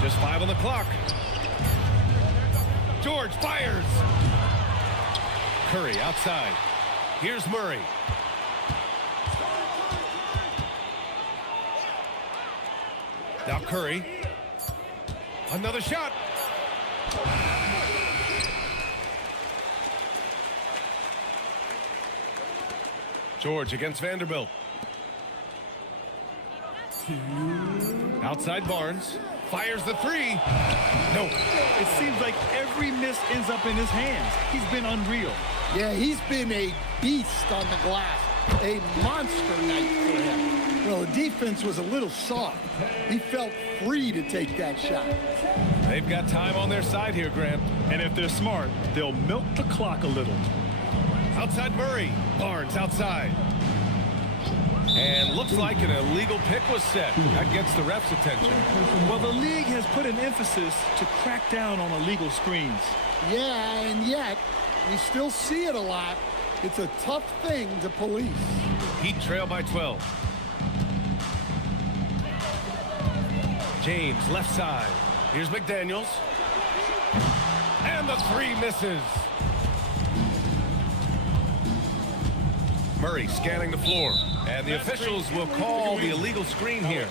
Just 5 on the clock. George fires. Curry outside. Here's Murray. Now Curry. Another shot. George against Vanderbilt. Outside Barnes. Fires the three. No. It seems like every miss ends up in his hands. He's been unreal. Yeah, he's been a beast on the glass. A monster night for him. Well, the defense was a little soft. He felt free to take that shot. They've got time on their side here, Grant. And if they're smart, they'll milk the clock a little. Outside Murray. Barnes outside. And looks like an illegal pick was set. That gets the ref's attention. Well, the league has put an emphasis to crack down on illegal screens. Yeah, and yet, we still see it a lot. It's a tough thing to police. Heat trail by 12. James left side. Here's McDaniels. And the three misses. Murray scanning the floor. And the officials will call the illegal screen here.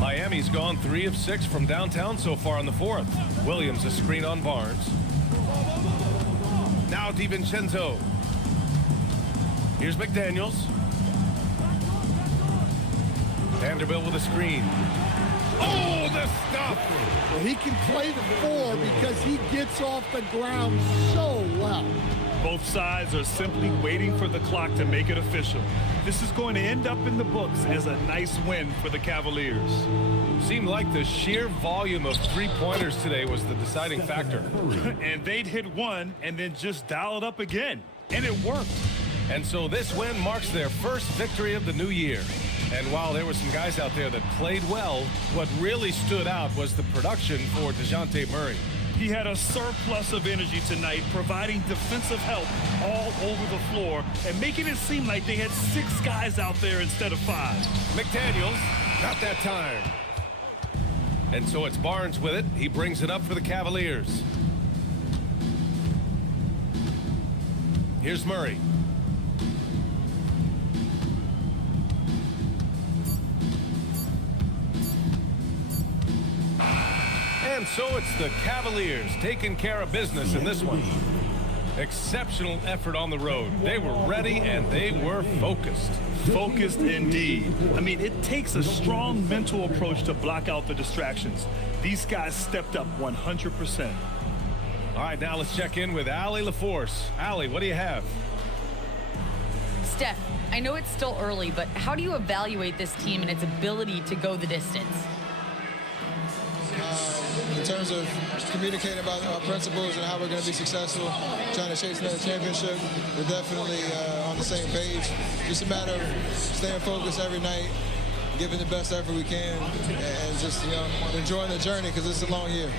Miami's gone 3 of 6 from downtown so far in the fourth. Williams a screen on Barnes. Now DiVincenzo. Here's McDaniels. Vanderbilt with a screen. Oh, the stuff! Well, he can play the 4 because he gets off the ground so well. Both sides are simply waiting for the clock to make it official. This is going to end up in the books as a nice win for the Cavaliers. Seemed like the sheer volume of three-pointers today was the deciding factor. And they'd hit one and then just dial it up again. And it worked. And so this win marks their first victory of the new year. And while there were some guys out there that played well, what really stood out was the production for DeJounte Murray. He had a surplus of energy tonight, providing defensive help all over the floor and making it seem like they had 6 guys out there instead of 5. McDaniels, not that time. And so it's Barnes with it. He brings it up for the Cavaliers. Here's Murray. And so it's the Cavaliers taking care of business in this one. Exceptional effort on the road. They were ready and they were focused. Focused indeed. I mean, it takes a strong mental approach to block out the distractions. These guys stepped up 100%. All right, now let's check in with Allie LaForce. Allie, what do you have? Steph, I know it's still early, but how do you evaluate this team and its ability to go the distance? In terms of communicating about our principles and how we're going to be successful, trying to chase another championship, we're definitely on the same page. Just a matter of staying focused every night, giving the best effort we can, and just, you know, enjoying the journey because it's a long year.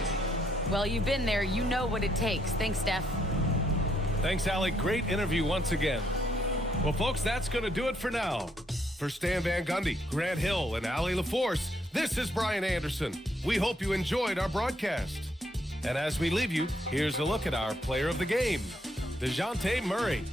Well, you've been there. You know what it takes. Thanks, Steph. Thanks, Allie. Great interview once again. Well, folks, that's going to do it for now. For Stan Van Gundy, Grant Hill, and Allie LaForce, this is Brian Anderson. We hope you enjoyed our broadcast. And as we leave you, here's a look at our player of the game, DeJounte Murray.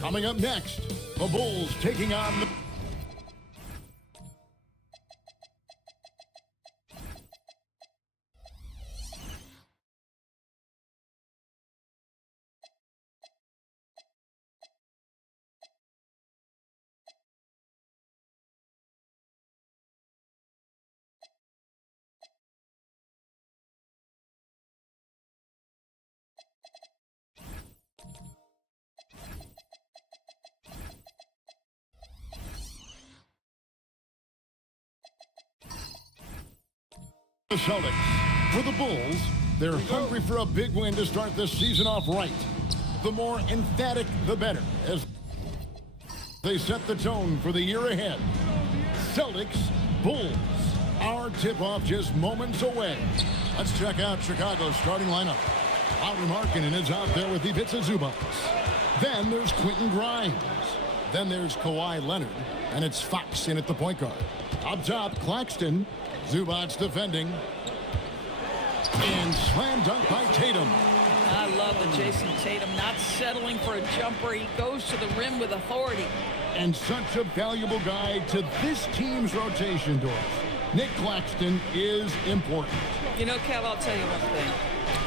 Coming up next, the Bulls taking on the... The Celtics. For the Bulls, they're hungry for a big win to start this season off right. The more emphatic, the better, as they set the tone for the year ahead. Celtics, Bulls. Our tip-off just moments away. Let's check out Chicago's starting lineup. Lauri Markkanen is out there with Ivica Zubac. Then there's Quentin Grimes. Then there's Kawhi Leonard, and it's Fox in at the point guard. Up top, Claxton. Zubac defending. And slam dunk by Tatum. I love the Jason Tatum not settling for a jumper. He goes to the rim with authority. And such a valuable guy to this team's rotation, Doris. Nick Claxton is important. You know, Kev, I'll tell you one thing.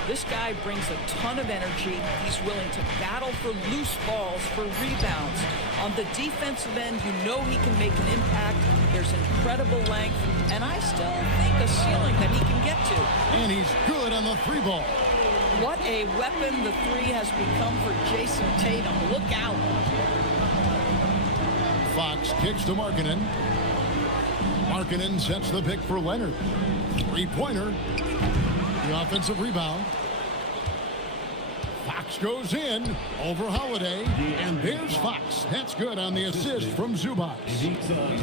This guy brings a ton of energy. He's willing to battle for loose balls, for rebounds. On the defensive end, you know he can make an impact. There's incredible length, and I still think a ceiling that he can get to. And he's good on the three ball. What a weapon the three has become for Jason Tatum. Look out. Fox kicks to Markkanen. Markkanen sets the pick for Leonard. Three-pointer. The offensive rebound. Fox goes in over Holiday, and there's Fox. That's good on the assist from Zubac.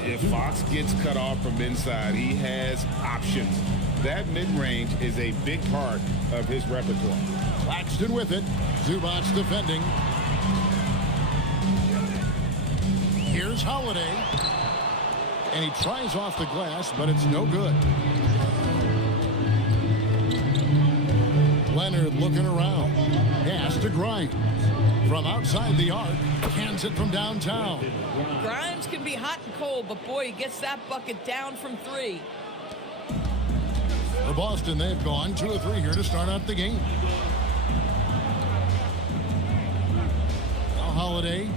If Fox gets cut off from inside, he has options. That mid-range is a big part of his repertoire. Claxton with it. Zubac defending. Here's Holiday. And he tries off the glass, but it's no good. Leonard looking around. Pass to Grimes. From outside the arc. Cans it from downtown. Grimes can be hot and cold, but boy, he gets that bucket down from three. For Boston, they've gone 2 of 3 here to start out the game. Now Holiday,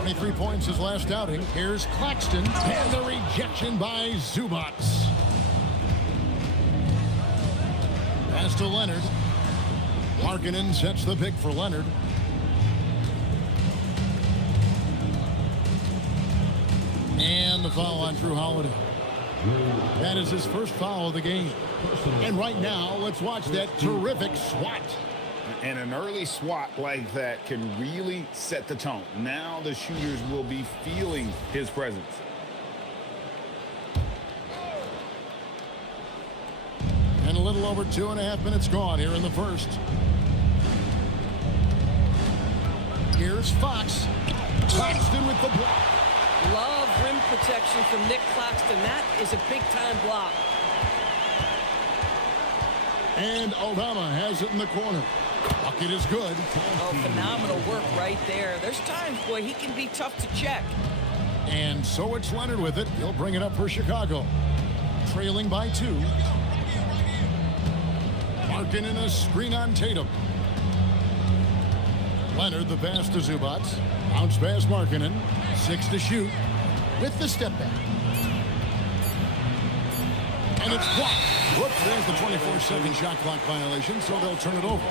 23 points his last outing. Here's Claxton, and the rejection by Zubac. Pass to Leonard. Markkanen sets the pick for Leonard. And the foul on Drew Holiday. That is his first foul of the game. And right now, let's watch that terrific swat. And an early swat like that can really set the tone. Now the shooters will be feeling his presence. And a little over 2.5 minutes gone here in the first. Here's Fox. Claxton with the block. Love rim protection from Nick Claxton. That is a big-time block. And Obama has it in the corner. Bucket is good. Oh, phenomenal work right there. There's times, boy, he can be tough to check. And so it's Leonard with it. He'll bring it up for Chicago. Trailing by 2. Markkanen a screen on Tatum. Leonard the pass to Zubac. Bounce pass Markkanen. 6 to shoot. With the step back. And it's blocked. Whoops, there's the 24-second shot clock violation, so they'll turn it over.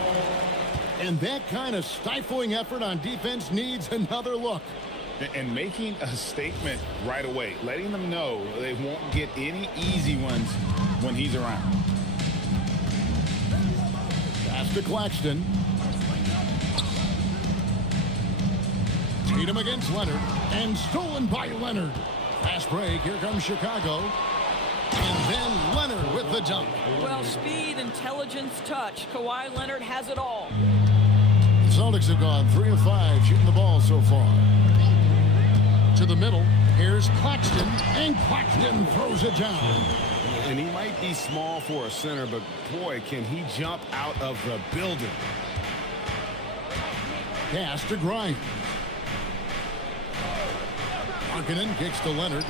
And that kind of stifling effort on defense needs another look. And making a statement right away, letting them know they won't get any easy ones when he's around. Pass to Claxton. Tatum against Leonard. And stolen by Leonard. Fast break. Here comes Chicago. And then Leonard with the dunk. Well, speed, intelligence, touch. Kawhi Leonard has it all. The Celtics have gone 3 of 5 shooting the ball so far. To the middle. Here's Claxton. And Claxton throws it down. And he might be small for a center, but boy, can he jump out of the building. Pass to Grimes. Markkanen kicks to Leonard.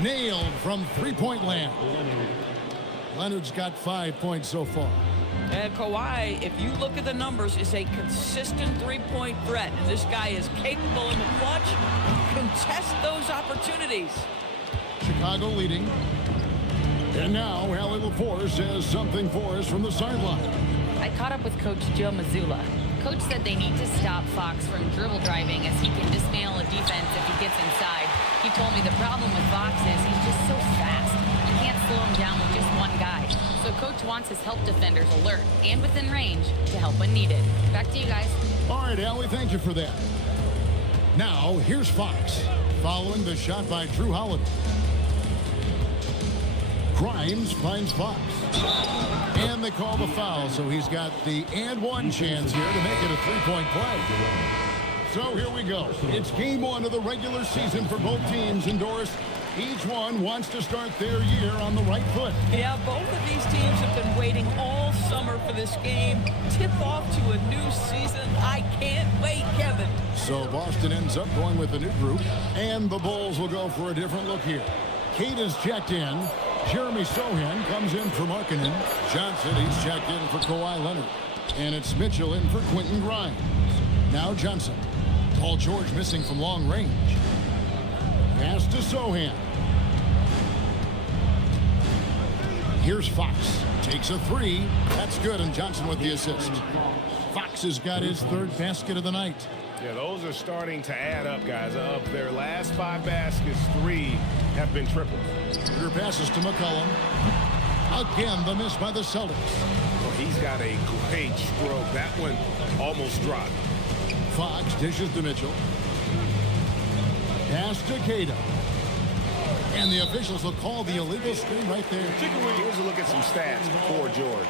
Nailed from three-point land. Leonard's got 5 points so far. And Kawhi, if you look at the numbers, is a consistent three-point threat. And this guy is capable in the clutch. Contest those opportunities. Chicago leading. And now Allie LaForce says something for us from the sideline. I caught up with Coach Joe Mazzulla. Coach said they need to stop Fox from dribble driving as he can dismantle a defense if he gets inside. He told me the problem with Fox is he's just so fast. You can't slow him down with just one guy. So Coach wants his help defenders alert and within range to help when needed. Back to you guys. All right, Allie, thank you for that. Now, here's Fox following the shot by Drew Holiday. Grimes finds Fox. And they call the foul, so he's got the and one chance here to make it a three-point play. So here we go. It's game one of the regular season for both teams, and Doris, each one wants to start their year on the right foot. Yeah, both of these teams have been waiting all summer for this game. Tip off to a new season. I can't wait, Kevin. So Boston ends up going with a new group, and the Bulls will go for a different look here. Kate is checked in. Jeremy Sohan comes in for Markkanen. Johnson, he's checked in for Kawhi Leonard. And it's Mitchell in for Quentin Grimes. Now Johnson. Paul George missing from long range. Pass to Sohan. Here's Fox. Takes a three. That's good, and Johnson with the assist. Fox has got his third basket of the night. Yeah, those are starting to add up, guys. Of their last 5 baskets, 3 have been triples. Schroeder passes to McCollum. Again, the miss by the Celtics. Well, he's got a great stroke. That one almost dropped. Fox dishes to Mitchell. Pass to Queta. And the officials will call the illegal screen right there. Here's a look at some stats for George.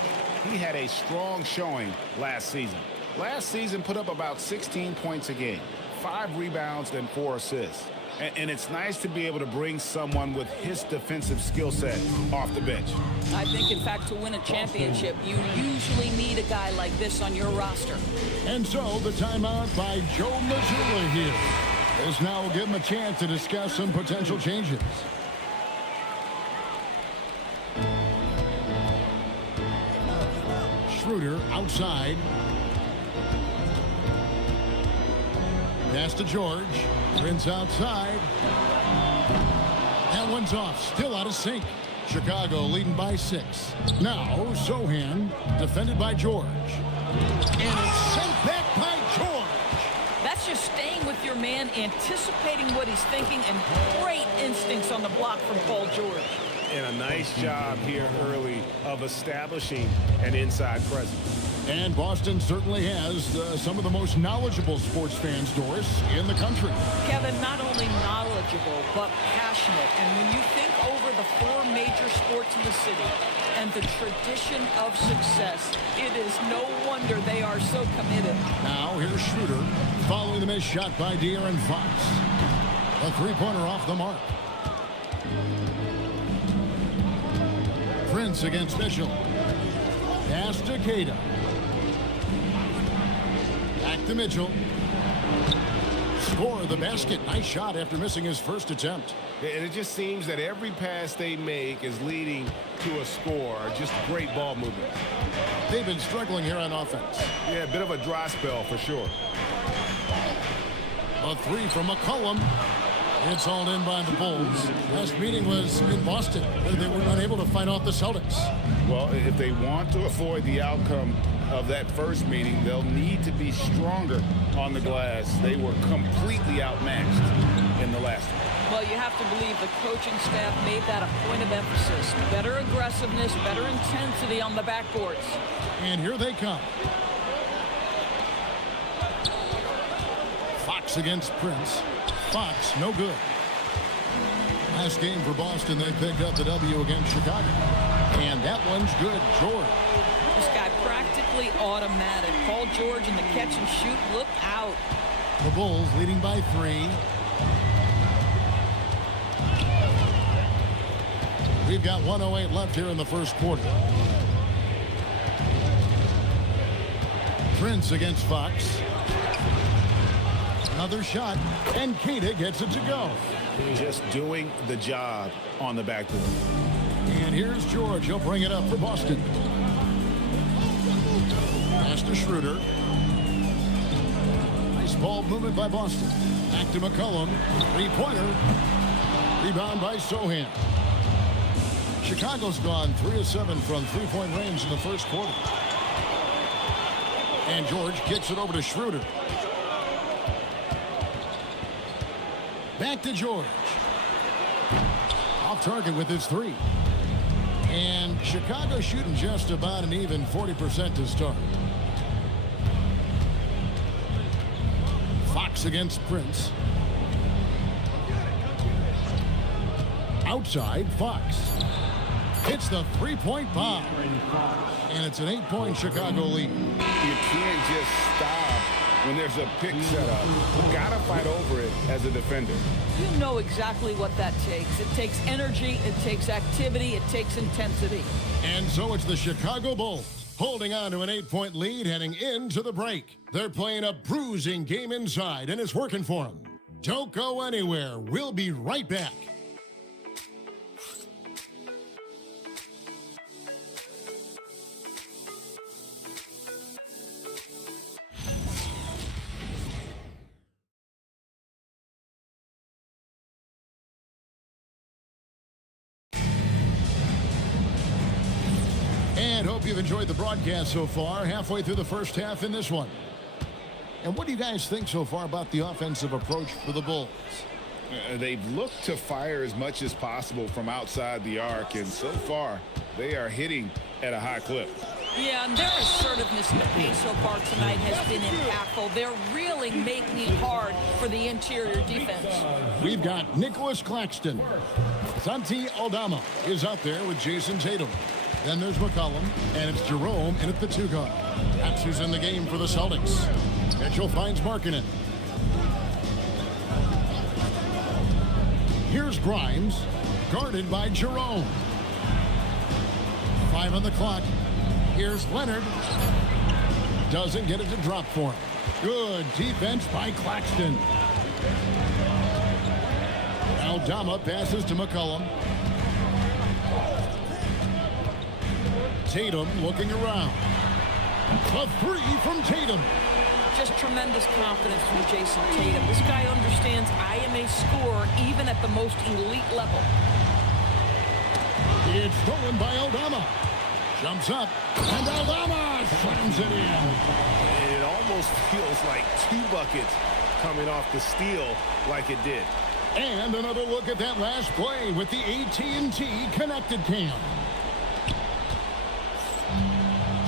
He had a strong showing last season. Last season put up about 16 points a game, 5 rebounds and 4 assists. And it's nice to be able to bring someone with his defensive skill set off the bench. I think, in fact, to win a championship, you usually need a guy like this on your roster. And so the timeout by Joe Mazzulla here. This now will give him a chance to discuss some potential changes. Schroeder outside. Pass to George. Prince outside. That one's off. Still out of sync. Chicago leading by 6. Now Sohan defended by George. And it's sent back by George. That's just staying with your man, anticipating what he's thinking, and great instincts on the block from Paul George. And a nice job here early of establishing an inside presence. And Boston certainly has some of the most knowledgeable sports fans, Doris, in the country. Kevin, not only knowledgeable, but passionate. And when you think over the 4 major sports in the city and the tradition of success, it is no wonder they are so committed. Now here's Schroeder following the missed shot by De'Aaron Fox. A three-pointer off the mark. Prince against Mitchell. Pass to Queta. Back to Mitchell. Score the basket. Nice shot after missing his first attempt. And it just seems that every pass they make is leading to a score. Just great ball movement. They've been struggling here on offense. Yeah, a bit of a dry spell for sure. A three from McCollum. It's hauled in by the Bulls. Last meeting was in Boston, where they were unable to fight off the Celtics. Well, if they want to avoid the outcome of that first meeting, they'll need to be stronger on the glass. They were completely outmatched in the last one. Well, you have to believe the coaching staff made that a point of emphasis. Better aggressiveness, better intensity on the backboards. And here they come. Fox against Prince. Fox, no good. Last game for Boston, they picked up the W against Chicago. And that one's good. George. This guy practically automatic. Paul George in the catch and shoot. Look out. The Bulls leading by 3. We've got 1:08 left here in the first quarter. Prince against Fox. Another shot, and Queta gets it to go. Just doing the job on the backboard. And here's George. He'll bring it up for Boston. Pass to Schroeder. Nice ball movement by Boston. Back to McCollum. Three-pointer. Rebound by Sohan. Chicago's gone 3 of 7 from three-point range in the first quarter. And George kicks it over to Schroeder. Back to George. Off target with his three. And Chicago shooting just about an even 40% to start. Fox against Prince. Outside, Fox. Hits the three-point bomb. And it's an 8-point Chicago lead. You can't just stop when there's a pick set up. You gotta fight over it as a defender. You know exactly what that takes. It takes energy, it takes activity, it takes intensity. And so it's the Chicago Bulls holding on to an 8-point lead heading into the break. They're playing a bruising game inside, and it's working for them. Don't go anywhere. We'll be right back. And hope you've enjoyed the broadcast so far. Halfway through the first half in this one. And what do you guys think so far about the offensive approach for the Bulls? They've looked to fire as much as possible from outside the arc, and so far they are hitting at a high clip. Yeah, and their assertiveness in the paint so far tonight has been impactful. They're really making it hard for the interior defense. We've got Nicholas Claxton. Santi Aldama is out there with Jason Tatum. Then there's McCollum, and it's Jerome in at the 2 guard. That's who's in the game for the Celtics. Mitchell finds Markkanen. Here's Grimes, guarded by Jerome. 5 on the clock. Here's Leonard. Doesn't get it to drop for him. Good defense by Claxton. Aldama passes to McCollum. Tatum looking around. A 3 from Tatum. Just tremendous confidence from Jason Tatum. This guy understands I am a scorer even at the most elite level. It's stolen by Aldama. Jumps up, and Aldama slams it in. It almost feels like 2 buckets coming off the steal like it did. And another look at that last play with the AT&T connected cam.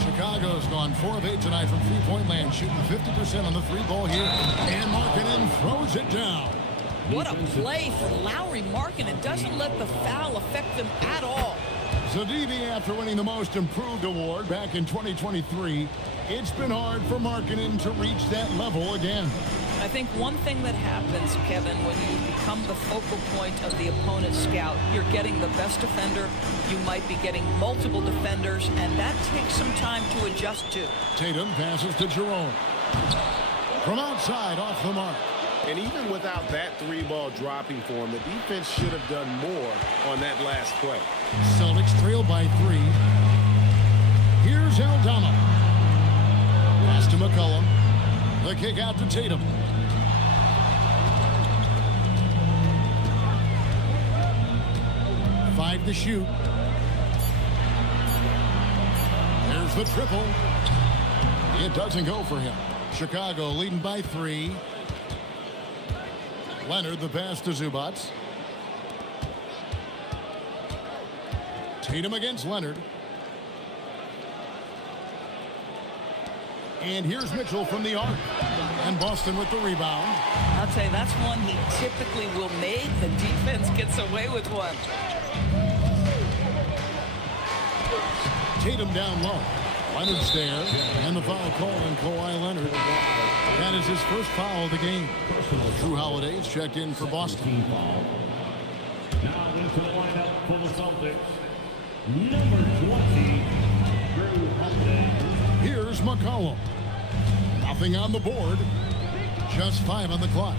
Chicago's gone 4 of 8 tonight from three-point land, shooting 50% on the 3-ball here. And Markkanen throws it down. What a play for Lauri Markkanen. Doesn't let the foul affect them at all. Zadivi, after winning the Most Improved award back in 2023, it's been hard for Markkanen to reach that level again. I think one thing that happens, Kevin, when you become the focal point of the opponent's scout, you're getting the best defender, you might be getting multiple defenders, and that takes some time to adjust to. Tatum passes to Jerome. From outside, off the mark. And even without that 3-ball dropping for him, the defense should have done more on that last play. Celtics trail by 3. Here's Aldama. Pass to McCollum. The kick out to Tatum. To shoot. There's the triple. It doesn't go for him. Chicago leading by 3. Leonard the pass to Zubats. Tatum against Leonard. And here's Mitchell from the arc. And Boston with the rebound. I'll tell you, that's one he typically will make. The defense gets away with one. Tatum down low. Leonard's there. And the foul call on Kawhi Leonard. That is his first foul of the game. Drew Holiday's checked in for Boston. Now into the lineup for the Celtics, number 20, Drew Holiday. Here's McCollum. Nothing on the board. Just 5 on the clock.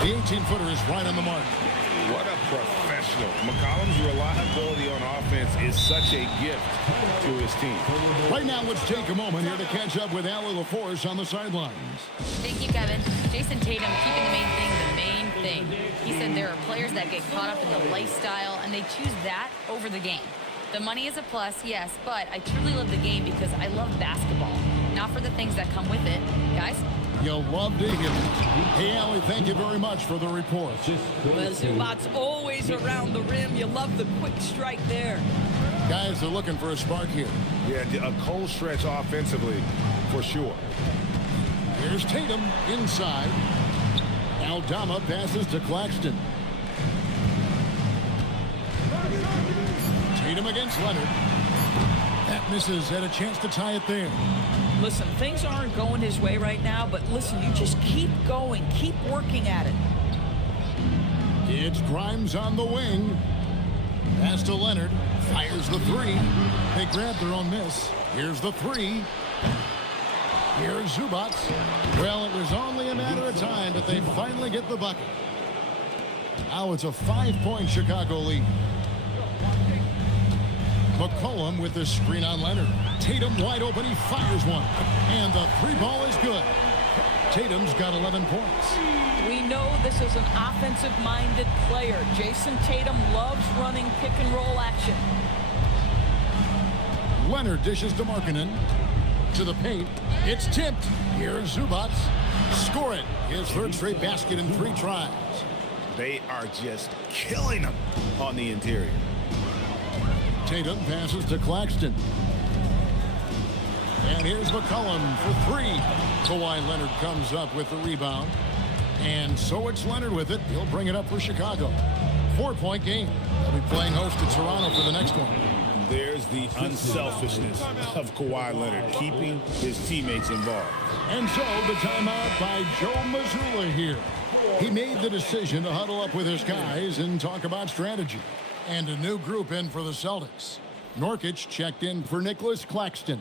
The 18-footer is right on the mark. What a professional. McCollum's reliability on offense is such a gift to his team. Right now, let's take a moment here to catch up with Allie LaForce on the sidelines. Thank you, Kevin. Jason Tatum keeping the main thing. He said there are players that get caught up in the lifestyle, and they choose that over the game. The money is a plus, yes, but I truly love the game because I love basketball, not for the things that come with it. Guys? You'll love to hear it. Hey, Allie, thank you very much for the report. Well, Zubac's always around the rim. You love the quick strike there. Guys are looking for a spark here. Yeah, a cold stretch offensively for sure. Here's Tatum inside. Aldama passes to Claxton. Tatum against Leonard. That misses. Had a chance to tie it there. Listen, things aren't going his way right now, but listen, you just keep going. Keep working at it. It's Grimes on the wing. Pass to Leonard. Fires the three. They grab their own miss. Here's the three. Here's Zubac. Well, it was only a matter of time, but they finally get the bucket. Now it's a 5-point Chicago lead. McCollum with the screen on Leonard. Tatum wide open. He fires one. And the three ball is good. Tatum's got 11 points. We know this is an offensive-minded player. Jason Tatum loves running pick-and-roll action. Leonard dishes to Markkanen. To the paint. It's tipped. Here's Zubac. Score it. His third straight basket in 3 tries. They are just killing them on the interior. Tatum passes to Claxton. And here's McCollum for 3. Kawhi Leonard comes up with the rebound. And so it's Leonard with it. He'll bring it up for Chicago. 4-point game. They'll be playing host to Toronto for the next one. There's the unselfishness of Kawhi Leonard, keeping his teammates involved. And so the timeout by Joe Mazzulla here. He made the decision to huddle up with his guys and talk about strategy. And a new group in for the Celtics. Nurkic checked in for Nicholas Claxton.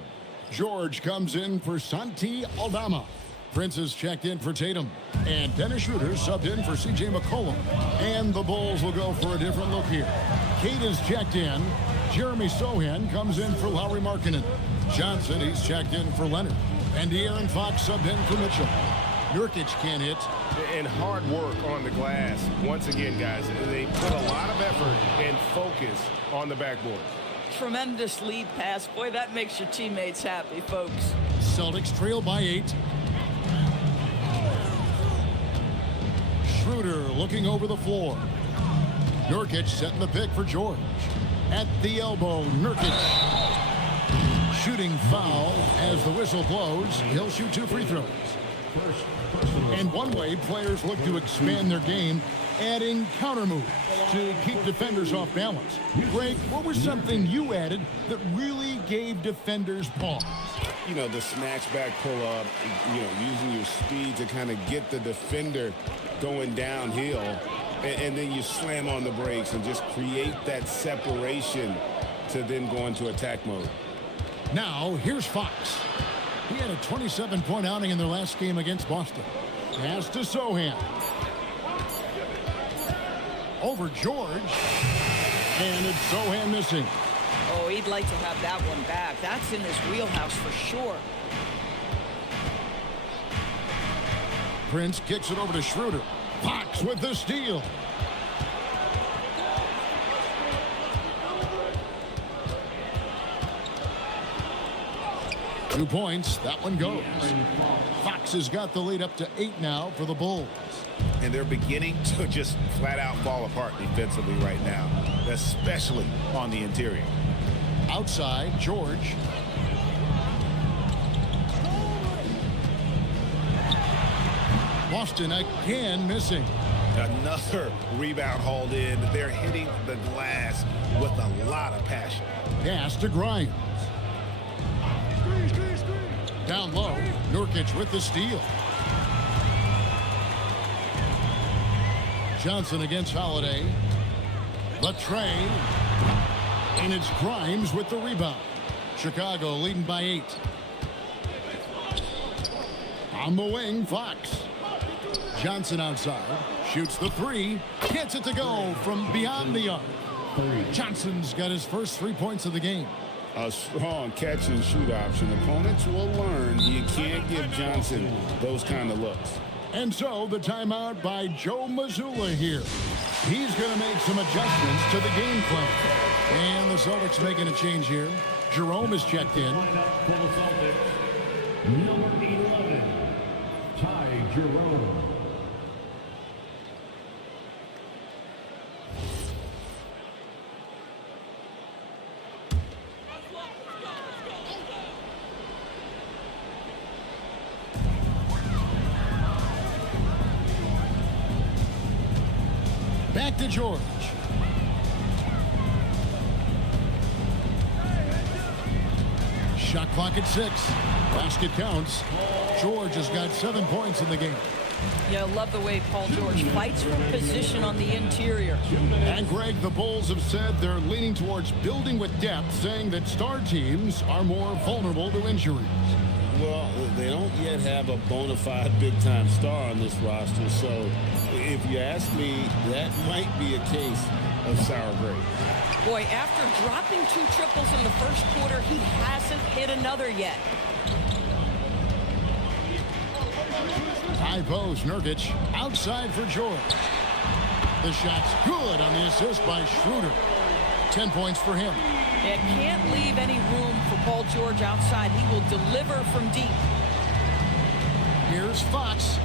George comes in for Santi Aldama. Prince is checked in for Tatum. And Dennis Schroeder subbed in for C.J. McCollum. And the Bulls will go for a different look here. Kate is checked in. Jeremy Sohan comes in for Lauri Markkanen. Johnson, he's checked in for Leonard. And De'Aaron Fox subbed in for Mitchell. Nurkic can't hit. And hard work on the glass. Once again, guys, they put a lot of effort and focus on the backboard. Tremendous lead pass. Boy, that makes your teammates happy, folks. Celtics trail by 8. Schroeder looking over the floor. Nurkic setting the pick for George. At the elbow, Nurkic. Shooting foul as the whistle blows. He'll shoot 2 free throws. And one way players look to expand their game, adding counter moves to keep defenders off balance. Greg, what was something you added that really gave defenders pause? You know, the snatch back pull up, using your speed to kind of get the defender going downhill, and then you slam on the brakes and just create that separation to then go into attack mode. Now, here's Fox. He had a 27-point outing in their last game against Boston. Pass to Sohan. Over George. And it's Sohan missing. Oh, he'd like to have that one back. That's in his wheelhouse for sure. Prince kicks it over to Schroeder. Fox with the steal. Two points. That one goes. Fox has got the lead up to 8 now for the Bulls. And they're beginning to just flat out fall apart defensively right now, especially on the interior. Outside, George. Boston again missing. Another rebound hauled in. They're hitting the glass with a lot of passion. Pass to Grimes. Down low, Nurkic with the steal. Johnson against Holiday. Latre. And it's Grimes with the rebound. Chicago leading by 8. On the wing, Fox. Johnson outside. Shoots the three. Gets it to go from beyond the arc. Johnson's got his first 3 points of the game. A strong catch and shoot option. Opponents will learn you can't give Johnson those kind of looks. And so the timeout by Joe Mazzulla here. He's going to make some adjustments to the game plan. And the Celtics making a change here. Jerome is checked in. Number 11, Ty Jerome. Back to George. Shot clock at 6. Basket counts. George has got 7 points in the game. Yeah, love the way Paul George fights for position on the interior. And Greg, the Bulls have said they're leaning towards building with depth, saying that star teams are more vulnerable to injuries. Well, they don't yet have a bona fide big-time star on this roster, so if you ask me, that might be a case of sour grapes. Boy, after dropping 2 triples in the first quarter, he hasn't hit another yet. High post, Nurkic outside for George. The shot's good on the assist by Schroeder. 10 points for him. It can't leave any room for Paul George outside. He will deliver from deep. Here's Fox.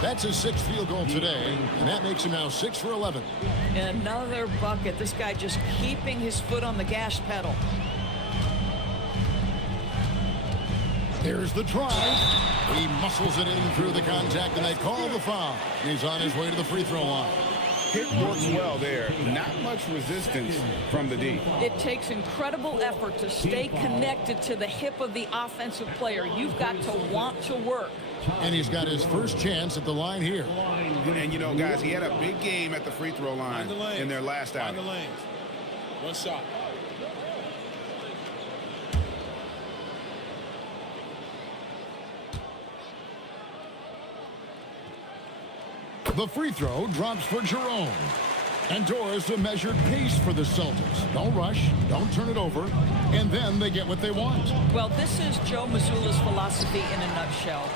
That's his 6th field goal today, and that makes him now 6 for 11. Another bucket. This guy just keeping his foot on the gas pedal. Here's the try. He muscles it in through the contact, and they call the foul. He's on his way to the free throw line. Hit works well there. Not much resistance from the D. It takes incredible effort to stay connected to the hip of the offensive player. You've got to want to work. And he's got his first chance at the line here. And, you know, guys, he had a big game at the free throw line in their last outing. One shot. The free throw drops for Jerome. And Doris a measured pace for the Celtics. Don't rush, don't turn it over, and then they get what they want. Well, this is Joe Mazzulla's philosophy in a nutshell.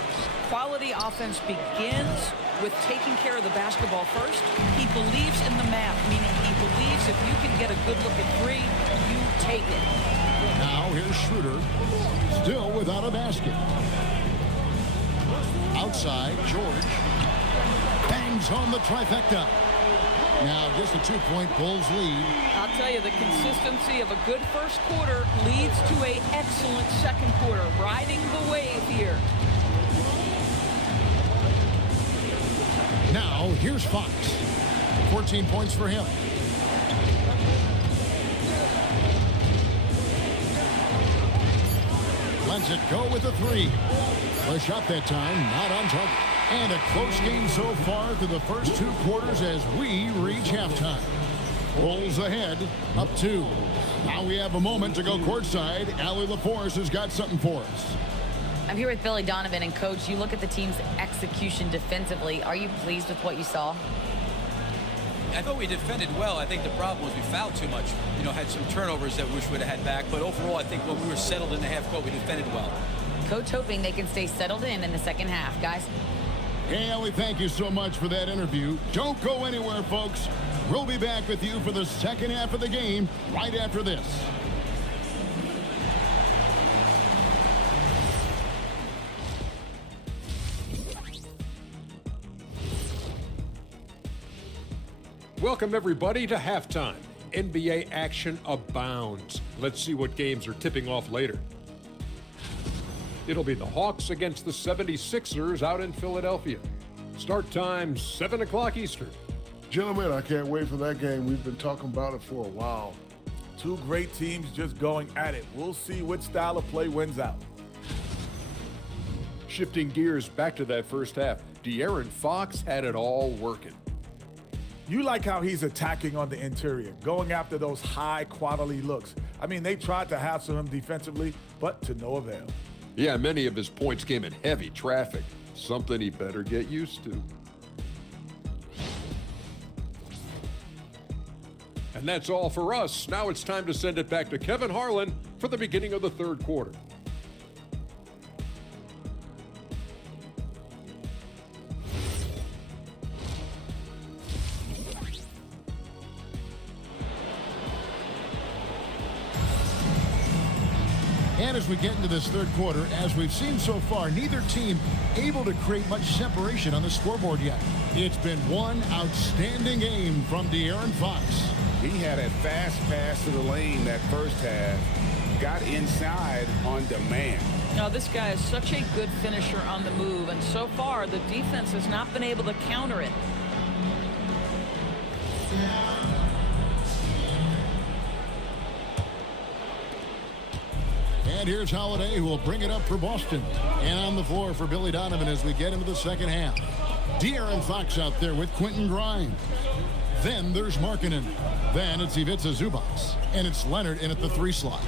Quality offense begins with taking care of the basketball first. He believes in the math, meaning he believes if you can get a good look at 3, you take it. Now here's Schroeder, still without a basket. Outside, George bangs home the trifecta. Now just a 2-point Bulls lead. I'll tell you, the consistency of a good first quarter leads to an excellent second quarter, riding the wave here. Now here's Fox. 14 points for him. Lets it go with a 3. The shot that time, not on target. And a close game so far through the first 2 quarters as we reach halftime. Bulls ahead, up 2. Now we have a moment to go courtside. Allie LaForce has got something for us. I'm here with Billy Donovan, and Coach, you look at the team's execution defensively. Are you pleased with what you saw? I thought we defended well. I think the problem was we fouled too much. You know, had some turnovers that we wish we would have had back. But overall, I think when we were settled in the half court, we defended well. Coach hoping they can stay settled in the second half. Guys? Hey, Allie, thank you so much for that interview. Don't go anywhere, folks. We'll be back with you for the second half of the game right after this. Welcome, everybody, to halftime. NBA action abounds. Let's see what games are tipping off later. It'll be the Hawks against the 76ers out in Philadelphia. Start time, 7 o'clock Eastern. Gentlemen, I can't wait for that game. We've been talking about it for a while. 2 great teams just going at it. We'll see which style of play wins out. Shifting gears back to that first half, De'Aaron Fox had it all working. You like how he's attacking on the interior, going after those high-quality looks. I mean, they tried to hassle him defensively, but to no avail. Yeah, many of his points came in heavy traffic, something he better get used to. And that's all for us. Now it's time to send it back to Kevin Harlan for the beginning of the third quarter. And as we get into this third quarter, as we've seen so far, neither team able to create much separation on the scoreboard yet. It's been one outstanding game from De'Aaron Fox. He had a fast pass to the lane that first half, got inside on demand. Now, this guy is such a good finisher on the move, and so far the defense has not been able to counter it. And here's Holiday, who will bring it up for Boston. And on the floor for Billy Donovan as we get into the second half. De'Aaron Fox out there with Quentin Grimes. Then there's Markkanen. Then it's Ivica Zubac. And it's Leonard in at the 3 slot.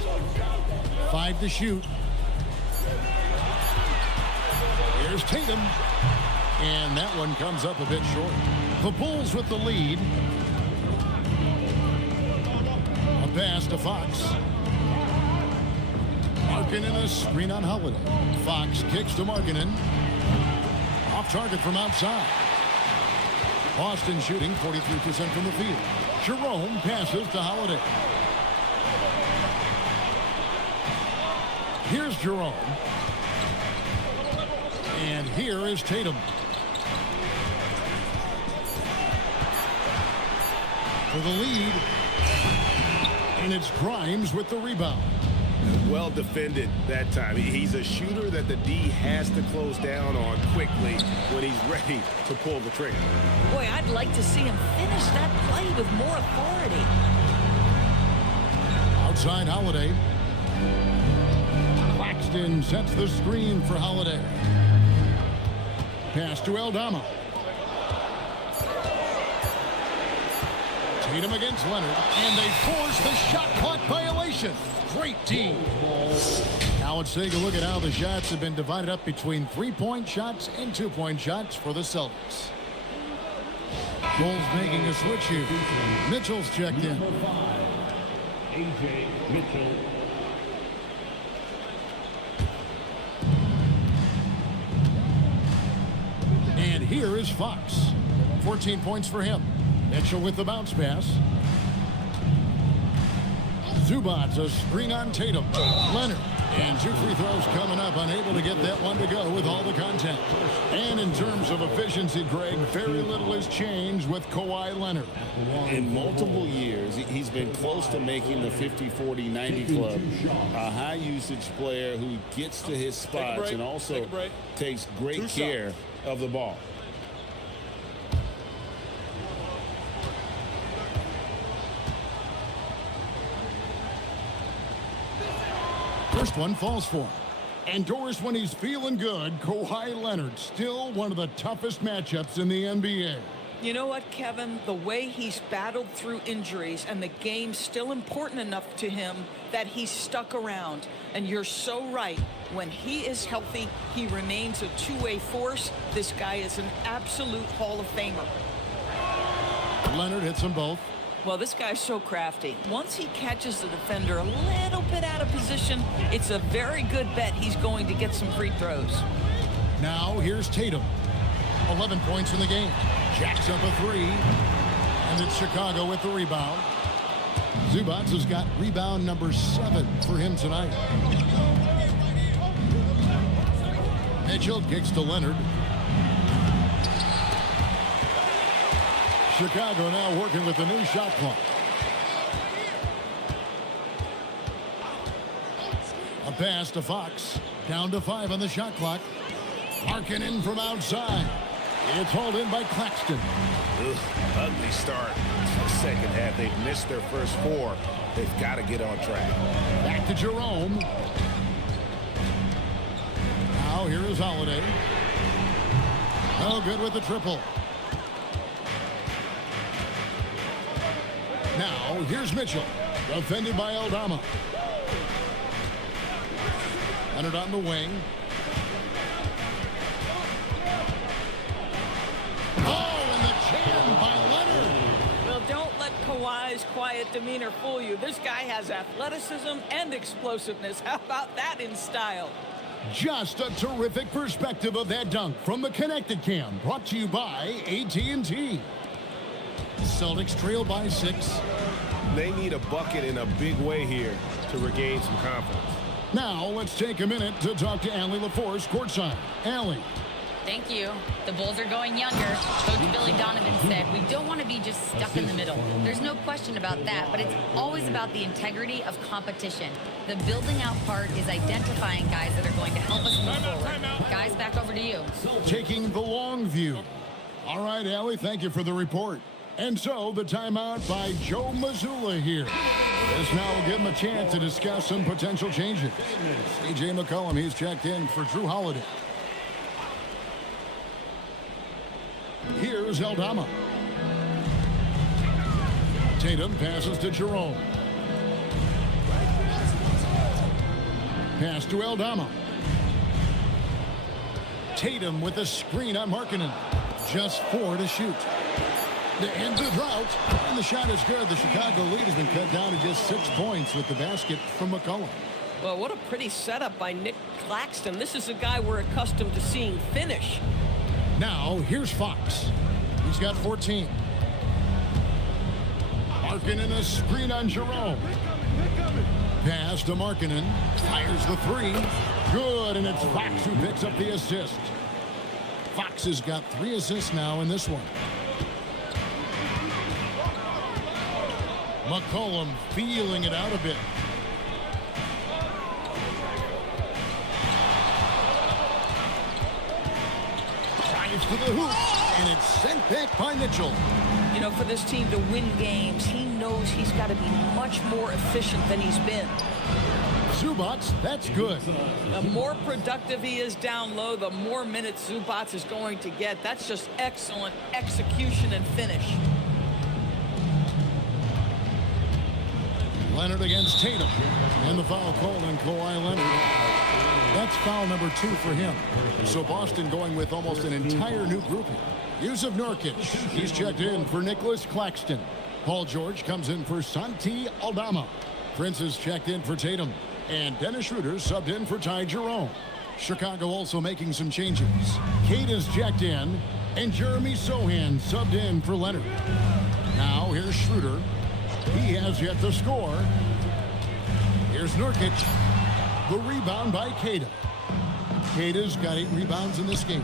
5 to shoot. Here's Tatum. And that one comes up a bit short. The Bulls with the lead. A pass to Fox. Markkanen a screen on Holiday. Fox kicks to Markkanen. Off target from outside. Boston shooting 43% from the field. Jerome passes to Holiday. Here's Jerome. And here is Tatum. For the lead. And it's Grimes with the rebound. Well defended that time. He's a shooter that the D has to close down on quickly when he's ready to pull the trigger. Boy, I'd like to see him finish that play with more authority. Outside Holiday. Claxton sets the screen for Holiday. Pass to Aldama. Tatum against Leonard, and they force the shot clock violation. Great team. Now let's take a look at how the shots have been divided up between 3-point shots and 2-point shots for the Celtics. Bulls making a switch here. Mitchell's checked in. A.J. Mitchell. And here is Fox. 14 points for him. Mitchell with the bounce pass. Zubac a screen on Tatum. Leonard. And 2 free throws coming up. Unable to get that one to go with all the contact. And in terms of efficiency, Greg, very little has changed with Kawhi Leonard. In multiple years, he's been close to making the 50-40-90 club. A high-usage player who gets to his spots and also takes great care of the ball. First one falls for him. And Doris, when he's feeling good, Kawhi Leonard, still one of the toughest matchups in the NBA. You know what, Kevin? The way he's battled through injuries and the game's still important enough to him that he's stuck around. And you're so right. When he is healthy, he remains a two-way force. This guy is an absolute Hall of Famer. Leonard hits them both. Well, this guy's so crafty. Once he catches the defender a little bit out of position, it's a very good bet he's going to get some free throws. Now here's Tatum. 11 points in the game. Jacks up a 3. And it's Chicago with the rebound. Zubac has got rebound number 7 for him tonight. Mitchell kicks to Leonard. Chicago now working with the new shot clock. A pass to Fox. Down to 5 on the shot clock. Markkanen from outside. It's hauled in by Claxton. Ugly start to the second half. They've missed their first 4. They've got to get on track. Back to Jerome. Now here is Holiday. No good with the triple. Now, here's Mitchell, defended by Aldama. Leonard on the wing. Oh, and the jam by Leonard. Well, don't let Kawhi's quiet demeanor fool you. This guy has athleticism and explosiveness. How about that in style? Just a terrific perspective of that dunk from the Connected Cam, brought to you by AT&T. Celtics trail by 6. They need a bucket in a big way here to regain some confidence. Now let's take a minute to talk to Allie LaForce courtside. Allie. Thank you. The Bulls are going younger. Coach Billy Donovan said, we don't want to be just stuck in the middle. There's no question about that, but it's always about the integrity of competition. The building out part is identifying guys that are going to help us move forward. Guys, back over to you. Taking the long view. All right, Allie, thank you for the report. And so the timeout by Joe Mazzulla here. This now will give him a chance to discuss some potential changes. C.J. McCollum, he's checked in for Drew Holiday. Here's Aldama. Tatum passes to Jerome. Pass to Aldama. Tatum with a screen on Markkanen. Just 4 to shoot. To end the drought, and the shot is good. The Chicago lead has been cut down to just 6 points with the basket from McCollum. Well, what a pretty setup by Nick Claxton. This is a guy we're accustomed to seeing finish. Now, here's Fox. He's got 14. Markkanen a screen on Jerome. Pass to Markkanen. Fires the 3. Good, and it's Fox who picks up the assist. Fox has got 3 assists now in this one. McCollum feeling it out a bit. Drives to the hoop, and it's sent back by Mitchell. You know, for this team to win games, he knows he's got to be much more efficient than he's been. Zubats, that's good. The more productive he is down low, the more minutes Zubats is going to get. That's just excellent execution and finish. Leonard against Tatum. And the foul called on Kawhi Leonard. That's foul number 2 for him. So Boston going with almost an entire new grouping. Yusuf Nurkic, he's checked in for Nicholas Claxton. Paul George comes in for Santi Aldama. Prince is checked in for Tatum. And Dennis Schroeder subbed in for Ty Jerome. Chicago also making some changes. Cade is checked in, and Jeremy Sohan subbed in for Leonard. Now here's Schroeder. He has yet to score. Here's Nurkic. The rebound by Queta. Queta's got 8 rebounds in this game.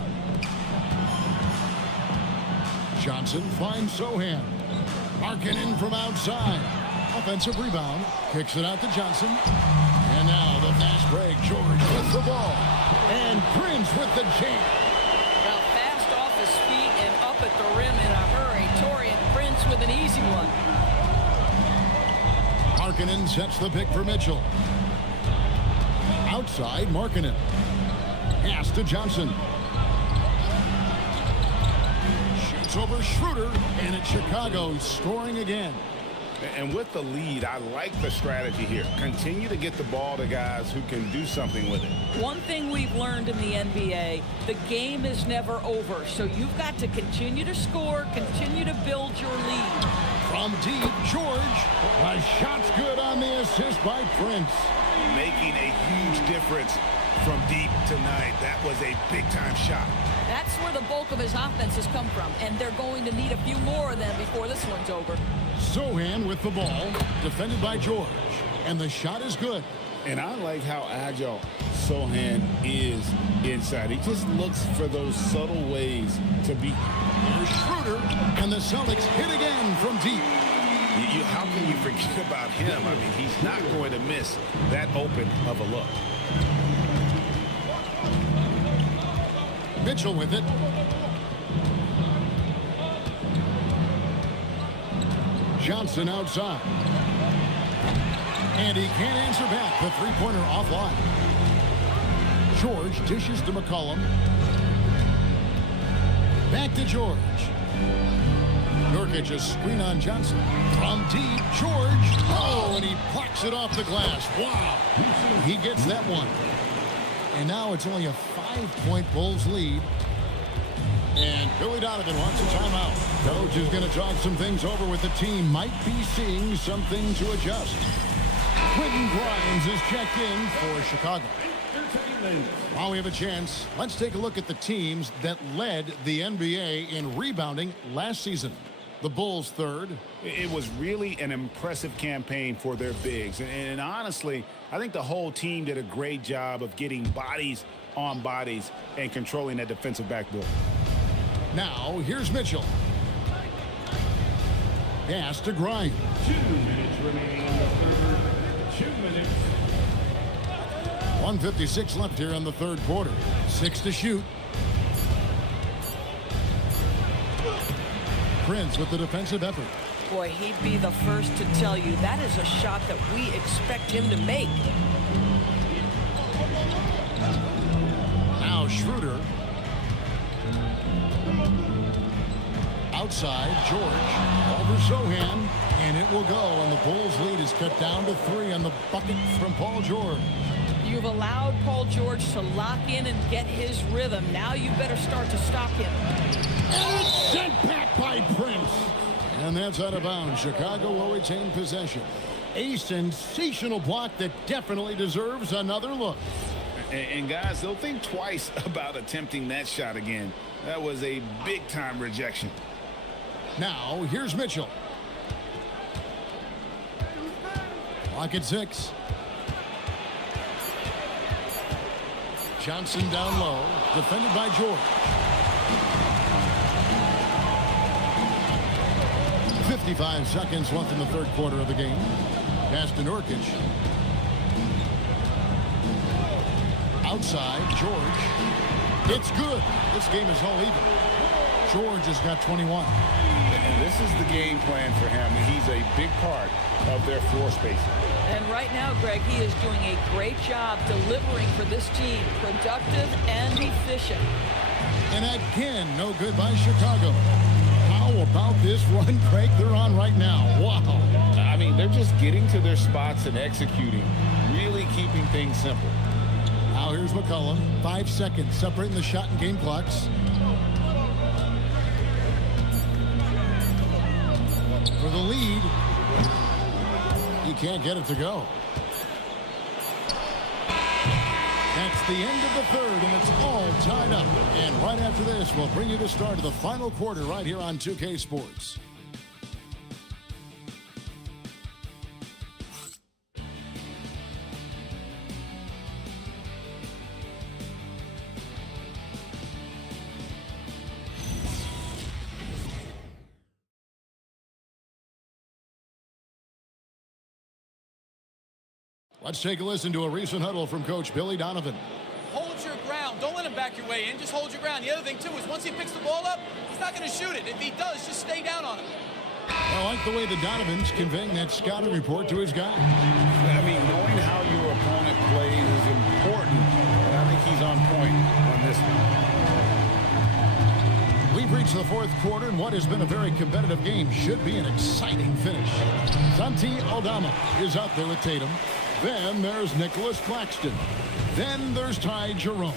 Johnson finds Sohan. Markkanen from outside. Offensive rebound. Kicks it out to Johnson. And now the fast break. George with the ball. And Prince with the jam. Now fast off his feet and up at the rim in a hurry. Taurean Prince with an easy one. Markkanen sets the pick for Mitchell. Outside, Markkanen. Pass to Johnson. Shoots over Schroeder, and it's Chicago scoring again. And with the lead, I like the strategy here. Continue to get the ball to guys who can do something with it. One thing we've learned in the NBA, the game is never over. So you've got to continue to score, continue to build your lead. From deep, George. A shot's good on the assist by Prince. Making a huge difference from deep tonight. That was a big-time shot. That's where the bulk of his offense has come from, and they're going to need a few more of them before this one's over. Sohan with the ball, defended by George, and the shot is good. And I like how agile Sohan is inside. He just looks for those subtle ways to beat. Here's Schroeder, and the Celtics hit again from deep. How can you forget about him? I mean, he's not going to miss that open of a look. Mitchell with it. Johnson outside. And he can't answer back. The three-pointer offline. George dishes to McCollum. Back to George. Nurkic a screen on Johnson. From deep, George. Oh, and he plucks it off the glass. Wow. He gets that one. And now it's only a 5-point Bulls lead. And Billy Donovan wants a timeout. Coach is going to talk some things over with the team. Might be seeing something to adjust. Quentin Grimes is checked in for Chicago. While we have a chance, let's take a look at the teams that led the NBA in rebounding last season. The Bulls third. It was really an impressive campaign for their bigs. And honestly, I think the whole team did a great job of getting bodies on bodies and controlling that defensive backboard. Now, here's Mitchell. Pass to Grimes. 2 minutes remaining in the third. 2 minutes. 1:56 left here in the third quarter. 6 to shoot. Prince with the defensive effort. Boy, he'd be the first to tell you that is a shot that we expect him to make. Now Schroeder. Outside, George. Over Sohan. And it will go. And the Bulls lead is cut down to 3 on the bucket from Paul George. You've allowed Paul George to lock in and get his rhythm. Now you better start to stop him. And it's sent back by Prince. And that's out of bounds. Chicago will retain possession. A sensational block that definitely deserves another look. And guys, they'll think twice about attempting that shot again. That was a big-time rejection. Now, here's Mitchell. Clock at 6. Johnson down low, defended by George. 55 seconds left in the third quarter of the game. Pass to Nurkic. Outside, George. It's good. This game is all even. George has got 21. And this is the game plan for him. He's a big part of their floor spacing. And right now, Greg, he is doing a great job delivering for this team. Productive and efficient. And again, no good by Chicago. How about this run break they're on right now? Wow. I mean, they're just getting to their spots and executing. Really keeping things simple. Now here's McCollum. 5 seconds separating the shot and game clocks. For the lead. He can't get it to go. That's the end of the third, and it's all tied up. And right after this, we'll bring you the start of the final quarter right here on 2K Sports. Let's take a listen to a recent huddle from Coach Billy Donovan. Hold your ground. Don't let him back your way in. Just hold your ground. The other thing, too, is once he picks the ball up, he's not going to shoot it. If he does, just stay down on him. I like the way the Donovan's conveying that scouting report to his guy. I mean, knowing how your opponent plays is important, and I think he's on point on this one. We've reached the fourth quarter, and what has been a very competitive game should be an exciting finish. Santi Aldama is out there with Tatum. Then there's Nicholas Claxton. Then there's Ty Jerome.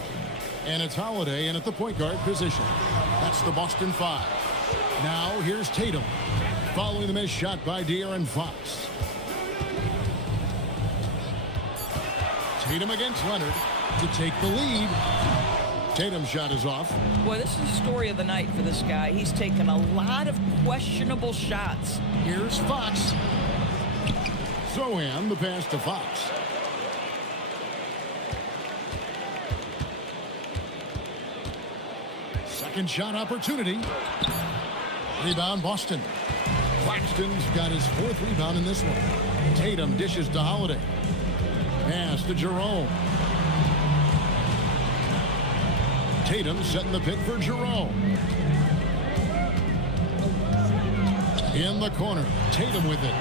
And it's Holiday in at the point guard position. That's the Boston Five. Now here's Tatum. Following the missed shot by De'Aaron Fox. Tatum against Leonard to take the lead. Tatum's shot is off. Boy, this is the story of the night for this guy. He's taken a lot of questionable shots. Here's Fox. Sohan, the pass to Fox. Second shot opportunity. Rebound Boston. Claxton's got his fourth rebound in this one. Tatum dishes to Holiday. Pass to Jerome. Tatum setting the pick for Jerome. In the corner. Tatum with it.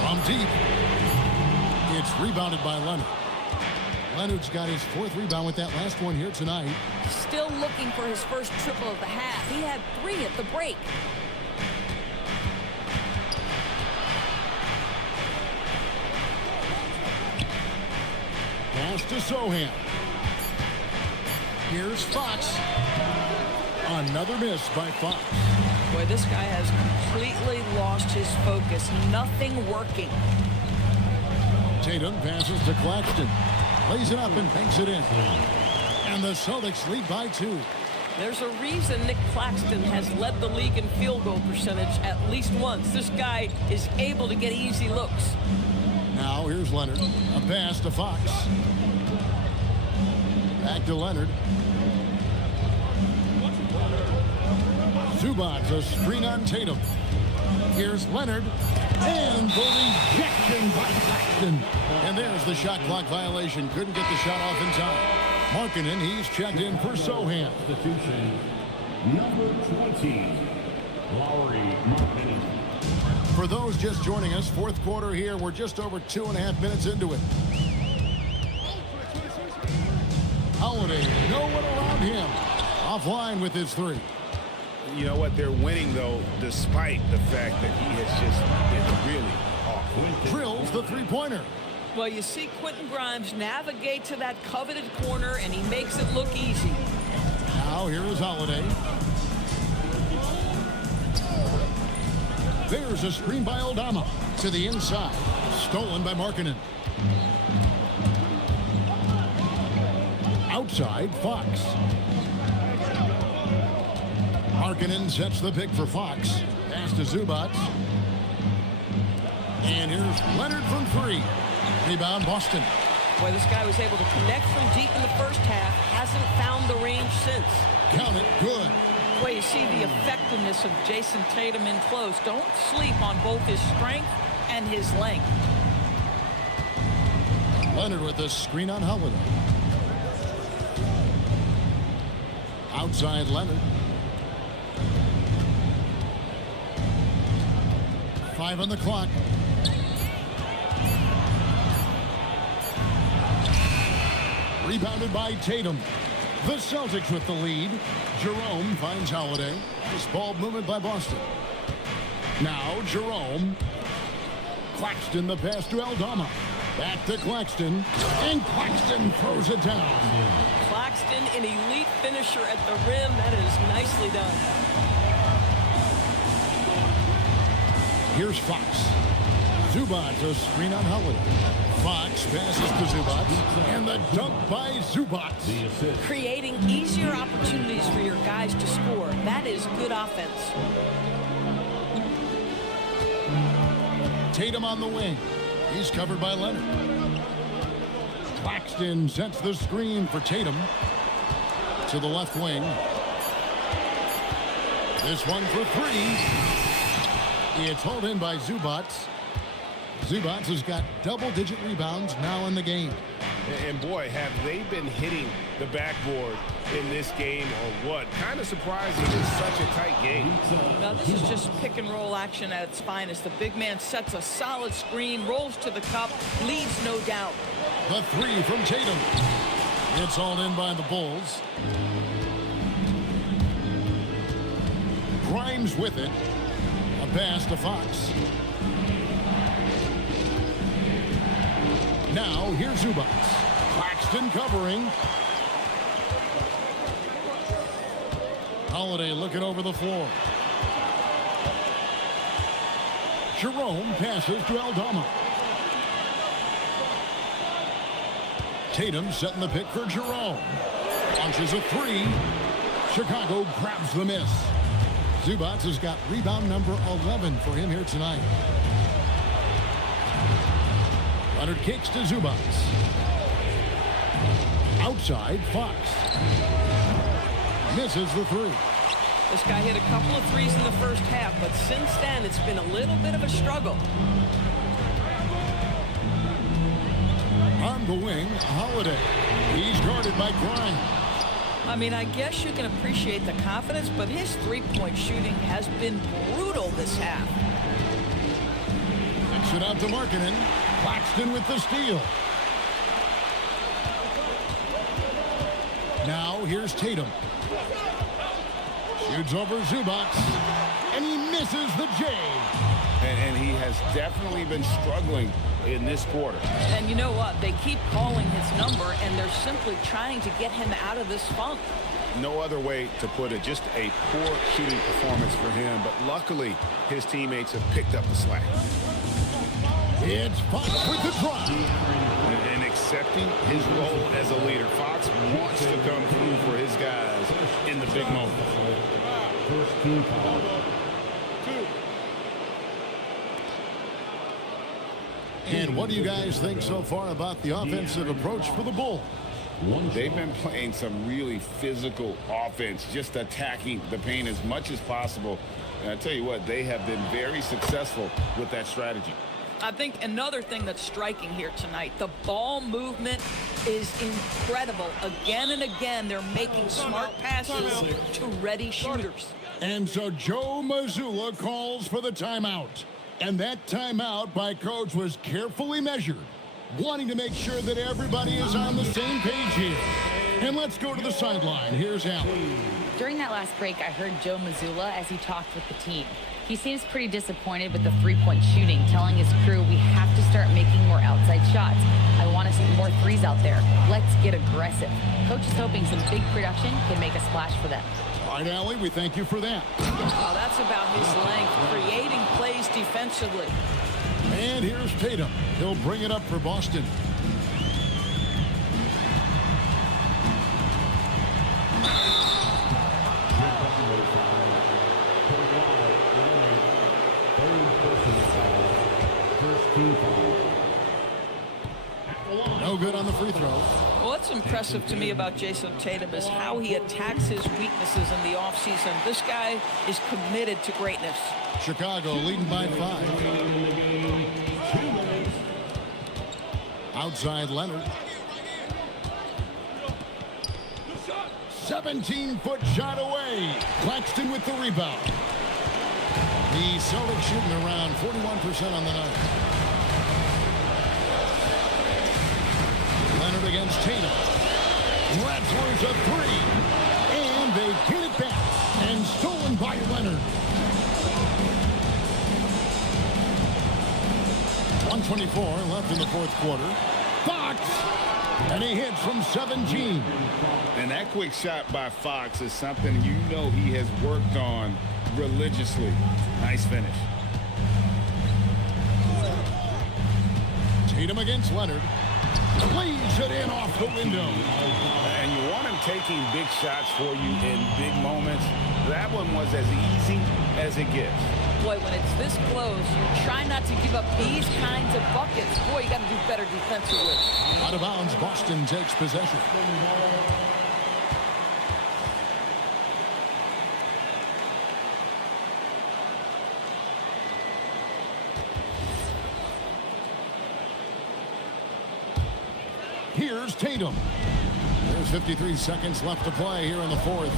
From deep. It's rebounded by Leonard. Leonard's got his fourth rebound with that last one here tonight. Still looking for his first triple of the half. He had 3 at the break. Pass to Sohan. Here's Fox. Another miss by Fox. Boy, this guy has completely lost his focus. Nothing working. Tatum passes to Claxton. Lays it up and banks it in. And the Celtics lead by 2. There's a reason Nick Claxton has led the league in field goal percentage at least once. This guy is able to get easy looks. Now here's Leonard. A pass to Fox. Back to Leonard. Zubac, a screen on Tatum. Here's Leonard. And the rejection by Claxton. And there's the shot clock violation. Couldn't get the shot off in time. Markkanen, he's checked in for Sohan. Substitution number 20, Lauri Markkanen. For those just joining us, fourth quarter here. We're just over 2.5 minutes into it. Holiday, no one around him. Offline with his 3. You know what? They're winning, though, despite the fact that he has just been really off. Drills the three-pointer. Well, you see Quentin Grimes navigate to that coveted corner, and he makes it look easy. Now here is Holiday. There's a screen by Aldama to the inside. Stolen by Markkanen. Outside, Fox. Markkanen sets the pick for Fox. Pass to Zubac. And here's Leonard from 3. Rebound, Boston. Boy, this guy was able to connect from deep in the first half. Hasn't found the range since. Count it. Good. Boy, you see the effectiveness of Jason Tatum in close. Don't sleep on both his strength and his length. Leonard with the screen on Holiday. Outside Leonard. 5 on the clock. Rebounded by Tatum. The Celtics with the lead. Jerome finds Holiday. This ball movement by Boston. Now Jerome. Claxton the pass to Aldama. Back to Claxton. And Claxton throws it down. Claxton, an elite finisher at the rim. That is nicely done. Here's Fox. Zubac, a screen on Holiday. Fox passes to Zubac. And the dunk by Zubac. Creating easier opportunities for your guys to score. That is good offense. Tatum on the wing. He's covered by Leonard. Claxton sets the screen for Tatum. To the left wing. This one for 3. It's hauled in by Zubac. Zubac has got double-digit rebounds now in the game. And boy, have they been hitting the backboard in this game or what? Kind of surprising. It's such a tight game. Now, this is just pick and roll action at its finest. The big man sets a solid screen, rolls to the cup, leads no doubt. The 3 from Tatum. It's hauled in by the Bulls. Grimes with it. A pass to Fox. Now, here's Zubac. Claxton covering. Holiday looking over the floor. Jerome passes to Aldama. Tatum setting the pick for Jerome. Launches a 3. Chicago grabs the miss. Zubac has got rebound number 11 for him here tonight. Leonard kicks to Zubac. Outside, Fox. Misses the 3. This guy hit a couple of threes in the first half, but since then it's been a little bit of a struggle. On the wing, Holiday. He's guarded by Grimes. I mean, I guess you can appreciate the confidence, but his three-point shooting has been brutal this half. Kicks it out to Markkanen. Claxton with the steal. Now here's Tatum. Shoots over Zubac. And he misses the J. And he has definitely been struggling in this quarter. And you know what? They keep calling his number, and they're simply trying to get him out of this funk. No other way to put it. Just a poor shooting performance for him. But luckily, his teammates have picked up the slack. It's Fox with the drive. And accepting his role as a leader. Fox wants to come through for his guys in the big moments. First team foul. And what do you guys think so far about the offensive approach for the Bulls? They've been playing some really physical offense, just attacking the paint as much as possible. And I tell you what, they have been very successful with that strategy. I think another thing that's striking here tonight, the ball movement is incredible. Again and again, they're making smart passes to ready shooters. And so Joe Mazzulla calls for the timeout. And that timeout by Coach was carefully measured, wanting to make sure that everybody is on the same page here. And let's go to the sideline. Here's Allen. During that last break, I heard Joe Mazzulla as he talked with the team. He seems pretty disappointed with the three-point shooting, telling his crew we have to start making more outside shots. I want to see more threes out there. Let's get aggressive. Coach is hoping some big production can make a splash for them. All right, Allie, we thank you for that. Oh, that's about his length, creating plays defensively. And here's Tatum. He'll bring it up for Boston. No good on the free throw. Well, what's impressive to me about Jason Tatum is how he attacks his weaknesses in the offseason. This guy is committed to greatness. Chicago leading by 5. Outside Leonard. 17-foot shot away. Claxton with the rebound. The Celtics shooting around 41% on the night. Leonard against Tatum. Rattler's a three. And they get it back. And stolen by Leonard. 1:24 left in the fourth quarter. Fox. And he hits from 17. And that quick shot by Fox is something you know he has worked on religiously. Nice finish. Tatum against Leonard. Leads it in off the window. And you want him taking big shots for you in big moments. That one was as easy as it gets. Boy, when it's this close, you try not to give up these kinds of buckets. Boy, you got to do better defensively. Out of bounds, Boston takes possession. Here's Tatum. There's 53 seconds left to play here in the fourth.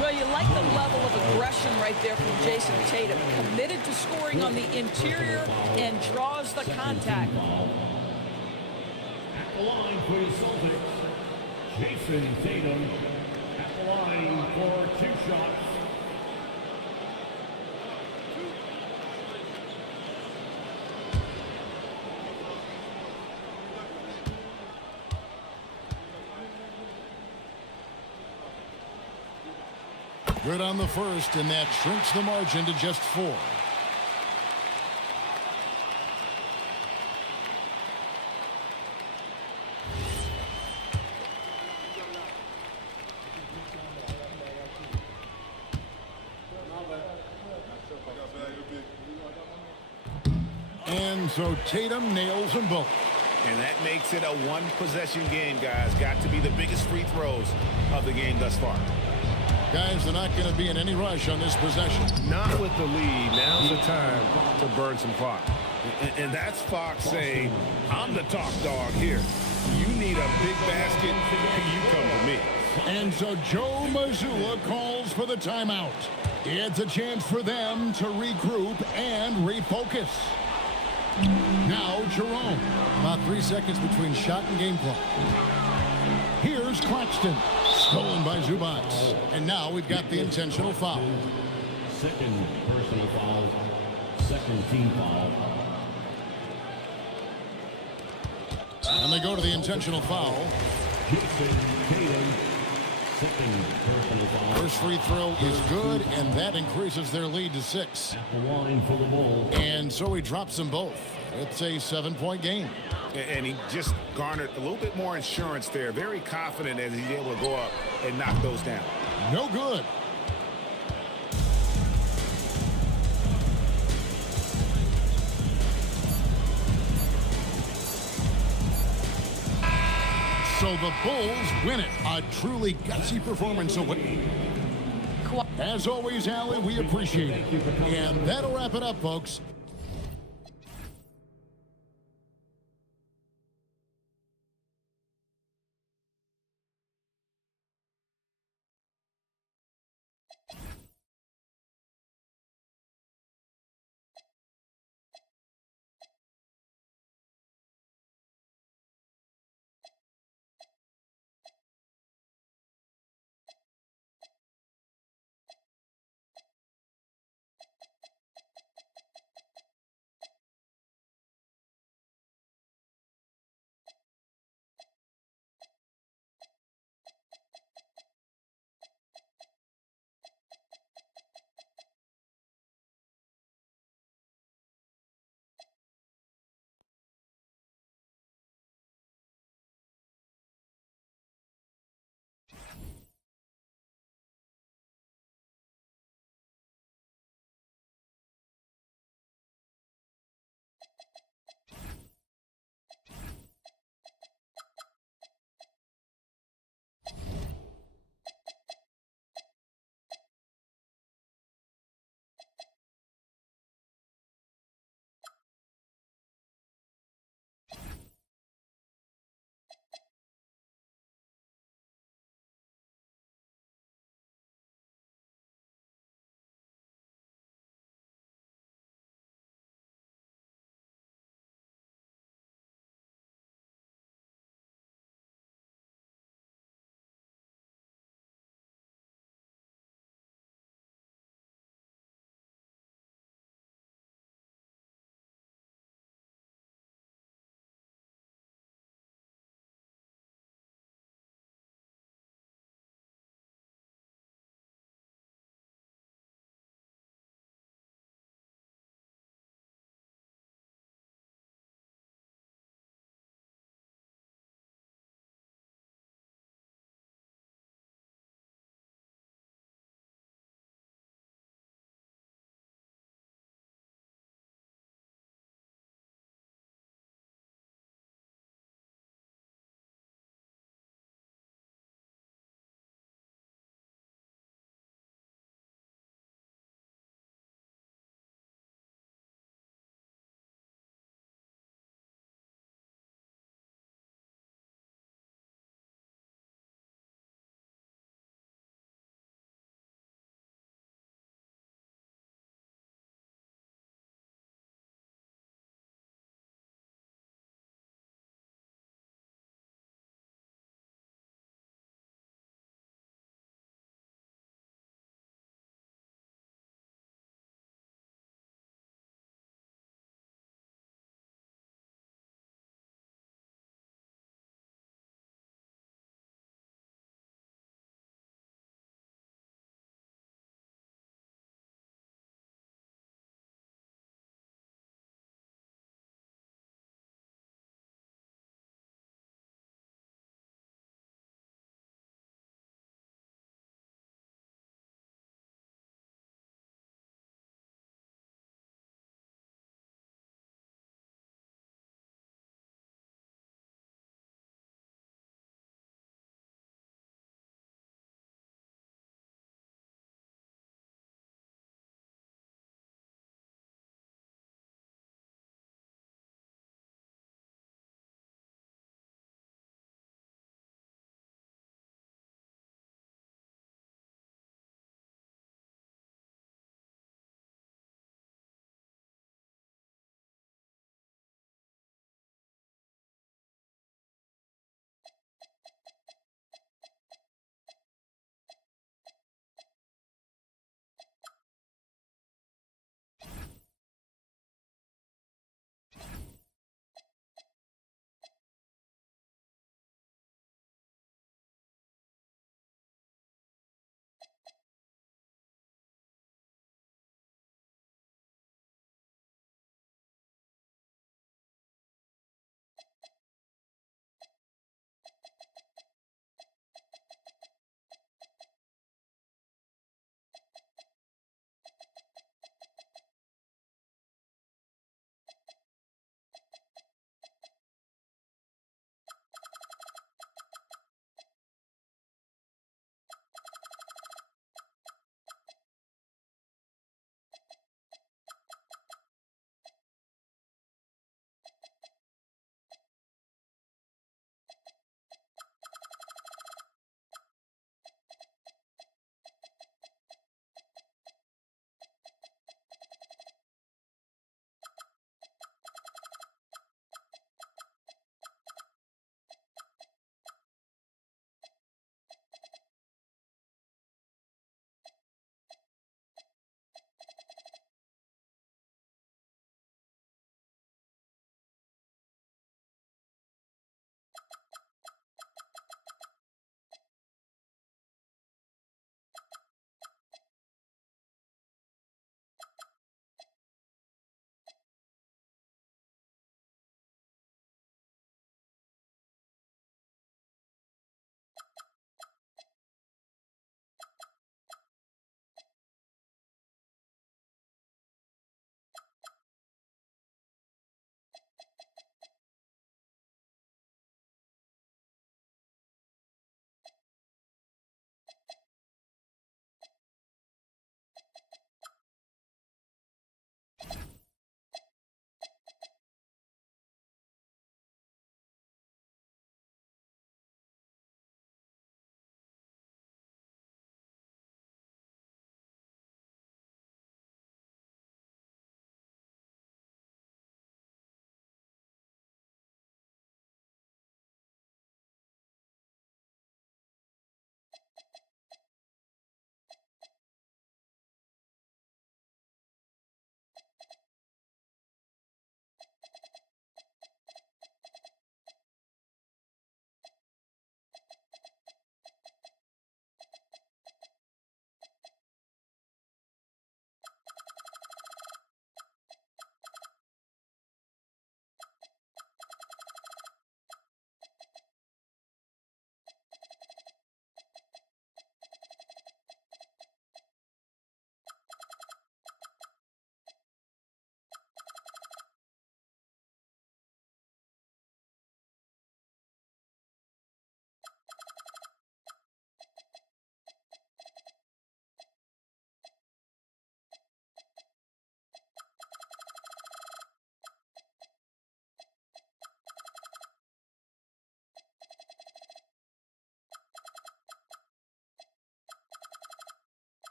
Well, you like the level of aggression right there from Jason Tatum. Committed to scoring on the interior and draws the contact. At the line for the Celtics, Jason Tatum at the line for 2 shots. Good on the first, and that shrinks the margin to just 4. And so Tatum nails them both. And that makes it a one-possession game, guys. Got to be the biggest free throws of the game thus far. Guys, they're not going to be in any rush on this possession. Not with the lead. Now's the time to burn some clock. And that's Fox saying, I'm the top dog here. You need a big basket, you come to me. And so Joe Mazzulla calls for the timeout. It's a chance for them to regroup and refocus. Now Jerome. About 3 seconds between shot and game clock. Here's Claxton. Stolen by Zubats. And now we've got the intentional foul. Second personal foul. Second team foul. And they go to the intentional foul. Jason Tatum. Second personal foul. First free throw is good, and that increases their lead to 6. At the line for the ball. And so he drops them both. It's a 7-point game. And he just garnered a little bit more insurance there. Very confident as he's able to go up and knock those down. No good. So the Bulls win it. A truly gutsy performance. So what? As always, Allie, we appreciate it. And that'll wrap it up, folks.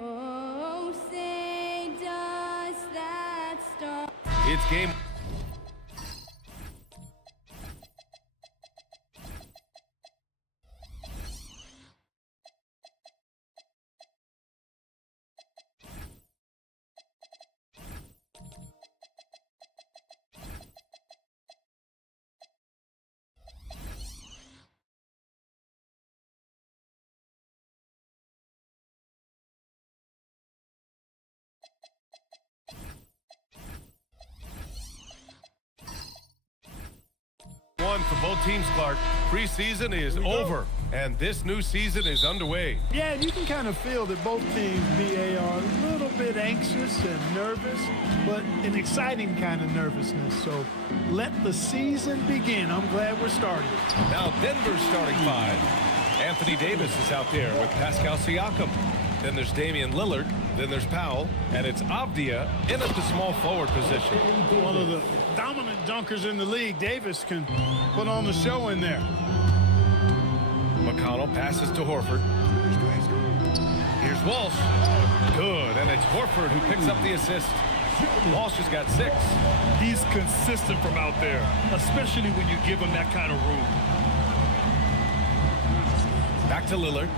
Oh, say does that star. It's game. One for both teams, Clark. Preseason is over, and this new season is underway. Yeah, you can kind of feel that both teams, BA, are a little bit anxious and nervous, but an exciting kind of nervousness. So let the season begin. I'm glad we're starting. Now Denver's starting five. Anthony Davis is out there with Pascal Siakam. Then there's Damian Lillard. Then there's Powell. And it's Avdia in at the small forward position. One of the dominant dunkers in the league. Davis can put on the show in there. McConnell passes to Horford. Here's Walsh. Good. And it's Horford who picks up the assist. Walsh has got 6. He's consistent from out there, especially when you give him that kind of room. Back to Lillard.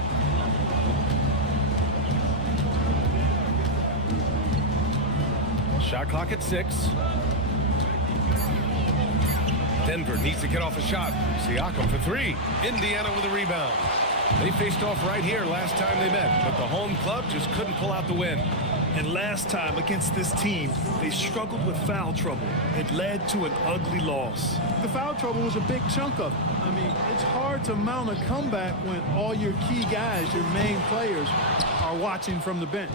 Shot clock at 6. Denver needs to get off a shot. Siakam for 3. Indiana with a rebound. They faced off right here last time they met, but the home club just couldn't pull out the win. And last time against this team, they struggled with foul trouble. It led to an ugly loss. The foul trouble was a big chunk of it. I mean, it's hard to mount a comeback when all your key guys, your main players, are watching from the bench.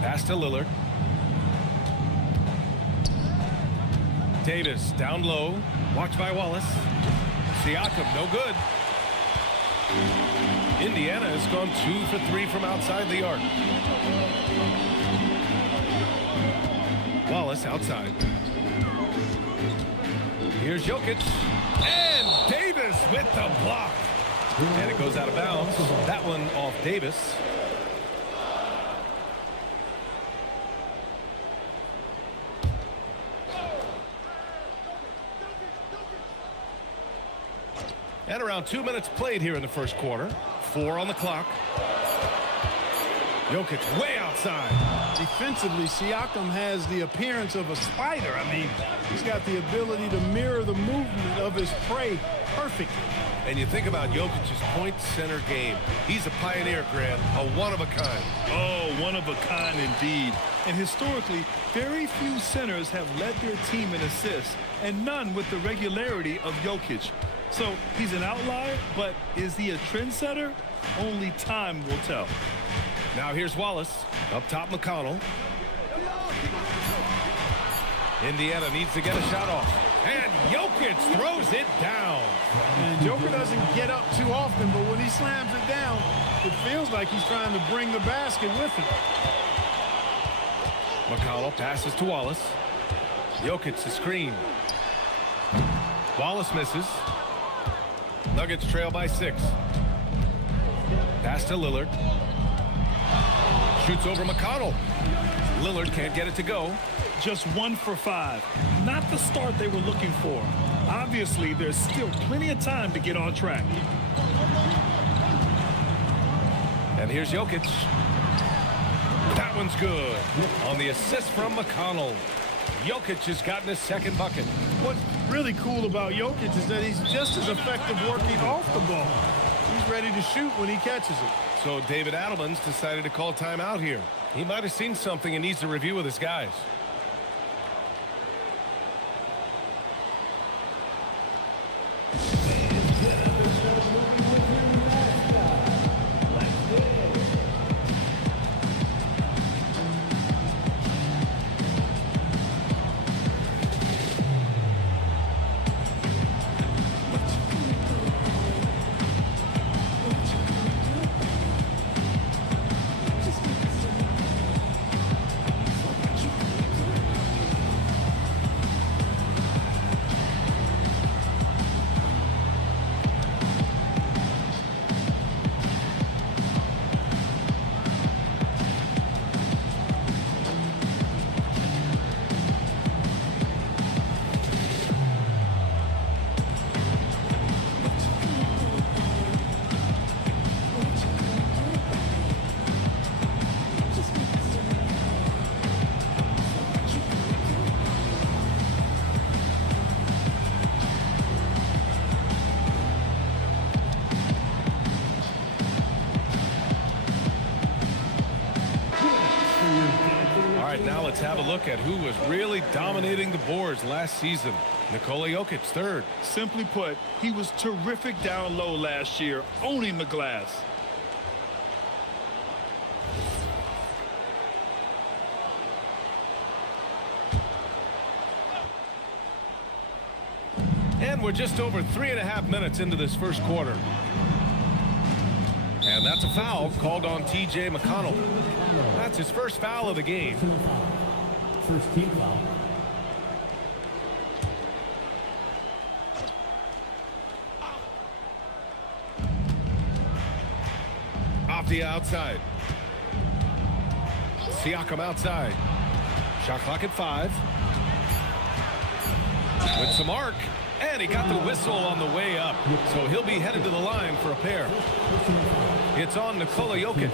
Pass to Lillard. Davis down low. Watched by Wallace. Siakam, no good. Indiana has gone 2 for 3 from outside the arc. Wallace outside. Here's Jokic. And Davis with the block. And it goes out of bounds. That one off Davis. And around 2 minutes played here in the first quarter. 4 on the clock. Jokic way outside. Defensively, Siakam has the appearance of a spider. I mean, he's got the ability to mirror the movement of his prey perfectly. And you think about Jokic's point center game. He's a pioneer, Grant, a one-of-a-kind. Oh, one of a kind indeed. And historically, very few centers have led their team in assists, and none with the regularity of Jokic. So he's an outlier, but is he a trendsetter? Only time will tell. Now here's Wallace. Up top, McConnell. Indiana needs to get a shot off. And Jokic throws it down. And Joker doesn't get up too often, but when he slams it down, it feels like he's trying to bring the basket with him. McConnell passes to Wallace. Jokic the screen. Wallace misses. Nuggets trail by 6. Pass to Lillard. Shoots over McConnell. Lillard can't get it to go. Just 1 for 5. Not the start they were looking for. Obviously, there's still plenty of time to get on track. And here's Jokic. That one's good. On the assist from McConnell. Jokic has gotten his second bucket. What's really cool about Jokic is that he's just as effective working off the ball. He's ready to shoot when he catches it. So David Adelman's decided to call timeout here. He might have seen something and needs to review with his guys. right, now let's have a look at who was really dominating the boards last season. Nikola Jokic, third. Simply put, he was terrific down low last year, owning the glass. And we're just over 3.5 minutes into this first quarter. And that's a foul called on T.J. McConnell. That's his first foul of the game. First team foul. Off the outside. Siakam outside. Shot clock at 5. With some arc. And he got the whistle on the way up. So he'll be headed to the line for a pair. It's on Nikola Jokic.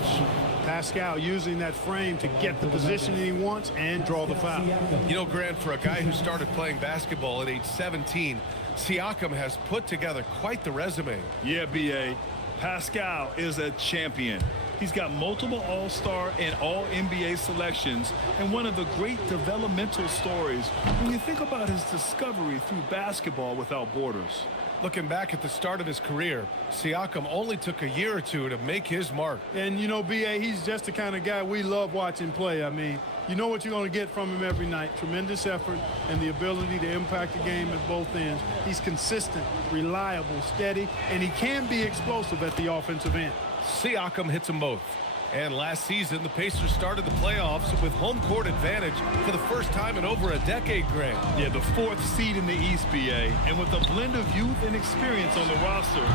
Pascal using that frame to get the position he wants and draw the foul. You know, Grant, for a guy who started playing basketball at age 17, Siakam has put together quite the resume. Yeah, B.A. Pascal is a champion. He's got multiple All-Star and All-NBA selections, and one of the great developmental stories when you think about his discovery through basketball without borders. Looking back at the start of his career, Siakam only took a year or two to make his mark. And, you know, B.A., he's just the kind of guy we love watching play. I mean, you know what you're going to get from him every night. Tremendous effort and the ability to impact the game at both ends. He's consistent, reliable, steady, and he can be explosive at the offensive end. Siakam hits them both. And last season, the Pacers started the playoffs with home court advantage for the first time in over a decade, Grant. Yeah, the 4th seed in the East, B.A. And with a blend of youth and experience on the roster,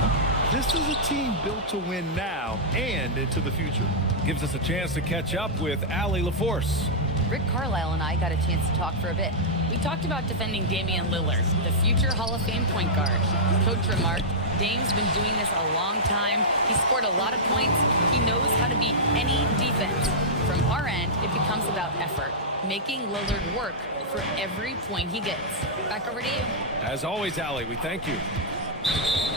this is a team built to win now and into the future. Gives us a chance to catch up with Allie LaForce. Rick Carlisle and I got a chance to talk for a bit. We talked about defending Damian Lillard, the future Hall of Fame point guard. Coach remarked, Dame's been doing this a long time. He scored a lot of points. He knows how to beat any defense. From our end, it becomes about effort, making Lillard work for every point he gets. Back over to you. As always, Allie, we thank you.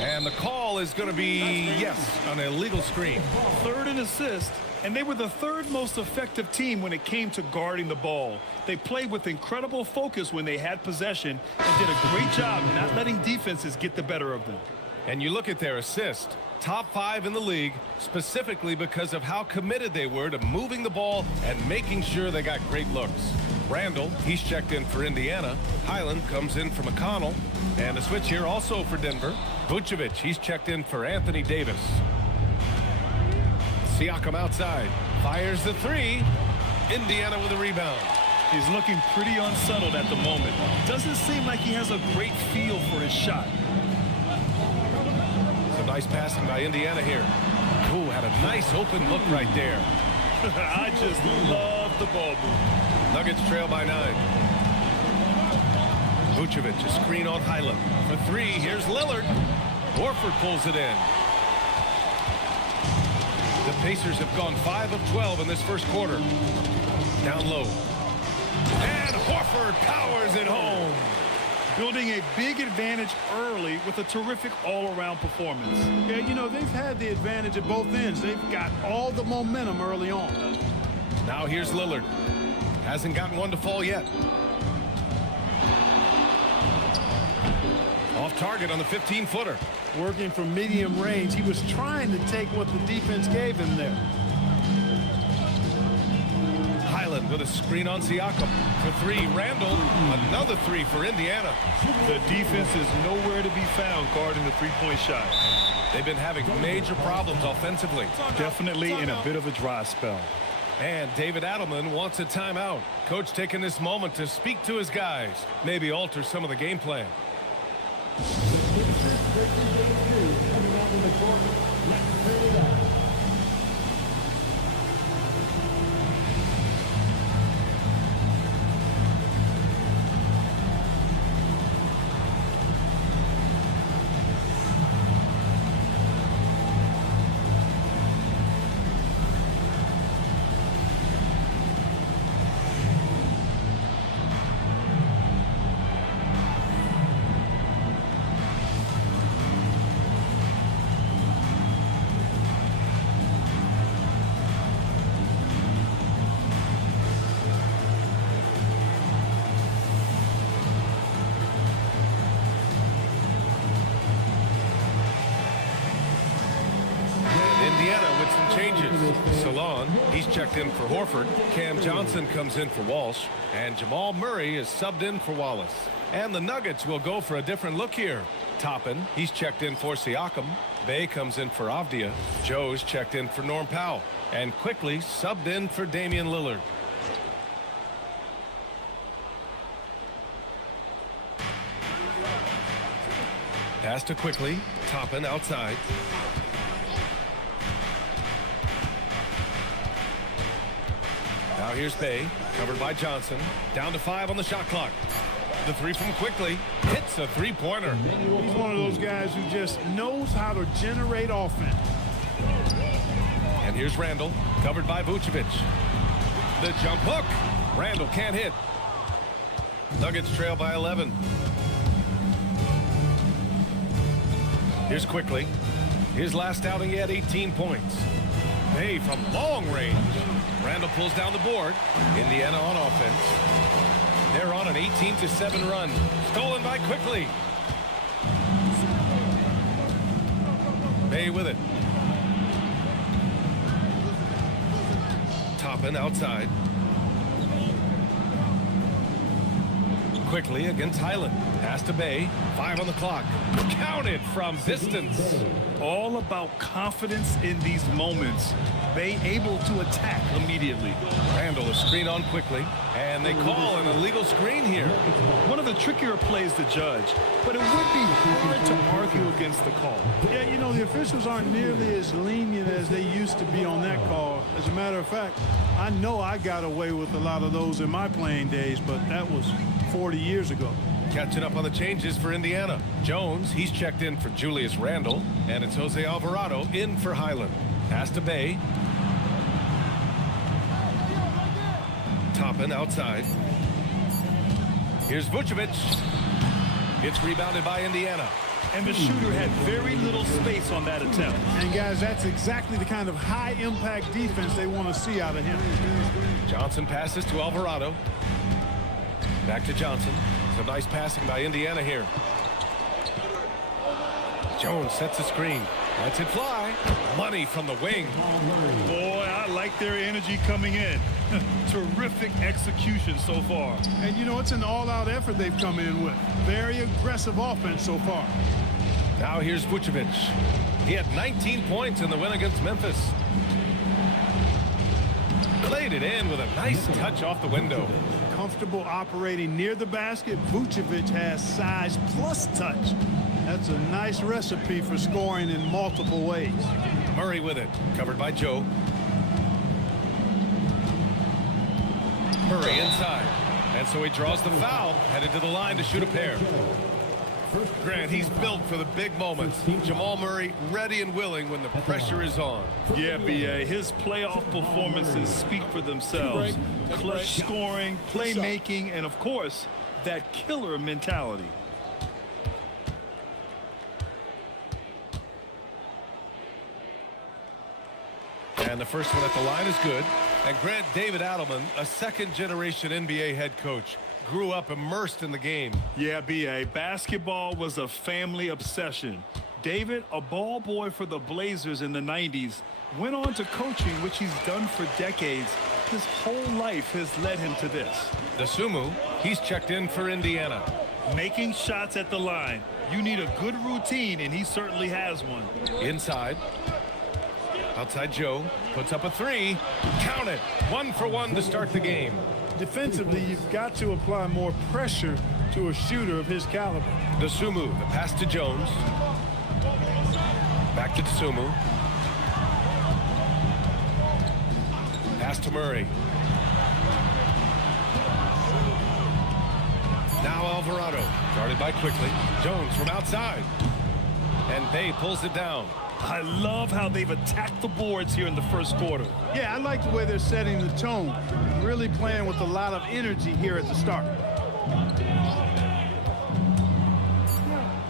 And the call is going to be, yes, an illegal screen. 3rd in assist, and they were the 3rd most effective team when it came to guarding the ball. They played with incredible focus when they had possession and did a great job not letting defenses get the better of them. And you look at their assist, top 5 in the league, specifically because of how committed they were to moving the ball and making sure they got great looks. Randall, he's checked in for Indiana. Highland comes in for McConnell. And a switch here also for Denver. Vucevic, he's checked in for Anthony Davis. Siakam outside, fires the 3. Indiana with a rebound. He's looking pretty unsettled at the moment. Doesn't seem like he has a great feel for his shot. Some nice passing by Indiana here. Ooh, had a nice open look right there. I just love the ball move. Nuggets trail by 9. Vucevic, a screen on Highland. For 3, here's Lillard. Horford pulls it in. The Pacers have gone 5 of 12 in this first quarter. Down low. And Horford powers it home. Building a big advantage early with a terrific all-around performance. Yeah, you know, they've had the advantage at both ends. They've got all the momentum early on. Now here's Lillard. Hasn't gotten one to fall yet. Off target on the 15-footer. Working from medium range. He was trying to take what the defense gave him there. Highland with a screen on Siakam. For 3, Randall. Another 3 for Indiana. The defense is nowhere to be found guarding the three-point shot. They've been having major problems offensively. Definitely in a bit of a dry spell. And David Adelman wants a timeout. Coach taking this moment to speak to his guys. Maybe alter some of the game plan. changes. Salon, he's checked in for Horford. Cam Johnson comes in for Walsh. And Jamal Murray is subbed in for Wallace. And the Nuggets will go for a different look here. Toppin, he's checked in for Siakam. Bay comes in for Avdia. Joe's checked in for Norm Powell. And quickly subbed in for Damian Lillard. Pass to Quickly. Toppin outside. Now here's Bay, covered by Johnson. Down to 5 on the shot clock. The three from Quickly hits a three-pointer. He's one of those guys who just knows how to generate offense. And here's Randall, covered by Vucevic. The jump hook. Randall can't hit. Nuggets trail by 11. Here's Quickly. His last outing, he had 18 points. Bay from long range. Randall pulls down the board. Indiana on offense. They're on an 18-7 run. Stolen by Quickly. Bay with it. Toppin outside. Quickly against Highland. Pass to Bay. 5 on the clock. Counted from distance. All about confidence in these moments. Bay able to attack immediately. Randall is screen on Quickly. And they call an illegal screen here. One of the trickier plays to judge, but it would be hard to argue against the call. Yeah, you know, the officials aren't nearly as lenient as they used to be on that call. As a matter of fact, I know I got away with a lot of those in my playing days, but that was 40 years ago. Catching up on the changes for Indiana. Jones, he's checked in for Julius Randle. And it's Jose Alvarado in for Highland. Pass to Bay. Toppin outside. Here's Vucevic. It's rebounded by Indiana. And the shooter had very little space on that attempt. And guys, that's exactly the kind of high impact defense they want to see out of him. Johnson passes to Alvarado. Back to Johnson. Some nice passing by Indiana here. Jones sets a screen. Lets it fly. Money from the wing. Boy, I like their energy coming in. Terrific execution so far. And you know, it's an all-out effort they've come in with. Very aggressive offense so far. Now here's Vucevic. He had 19 points in the win against Memphis. Played it in with a nice touch off the window. Comfortable operating near the basket. Vucevic has size plus touch. That's a nice recipe for scoring in multiple ways. Murray with it, covered by Joe. Murray inside. And so he draws the foul, headed to the line to shoot a pair. Grant, he's built for the big moments. Jamal Murray ready and willing when the pressure is on. Yeah, B.A. His playoff performances speak for themselves. Clutch scoring, playmaking, and of course, that killer mentality. And the first one at the line is good. And Grant, David Adelman, a second-generation NBA head coach, grew up immersed in the game. Yeah, B.A. Basketball was a family obsession. David, a ball boy for the Blazers in the 90s, went on to coaching, which he's done for decades. His whole life has led him to this. Dosunmu, he's checked in for Indiana. Making shots at the line. You need a good routine, and he certainly has one. Inside. Outside Joe. Puts up a three. Count it. 1 for 1 to start the game. Defensively, you've got to apply more pressure to a shooter of his caliber. Dosunmu, the pass to Jones. Back to Dosunmu. Pass to Murray. Now Alvarado, guarded by Quickly. Jones from outside. And Bay pulls it down. I love how they've attacked the boards here in the first quarter. Yeah, I like the way they're setting the tone. Really playing with a lot of energy here at the start.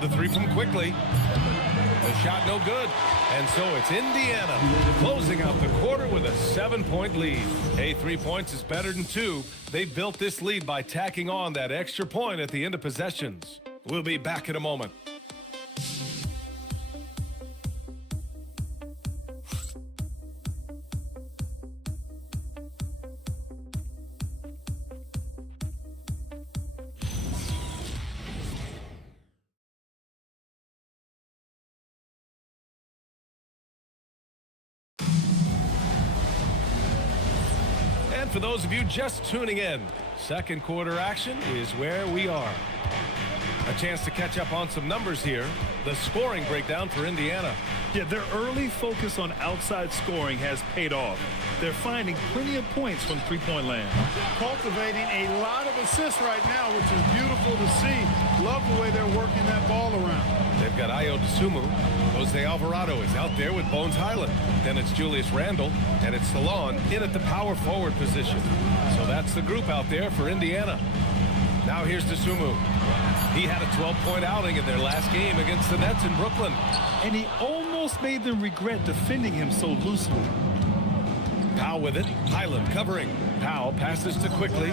The three from Quickly. The shot no good. And so it's Indiana closing out the quarter with a 7-point lead. Hey, 3 points is better than 2. They built this lead by tacking on that extra point at the end of possessions. We'll be back in a moment. for those of you just tuning in, second quarter action is where we are. A chance to catch up on some numbers here. The scoring breakdown for Indiana. Yeah, their early focus on outside scoring has paid off. They're finding plenty of points from three-point land. Cultivating a lot of assists right now, which is beautiful to see. Love the way they're working that ball around. They've got Ayo Dosunmu. Jose Alvarado is out there with Bones Highland. Then it's Julius Randle, and it's Salon in at the power forward position. So that's the group out there for Indiana. Now here's Dosunmu. He had a 12-point outing in their last game against the Nets in Brooklyn. And he almost made them regret defending him so loosely. Powell with it. Highland covering. Powell passes to Quickly.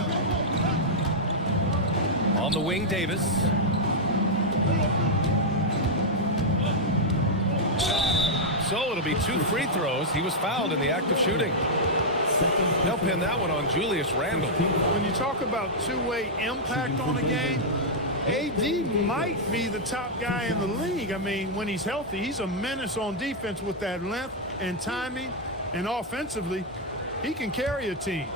On the wing, Davis. So it'll be 2 free throws. He was fouled in the act of shooting. They'll pin that one on Julius Randle. When you talk about two-way impact on a game, AD might be the top guy in the league. I mean, when he's healthy, he's a menace on defense with that length and timing, and offensively, he can carry a team.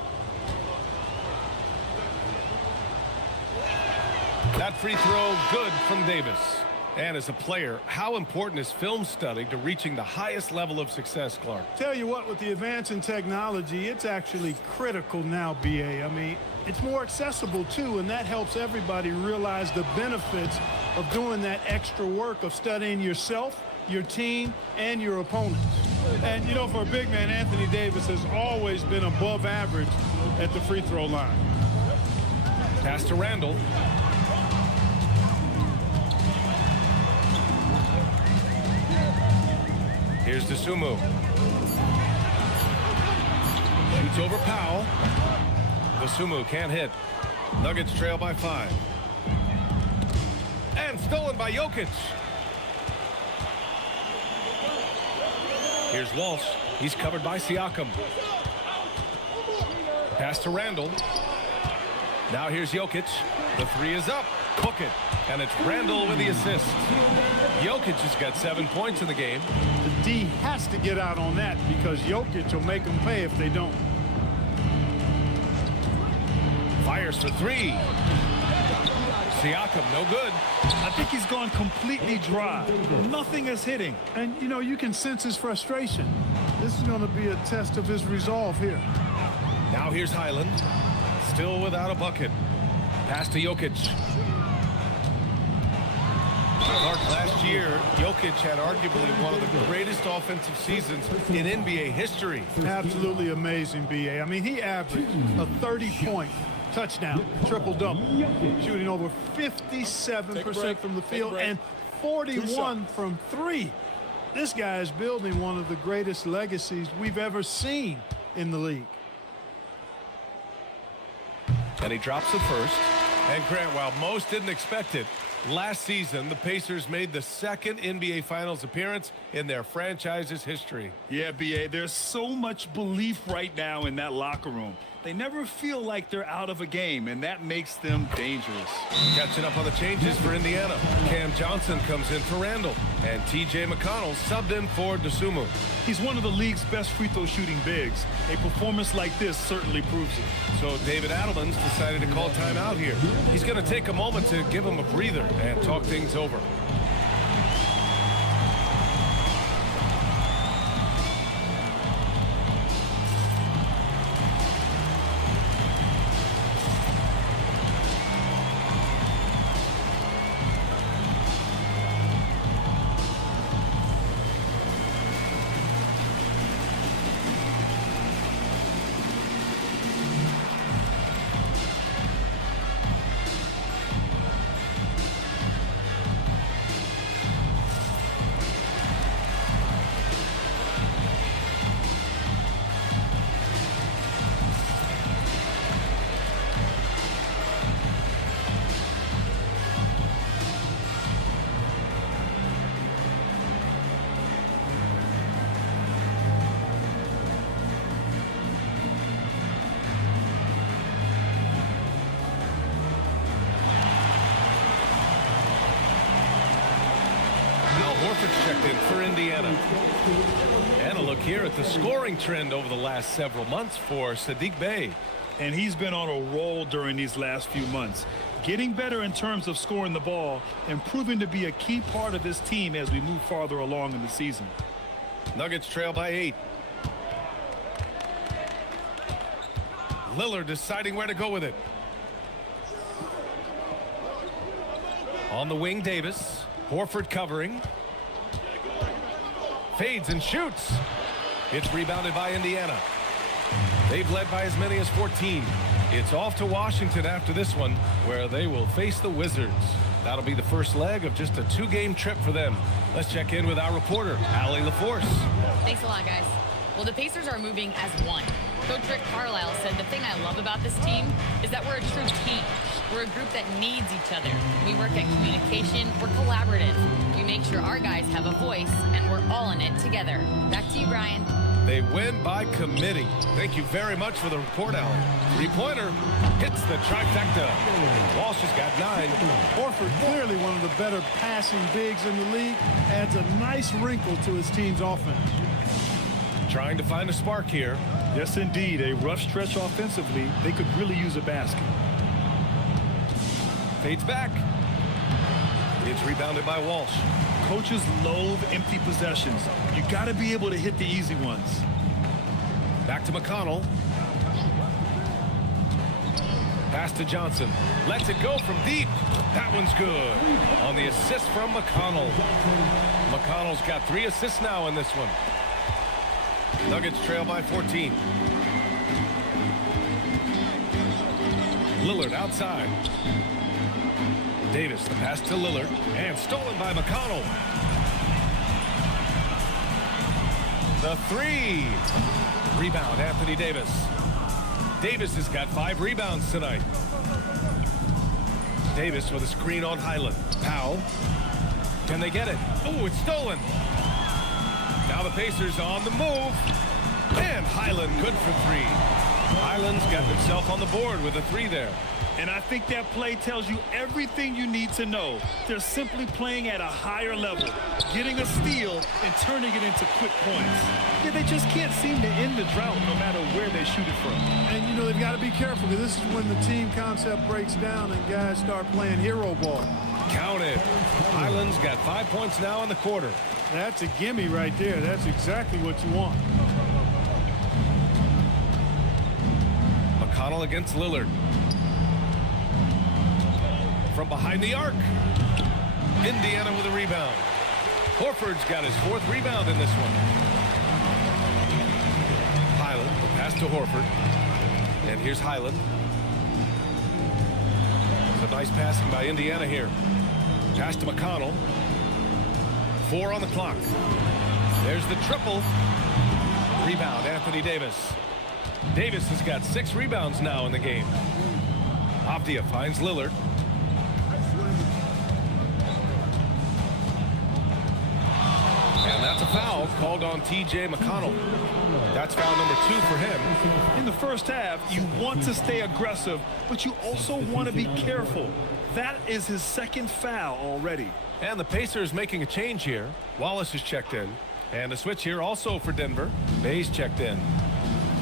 That free throw good from Davis. And as a player, how important is film study to reaching the highest level of success, Clark? Tell you what, with the advance in technology, it's actually critical now, BA. I mean, it's more accessible, too, and that helps everybody realize the benefits of doing that extra work of studying yourself, your team, and your opponents. And, you know, for a big man, Anthony Davis has always been above average at the free throw line. Pass to Randle. Here's Dosunmu. Shoots over Powell. Dosunmu can't hit. Nuggets trail by 5. And stolen by Jokic. Here's Walsh. He's covered by Siakam. Pass to Randle. Now here's Jokic. The 3 is up. Book it. And it's Randle with the assist. Jokic has got 7 points in the game. The D has to get out on that because Jokic will make them pay if they don't. Fires for 3. Siakam, no good. I think he's gone completely dry. Nothing is hitting. And, you know, you can sense his frustration. This is going to be a test of his resolve here. Now here's Highland. Still without a bucket. Pass to Jokic. Clark, last year, Jokic had arguably one of the greatest offensive seasons in NBA history. Absolutely amazing, BA. I mean, he averaged a 30-point touchdown, triple-double, shooting over 57% from the field and 41 from 3. This guy is building one of the greatest legacies we've ever seen in the league. And he drops it first. And Grant, while most didn't expect it, last season the Pacers made the second NBA Finals appearance in their franchise's history. Yeah, BA, there's so much belief right now in that locker room. They never feel like they're out of a game, and that makes them dangerous. Catching up on the changes for Indiana. Cam Johnson comes in for Randle, and T.J. McConnell subbed in for Dosunmu. He's one of the league's best free throw shooting bigs. A performance like this certainly proves it. So David Adelman's decided to call timeout here. He's going to take a moment to give him a breather and talk things over. Horford checked in for Indiana. And a look here at the scoring trend over the last several months for Saddiq Bey. And he's been on a roll during these last few months. Getting better in terms of scoring the ball and proving to be a key part of this team as we move farther along in the season. Nuggets trail by 8. Lillard deciding where to go with it. On the wing, Davis. Horford covering. Fades and shoots. It's rebounded by Indiana. They've led by as many as 14. It's off to Washington after this one, where they will face the Wizards. That'll be the first leg of just a 2-game trip for them. Let's check in with our reporter, Allie LaForce. Thanks a lot, guys. Well, the Pacers are moving as one. Coach Rick Carlisle said the thing I love about this team is that we're a true team. We're a group that needs each other. We work at communication. We're collaborative. We make sure our guys have a voice, and we're all in it together. Back to you, Brian. They win by committee. Thank you very much for the report, Allie. 3-pointer hits the trifecta. Walsh has got 9. Horford, clearly one of the better passing bigs in the league, adds a nice wrinkle to his team's offense. Trying to find a spark here. Yes, indeed. A rough stretch offensively. They could really use a basket. Fades back. It's rebounded by Walsh. Coaches loathe empty possessions. You got to be able to hit the easy ones. Back to McConnell. Pass to Johnson. Lets it go from deep. That one's good. On the assist from McConnell. McConnell's got 3 assists now in this one. Nuggets trail by 14. Lillard outside. Davis, the pass to Lillard, and stolen by McConnell. The 3. Rebound, Anthony Davis. Davis has got 5 rebounds tonight. Davis with a screen on Highland. Powell. Can they get it? Oh, it's stolen. Now the Pacers on the move. And Highland good for 3. Highland's got himself on the board with a 3 there. And I think that play tells you everything you need to know. They're simply playing at a higher level, getting a steal and turning it into quick points. Yeah, they just can't seem to end the drought no matter where they shoot it from. And, you know, they've got to be careful because this is when the team concept breaks down and guys start playing hero ball. Count it. Highland's got 5 points now in the quarter. That's a gimme right there. That's exactly what you want. McConnell against Lillard. From behind the arc. Indiana with a rebound. Horford's got his 4th rebound in this one. Highland, the pass to Horford. And here's Highland. It's a nice passing by Indiana here. Pass to McConnell. 4 on the clock. There's the triple. Rebound, Anthony Davis. Davis has got 6 rebounds now in the game. Avdia finds Lillard. And that's a foul called on T.J. McConnell. That's foul number 2 for him. In the first half, you want to stay aggressive, but you also want to be careful. That is his 2nd foul already. And the Pacers making a change here. Wallace is checked in. And a switch here also for Denver. Bay's checked in.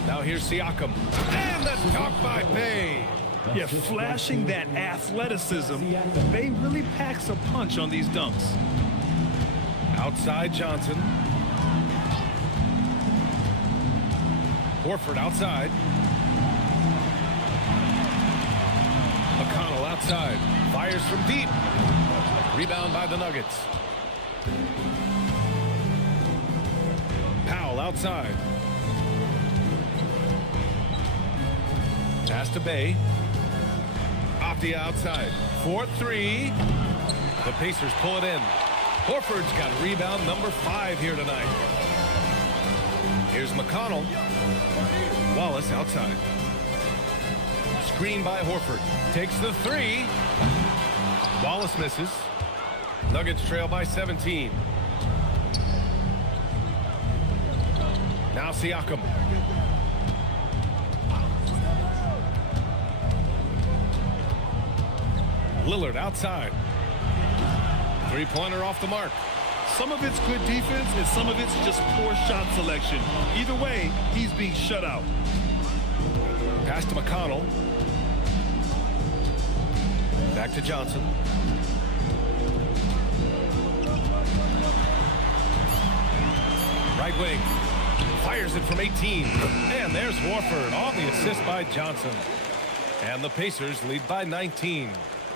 Now here's Siakam. And the dunk by Bay. Yeah, flashing that athleticism. Bay really packs a punch on these dunks. Outside Johnson. Horford outside. McConnell outside. Fires from deep. Rebound by the Nuggets. Powell outside. Pass to Bay. Off the outside. 4-3. The Pacers pull it in. Horford's got rebound number 5 here tonight. Here's McConnell. Wallace outside. Screen by Horford. Takes the 3. Wallace misses. Nuggets trail by 17. Now Siakam. Lillard outside. 3-pointer off the mark. Some of it's good defense, and some of it's just poor shot selection. Either way, he's being shut out. Pass to McConnell. Back to Johnson. Right wing. Fires it from 18. And there's Horford on the assist by Johnson. And the Pacers lead by 19.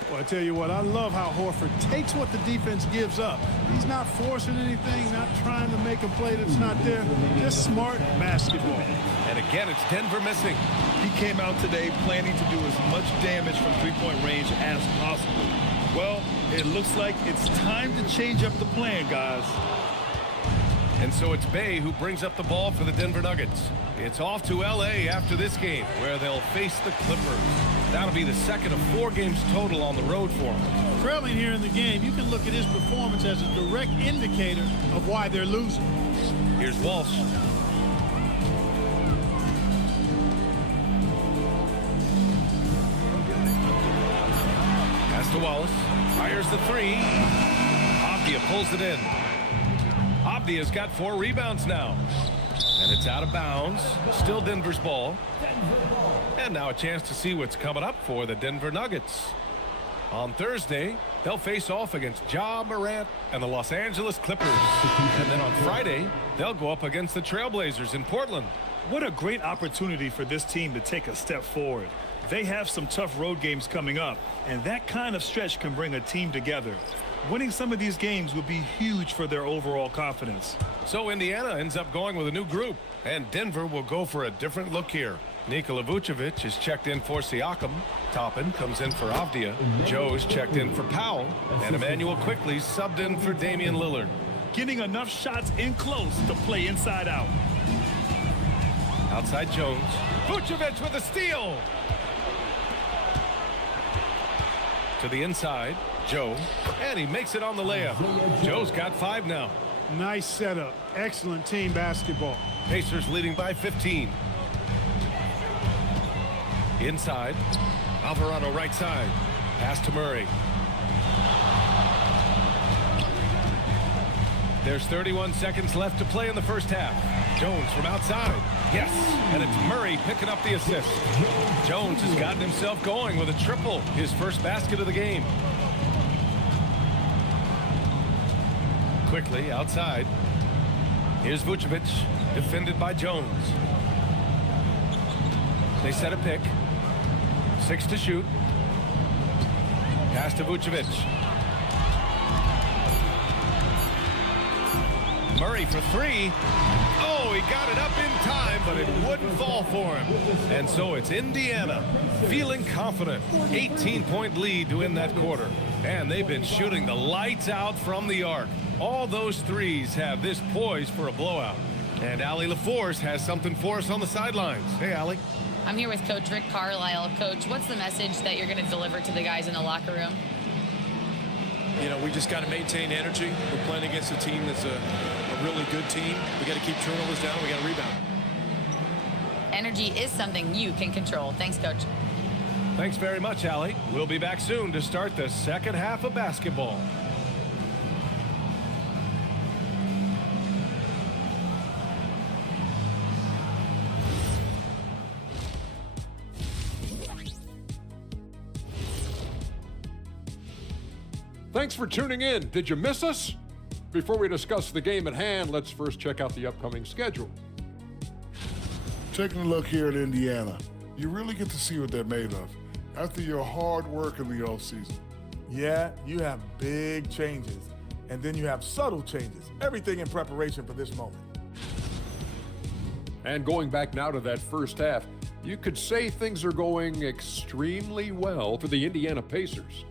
Well, I tell you what, I love how Horford takes what the defense gives up. He's not forcing anything, not trying to make a play that's not there. Just smart basketball. And again, it's Denver missing. He came out today planning to do as much damage from three-point range as possible. Well, it looks like it's time to change up the plan, guys. And so it's Bay who brings up the ball for the Denver Nuggets. It's off to L.A. after this game, where they'll face the Clippers. That'll be the second of 4 games total on the road for them. Trailing here in the game, you can look at his performance as a direct indicator of why they're losing. Here's Walsh. Pass to Wallace. Fires the 3. Avdia pulls it in. Avdia's got 4 rebounds now. And it's out of bounds. Still Denver's ball. And now a chance to see what's coming up for the Denver Nuggets. On Thursday, they'll face off against Ja Morant and the Los Angeles Clippers. And then on Friday, they'll go up against the Trailblazers in Portland. What a great opportunity for this team to take a step forward. They have some tough road games coming up, and that kind of stretch can bring a team together. Winning some of these games would be huge for their overall confidence. So Indiana ends up going with a new group, and Denver will go for a different look here. Nikola Vucevic is checked in for Siakam. Toppin comes in for Avdia. Joe's checked in for Powell. And Emmanuel Quickley's subbed in for Damian Lillard. Getting enough shots in close to play inside out. Outside Jones. Vucevic with a steal. To the inside. Joe, and he makes it on the layup. Joe's got 5 now. Nice setup. Excellent team basketball. Pacers leading by 15. Inside. Alvarado right side. Pass to Murray. There's 31 seconds left to play in the first half. Jones from outside. Yes, and it's Murray picking up the assist. Jones has gotten himself going with a triple, his first basket of the game. Quickly outside. Here's Vucevic, defended by Jones. They set a pick. 6 to shoot. Pass to Vucevic. Murray for 3. Oh, he got it up in time, but it wouldn't fall for him. And so it's Indiana feeling confident. 18-point lead to end that quarter. And they've been shooting the lights out from the arc. All those threes have this poised for a blowout. And Allie LaForce has something for us on the sidelines. Hey, Allie. I'm here with Coach Rick Carlisle. Coach, what's the message that you're going to deliver to the guys in the locker room? You know, we just got to maintain energy. We're playing against a team that's a really good team. We got to keep turnovers down. We got to rebound. Energy is something you can control. Thanks, Coach. Thanks very much, Allie. We'll be back soon to start the second half of basketball. Thanks for tuning in. Did you miss us? Before we discuss the game at hand, let's first check out the upcoming schedule. Taking a look here at Indiana, you really get to see what they're made of after your hard work in the offseason. Yeah, you have big changes, and then you have subtle changes. Everything in preparation for this moment. And going back now to that first half, you could say things are going extremely well for the Indiana Pacers.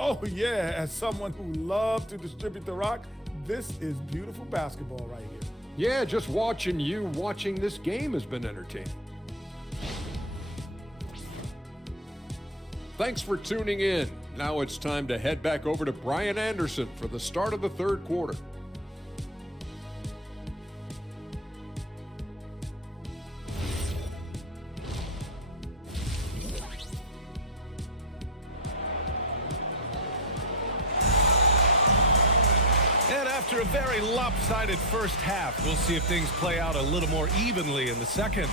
Oh, yeah, as someone who loves to distribute the rock, this is beautiful basketball right here. Yeah, just watching this game has been entertaining. Thanks for tuning in. Now it's time to head back over to Brian Anderson for the start of the third quarter. And after a very lopsided first half, we'll see if things play out a little more evenly in the second.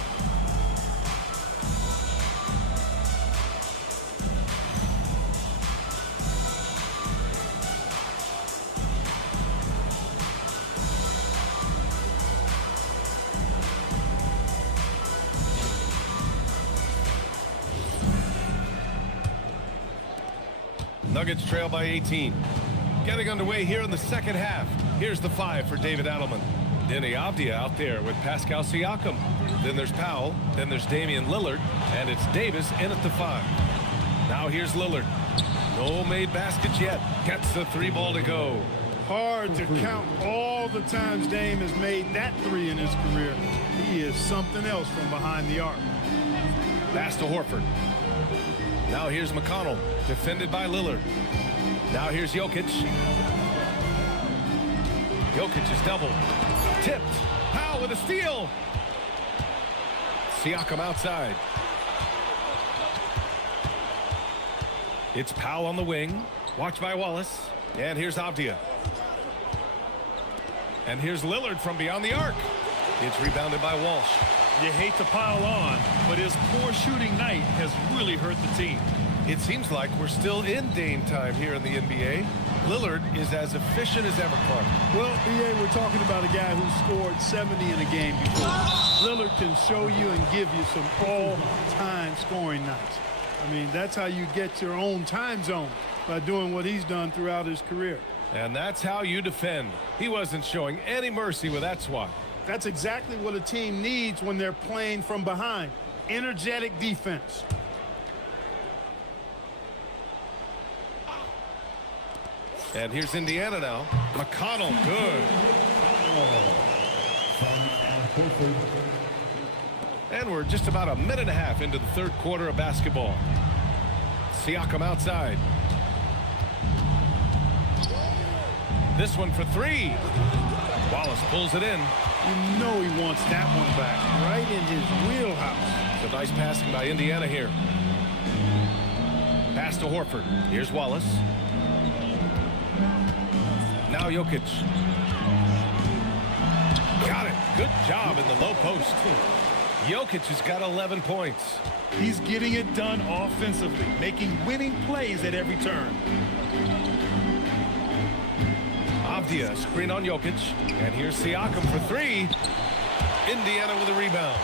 Nuggets trail by 18. Getting underway here in the second half. Here's the 5 for David Adelman. Deni Avdija out there with Pascal Siakam. Then there's Powell. Then there's Damian Lillard. And it's Davis in at the 5. Now here's Lillard. No made baskets yet. Gets the 3 ball to go. Hard to count all the times Dame has made that 3 in his career. He is something else from behind the arc. Pass to Horford. Now here's McConnell, defended by Lillard. Now here's Jokic. Jokic is doubled. Tipped. Powell with a steal. Siakam outside. It's Powell on the wing. Watched by Wallace. And here's Avdija. And here's Lillard from beyond the arc. It's rebounded by Walsh. You hate to pile on, but his poor shooting night has really hurt the team. It seems like we're still in Dame time here in the NBA. Lillard is as efficient as ever, Clark. Well, BA, we're talking about a guy who scored 70 in a game before. Lillard can show you and give you some all-time scoring nights. I mean, that's how you get your own time zone, by doing what he's done throughout his career. And that's how you defend. He wasn't showing any mercy with that swat. That's exactly what a team needs when they're playing from behind. Energetic defense. And here's Indiana now. McConnell, good. And we're just about a minute and a half into the third quarter of basketball. Siakam outside. This one for 3. Wallace pulls it in. You know he wants that one back, right in his wheelhouse. It's a nice passing by Indiana here. Pass to Horford. Here's Wallace. Now Jokic. Got it. Good job in the low post. Jokic has got 11 points. He's getting it done offensively, making winning plays at every turn. Avdija, screen on Jokic. And here's Siakam for 3. Indiana with a rebound.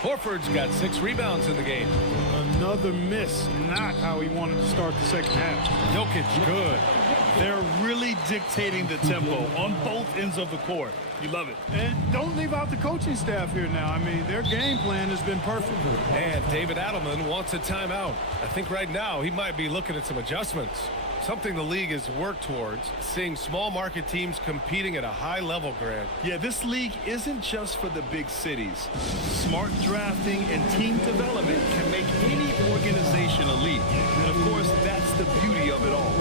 Horford's got 6 rebounds in the game. Another miss. Not how he wanted to start the second half. Jokic, good. They're really dictating the tempo on both ends of the court. You love it. And don't leave out the coaching staff here now. I mean, their game plan has been perfect. And David Adelman wants a timeout. I think right now he might be looking at some adjustments. Something the league has worked towards, seeing small market teams competing at a high level, Grant. Yeah, this league isn't just for the big cities. Smart drafting and team development can make any organization elite. And of course, that's the beauty of it all.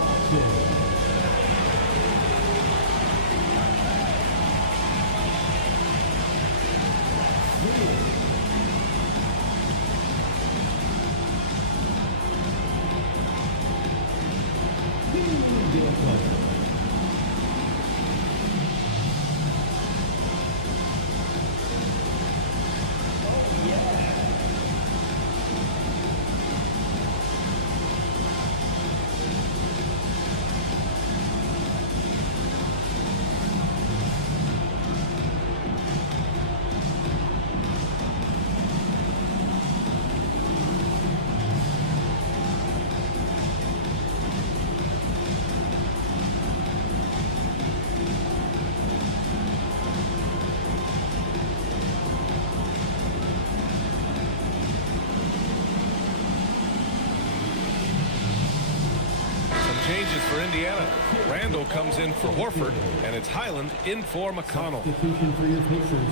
Changes for Indiana. Randall comes in for Horford, and it's Highland in for McConnell. Substitution for your Pacers,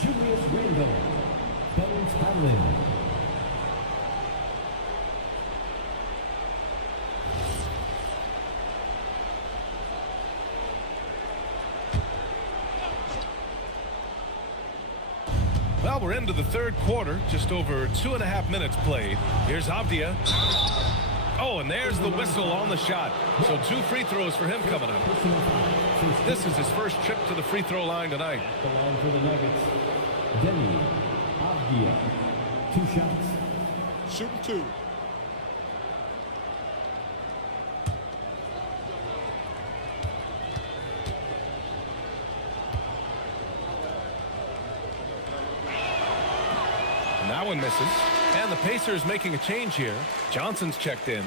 Julius Randle, Bones Highland. Well, we're into the third quarter, just over 2.5 minutes played. Here's Avdija. Oh, and there's the whistle on the shot. So 2 free throws for him coming up. This is his first trip to the free throw line tonight. The line for the Nuggets, Deni Avdija. 2 shots. Shooting 2. That one misses. And the Pacers making a change here. Johnson's checked in.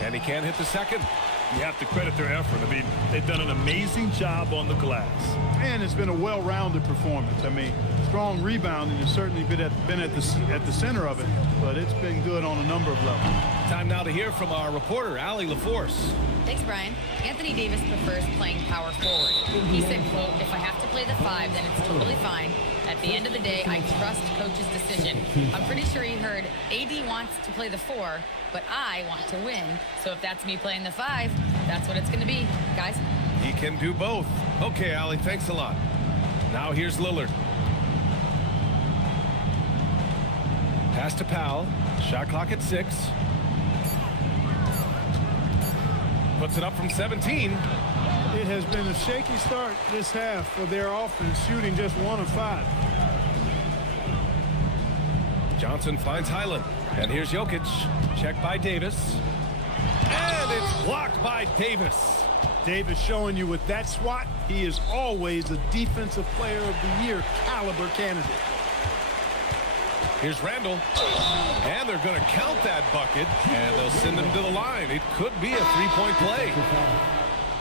And he can't hit the second. You have to credit their effort. I mean, they've done an amazing job on the glass. And it's been a well-rounded performance. I mean, strong rebounding has certainly been at the center of it, but it's been good on a number of levels. Time now to hear from our reporter, Allie LaForce. Thanks, Brian. Anthony Davis prefers playing power forward. He said, quote, "If I have to play the 5, then it's totally fine. At the end of the day, I trust coach's decision." I'm pretty sure he heard AD wants to play the 4, but I want to win. So if that's me playing the 5, that's what it's going to be, guys. He can do both. Okay, Allie, thanks a lot. Now here's Lillard. Pass to Powell. Shot clock at 6. Puts it up from 17. It has been a shaky start this half for their offense, shooting just 1 of 5. Johnson finds Highland. And here's Jokic. Check by Davis. And it's blocked by Davis. Davis showing you with that swat, he is always a Defensive Player of the Year caliber candidate. Here's Randall. And they're going to count that bucket. And they'll send him to the line. It could be a 3-point play.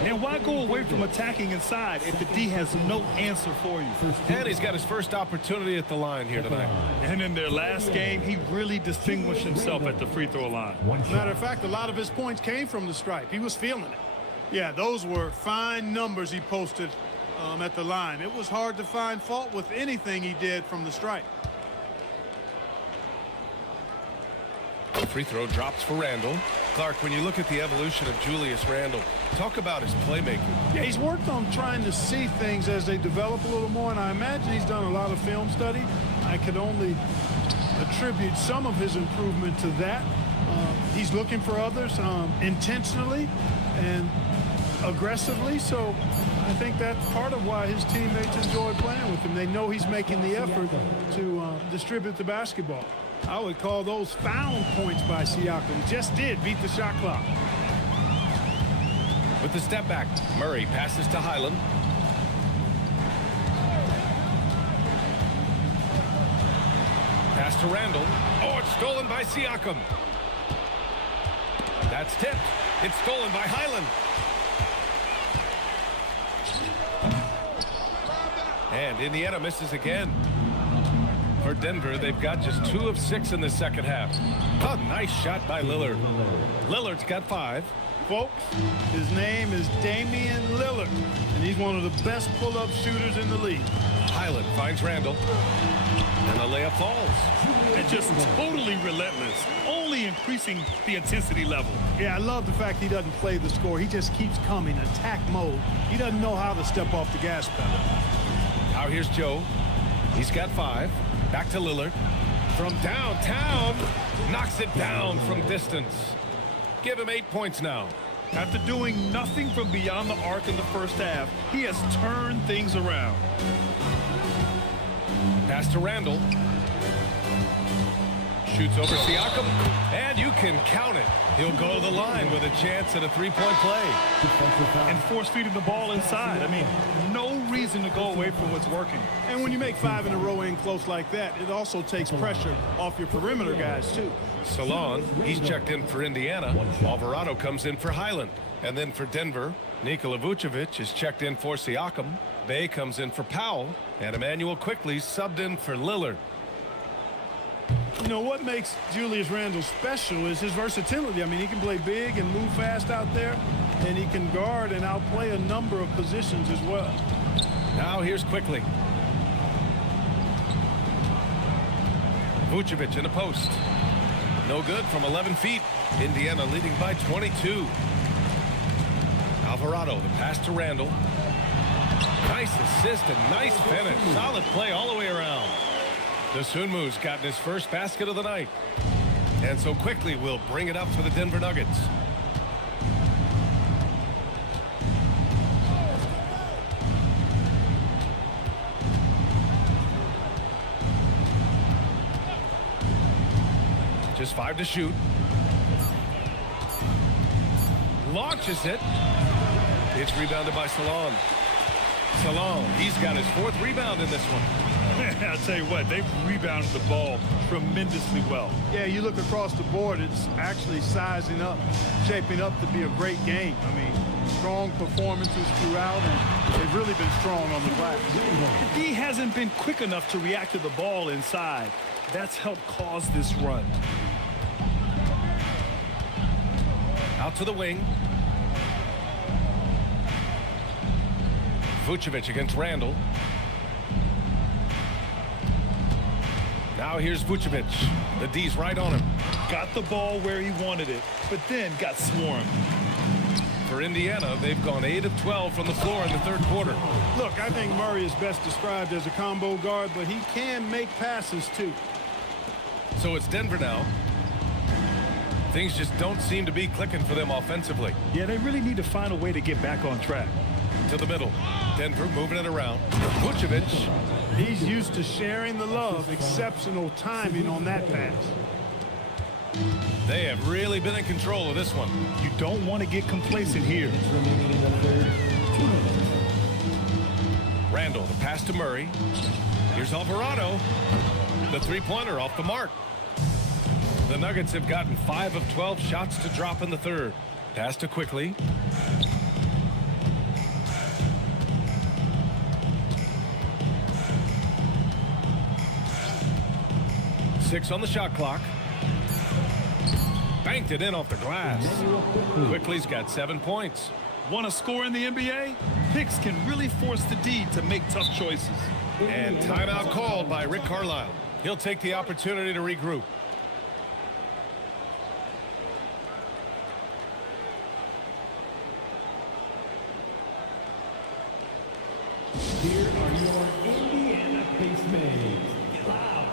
And why go away from attacking inside if the D has no answer for you? And he's got his first opportunity at the line here tonight. And in their last game, he really distinguished himself at the free throw line. Matter of fact, a lot of his points came from the stripe. He was feeling it. Yeah, those were fine numbers he posted at the line. It was hard to find fault with anything he did from the stripe. The free throw drops for Randall. Clark, when you look at the evolution of Julius Randall, talk about his playmaking. Yeah, he's worked on trying to see things as they develop a little more, and I imagine he's done a lot of film study. I could only attribute some of his improvement to that. He's looking for others intentionally and aggressively, so I think that's part of why his teammates enjoy playing with him. They know he's making the effort to distribute the basketball. I would call those found points by Siakam. Just did beat the shot clock. With the step back, Murray passes to Highland. Pass to Randall. Oh, it's stolen by Siakam. That's tipped. It's stolen by Highland. And Indiana misses again. For Denver, they've got just 2 of 6 in the second half. A nice shot by Lillard. Lillard's got 5. Folks, his name is Damian Lillard, and he's one of the best pull-up shooters in the league. Highland finds Randall, and the layup falls. And just totally relentless, only increasing the intensity level. Yeah, I love the fact he doesn't play the score. He just keeps coming, attack mode. He doesn't know how to step off the gas pedal. Now here's Joe. He's got 5. Back to Lillard. From downtown, knocks it down from distance. Give him 8 points now. After doing nothing from beyond the arc in the first half, he has turned things around. Pass to Randall. Shoots over Siakam, and you can count it. He'll go to the line with a chance at a 3-point play. And force-feeding the ball inside. I mean, no reason to go away from what's working. And when you make 5 in a row in close like that, it also takes pressure off your perimeter guys, too. Salon, he's checked in for Indiana. Alvarado comes in for Highland. And then for Denver, Nikola Vucevic is checked in for Siakam. Bay comes in for Powell. And Emmanuel Quickley subbed in for Lillard. You know, what makes Julius Randle special is his versatility. I mean, he can play big and move fast out there, and he can guard and outplay a number of positions as well. Now here's Quickley. Vucevic in the post. No good from 11 feet. Indiana leading by 22. Alvarado, the pass to Randall. Nice assist and nice finish. Solid play all the way around. Dosunmu's gotten his first basket of the night. And so quickly we'll bring it up for the Denver Nuggets. Just 5 to shoot. Launches it. It's rebounded by Salon. Salon, he's got his 4th rebound in this one. I'll tell you what, they've rebounded the ball tremendously well. Yeah, you look across the board, it's actually sizing up, shaping up to be a great game. I mean, strong performances throughout, and they've really been strong on the glass. He hasn't been quick enough to react to the ball inside. That's helped cause this run. Out to the wing. Vucevic against Randall. Now here's Vucevic. The D's right on him. Got the ball where he wanted it, but then got swarmed. For Indiana, they've gone 8 of 12 from the floor in the 3rd quarter. Look, I think Murray is best described as a combo guard, but he can make passes too. So it's Denver now. Things just don't seem to be clicking for them offensively. Yeah, they really need to find a way to get back on track. To the middle. Denver moving it around. Vucevic. He's used to sharing the love. Exceptional timing on that pass. They have really been in control of this one. You don't want to get complacent here. Randall, the pass to Murray. Here's Alvarado. The 3-pointer off the mark. The Nuggets have gotten 5 of 12 shots to drop in the 3rd. Pass to Quickly. Six on the shot clock. Banked it in off the glass. Quickly's got 7 points. Want to score in the NBA? Picks can really force the D to make tough choices. And timeout called by Rick Carlisle. He'll take the opportunity to regroup. Here are your Indiana Pacemates. Get loud.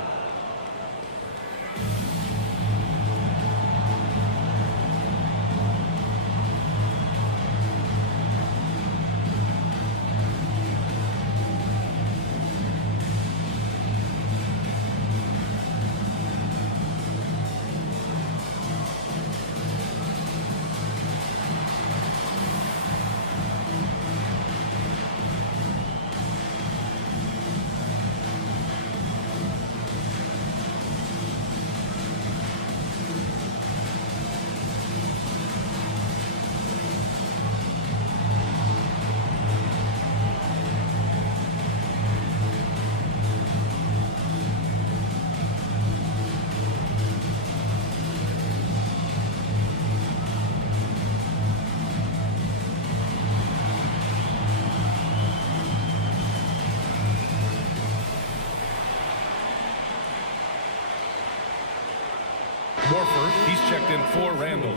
Morford, he's checked in for Randall.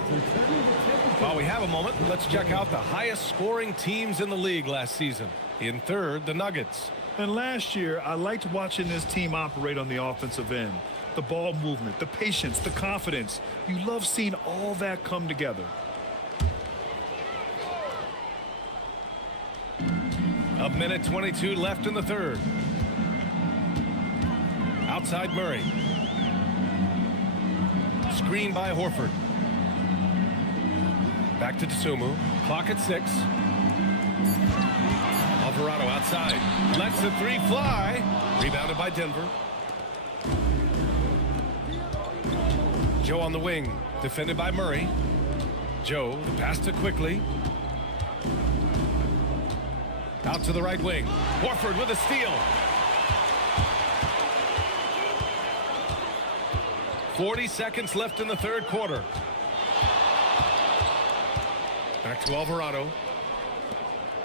While we have a moment, let's check out the highest scoring teams in the league last season. In 3rd, the Nuggets. And last year, I liked watching this team operate on the offensive end. The ball movement, the patience, the confidence. You love seeing all that come together. A minute 22 left in the 3rd. Outside Murray. Screen by Horford. Back to Dosunmu. Clock at 6. Alvarado outside. Lets the 3 fly. Rebounded by Denver. Joe on the wing. Defended by Murray. Joe, the pass to Quickly. Out to the right wing. Horford with a steal. 40 seconds left in the 3rd quarter. Back to Alvarado.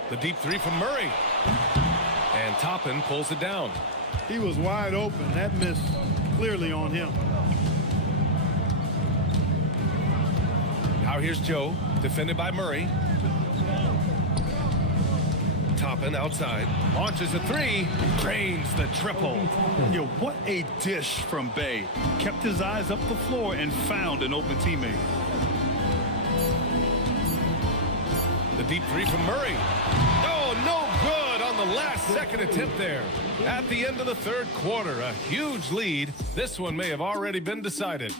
The deep 3 from Murray. And Toppin pulls it down. He was wide open. That miss clearly on him. Now here's Joe, defended by Murray. Toppin outside, launches a three, drains the triple. Yo, what a dish from Bay. Kept his eyes up the floor and found an open teammate. The deep three from Murray. Oh, no good on the last second attempt there. At the end of the third quarter, a huge lead. This one may have already been decided.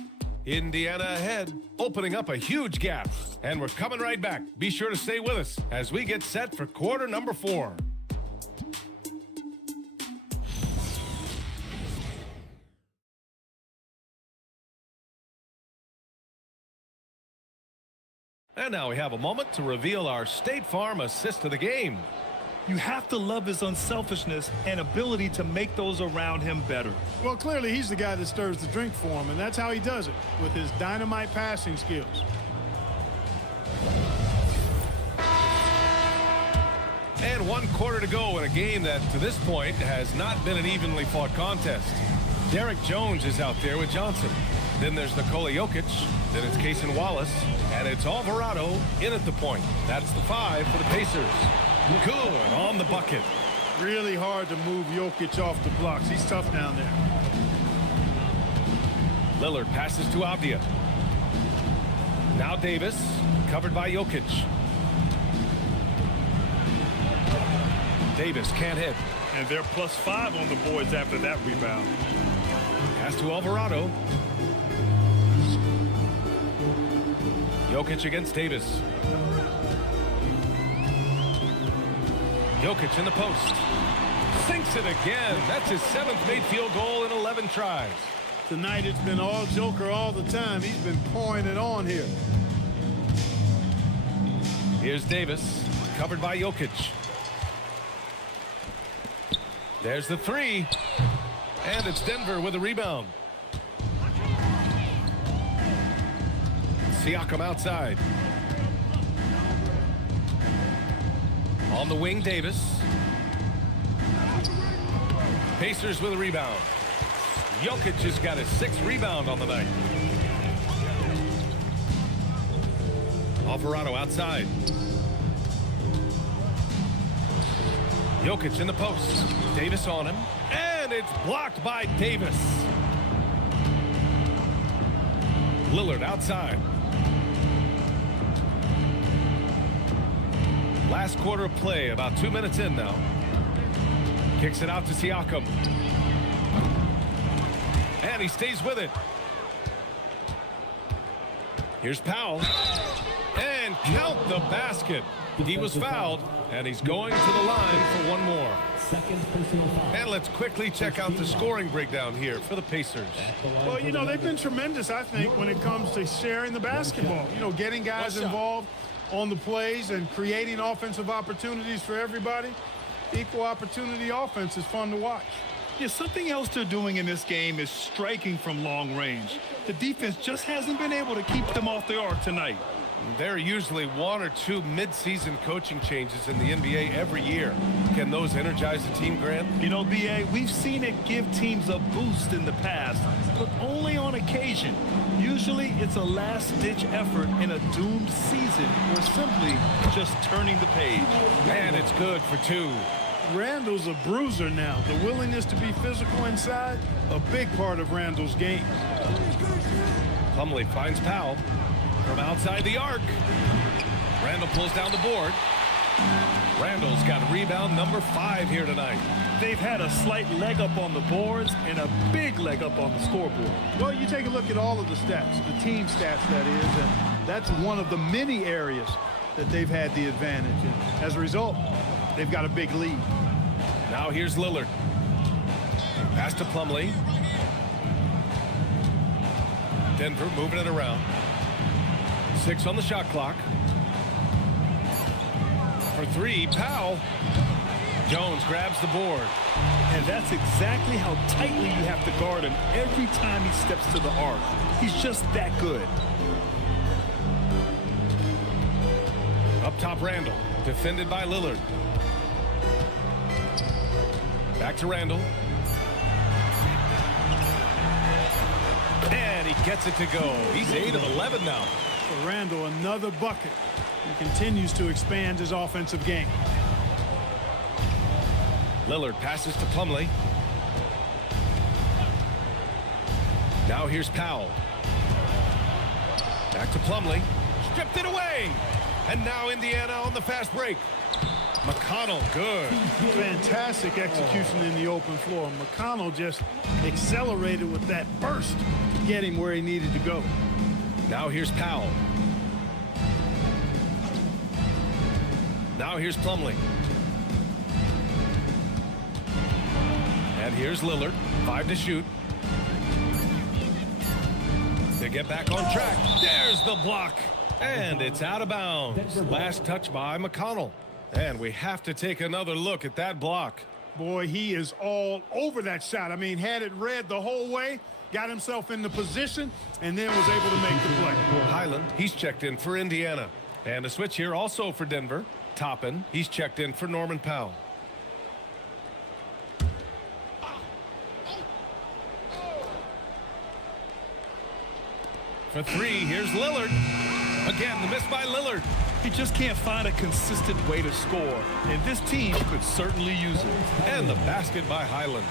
Indiana ahead, opening up a huge gap. And we're coming right back. Be sure to stay with us as we get set for quarter number 4. And now we have a moment to reveal our State Farm assist of the game. You have to love his unselfishness and ability to make those around him better. Well, clearly he's the guy that stirs the drink for him, and that's how he does it, with his dynamite passing skills. And 1 quarter to go in a game that, to this point, has not been an evenly fought contest. Derek Jones is out there with Johnson. Then there's Nikola Jokic. Then it's Cason Wallace. And it's Alvarado in at the point. That's the 5 for the Pacers. Good on the bucket. Really hard to move Jokic off the blocks. He's tough down there. Lillard passes to Avdia. Now Davis, covered by Jokic. Davis can't hit. And they're +5 on the boards after that rebound. Pass to Alvarado. Jokic against Davis. Jokic in the post. Sinks it again. That's his 7th made field goal in 11 tries. Tonight it's been all Joker all the time. He's been pouring it on here. Here's Davis, covered by Jokic. There's the 3. And it's Denver with a rebound. Siakam outside. On the wing, Davis. Pacers with a rebound. Jokic has got his 6th rebound on the night. Alvarado outside. Jokic in the post. Davis on him. And it's blocked by Davis. Lillard outside. Last quarter of play, about 2 minutes in now. Kicks it out to Siakam. And he stays with it. Here's Powell. And count the basket. He was fouled, and he's going to the line for one more. And let's quickly check out the scoring breakdown here for the Pacers. Well, you know, they've been tremendous, I think, when it comes to sharing the basketball. You know, getting guys involved on the plays and creating offensive opportunities for everybody. Equal opportunity offense is fun to watch. Yeah, something else they're doing in this game is striking from long range. The defense just hasn't been able to keep them off the arc tonight. There are usually 1 or 2 mid-season coaching changes in the NBA every year. Can those energize the team, Grant? You know, B.A., we've seen it give teams a boost in the past, but only on occasion. Usually it's a last-ditch effort in a doomed season or simply just turning the page. And it's good for 2. Randall's a bruiser now. The willingness to be physical inside, a big part of Randall's game. Plumlee finds Powell from outside the arc. Randall pulls down the board. Randall's got rebound number 5 here tonight. They've had a slight leg up on the boards and a big leg up on the scoreboard. Well, you take a look at all of the stats, the team stats that is, and that's one of the many areas that they've had the advantage. And as a result, they've got a big lead. Now here's Lillard. Pass to Plumlee. Denver moving it around. 6 on the shot clock. For 3, Powell. Jones grabs the board. And that's exactly how tightly you have to guard him every time he steps to the arc. He's just that good. Up top, Randall. Defended by Lillard. Back to Randall. And he gets it to go. He's 8 of 11 now. For Randall, another bucket. He continues to expand his offensive game. Lillard passes to Plumlee. Now here's Powell. Back to Plumlee. Stripped it away. And now Indiana on the fast break. McConnell, good. Fantastic execution in the open floor. McConnell just accelerated with that burst to get him where he needed to go. Now here's Powell. Now here's Plumlee. And here's Lillard. 5 to shoot. They get back on track. There's the block. And it's out of bounds. Last touch by McConnell. And we have to take another look at that block. Boy, he is all over that shot. I mean, had it read the whole way, got himself in the position, and then was able to make the play. Highland, he's checked in for Indiana. And a switch here also for Denver. Toppin, he's checked in for Norman Powell. For 3, here's Lillard. Again, the miss by Lillard. He just can't find a consistent way to score, and this team could certainly use it. And the basket by Highland.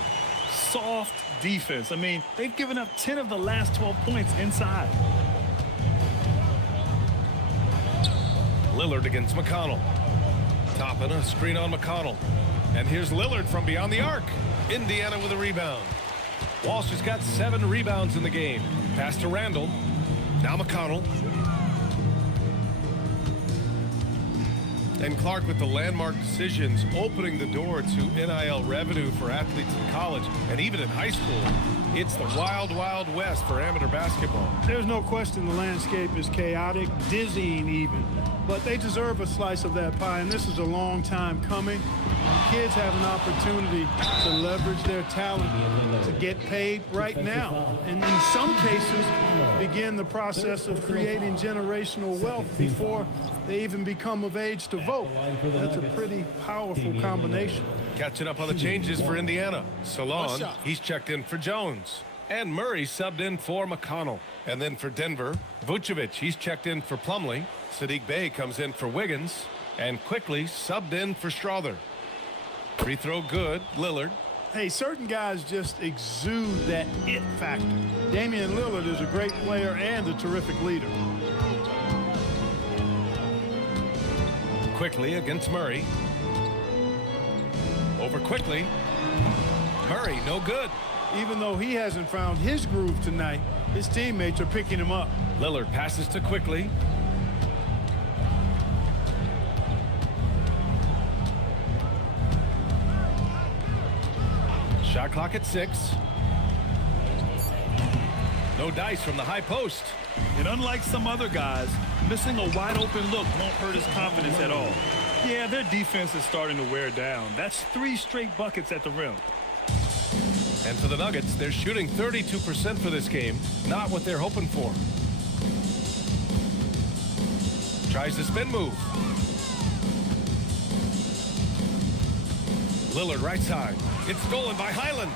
Soft defense. I mean, they've given up 10 of the last 12 points inside. Lillard against McConnell. Toppin, a screen on McConnell. And here's Lillard from beyond the arc. Indiana with a rebound. Walsh has got 7 rebounds in the game. Pass to Randall. Now McConnell. And Clark with the landmark decisions opening the door to NIL revenue for athletes in college and even in high school. It's the wild, wild west for amateur basketball. There's no question the landscape is chaotic, dizzying even. But they deserve a slice of that pie, and this is a long time coming. Kids have an opportunity to leverage their talent to get paid right now. And in some cases, begin the process of creating generational wealth before they even become of age to vote. That's a pretty powerful combination. Catching up on the changes for Indiana. Salon, he's checked in for Jones. And Murray subbed in for McConnell. And then for Denver, Vucevic, he's checked in for Plumlee. Sadiq Bey comes in for Wiggins. And quickly subbed in for Strother. Free throw good, Lillard. Hey, certain guys just exude that it factor. Damian Lillard is a great player and a terrific leader. Quickly against Murray. Over quickly. Murray, no good. Even though he hasn't found his groove tonight, his teammates are picking him up. Lillard passes to Quickly. Shot clock at 6. No dice from the high post. And unlike some other guys, missing a wide open look won't hurt his confidence at all. Yeah, their defense is starting to wear down. That's 3 straight buckets at the rim. And for the Nuggets, they're shooting 32% for this game. Not what they're hoping for. Tries the spin move. Lillard right side. It's stolen by Highland.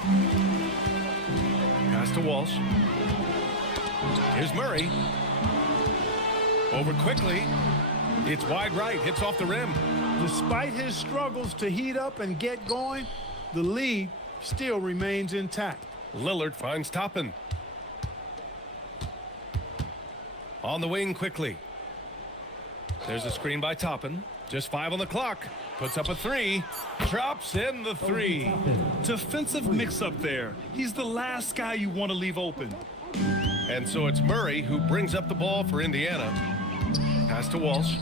Pass to Walsh. Here's Murray. Over quickly. It's wide right. Hits off the rim. Despite his struggles to heat up and get going, the lead still remains intact. Lillard finds Toppin. On the wing quickly. There's a screen by Toppin. Just 5 on the clock. Puts up a 3. Drops in the 3. Defensive mix-up there. He's the last guy you want to leave open. And so it's Murray who brings up the ball for Indiana. Pass to Walsh.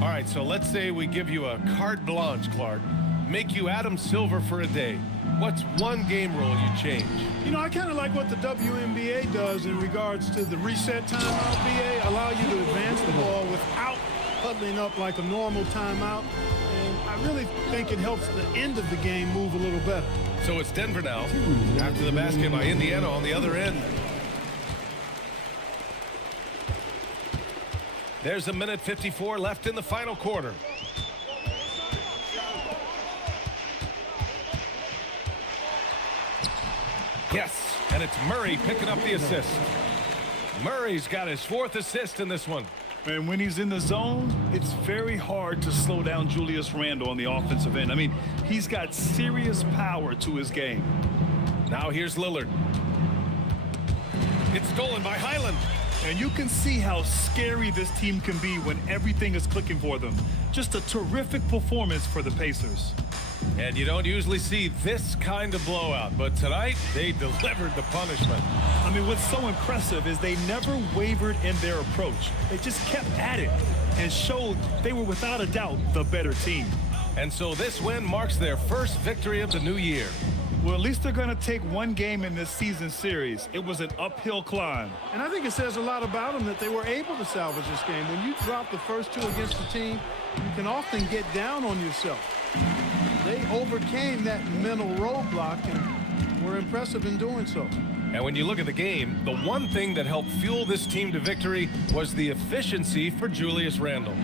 All right, so let's say we give you a carte blanche, Clark. Make you Adam Silver for a day. What's one game rule you change? You know, I kind of like what the WNBA does in regards to the reset timeout. BA allow you to advance the ball without huddling up like a normal timeout. And I really think it helps the end of the game move a little better. So it's Denver now after the basket by Indiana on the other end. There's 1:54 left in the final quarter. Yes, And it's Murray picking up the assist. Murray's got his 4th assist in this one. And when he's in the zone, it's very hard to slow down Julius Randle on the offensive end. I mean, he's got serious power to his game. Now here's Lillard. It's stolen by Highland. And you can see how scary this team can be when everything is clicking for them. Just a terrific performance for the Pacers. And you don't usually see this kind of blowout, but tonight they delivered the punishment. I mean, what's so impressive is they never wavered in their approach. They just kept at it and showed they were without a doubt the better team. And so this win marks their first victory of the new year. Well, at least they're going to take one game in this season series. It was an uphill climb. And I think it says a lot about them that they were able to salvage this game. When you drop the first 2 against the team, you can often get down on yourself. They overcame that mental roadblock and were impressive in doing so. And when you look at the game, the one thing that helped fuel this team to victory was the efficiency for Julius Randle.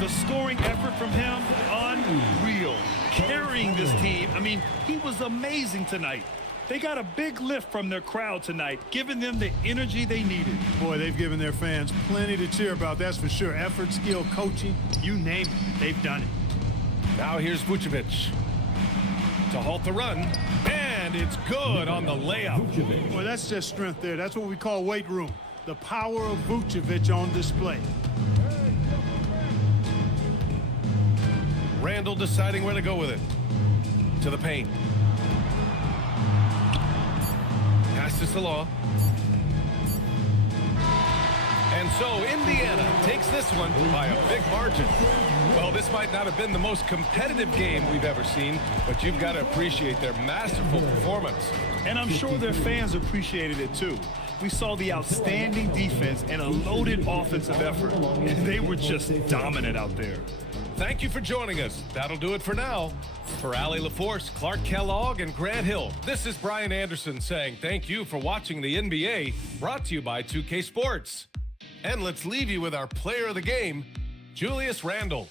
The scoring effort from him, unreal. Carrying this team, I mean, he was amazing tonight. They got a big lift from their crowd tonight, giving them the energy they needed. Boy, they've given their fans plenty to cheer about, that's for sure. Effort, skill, coaching, you name it, they've done it. Now here's Vucevic to halt the run, and it's good on the layup. Well, that's just strength there. That's what we call weight room. The power of Vucevic on display. Randle deciding where to go with it. To the paint. Pass to Salah. And so Indiana takes this one by a big margin. Well, this might not have been the most competitive game we've ever seen, but you've got to appreciate their masterful performance. And I'm sure their fans appreciated it too. We saw the outstanding defense and a loaded offensive effort. And they were just dominant out there. Thank you for joining us. That'll do it for now. For Allie LaForce, Clark Kellogg, and Grant Hill, this is Brian Anderson saying thank you for watching the NBA, brought to you by 2K Sports. And let's leave you with our player of the game, Julius Randle.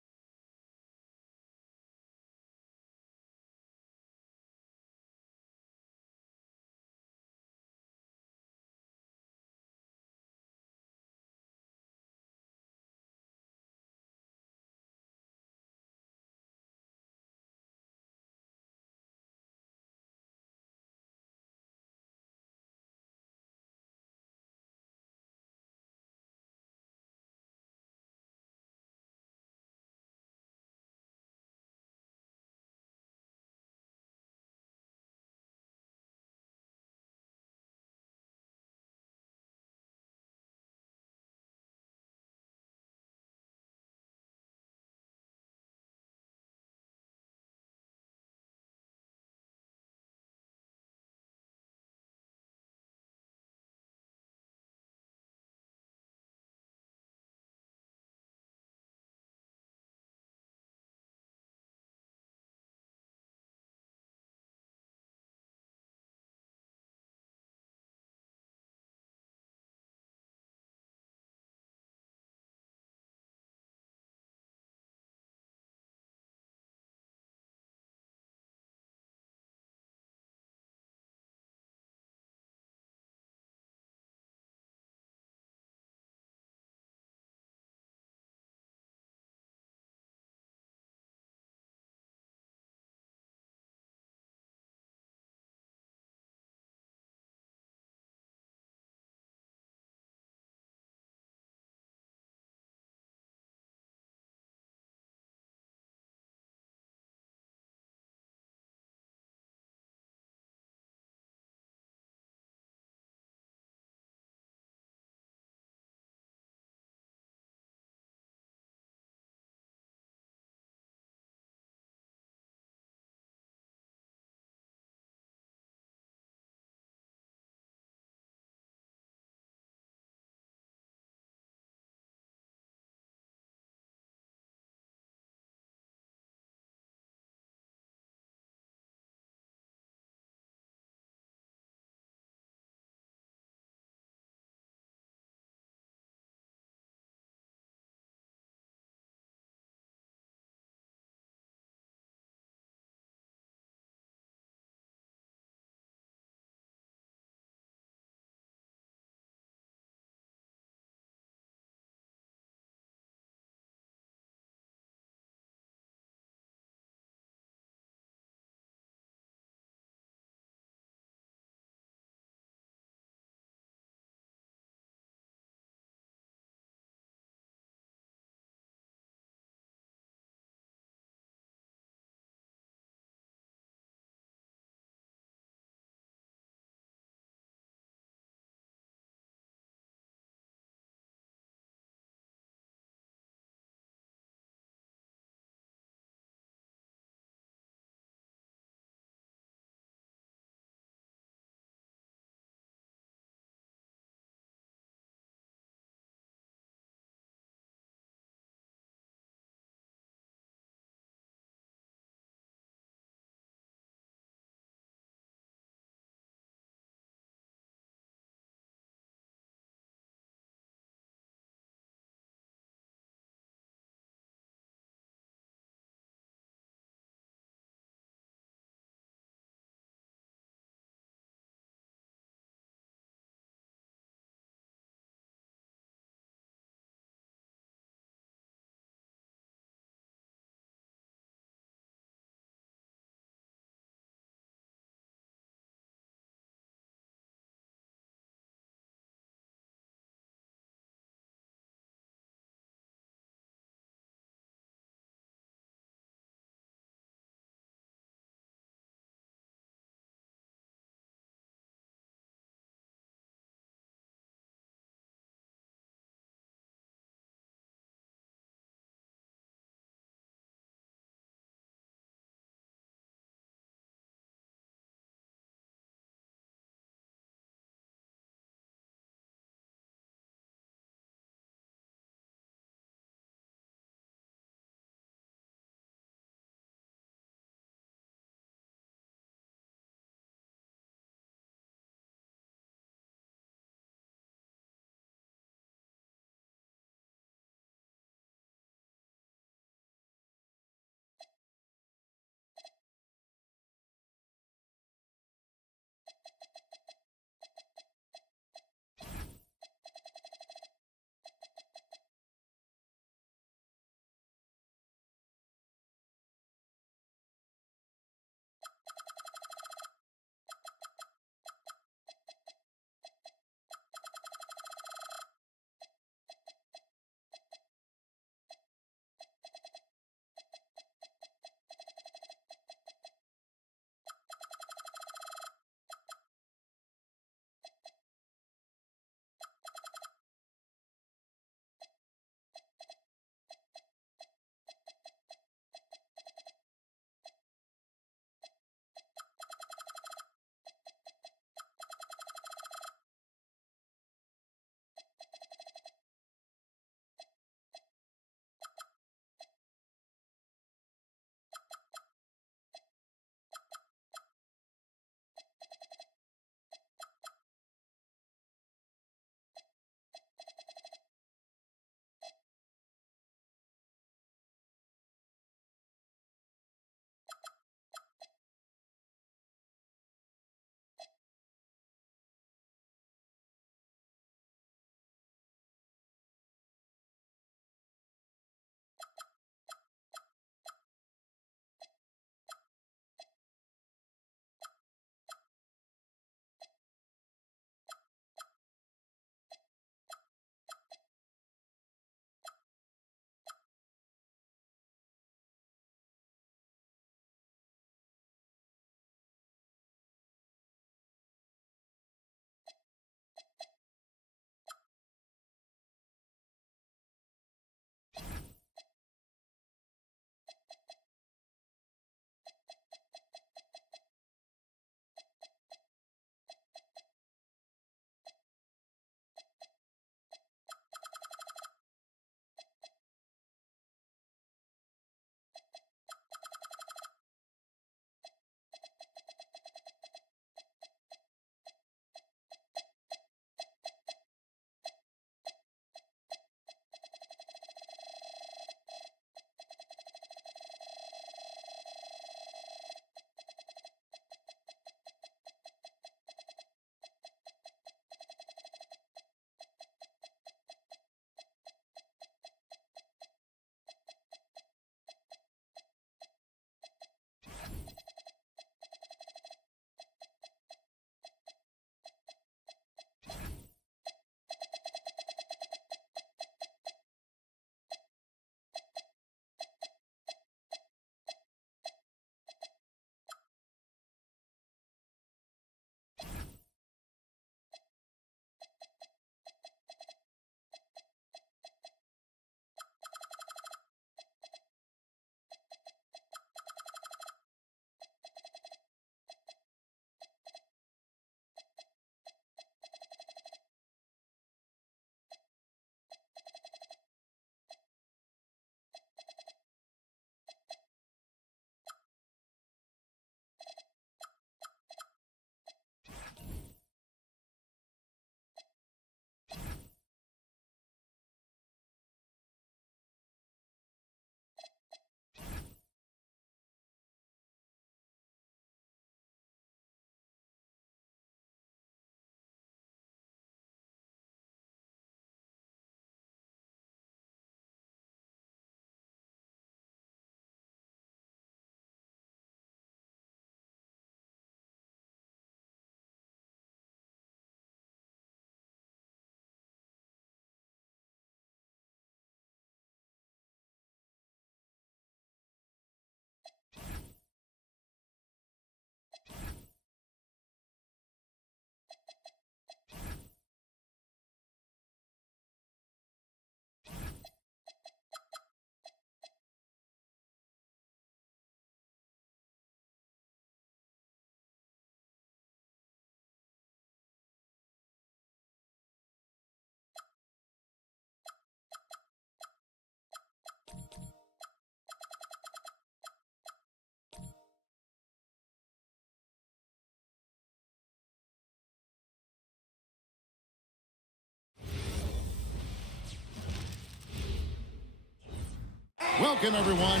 Welcome, everyone.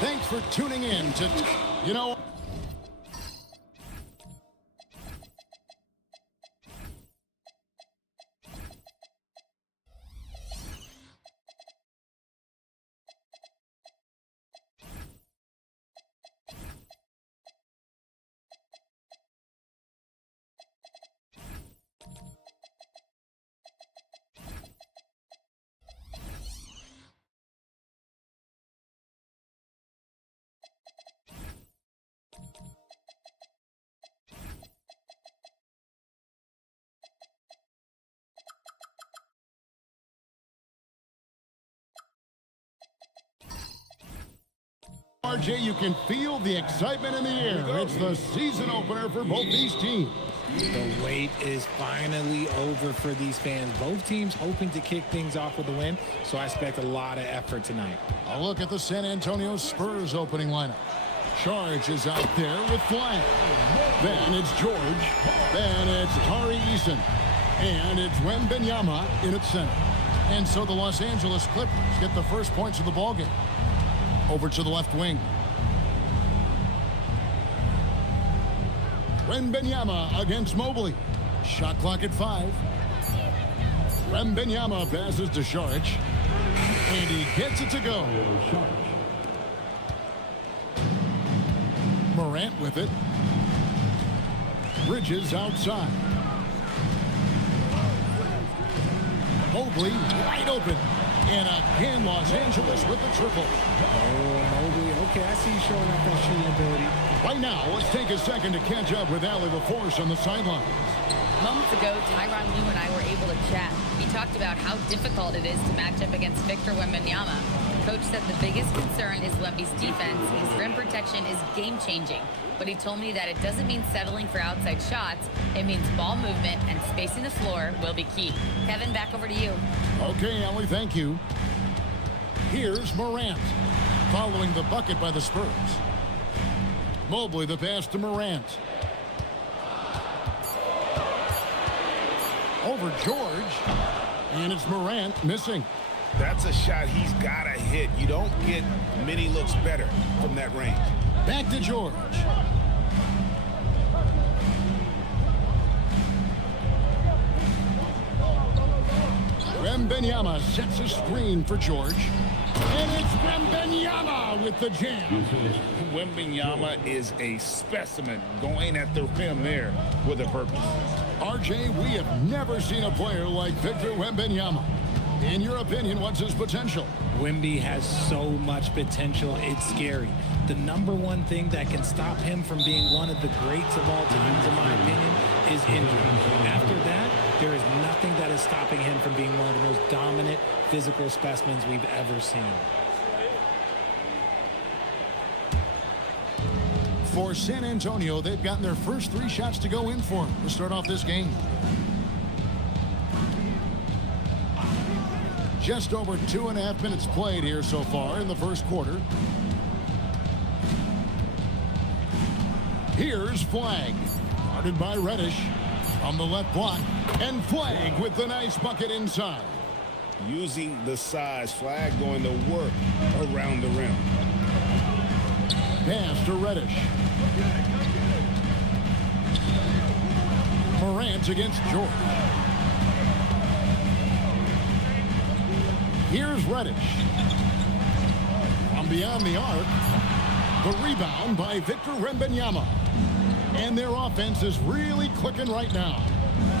Thanks for tuning in to, you know... RJ, you can feel the excitement in the air. It's the season opener for both these teams. The wait is finally over for these fans. Both teams hoping to kick things off with a win, so I expect a lot of effort tonight. A look at the San Antonio Spurs opening lineup. Charge is out there with Flag. Then it's George. Then it's Tari Eason. And it's Wembanyama in its center. And so the Los Angeles Clippers get the first points of the ballgame. Over to the left wing. Wembanyama against Mobley. Shot clock at 5. Wembanyama passes to Saric. And he gets it to go. Morant with it. Bridges outside. Mobley wide open. And again, Los Angeles with the triple. Oh, Mobley. Okay, I see you showing off that shooting ability. Right now, let's take a second to catch up with Allie LaForce on the sidelines. Moments ago, Tyronn Lue and I were able to chat. He talked about how difficult it is to match up against Victor Wembanyama. Coach said the biggest concern is Wemby's defense. His rim protection is game-changing. But he told me that it doesn't mean settling for outside shots. It means ball movement and spacing the floor will be key. Kevin, back over to you. Okay, Allie, thank you. Here's Morant, following the bucket by the Spurs. Mobley, the pass to Morant. Over George, and it's Morant missing. That's a shot he's got to hit. You don't get many looks better from that range. Back to George. Wembanyama sets a screen for George. And it's Wembanyama with the jam. Wembanyama is a specimen going at the rim there with a purpose. RJ, we have never seen a player like Victor Wembanyama. In your opinion, what's his potential? Wemby has so much potential, it's scary. The number one thing that can stop him from being one of the greats of all times, in my opinion, is injury. After that, there is nothing that is stopping him from being one of the most dominant physical specimens we've ever seen. For San Antonio, they've gotten their first 3 shots to go in for to start off this game. Just over 2.5 minutes played here so far in the first quarter. Here's Flag, guarded by Reddish on the left block, and Flag with the nice bucket inside. Using the size, Flag going to work around the rim. Pass to Reddish. Morant against George. Here's Reddish. From beyond the arc, the rebound by Victor Wembanyama. And their offense is really clicking right now.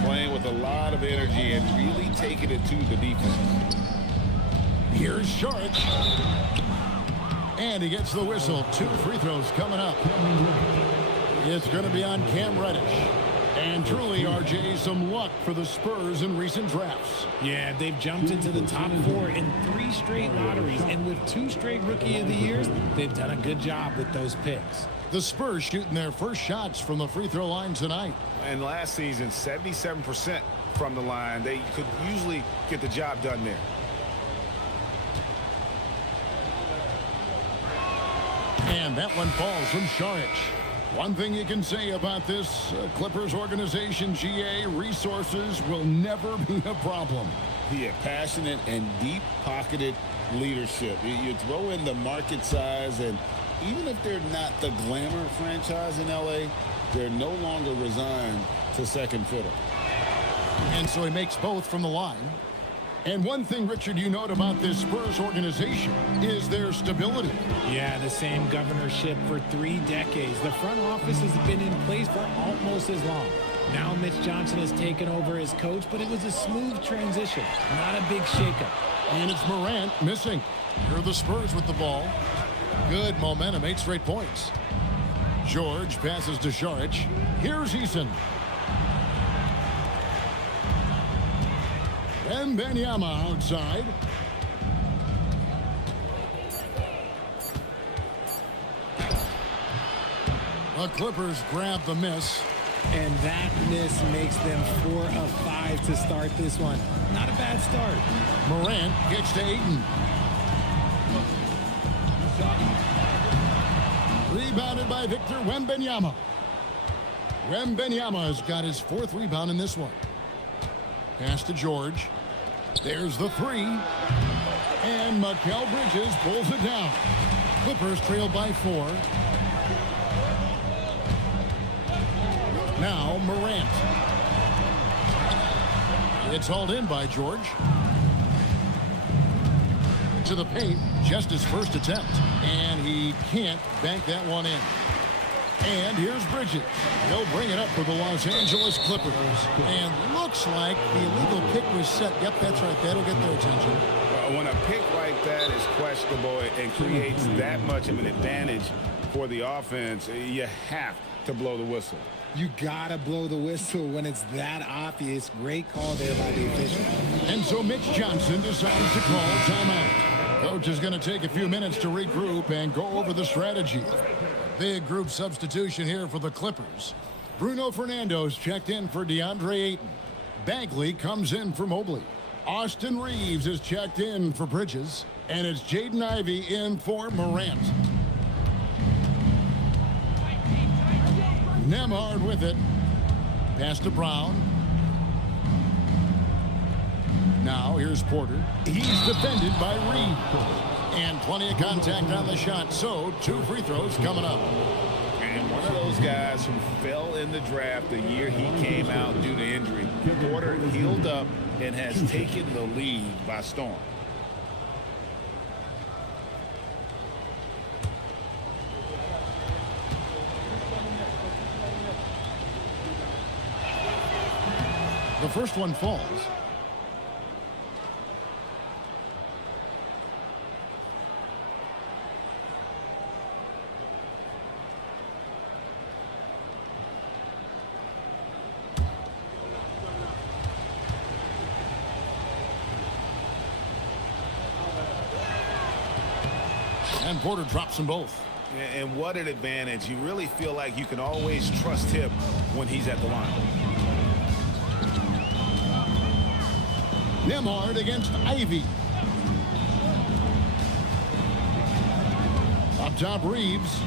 Playing with a lot of energy and really taking it to the defense. Here's Saric. And he gets the whistle. 2 free throws coming up. It's going to be on Cam Reddish. And truly, RJ, some luck for the Spurs in recent drafts. Yeah, they've jumped into the top 4 in 3 straight lotteries. And with 2 straight Rookie of the Years, they've done a good job with those picks. The Spurs shooting their first shots from the free throw line tonight. And last season, 77% from the line. They could usually get the job done there. And that one falls from Saric. One thing you can say about this Clippers organization, GA, resources will never be a problem. Yeah, passionate and deep-pocketed leadership. You throw in the market size, and even if they're not the glamour franchise in L.A., they're no longer resigned to second fiddle. And so he makes both from the line. And one thing, Richard, you note about this Spurs organization is their stability. Yeah, the same governorship for 3 decades. The front office has been in place for almost as long. Now Mitch Johnson has taken over as coach, but it was a smooth transition, not a big shakeup. And it's Morant missing. Here are the Spurs with the ball. Good momentum, 8 straight points. George passes to Šarić. Here's Eason. Wembanyama outside. The Clippers grab the miss. And that miss makes them 4 of 5 to start this one. Not a bad start. Morant gets to Ayton. Rebounded by Victor Wembanyama. Wembanyama has got his 4th rebound in this one. Pass to George. There's the 3. And Mikal Bridges pulls it down. Clippers trail by 4. Now Morant. It's hauled in by George. To the paint, just his first attempt. And he can't bank that one in. And here's Bridges. He'll bring it up for the Los Angeles Clippers. And looks like the illegal pick was set. Yep, that's right. That'll get their attention. When a pick like that is questionable and creates that much of an advantage for the offense, you have to blow the whistle. You gotta blow the whistle when it's that obvious. Great call there by the official. And so Mitch Johnson decides to call timeout. Coach is going to take a few minutes to regroup and go over the strategy. Big group substitution here for the Clippers. Bruno Fernando's checked in for DeAndre Ayton. Bagley comes in for Mobley. Austin Reeves is checked in for Bridges. And it's Jaden Ivey in for Morant. Nembhard with it. Pass to Brown. Now here's Porter. He's defended by Reed. And plenty of contact on the shot. So 2 free throws coming up. And one of those guys who fell in the draft the year he came out due to injury. Porter healed up and has taken the lead by storm. The first one falls. And Porter drops them both. And what an advantage. You really feel like you can always trust him when he's at the line. Nembhard against Ivy. Up top, Reeves.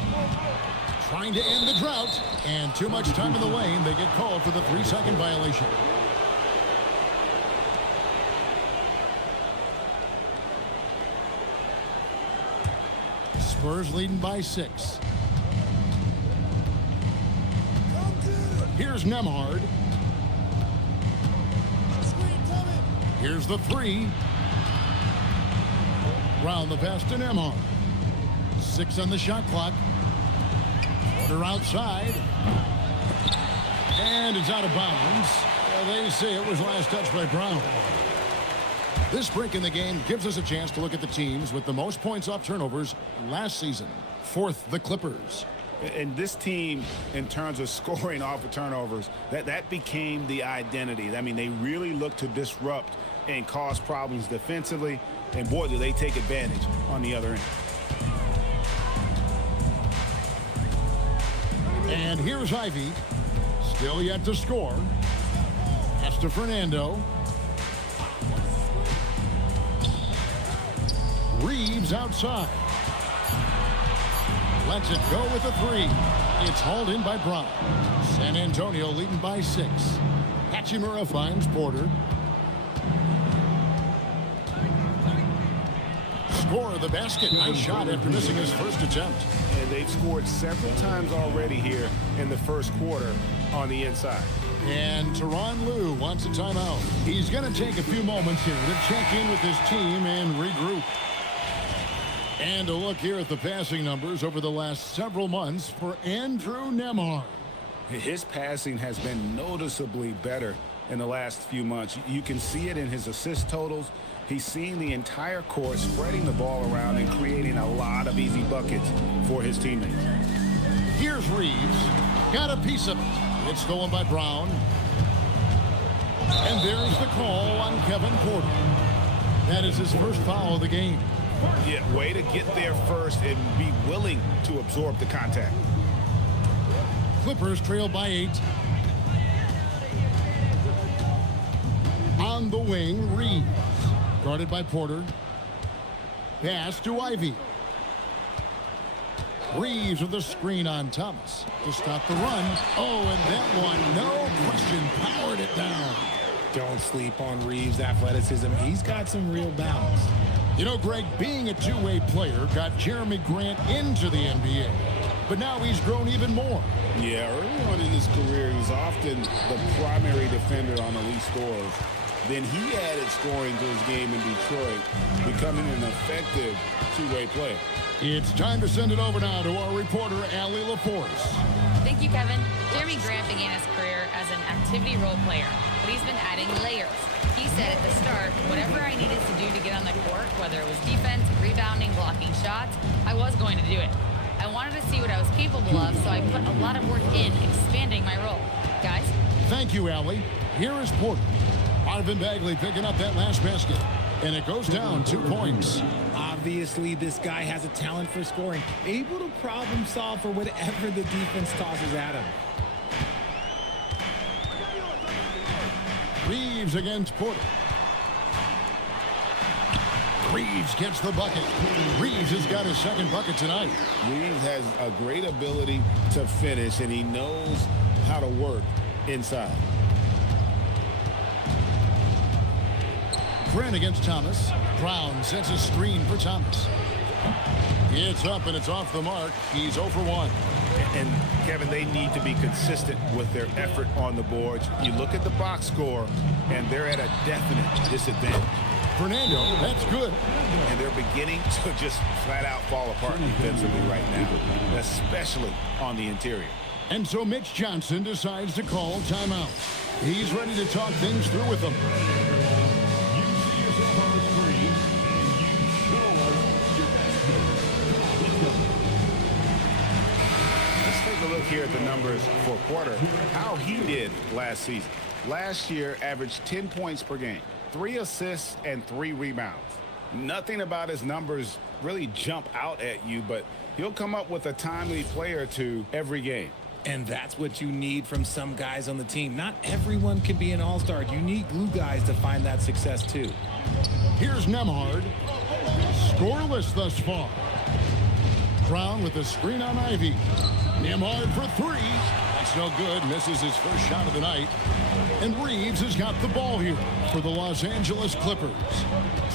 Trying to end the drought. And too much time in the lane. They get called for the 3-second violation. Spurs leading by 6. Here's Nembhard. Here's the 3. Round the pass to Nembhard. 6 on the shot clock. Porter outside. And it's out of bounds. They say it was last touched by Brown. This break in the game gives us a chance to look at the teams with the most points off turnovers last season. 4th, the Clippers. And this team, in terms of scoring off of turnovers, that became the identity. I mean, they really look to disrupt and cause problems defensively. And boy, do they take advantage on the other end. And here's Ivy. Still yet to score. Pass to Fernando. Reeves outside. Lets it go with a 3. It's hauled in by Brown. San Antonio leading by 6. Hachimura finds Porter. score the basket. Nice shot after missing his first attempt. And they've scored several times already here in the first quarter on the inside. And Tyronn Lue wants a timeout. He's going to take a few moments here to check in with his team and regroup. And a look here at the passing numbers over the last several months for Andrew Nembhard. His passing has been noticeably better in the last few months. You can see it in his assist totals. He's seeing the entire court, spreading the ball around and creating a lot of easy buckets for his teammates. Here's Reeves. Got a piece of it. It's stolen by Brown. And there's the call on Kevin Porter. That is his first foul of the game. Yeah, way to get there first and be willing to absorb the contact. Clippers trail by 8. On the wing, Reeves. Guarded by Porter. Pass to Ivy. Reeves with a screen on Thomas to stop the run. Oh, and that one, no question, powered it down. Don't sleep on Reeves' athleticism. He's got some real balance. You know, Greg, being a two-way player got Jeremy Grant into the NBA. But now he's grown even more. Yeah, early on in his career, he was often the primary defender on elite scorers. Then he added scoring to his game in Detroit, becoming an effective two-way player. It's time to send it over now to our reporter, Allie LaForce. Thank you, Kevin. Jeremy Grant began his career as an activity role player, but he's been adding layers. He said at the start, whatever I needed to do to get on the court, whether it was defense, rebounding, blocking shots, I was going to do it. I wanted to see what I was capable of, so I put a lot of work in expanding my role. Guys? Thank you, Allie. Here is Porter. Marvin Bagley picking up that last basket. And it goes down 2 points. Obviously, this guy has a talent for scoring, able to problem solve for whatever the defense tosses at him. Reeves against Porter. Reeves gets the bucket. Reeves has got his second bucket tonight. Reeves has a great ability to finish, and he knows how to work inside. Grant against Thomas. Brown sets a screen for Thomas. It's up and it's off the mark. He's 0 for 1. And Kevin, they need to be consistent with their effort on the boards. You look at the box score, and they're at a definite disadvantage. Fernando, that's good. And they're beginning to just flat out fall apart defensively right now, especially on the interior. And so Mitch Johnson decides to call timeout. He's ready to talk things through with them. Take a look here at the numbers for Porter, how he did last season. Last year, averaged 10 points per game, 3 assists, and 3 rebounds. Nothing about his numbers really jump out at you, but he'll come up with a timely play or two every game. And that's what you need from some guys on the team. Not everyone can be an all-star. You need glue guys to find that success, too. Here's Nembhard. Scoreless thus far. Brown with a screen on Ivy. Nembhard for 3. That's no good. Misses his first shot of the night. And Reeves has got the ball here for the Los Angeles Clippers.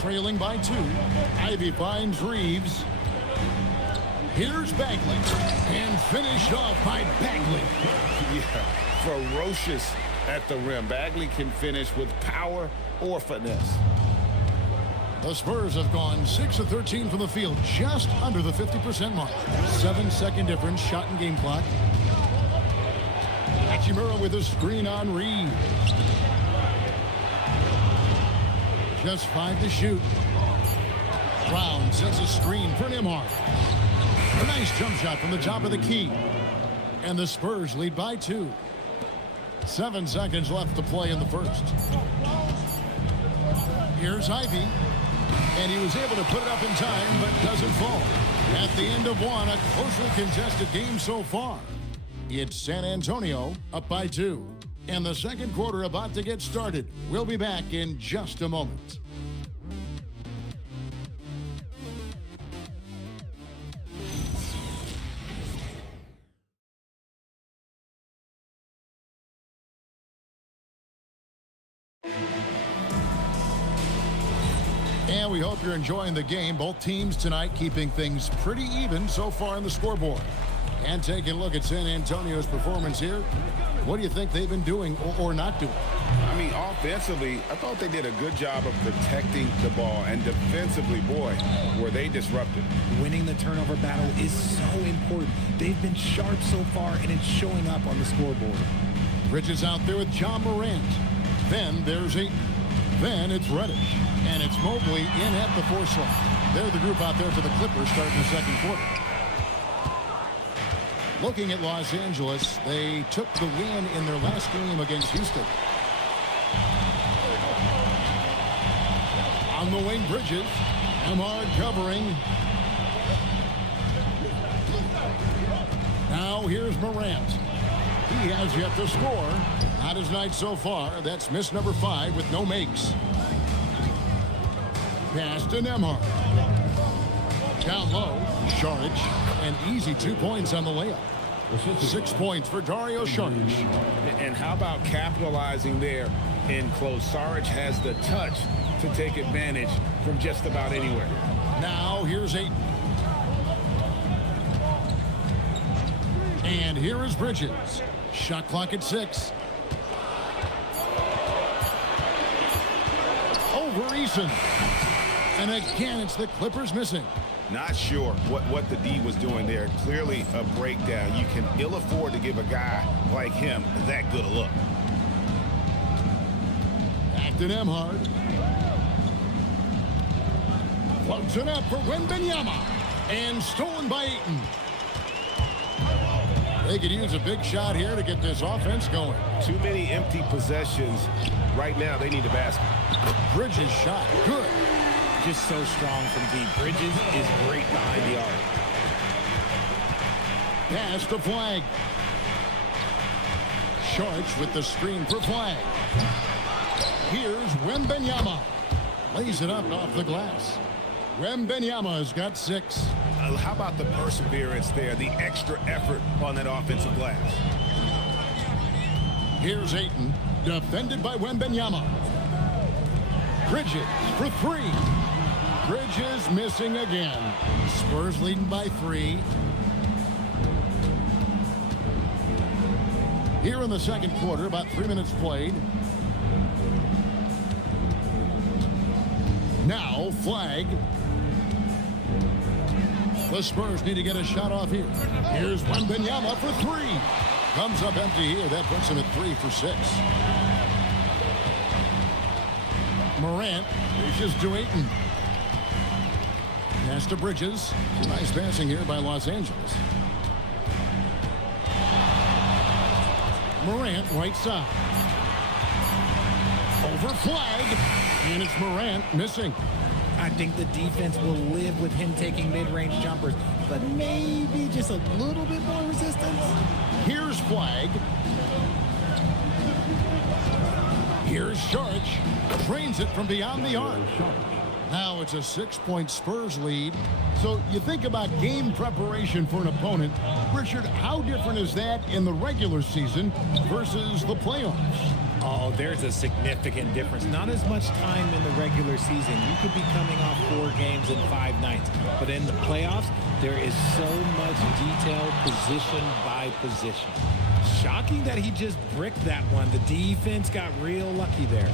Trailing by 2. Ivy finds Reeves. Here's Bagley. And finished off by Bagley. Yeah, ferocious at the rim. Bagley can finish with power or finesse. The Spurs have gone 6 of 13 from the field, just under the 50% mark. 7-second difference, shot and game clock. Hachimura with a screen on Reeves. Just 5 to shoot. Brown sets a screen for Nembhard. A nice jump shot from the top of the key. And the Spurs lead by 2. 7 seconds left to play in the first. Here's Ivy. And he was able to put it up in time, but doesn't fall. At the end of one, a closely contested game so far. It's San Antonio up by 2. And the second quarter about to get started. We'll be back in just a moment. And we hope you're enjoying the game. Both teams tonight keeping things pretty even so far on the scoreboard. And taking a look at San Antonio's performance here. What do you think they've been doing or not doing? I mean, offensively, I thought they did a good job of protecting the ball. And defensively, boy, were they disruptive. Winning the turnover battle is so important. They've been sharp so far, and it's showing up on the scoreboard. Bridges out there with John Morant. Then there's Ayton. Then it's Reddish. And it's Mobley in at the 4 slot. They're the group out there for the Clippers starting the second quarter. Looking at Los Angeles, they took the win in their last game against Houston. On the wing, Bridges. Nembhard covering. Now here's Morant. He has yet to score. Not his night so far. That's miss number 5 with no makes. Pass to Nembhard. Down low, Saric. An easy 2 points on the layup. 6 points for Dario Saric. And how about capitalizing there in close? Saric has the touch to take advantage from just about anywhere. Now here's Ayton. And here is Bridges. Shot clock at 6. Over Eason. And again, it's the Clippers missing. Not sure what the D was doing there. Clearly a breakdown. You can ill afford to give a guy like him that good a look. Back to Nembhard. Floats it up for Wembanyama. And stolen by Ayton. They could use a big shot here to get this offense going. Too many empty possessions. Right now, they need a basket. Bridges shot. Good. Just so strong from deep. Bridges is great behind the arc. Pass to Flag. Saric with the screen for Flag. Here's Wembanyama. Lays it up off the glass. Wembanyama's got 6. How about the perseverance there, the extra effort on that offensive glass? Here's Ayton, defended by Wembanyama. Bridges for 3. Bridges missing again. Spurs leading by 3. Here in the second quarter, about 3 minutes played. Now Flag. The Spurs need to get a shot off here. Here's Wembanyama for 3. Comes up empty here. That puts him at 3 for 6. Morant reaches to Ayton. Pass to Bridges. Nice passing here by Los Angeles. Morant right side. Over Flag. And it's Morant missing. I think the defense will live with him taking mid-range jumpers, but maybe just a little bit more resistance. Here's Flag. Here's Saric. Trains it from beyond the arc. Now it's a 6-point Spurs lead. So you think about game preparation for an opponent. Richard, how different is that in the regular season versus the playoffs? Oh, there's a significant difference. Not as much time in the regular season. You could be coming off 4 games in 5 nights. But in the playoffs, there is so much detail position by position. Shocking that he just bricked that one. The defense got real lucky there.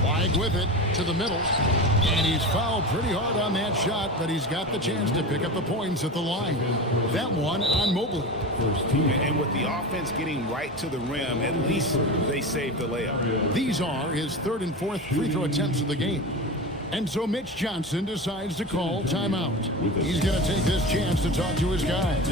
Flag with it to the middle. And he's fouled pretty hard on that shot, but he's got the chance to pick up the points at the line. That one on Mobley. And with the offense getting right to the rim, at least they saved the layup. These are his 3rd and 4th free throw attempts of the game. And so Mitch Johnson decides to call timeout. He's going to take this chance to talk to his guys.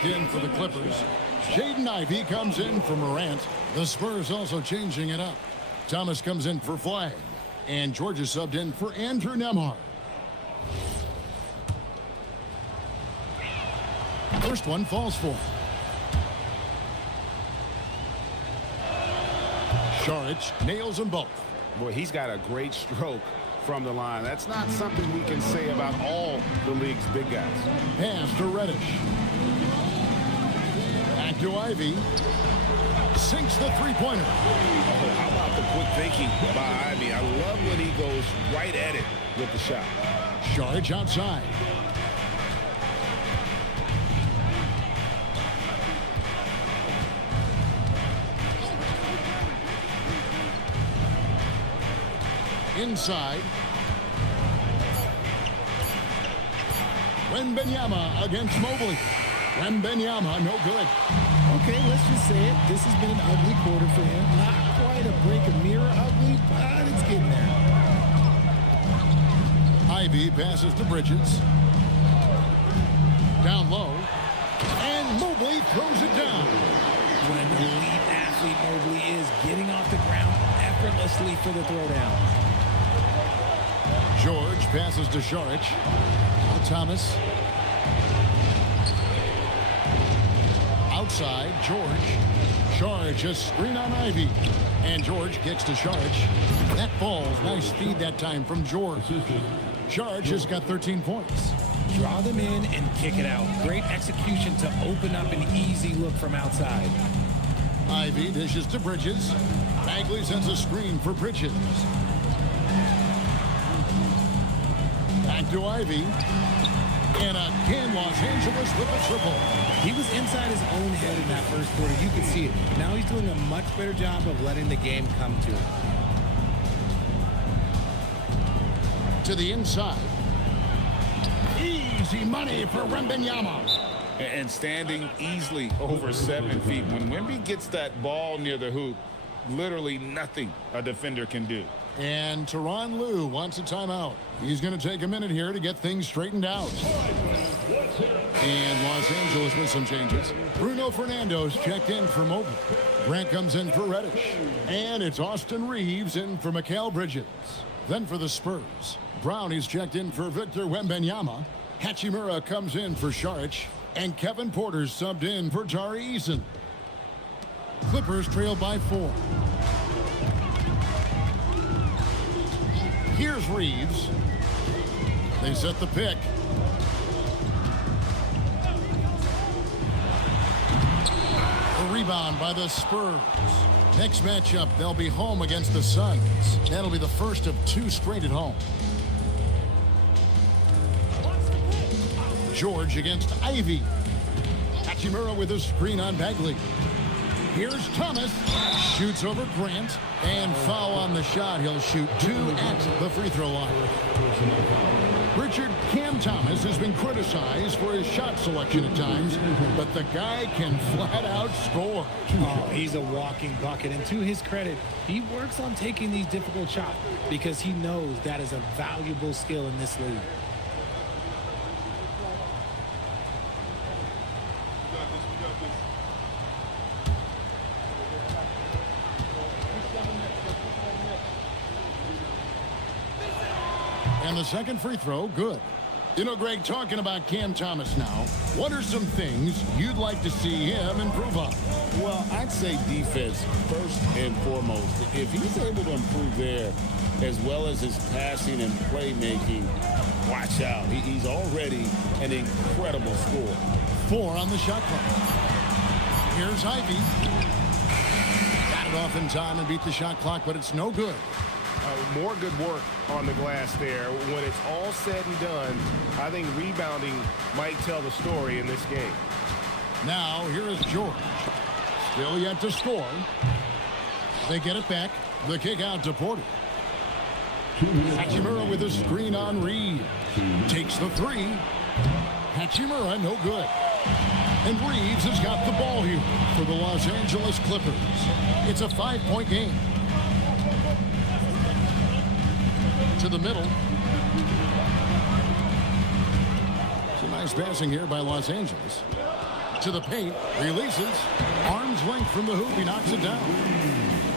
checked in for the Clippers. Jaden Ivey comes in for Morant. The Spurs also changing it up. Thomas comes in for Flagg. And Georgia subbed in for Andrew Nembhard. First one falls for him. Saric nails them both. Boy, he's got a great stroke from the line. That's not something we can say about all the league's big guys. Pass to Reddish. Back to Ivey. Sinks the three-pointer. Oh, how about the quick thinking by Ivey? I love when he goes right at it with the shot. Saric outside. Inside. Wembanyama against Mobley. Wembanyama, no good. Okay, let's just say it. This has been an ugly quarter for him. Not quite a break a mirror ugly, but it's getting there. Ivey passes to Bridges. Down low. And Mobley throws it down. What an elite athlete Mobley is, getting off the ground effortlessly for the throwdown. George passes to Saric. Thomas. Outside, George. Saric a screen on Ivey. And George gets to Saric. That falls. Nice feed that time from George. Saric has got 13 points. Draw them in and kick it out. Great execution to open up an easy look from outside. Ivey dishes to Bridges. Bagley sends a screen for Bridges. Back to Ivey. And again, Los Angeles with a triple. He was inside his own head in that first quarter. You could see it. Now he's doing a much better job of letting the game come to him. To the inside. Easy money for Wembanyama. And standing easily over 7 feet. When Wemby gets that ball near the hoop, literally nothing a defender can do. And Tyronn Lue wants a timeout. He's going to take a minute here to get things straightened out. And Los Angeles with some changes. Bruno Fernando's checked in for Mobley. Grant comes in for Reddish. And it's Austin Reeves in for Mikal Bridges. Then for the Spurs, Brownie's checked in for Victor Wembanyama. Hachimura comes in for Saric. And Kevin Porter's subbed in for Tari Eason. Clippers trail by 4. Here's Reeves. They set the pick. A rebound by the Spurs. Next matchup, they'll be home against the Suns. That'll be the first of 2 straight at home. George against Ivey. Hachimura with a screen on Bagley. Here's Thomas. Shoots over Grant. And foul on the shot. He'll shoot 2 at the free throw line. Richard Cam Thomas has been criticized for his shot selection at times, but the guy can flat out score. Oh, he's a walking bucket. And to his credit, he works on taking these difficult shots because he knows that is a valuable skill in this league. And the second free throw, good. You know, Greg, talking about Cam Thomas now, what are some things you'd like to see him improve on? Well, I'd say defense first and foremost. If he's able to improve there, as well as his passing and playmaking, watch out. He's already an incredible scorer. 4 on the shot clock. Here's Ivey. Got it off in time and beat the shot clock, but it's no good. More good work on the glass there. When it's all said and done, I think rebounding might tell the story in this game. Now, here is George. Still yet to score. They get it back. The kick out to Porter. Hachimura with a screen on Reed. Takes the 3. Hachimura, no good. And Reeves has got the ball here for the Los Angeles Clippers. It's a 5-point game. To the middle. Some nice passing here by Los Angeles. To the paint, releases. Arm's length from the hoop, he knocks it down.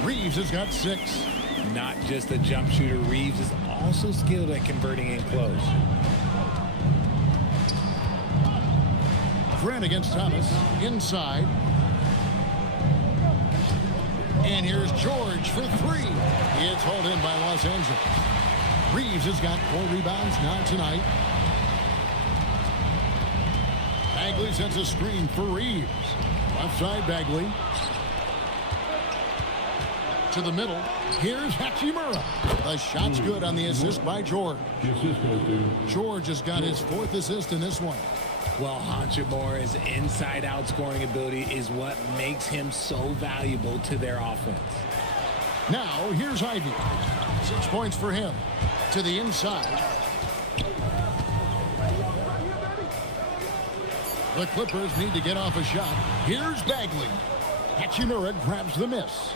Reeves has got 6. Not just a jump shooter, Reeves is also skilled at converting in close. Grant against Thomas, inside. And here's George for 3. It's hauled in by Los Angeles. Reeves has got 4 rebounds now tonight. Bagley sends a screen for Reeves. Left side, Bagley. To the middle. Here's Hachimura. The shot's good on the assist by George. George has got his 4th assist in this one. Well, Hachimura's inside-out scoring ability is what makes him so valuable to their offense. Now, here's Ivy. 6 points for him. To the inside. The Clippers need to get off a shot. Here's Bagley. Hachimura grabs the miss.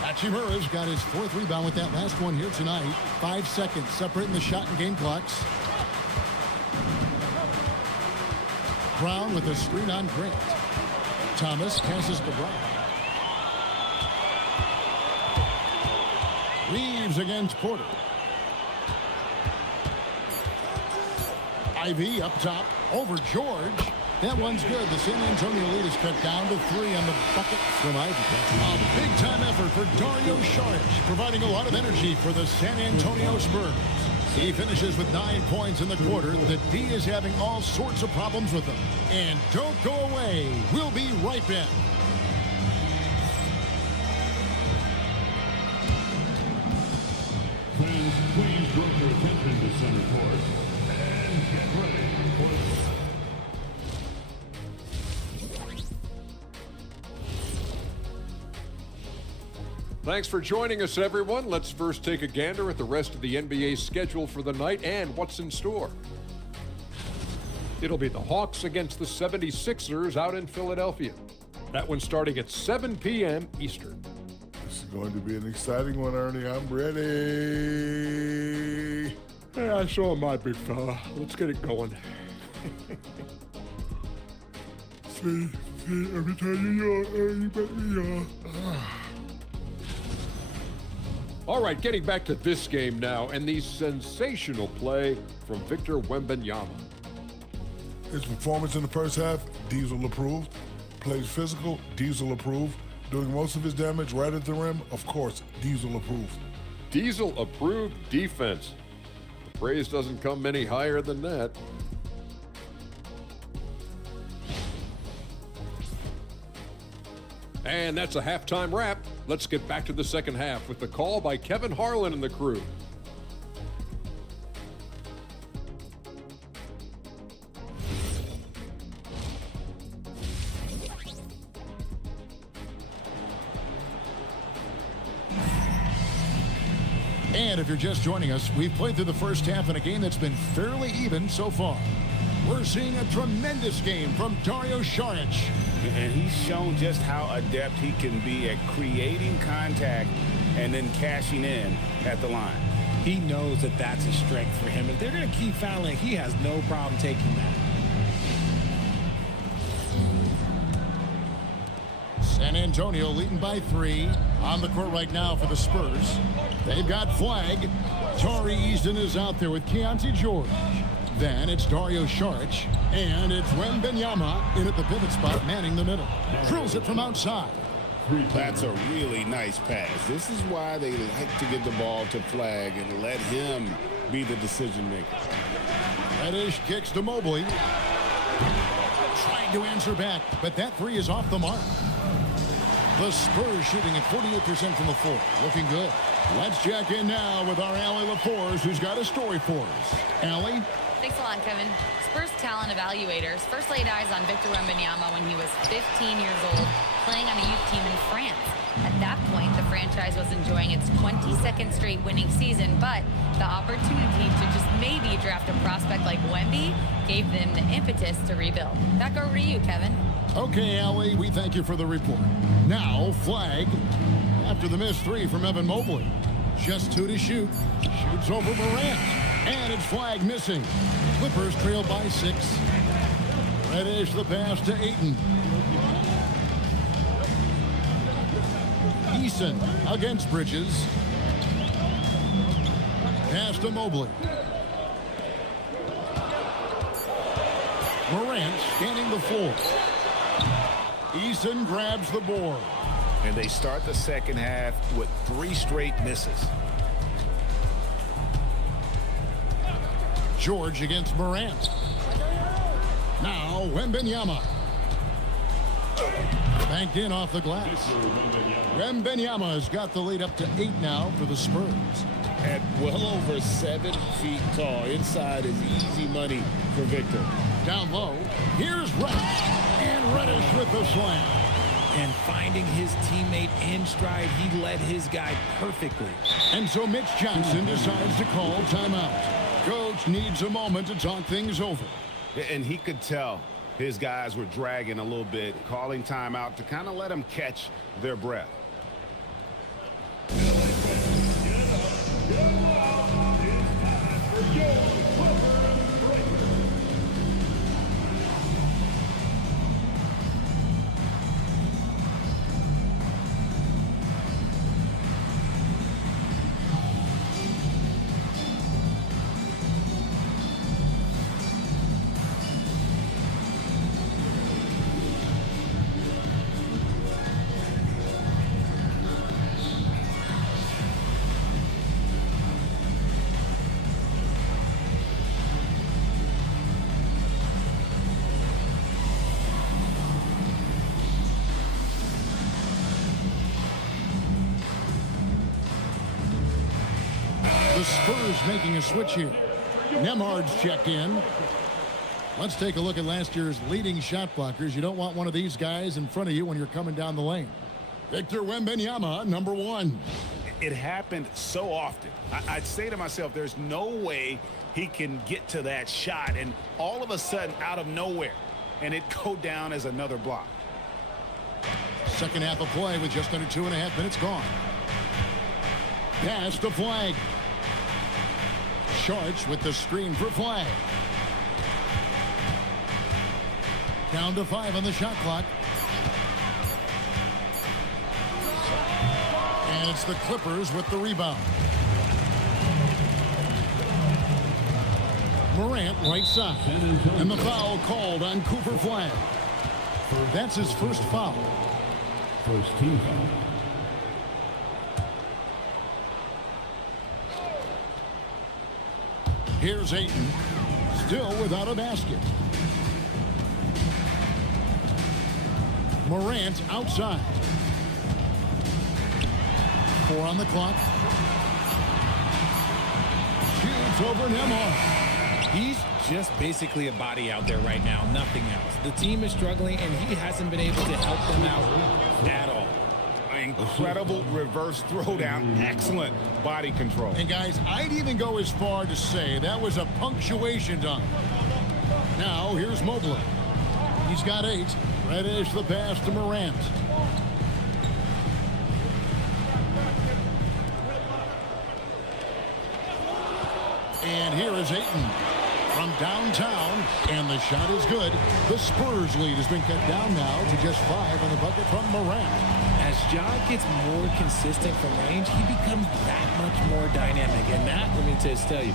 Hachimura's got his 4th rebound with that last one here tonight. 5 seconds separating the shot and game clocks. Brown with a screen on Grant. Thomas passes to Brown. Reeves against Porter. Ivy up top over George. That one's good. The San Antonio lead is cut down to 3 on the bucket from Ivy. A big-time effort for Dario Saric, providing a lot of energy for the San Antonio Spurs. He finishes with 9 points in the quarter. The D is having all sorts of problems with him. And don't go away. We'll be right back. Fans, please draw your attention to center court and get ready for Thanks for joining us, everyone. Let's first take a gander at the rest of the NBA schedule for the night and what's in store. It'll be the Hawks against the 76ers out in Philadelphia. That one starting at 7 p.m. Eastern. This is going to be an exciting one, Ernie. I'm ready. Yeah, I saw my big fella. Let's get it going. See, every time you yawn, Ernie, but me yawn. All right, getting back to this game now and the sensational play from Victor Wembanyama. His performance in the first half, Diesel approved. Plays physical, Diesel approved. Doing most of his damage right at the rim, of course, Diesel approved. Diesel approved defense. The praise doesn't come any higher than that. And that's a halftime wrap. Let's get back to the second half with the call by Kevin Harlan and the crew. And if you're just joining us, we've played through the first half in a game that's been fairly even so far. We're seeing a tremendous game from Dario Saric. And he's shown just how adept he can be at creating contact and then cashing in at the line. He knows that that's a strength for him. If they're going to keep fouling, he has no problem taking that. San Antonio leading by 3. On the court right now for the Spurs. They've got Flag. Tari Easton is out there with Keontae George. Then it's Dario Saric. And it's Wembanyama in at the pivot spot, manning the middle. Drills it from outside. That's a really nice pass. This is why they like to get the ball to Flag and let him be the decision maker. Reddish kicks to Mobley. Trying to answer back, but that 3 is off the mark. The Spurs shooting at 48% from the floor. Looking good. Let's check in now with our Allie LaForce, who's got a story for us. Allie? Thanks a lot, Kevin. Spurs talent evaluators first laid eyes on Victor Wembanyama when he was 15 years old, playing on a youth team in France. At that point, the franchise was enjoying its 22nd straight winning season, but the opportunity to just maybe draft a prospect like Wemby gave them the impetus to rebuild. Back over to you, Kevin. Okay, Allie, we thank you for the report. Now, Flag, after the missed 3 from Evan Mobley. Just 2 to shoot. Shoots over Morant. And it's Flag missing. Clippers trail by 6. Reddish the pass to Ayton. Eason against Bridges. Pass to Mobley. Morant scanning the floor. Eason grabs the board. And they start the second half with 3 straight misses. George against Morant. Now Wembanyama. Banked in off the glass. Wembanyama has got the lead up to 8 now for the Spurs. At well over 7 feet tall. Inside is easy money for Victor. Down low, here's Reddish. And Reddish with the slam. And finding his teammate in stride, he led his guy perfectly. And so Mitch Johnson decides to call timeout. Coach needs a moment to talk things over. And he could tell his guys were dragging a little bit, calling timeout to kind of let them catch their breath. The Spurs making a switch here. Nembhard's checked in. Let's take a look at last year's leading shot blockers. You don't want one of these guys in front of you when you're coming down the lane. Victor Wembanyama, number 1. It happened so often. I'd say to myself, there's no way he can get to that shot, and all of a sudden, out of nowhere, and it go down as another block. Second half of play with just under 2.5 minutes gone. Pass to Flag. Sharch with the screen for Flag. Down to 5 on the shot clock. And it's the Clippers with the rebound. Morant right side. And the foul called on Cooper Flag. That's his first foul. First team foul. Here's Ayton, still without a basket. Morant outside. 4 on the clock. Shoots over Nembhard. He's just basically a body out there right now, nothing else. The team is struggling, and he hasn't been able to help them out at all. Incredible reverse throwdown. Excellent body control. And guys, I'd even go as far to say that was a punctuation dunk. Now here's Mobley. He's got 8. Reddish the pass to Morant. And here is Ayton from downtown, and the shot is good. The Spurs lead has been cut down now to just 5 on the bucket from Morant. As Ja gets more consistent from range, he becomes that much more dynamic. And that, let me just tell you,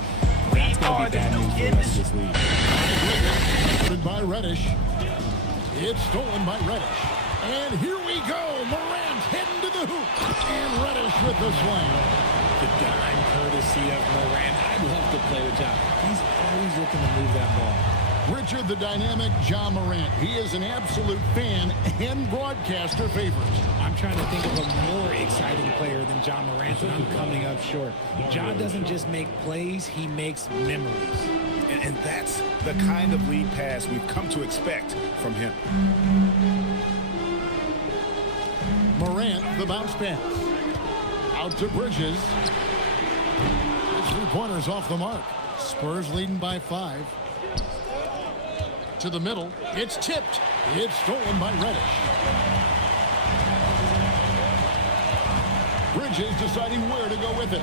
that's going to be bad news for the rest of this league. Stolen by Reddish. It's stolen by Reddish. And here we go. Morant heading to the hoop. And Reddish with the slam. The dime courtesy of Morant. I'd love to play with Ja. He's always looking to move that ball. Richard, the dynamic Ja Morant. He is an absolute fan and broadcaster favorite. I'm trying to think of a more exciting player than Ja Morant, and I'm coming up short. Ja doesn't just make plays, he makes memories. And that's the kind of lead pass we've come to expect from him. Morant, the bounce pass. Out to Bridges. His 3-pointers off the mark. Spurs leading by 5. To the middle. It's tipped. It's stolen by Reddish. Bridges deciding where to go with it.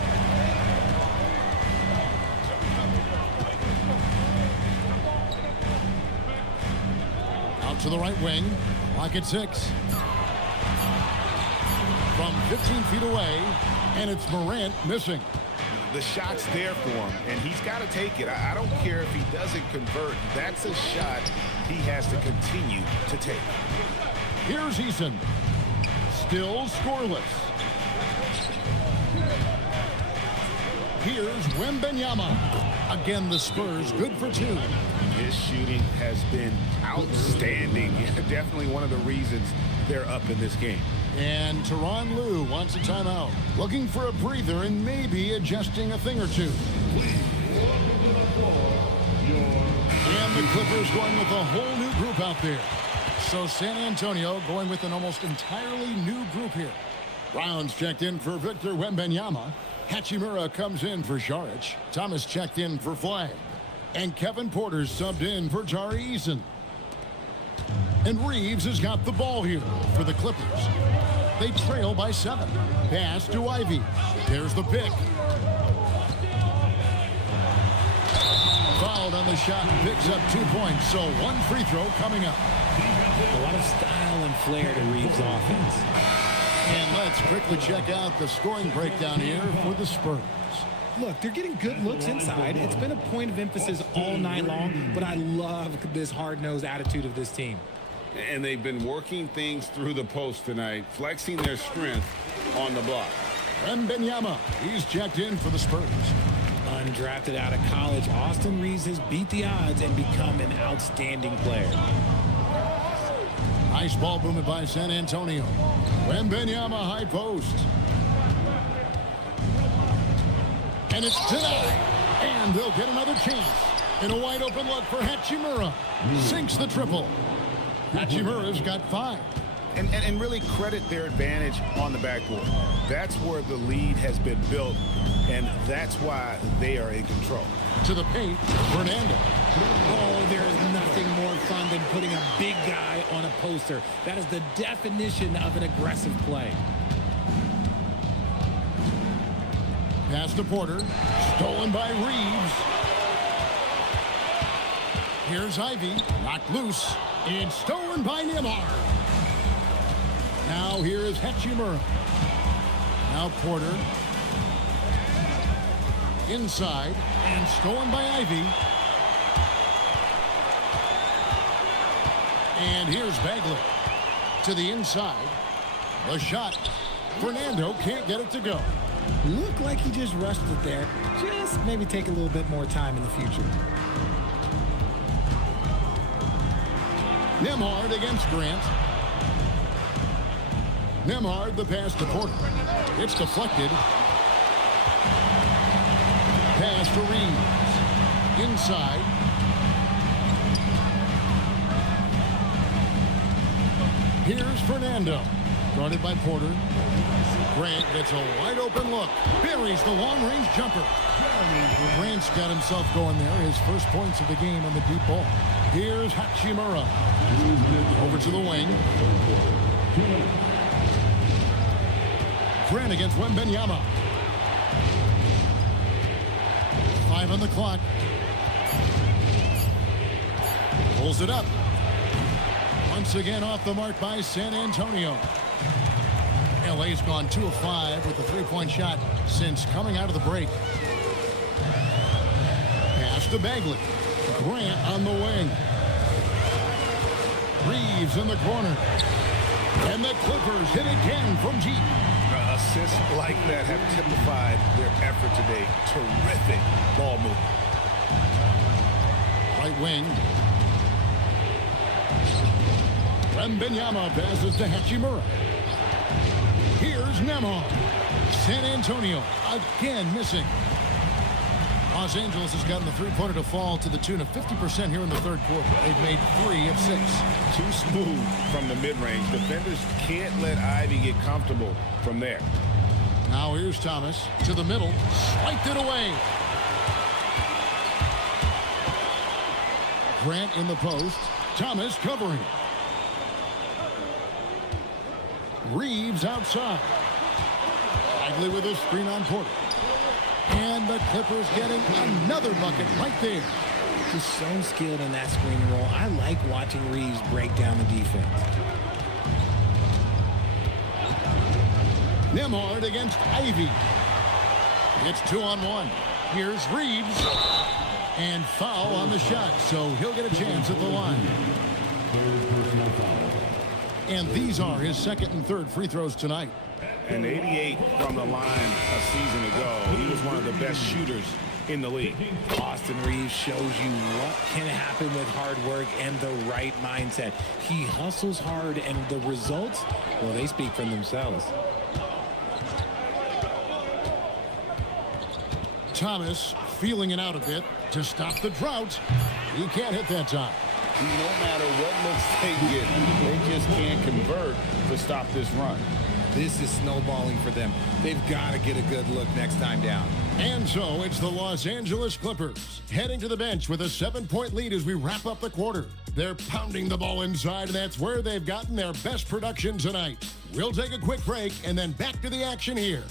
to the right wing. Lock at 6. From 15 feet away, and it's Morant missing. The shot's there for him, and he's got to take it. I don't care if he doesn't convert. That's a shot he has to continue to take. Here's Eason. Still scoreless. Here's Wembanyama. Again, the Spurs good for 2. His shooting has been outstanding. Definitely one of the reasons they're up in this game. And Tyronn Lue wants a timeout. Looking for a breather and maybe adjusting a thing or two. And the Clippers going with a whole new group out there. So San Antonio going with an almost entirely new group here. Browns checked in for Victor Wembanyama. Hachimura comes in for Saric. Thomas checked in for Flagg. And Kevin Porter subbed in for Tari Eason. And Reeves has got the ball here for the Clippers. They trail by 7. Pass to Ivy. There's the pick. Fouled on the shot and picks up 2 points. So 1 free throw coming up. A lot of style and flair to Reeves' offense. And let's quickly check out the scoring breakdown here for the Spurs. Look, they're getting good looks inside. It's been a point of emphasis all night long, but I love this hard-nosed attitude of this team. And they've been working things through the post tonight, flexing their strength on the block. Wembanyama, he's checked in for the Spurs. Undrafted out of college, Austin Reeves has beat the odds and become an outstanding player. Nice ball movement by San Antonio. Wembanyama high post. And it's denied. And they'll get another chance. In a wide open look for Hachimura. Sinks the triple. Hachimura's got 5. And really credit their advantage on the backboard. That's where the lead has been built, and that's why they are in control. To the paint, Fernando. Oh, there is nothing more fun than putting a big guy on a poster. That is the definition of an aggressive play. Pass to Porter. Stolen by Reeves. Here's Ivy. Knocked loose. It's stolen by Nembhard. Now here is Hachimura. Now Porter. Inside. And stolen by Ivy. And here's Bagley. To the inside. The shot. Fernando can't get it to go. Looked like he just rushed it there. Just maybe take a little bit more time in the future. Nembhard against Grant. Nembhard, the pass to Porter. It's deflected. Pass to Reeves. Inside. Here's Fernando. Guarded by Porter. Grant gets a wide open look. Buries the long-range jumper. Grant's got himself going there. His first points of the game on the deep ball. Here's Hachimura. Over to the wing. Grant against Wembanyama. 5 on the clock. Pulls it up. Once again off the mark by San Antonio. LA's gone 2 of 5 with a 3-point shot since coming out of the break. Pass to Bagley. Grant on the wing. Reeves in the corner. And the Clippers hit again from deep. Assists like that have typified their effort today. Terrific ball movement. Right wing. Wembanyama passes to Hachimura. Here's Nembhard. San Antonio again missing. Los Angeles has gotten the three-pointer to fall to the tune of 50% here in the third quarter. They've made 3 of 6. Too smooth from the mid-range. Defenders can't let Ivy get comfortable from there. Now here's Thomas to the middle. Swiped it away. Grant in the post. Thomas covering. Reeves outside. Bagley with a screen on Porter. And the Clippers getting another bucket right there. Just so skilled in that screen roll. I like watching Reeves break down the defense. Nembhard against Ivey. It's 2-on-1. Here's Reeves. And foul on the shot, so he'll get a chance at the line. And these are his second and third free throws tonight. And 88 from the line a season ago. He was one of the best shooters in the league. Austin Reeves shows you what can happen with hard work and the right mindset. He hustles hard, and the results, well, they speak for themselves. Thomas feeling it out a bit to stop the drought. He can't hit that time. No matter what looks they get, they just can't convert to stop this run. This is snowballing for them. They've got to get a good look next time down. And so it's the Los Angeles Clippers heading to the bench with a 7-point lead as we wrap up the quarter. They're pounding the ball inside, and that's where they've gotten their best production tonight. We'll take a quick break and then back to the action here.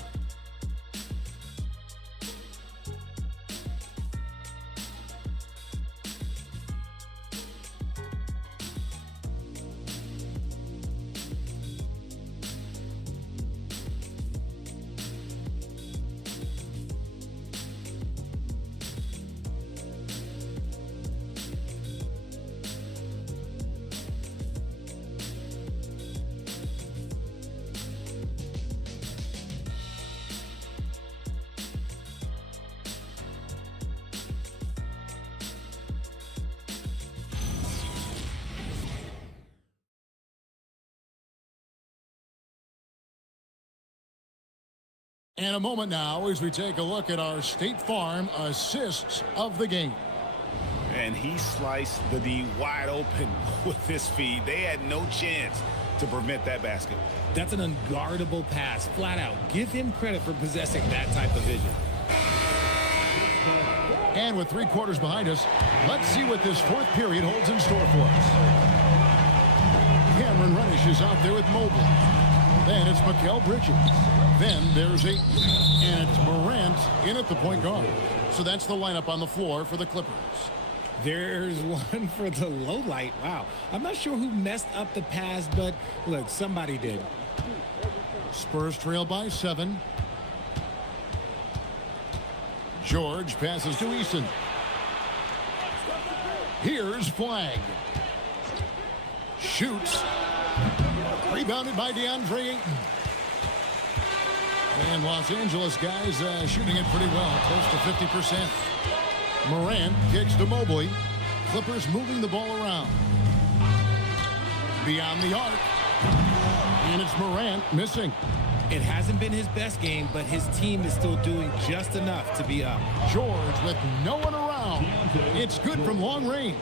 And a moment now as we take a look at our State Farm assists of the game. And he sliced the D wide open with his feed. They had no chance to prevent that basket. That's an unguardable pass, flat out. Give him credit for possessing that type of vision. And with 3 quarters behind us, let's see what this fourth period holds in store for us. Cameron Reddish is out there with Mobley. Then it's Mikal Bridges. Then there's Ayton. And it's Morant in at the point guard. So that's the lineup on the floor for the Clippers. There's one for the low light. Wow. I'm not sure who messed up the pass, but look, somebody did. Spurs trail by 7. George passes to Eason. Here's Flagg. Shoots. Rebounded by DeAndre Ayton. And Los Angeles guys shooting it pretty well, close to 50%. Morant kicks to Mobley. Clippers moving the ball around. Beyond the arc. And it's Morant missing. It hasn't been his best game, but his team is still doing just enough to be up. George with no one around. It's good from long range.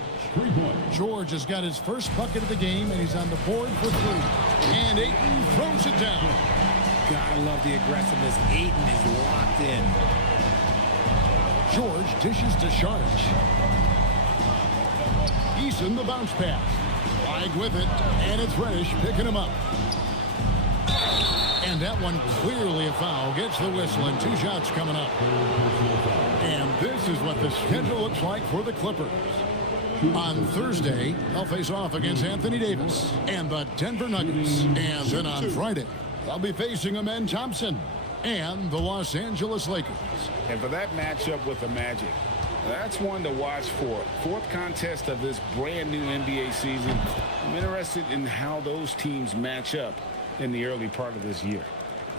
George has got his first bucket of the game, and he's on the board for 3. And Ayton throws it down. Gotta love the aggressiveness. Ayton is locked in. George dishes to Sharge. Eason the bounce pass. Flagg with it, and it's Reddish picking him up. And that one clearly a foul. Gets the whistle, and 2 shots coming up. And this is what the schedule looks like for the Clippers. On Thursday, they'll face off against Anthony Davis and the Denver Nuggets. And then on Friday, they'll be facing Amen Thompson and the Los Angeles Lakers. And for that matchup with the Magic, that's one to watch for. 4th contest of this brand new NBA season. I'm interested in how those teams match up in the early part of this year.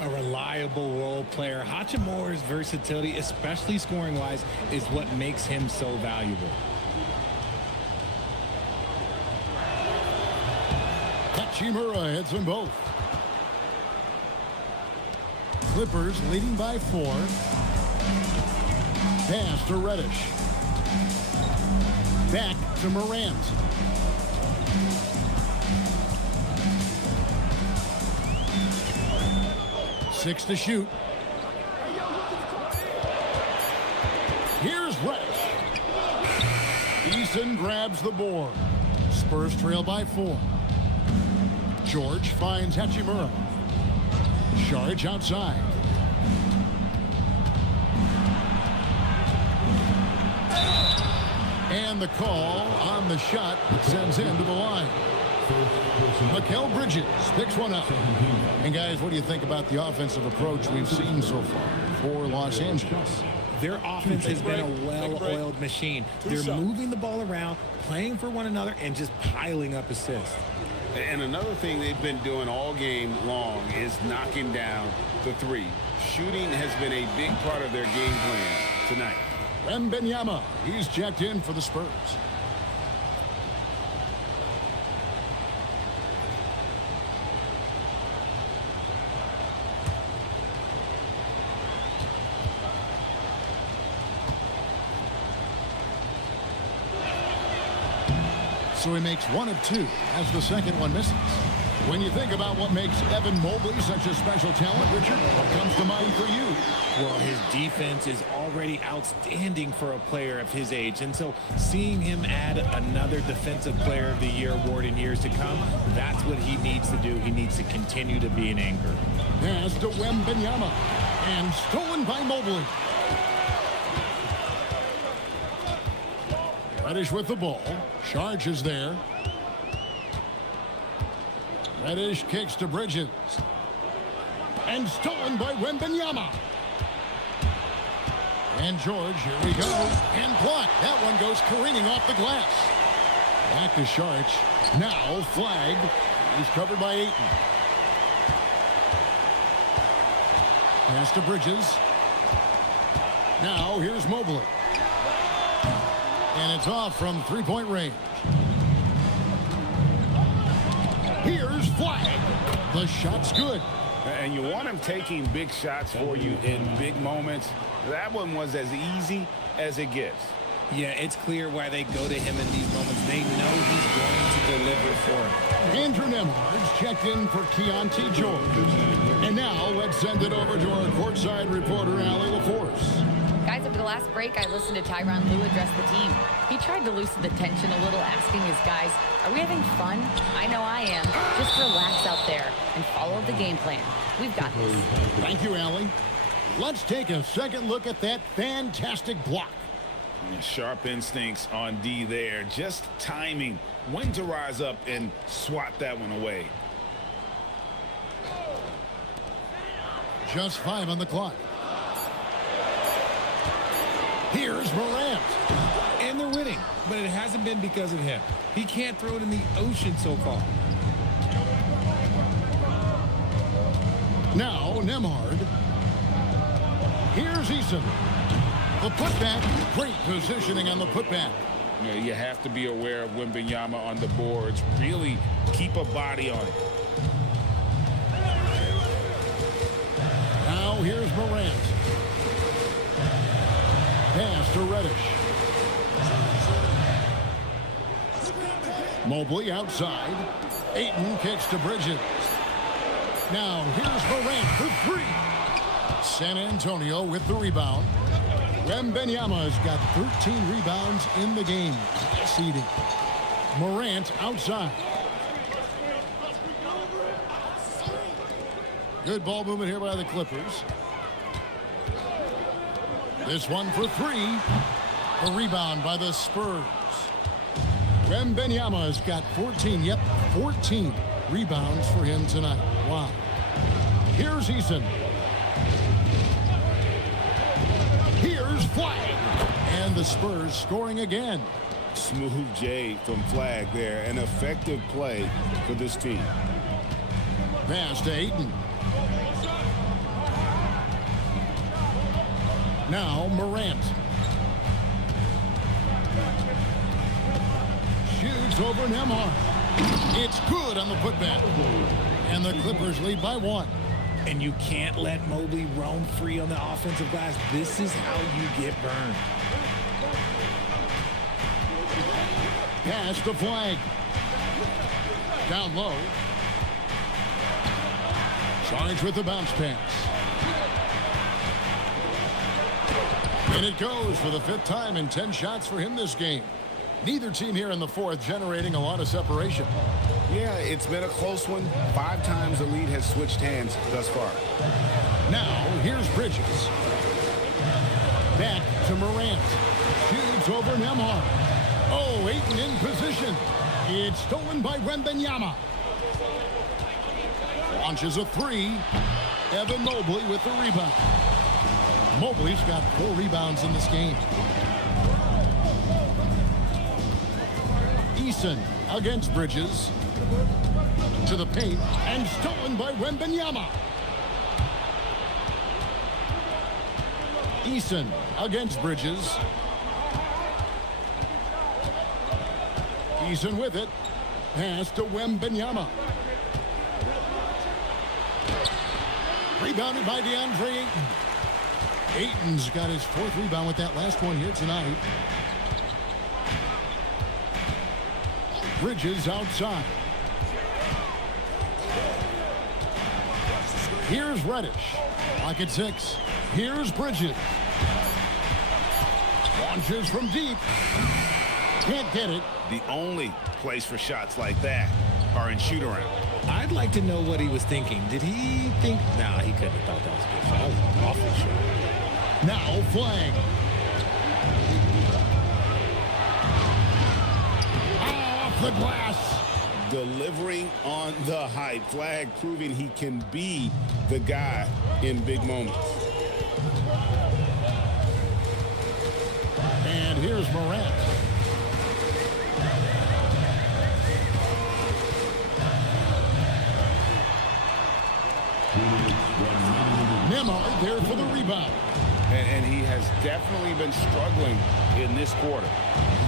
A reliable role player. Hachimura's versatility, especially scoring-wise, is what makes him so valuable. Hachimura hits them both. Clippers leading by 4. Pass to Reddish. Back to Morant. Six to shoot. Here's Reddish. Eason grabs the board. Spurs trail by 4. George finds Hachimura. Sharge outside. And And the call on the shot sends him to the line. Mikal Bridges picks one up. And guys, what do you think about the offensive approach we've seen so far for Los Angeles? Their offense has been a well-oiled machine. They're moving the ball around, playing for one another, and just piling up assists. And another thing they've been doing all game long is knocking down the three. Shooting has been a big part of their game plan tonight. Wembanyama, he's checked in for the Spurs. So he makes 1 of 2 as the second one misses. When you think about what makes Evan Mobley such a special talent, Richard, what comes to mind for you? Well, his defense is already outstanding for a player of his age. And so seeing him add another Defensive Player of the Year award in years to come, that's what he needs to do. He needs to continue to be an anchor. Pass to Wembanyama. And stolen by Mobley. Reddish with the ball. Charge is there. Reddish kicks to Bridges. And stolen by Wembanyama. And George, here we go. And blocked. That one goes careening off the glass. Back to Sharch. Now flagged. He's covered by Ayton. Pass to Bridges. Now here's Mobley. And it's off from three-point range. Here's Flag. The shot's good. And you want him taking big shots for you in big moments. That one was as easy as it gets. Yeah, it's clear why they go to him in these moments. They know he's going to deliver for them. Andrew Nembhard's checked in for Keontae George. And now let's send it over to our courtside reporter, Allie LaForce. Guys, over the last break, I listened to Tyronn Lue address the team. He tried to loosen the tension a little, asking his guys, are we having fun? I know I am. Just relax out there and follow the game plan. We've got this. Thank you, Allie. Let's take a second look at that fantastic block. Sharp instincts on D there. Just timing when to rise up and swat that one away. Just 5 on the clock. Here's Morant. And they're winning, but it hasn't been because of him. He can't throw it in the ocean so far. Now Nembhard. Here's Eason. The putback. Great positioning on the putback. You have to be aware of Wembanyama on the boards. Really keep a body on it. Now here's Morant. Pass to Reddish. Mobley outside. Ayton kicks to Bridges. Now here's Morant for 3. San Antonio with the rebound. Wembanyama has got 13 rebounds in the game. Seeding. Morant outside. Good ball movement here by the Clippers. This one for 3. The rebound by the Spurs. Wembanyama has got 14. Yep, 14 rebounds for him tonight. Wow. Here's Eason. Here's Flag. And the Spurs scoring again. Smooth J from Flag there. An effective play for this team. Pass to Ayton. Now Morant. Shoots over Nembhard. It's good on the putback. And the Clippers lead by 1. And you can't let Mobley roam free on the offensive glass. This is how you get burned. Pass to Flag. Down low. Charge with the bounce pass. And it goes for the 5th time in 10 shots for him this game. Neither team here in the 4th generating a lot of separation. Yeah, it's been a close one. 5 times the lead has switched hands thus far. Now, here's Bridges. Back to Morant. Shoots over Nembhard. Oh, Ayton in position. It's stolen by Wembanyama. Launches a three. Evan Mobley with the rebound. Mobley's got 4 rebounds in this game. Eason against Bridges. To the paint and stolen by Wembanyama. Eason against Bridges. Eason with it. Pass to Wembanyama. Rebounded by DeAndre Ayton. Ayton's got his 4th rebound with that last one here tonight. Bridges outside. Here's Reddish. Lock at 6. Here's Bridges. Launches from deep. Can't get it. The only place for shots like that are in shoot-around. I'd like to know what he was thinking. Did he think? Nah, he couldn't have thought that was a good shot. That was an awful shot. Now flag. Off the glass. Delivering on the hype. Flag proving he can be the guy in big moments. And here's Morant. Nembhard there for the rebound. And he has definitely been struggling in this quarter.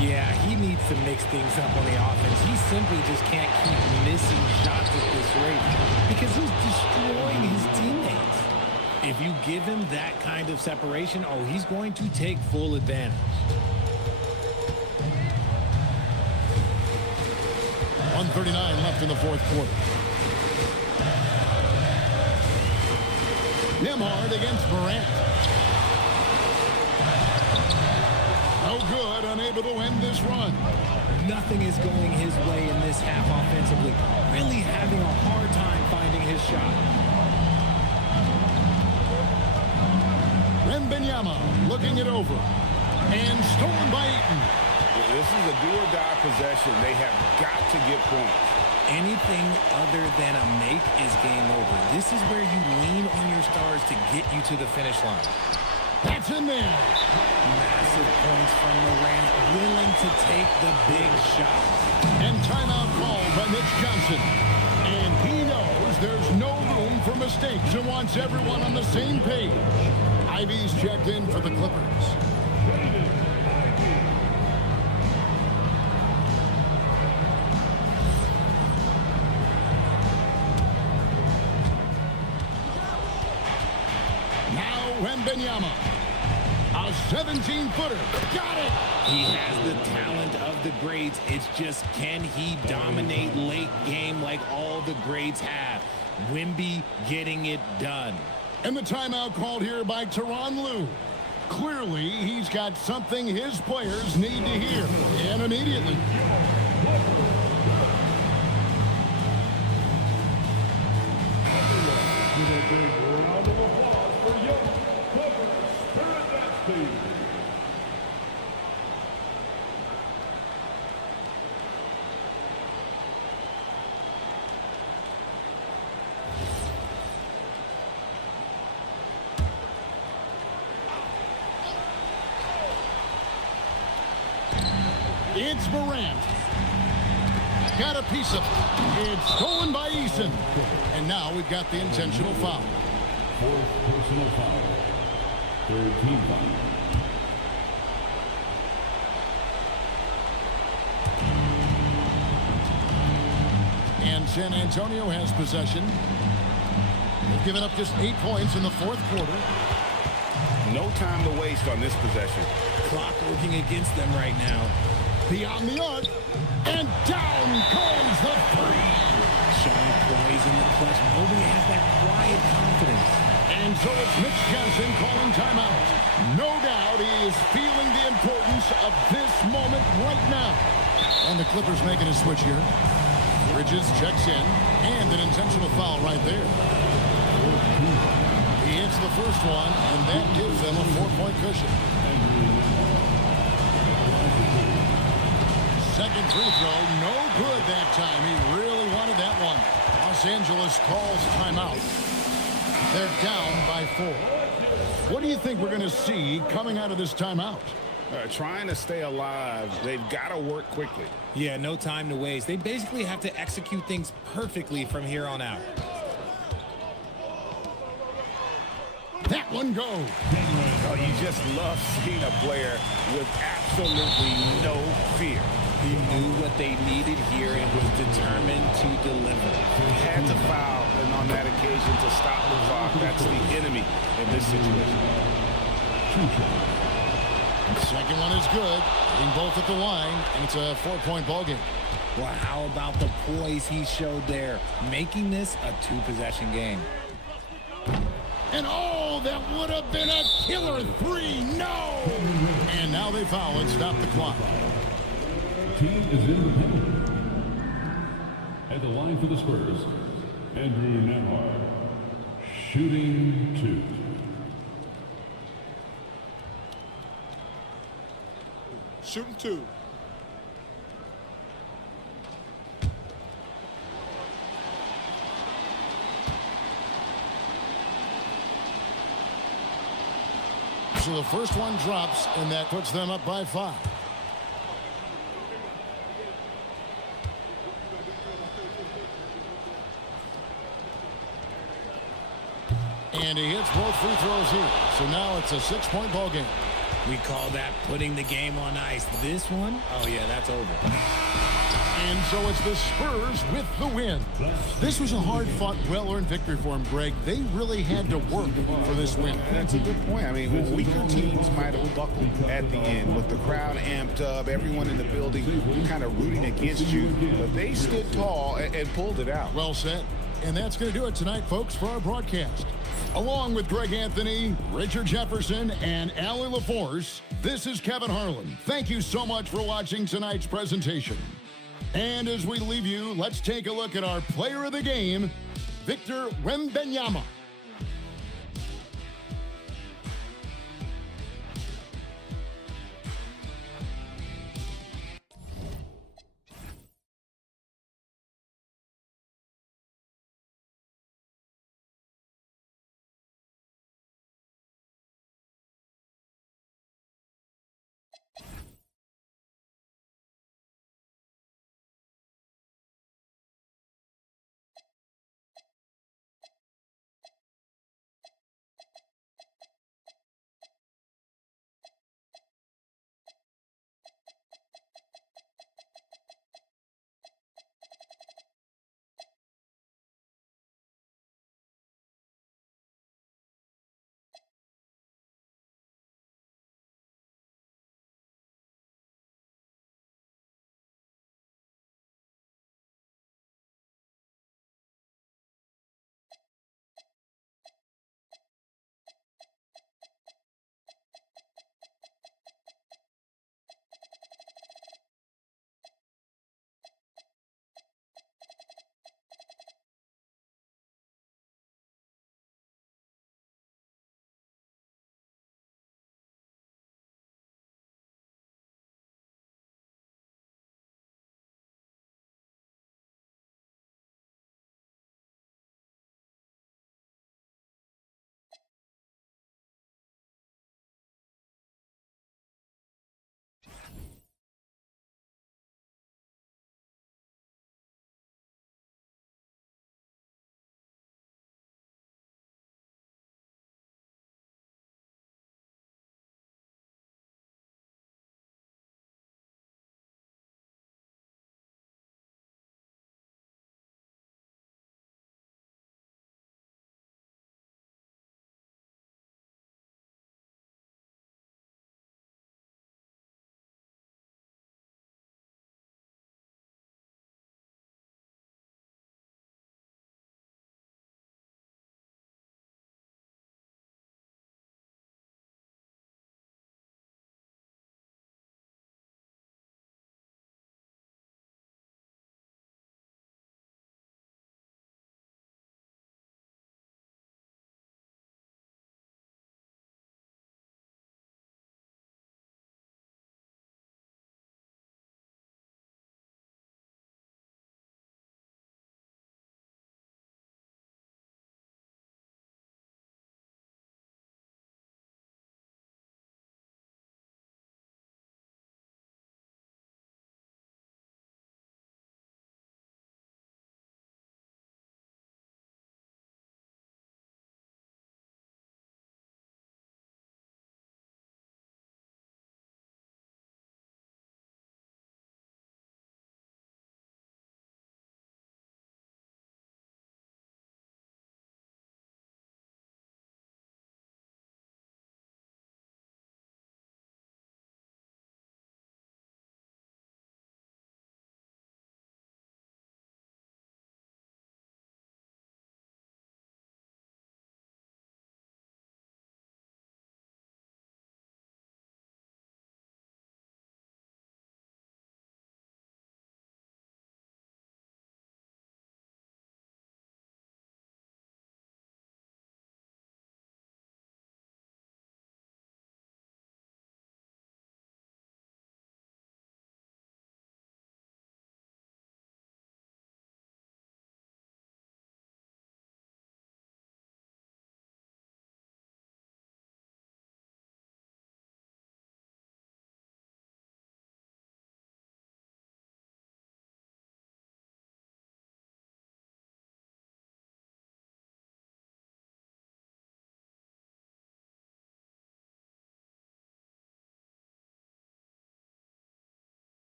Yeah, he needs to mix things up on the offense. He simply just can't keep missing shots at this rate because he's destroying his teammates. If you give him that kind of separation, oh, he's going to take full advantage. .139 left in the 4th quarter. Nembhard against Morant. No good, unable to end this run. Nothing is going his way in this half offensively. Really having a hard time finding his shot. Wembanyama looking it over. And stolen by Ayton. This is a do-or-die possession. They have got to get points. Anything other than a make is game over. This is where you lean on your stars to get you to the finish line. That's in there. Massive points from Morant, willing to take the big shot. And timeout called by Mitch Johnson. And he knows there's no room for mistakes and wants everyone on the same page. Ivy's checked in for the Clippers. Wembanyama, a 17-footer, got it! He has the talent of the greats. It's just, can he dominate late game like all the greats have? Wemby getting it done. And the timeout called here by Tyronn Lue. Clearly, he's got something his players need to hear, and immediately. It's Morant. Got a piece of it. It's stolen by Eason. And now we've got the intentional foul. 4th personal foul. 3rd team foul. And San Antonio has possession. They've given up just 8 points in the 4th quarter. No time to waste on this possession. Clock working against them right now. Beyond the arc, and down goes the 3. Showing poise in the clutch. Nobody has that quiet confidence. And so it's Mitch Johnson calling timeout. No doubt he is feeling the importance of this moment right now. And the Clippers making a switch here. Bridges checks in, and an intentional foul right there. He hits the first one, and that gives them a 4-point cushion. second free throw, no good that time. He really wanted that one. Los Angeles calls timeout. They're down by 4. What do you think we're going to see coming out of this timeout? Trying to stay alive, they've got to work quickly. Yeah, no time to waste. They basically have to execute things perfectly from here on out. That one goes. Oh, you just love seeing a player with absolutely no fear. He knew what they needed here and was determined to deliver. Had to foul, and on that occasion to stop the clock. That's the enemy in this situation. Second one is good. Being both at the line, and it's a 4-point ball game. Well, how about the poise he showed there, making this a 2-possession game. And oh, that would have been a killer 3. No! And now they foul and stop the clock. Team is in the penalty. At the line for the Spurs, Andrew Nembhard, shooting 2. Shooting 2. So the first one drops, and that puts them up by 5. And he hits both free throws here. So now it's a 6-point ball game. We call that putting the game on ice. This one, oh yeah, that's over. And so it's the Spurs with the win. This was a hard-fought, well-earned victory for them, Greg. They really had to work for this win. That's a good point. I mean, weaker teams might have buckled at the end with the crowd amped up, everyone in the building kind of rooting against you. But they stood tall and pulled it out. Well said. And that's going to do it tonight, folks, for our broadcast. Along with Greg Anthony, Richard Jefferson, and Allie LaForce, this is Kevin Harlan. Thank you so much for watching tonight's presentation. And as we leave you, let's take a look at our player of the game, Victor Wembanyama.